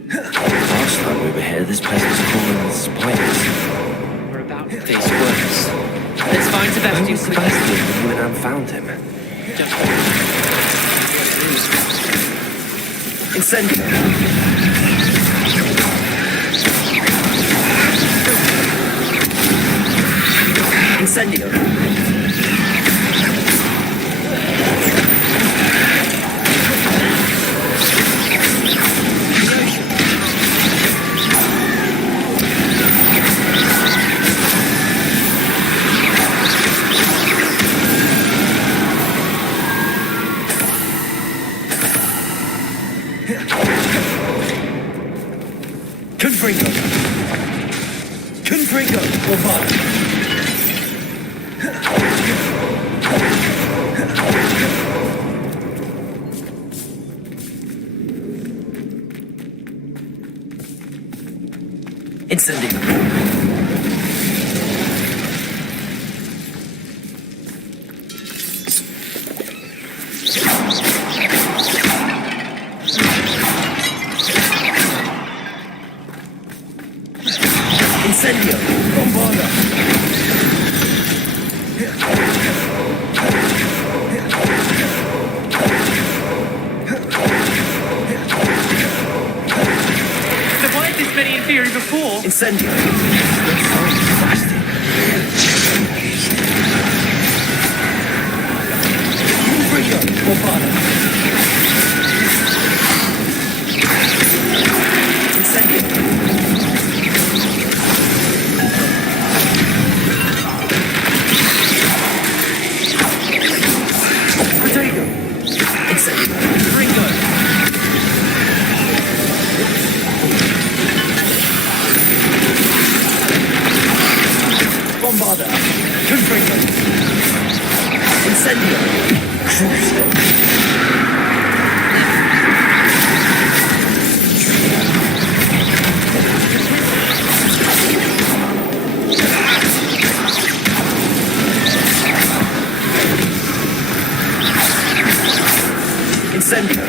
Last time we were here, this place was crawling with spiders. We're about to face worse. Let's find Sebastian. Sebastian, you and Anne found him. Incendio! Incendio! Confringo! Confringo! Over! Bombarder! Confringo! Incendio! Crucio! Incendio!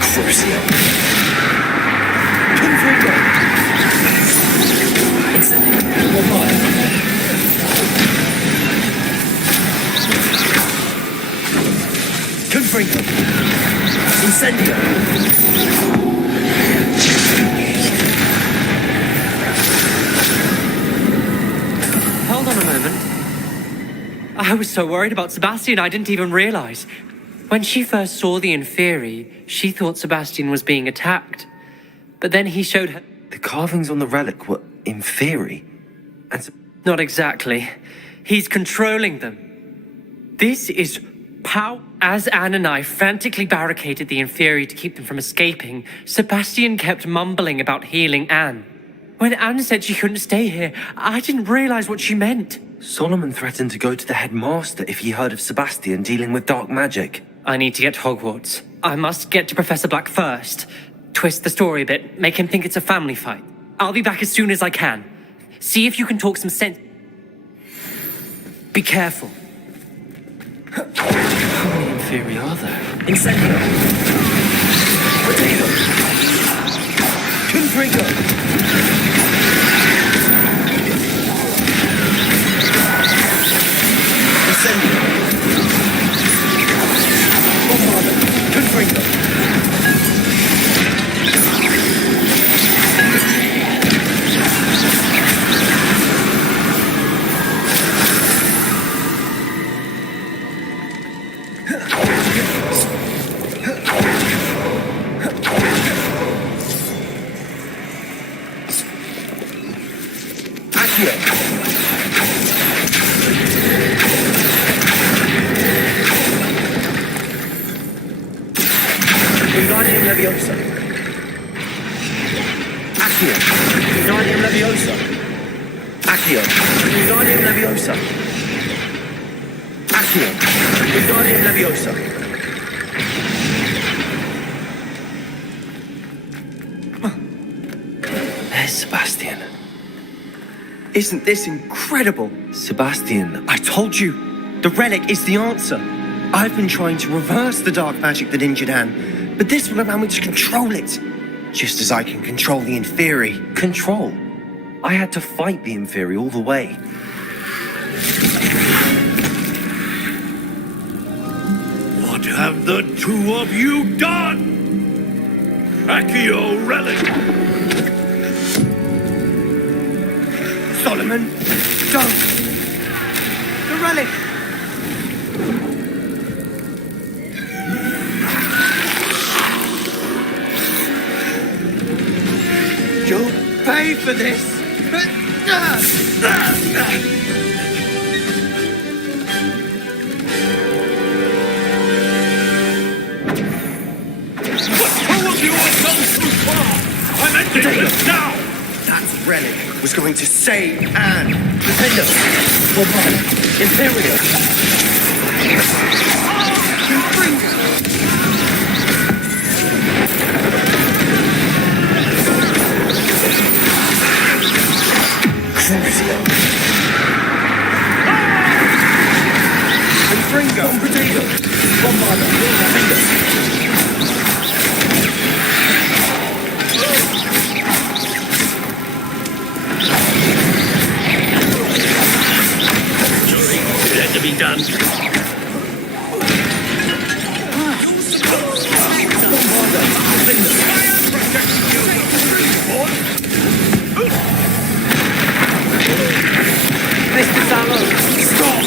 Crucio! Confringo! Incendio! Bombarder! Confringo! Incendio! Hold on a moment. I was so worried about Sebastian I didn't even realize. When she first saw the Inferi, she thought Sebastian was being attacked. But then he showed her... The carvings on the relic were Inferi. And Not exactly. He's controlling them. This is power. As Anne and I frantically barricaded the Inferi to keep them from escaping, Sebastian kept mumbling about healing Anne. When Anne said she couldn't stay here, I didn't realize what she meant. Solomon threatened to go to the headmaster if he heard of Sebastian dealing with dark magic. I need to get to Hogwarts. I must get to Professor Black first. Twist the story a bit, make him think it's a family fight. I'll be back as soon as I can. See if you can talk some sense. Be careful. How many Inferi are there? Incendio! Potato! Confringo! Incendio! Bombarder! Confringo! Accio! Wingardium Leviosa! Accio! Wingardium Leviosa! Accio! Wingardium Leviosa! Accio! Wingardium Leviosa! There's Sebastian. Isn't this incredible? Sebastian, I told you, the relic is the answer. I've been trying to reverse the dark magic that injured Anne, but this will allow me to control it. Just as I can control the Inferi. Control? I had to fight the Inferi all the way. What have the two of you done? Accio relic! Solomon, don't! The relic! You'll pay for this! Who of you has gone too far? I'm ending this now! That relic was going to save Anne. Defender! Bombarder! Imperial! Confringo! Crucio! Confringo! Potato! Bombarder! Defender! To be done. Mr. Sallow, stop!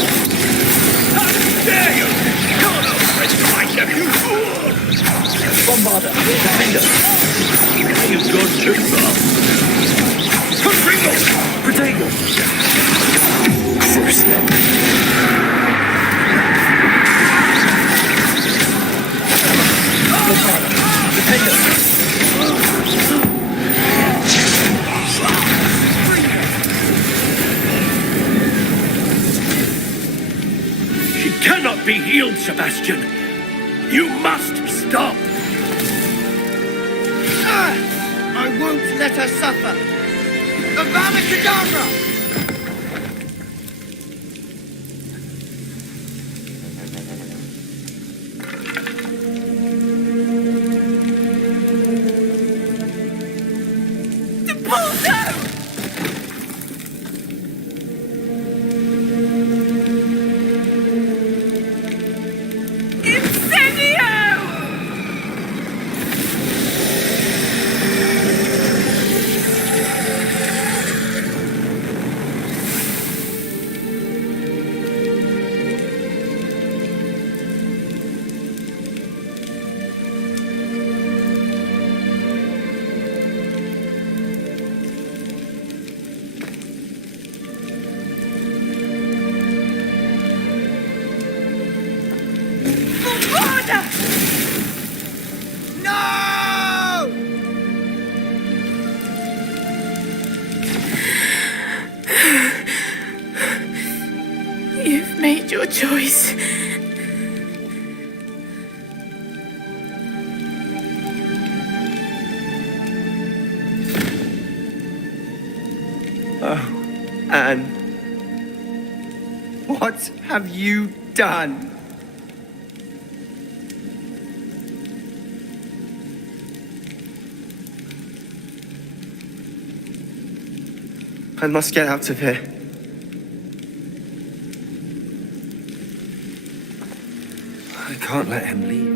How dare you! You're no friend to my nephew, fool! Bombarder, defender! You've gone too far. Confringo! Potato! Crucio! Bombarder, defender! be healed, Sebastian. You must stop. I won't let her suffer. Avada Kedavra! You've made your choice. Oh, Anne. What have you done? I must get out of here. I can't let him leave.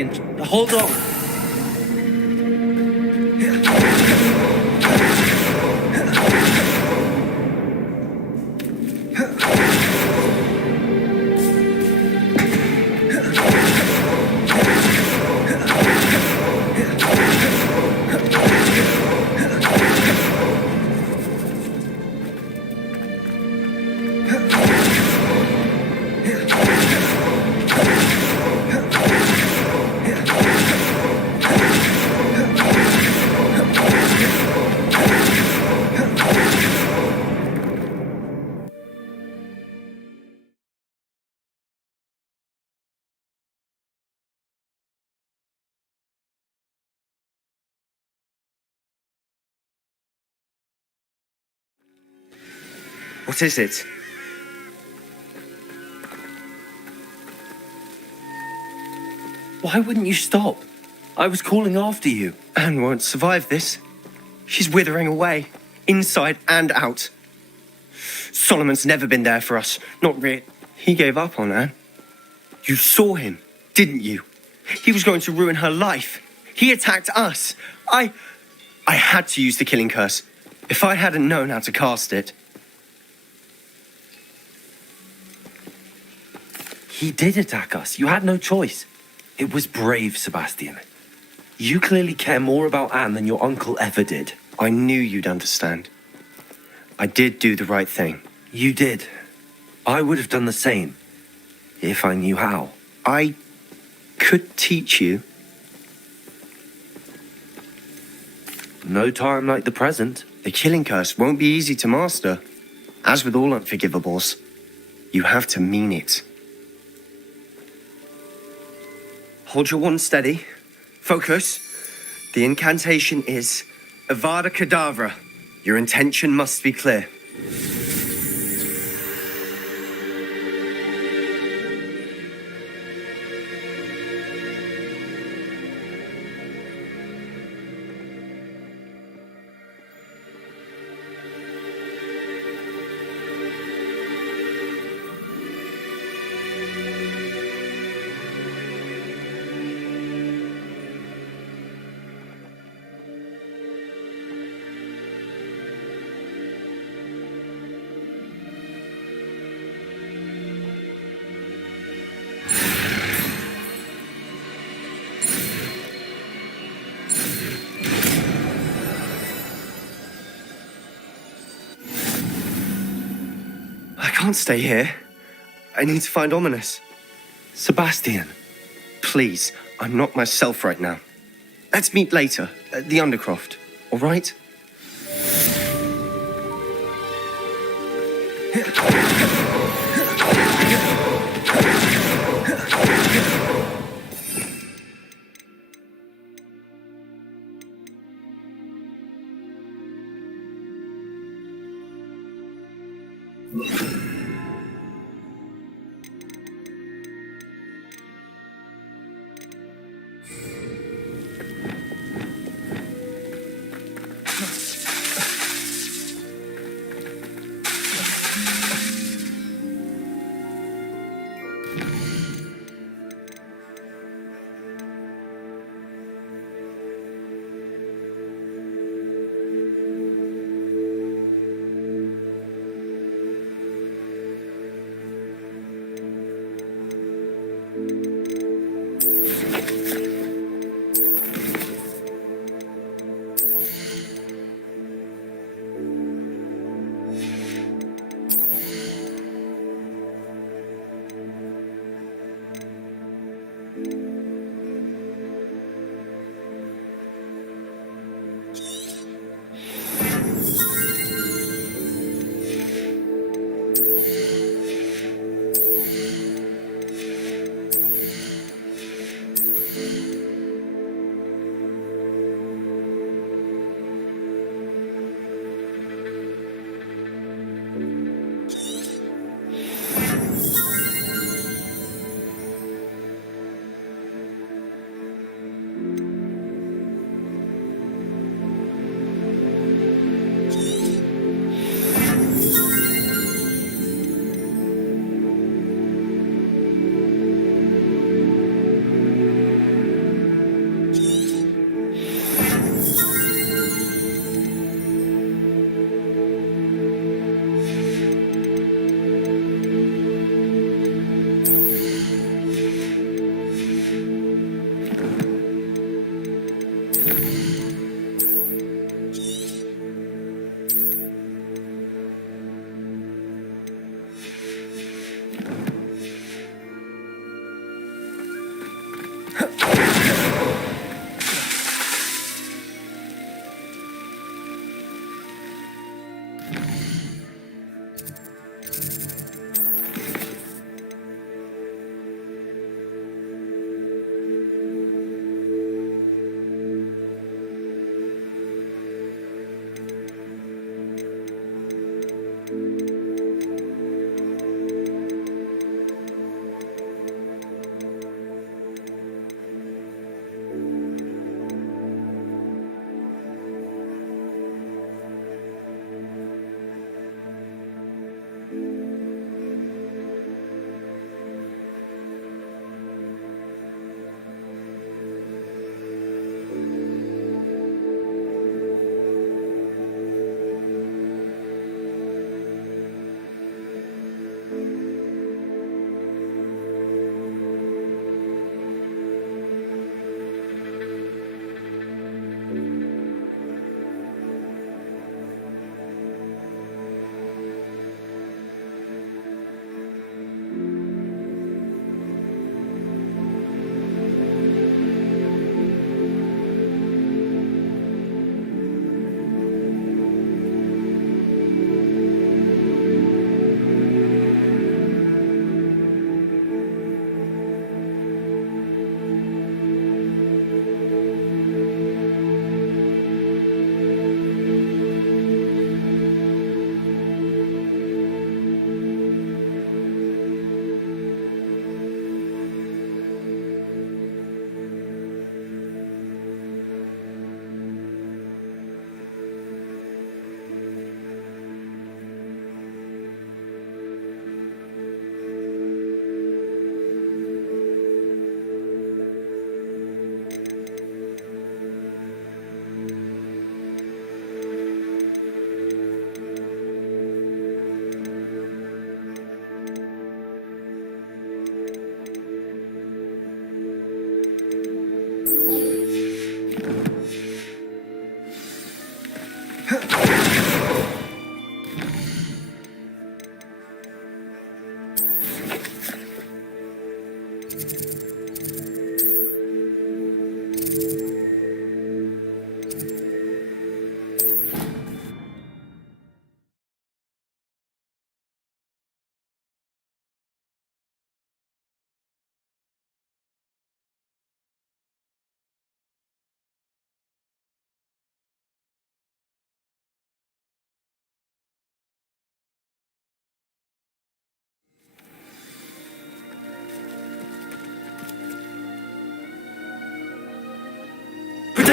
Sebastian, hold on. What is it? Why wouldn't you stop? I was calling after you. Anne won't survive this. She's withering away, inside and out. Solomon's never been there for us. Not really. He gave up on Anne. You saw him, didn't you? He was going to ruin her life. He attacked us. I had to use the killing curse. If I hadn't known how to cast it. He did attack us. You had no choice. It was brave, Sebastian. You clearly care more about Anne than your uncle ever did. I knew you'd understand. I did do the right thing. You did. I would have done the same, if I knew how. I could teach you. No time like the present. The killing curse won't be easy to master. As with all unforgivables, you have to mean it. Hold your wand steady. Focus. The incantation is Avada Kedavra. Your intention must be clear. I can't stay here. I need to find Ominous. Sebastian. Please, I'm not myself right now. Let's meet later at the Undercroft, all right?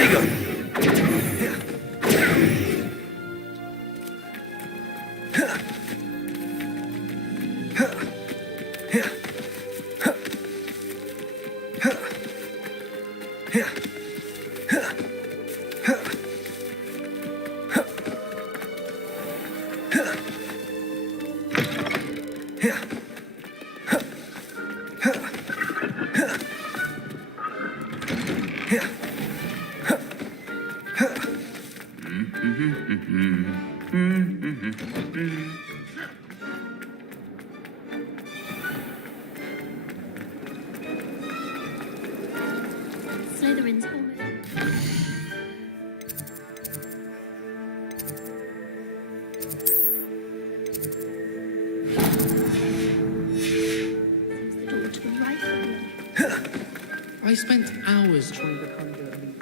you go. Slytherin's almost... I spent hours trying to conjure a new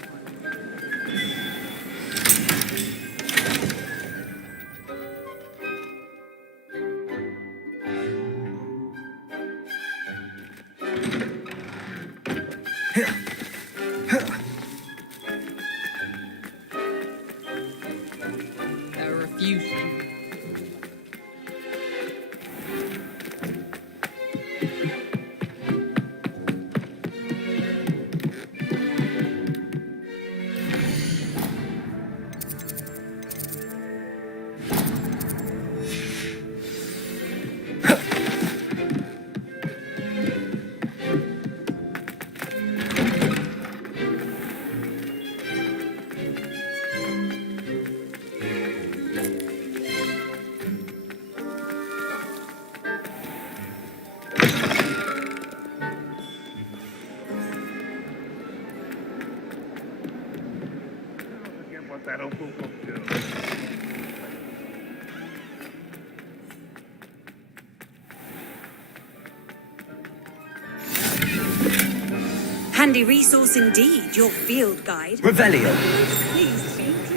There are a few. What that Uncle Cook do? Handy resource indeed, your field guide. Revelio. Please be included.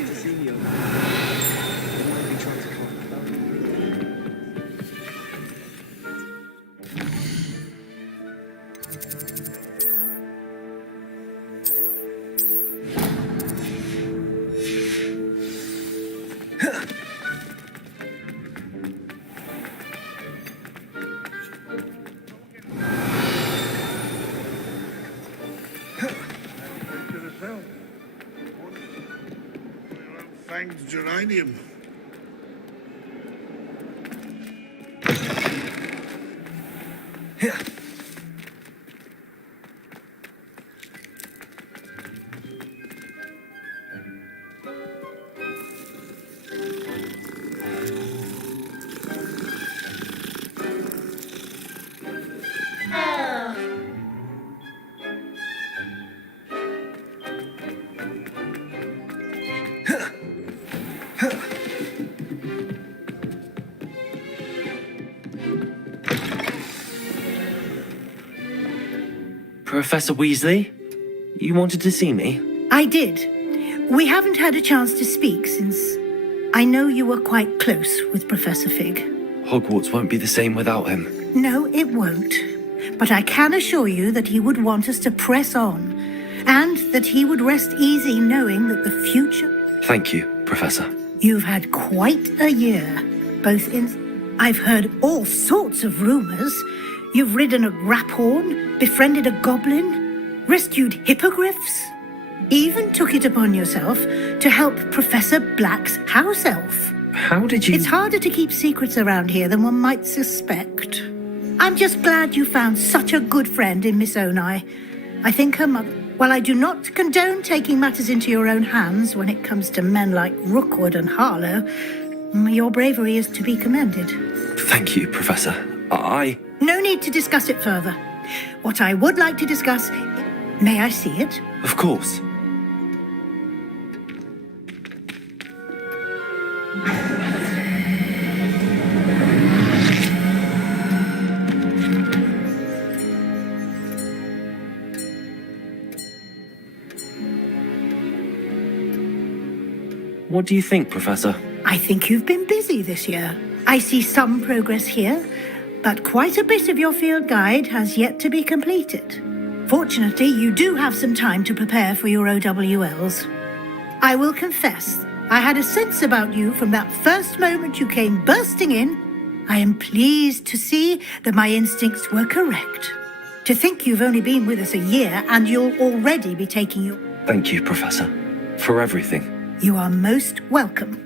Fanged geranium. Professor Weasley, you wanted to see me? I did. We haven't had a chance to speak since I know you were quite close with Professor Fig. Hogwarts won't be the same without him. No, it won't. But I can assure you that he would want us to press on, and that he would rest easy knowing that the future... Thank you, Professor. You've had quite a year, both in... I've heard all sorts of rumours. You've ridden a graphorn, befriended a goblin, rescued hippogriffs, even took it upon yourself to help Professor Black's house elf. How did you... It's harder to keep secrets around here than one might suspect. I'm just glad you found such a good friend in Miss Onai. I think her mother... While I do not condone taking matters into your own hands when it comes to men like Rookwood and Harlow, your bravery is to be commended. Thank you, Professor. No need to discuss it further. What I would like to discuss... May I see it? Of course. What do you think, Professor? I think you've been busy this year. I see some progress here, but quite a bit of your field guide has yet to be completed. Fortunately, you do have some time to prepare for your OWLs. I will confess, I had a sense about you from that first moment you came bursting in. I am pleased to see that my instincts were correct. To think you've only been with us a year and you'll already be taking your... Thank you, Professor, for everything. You are most welcome.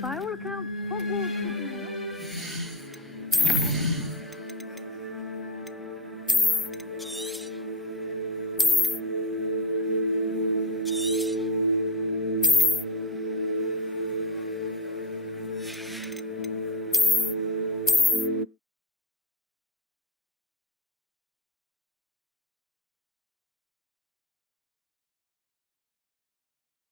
By all accounts, Hogwarts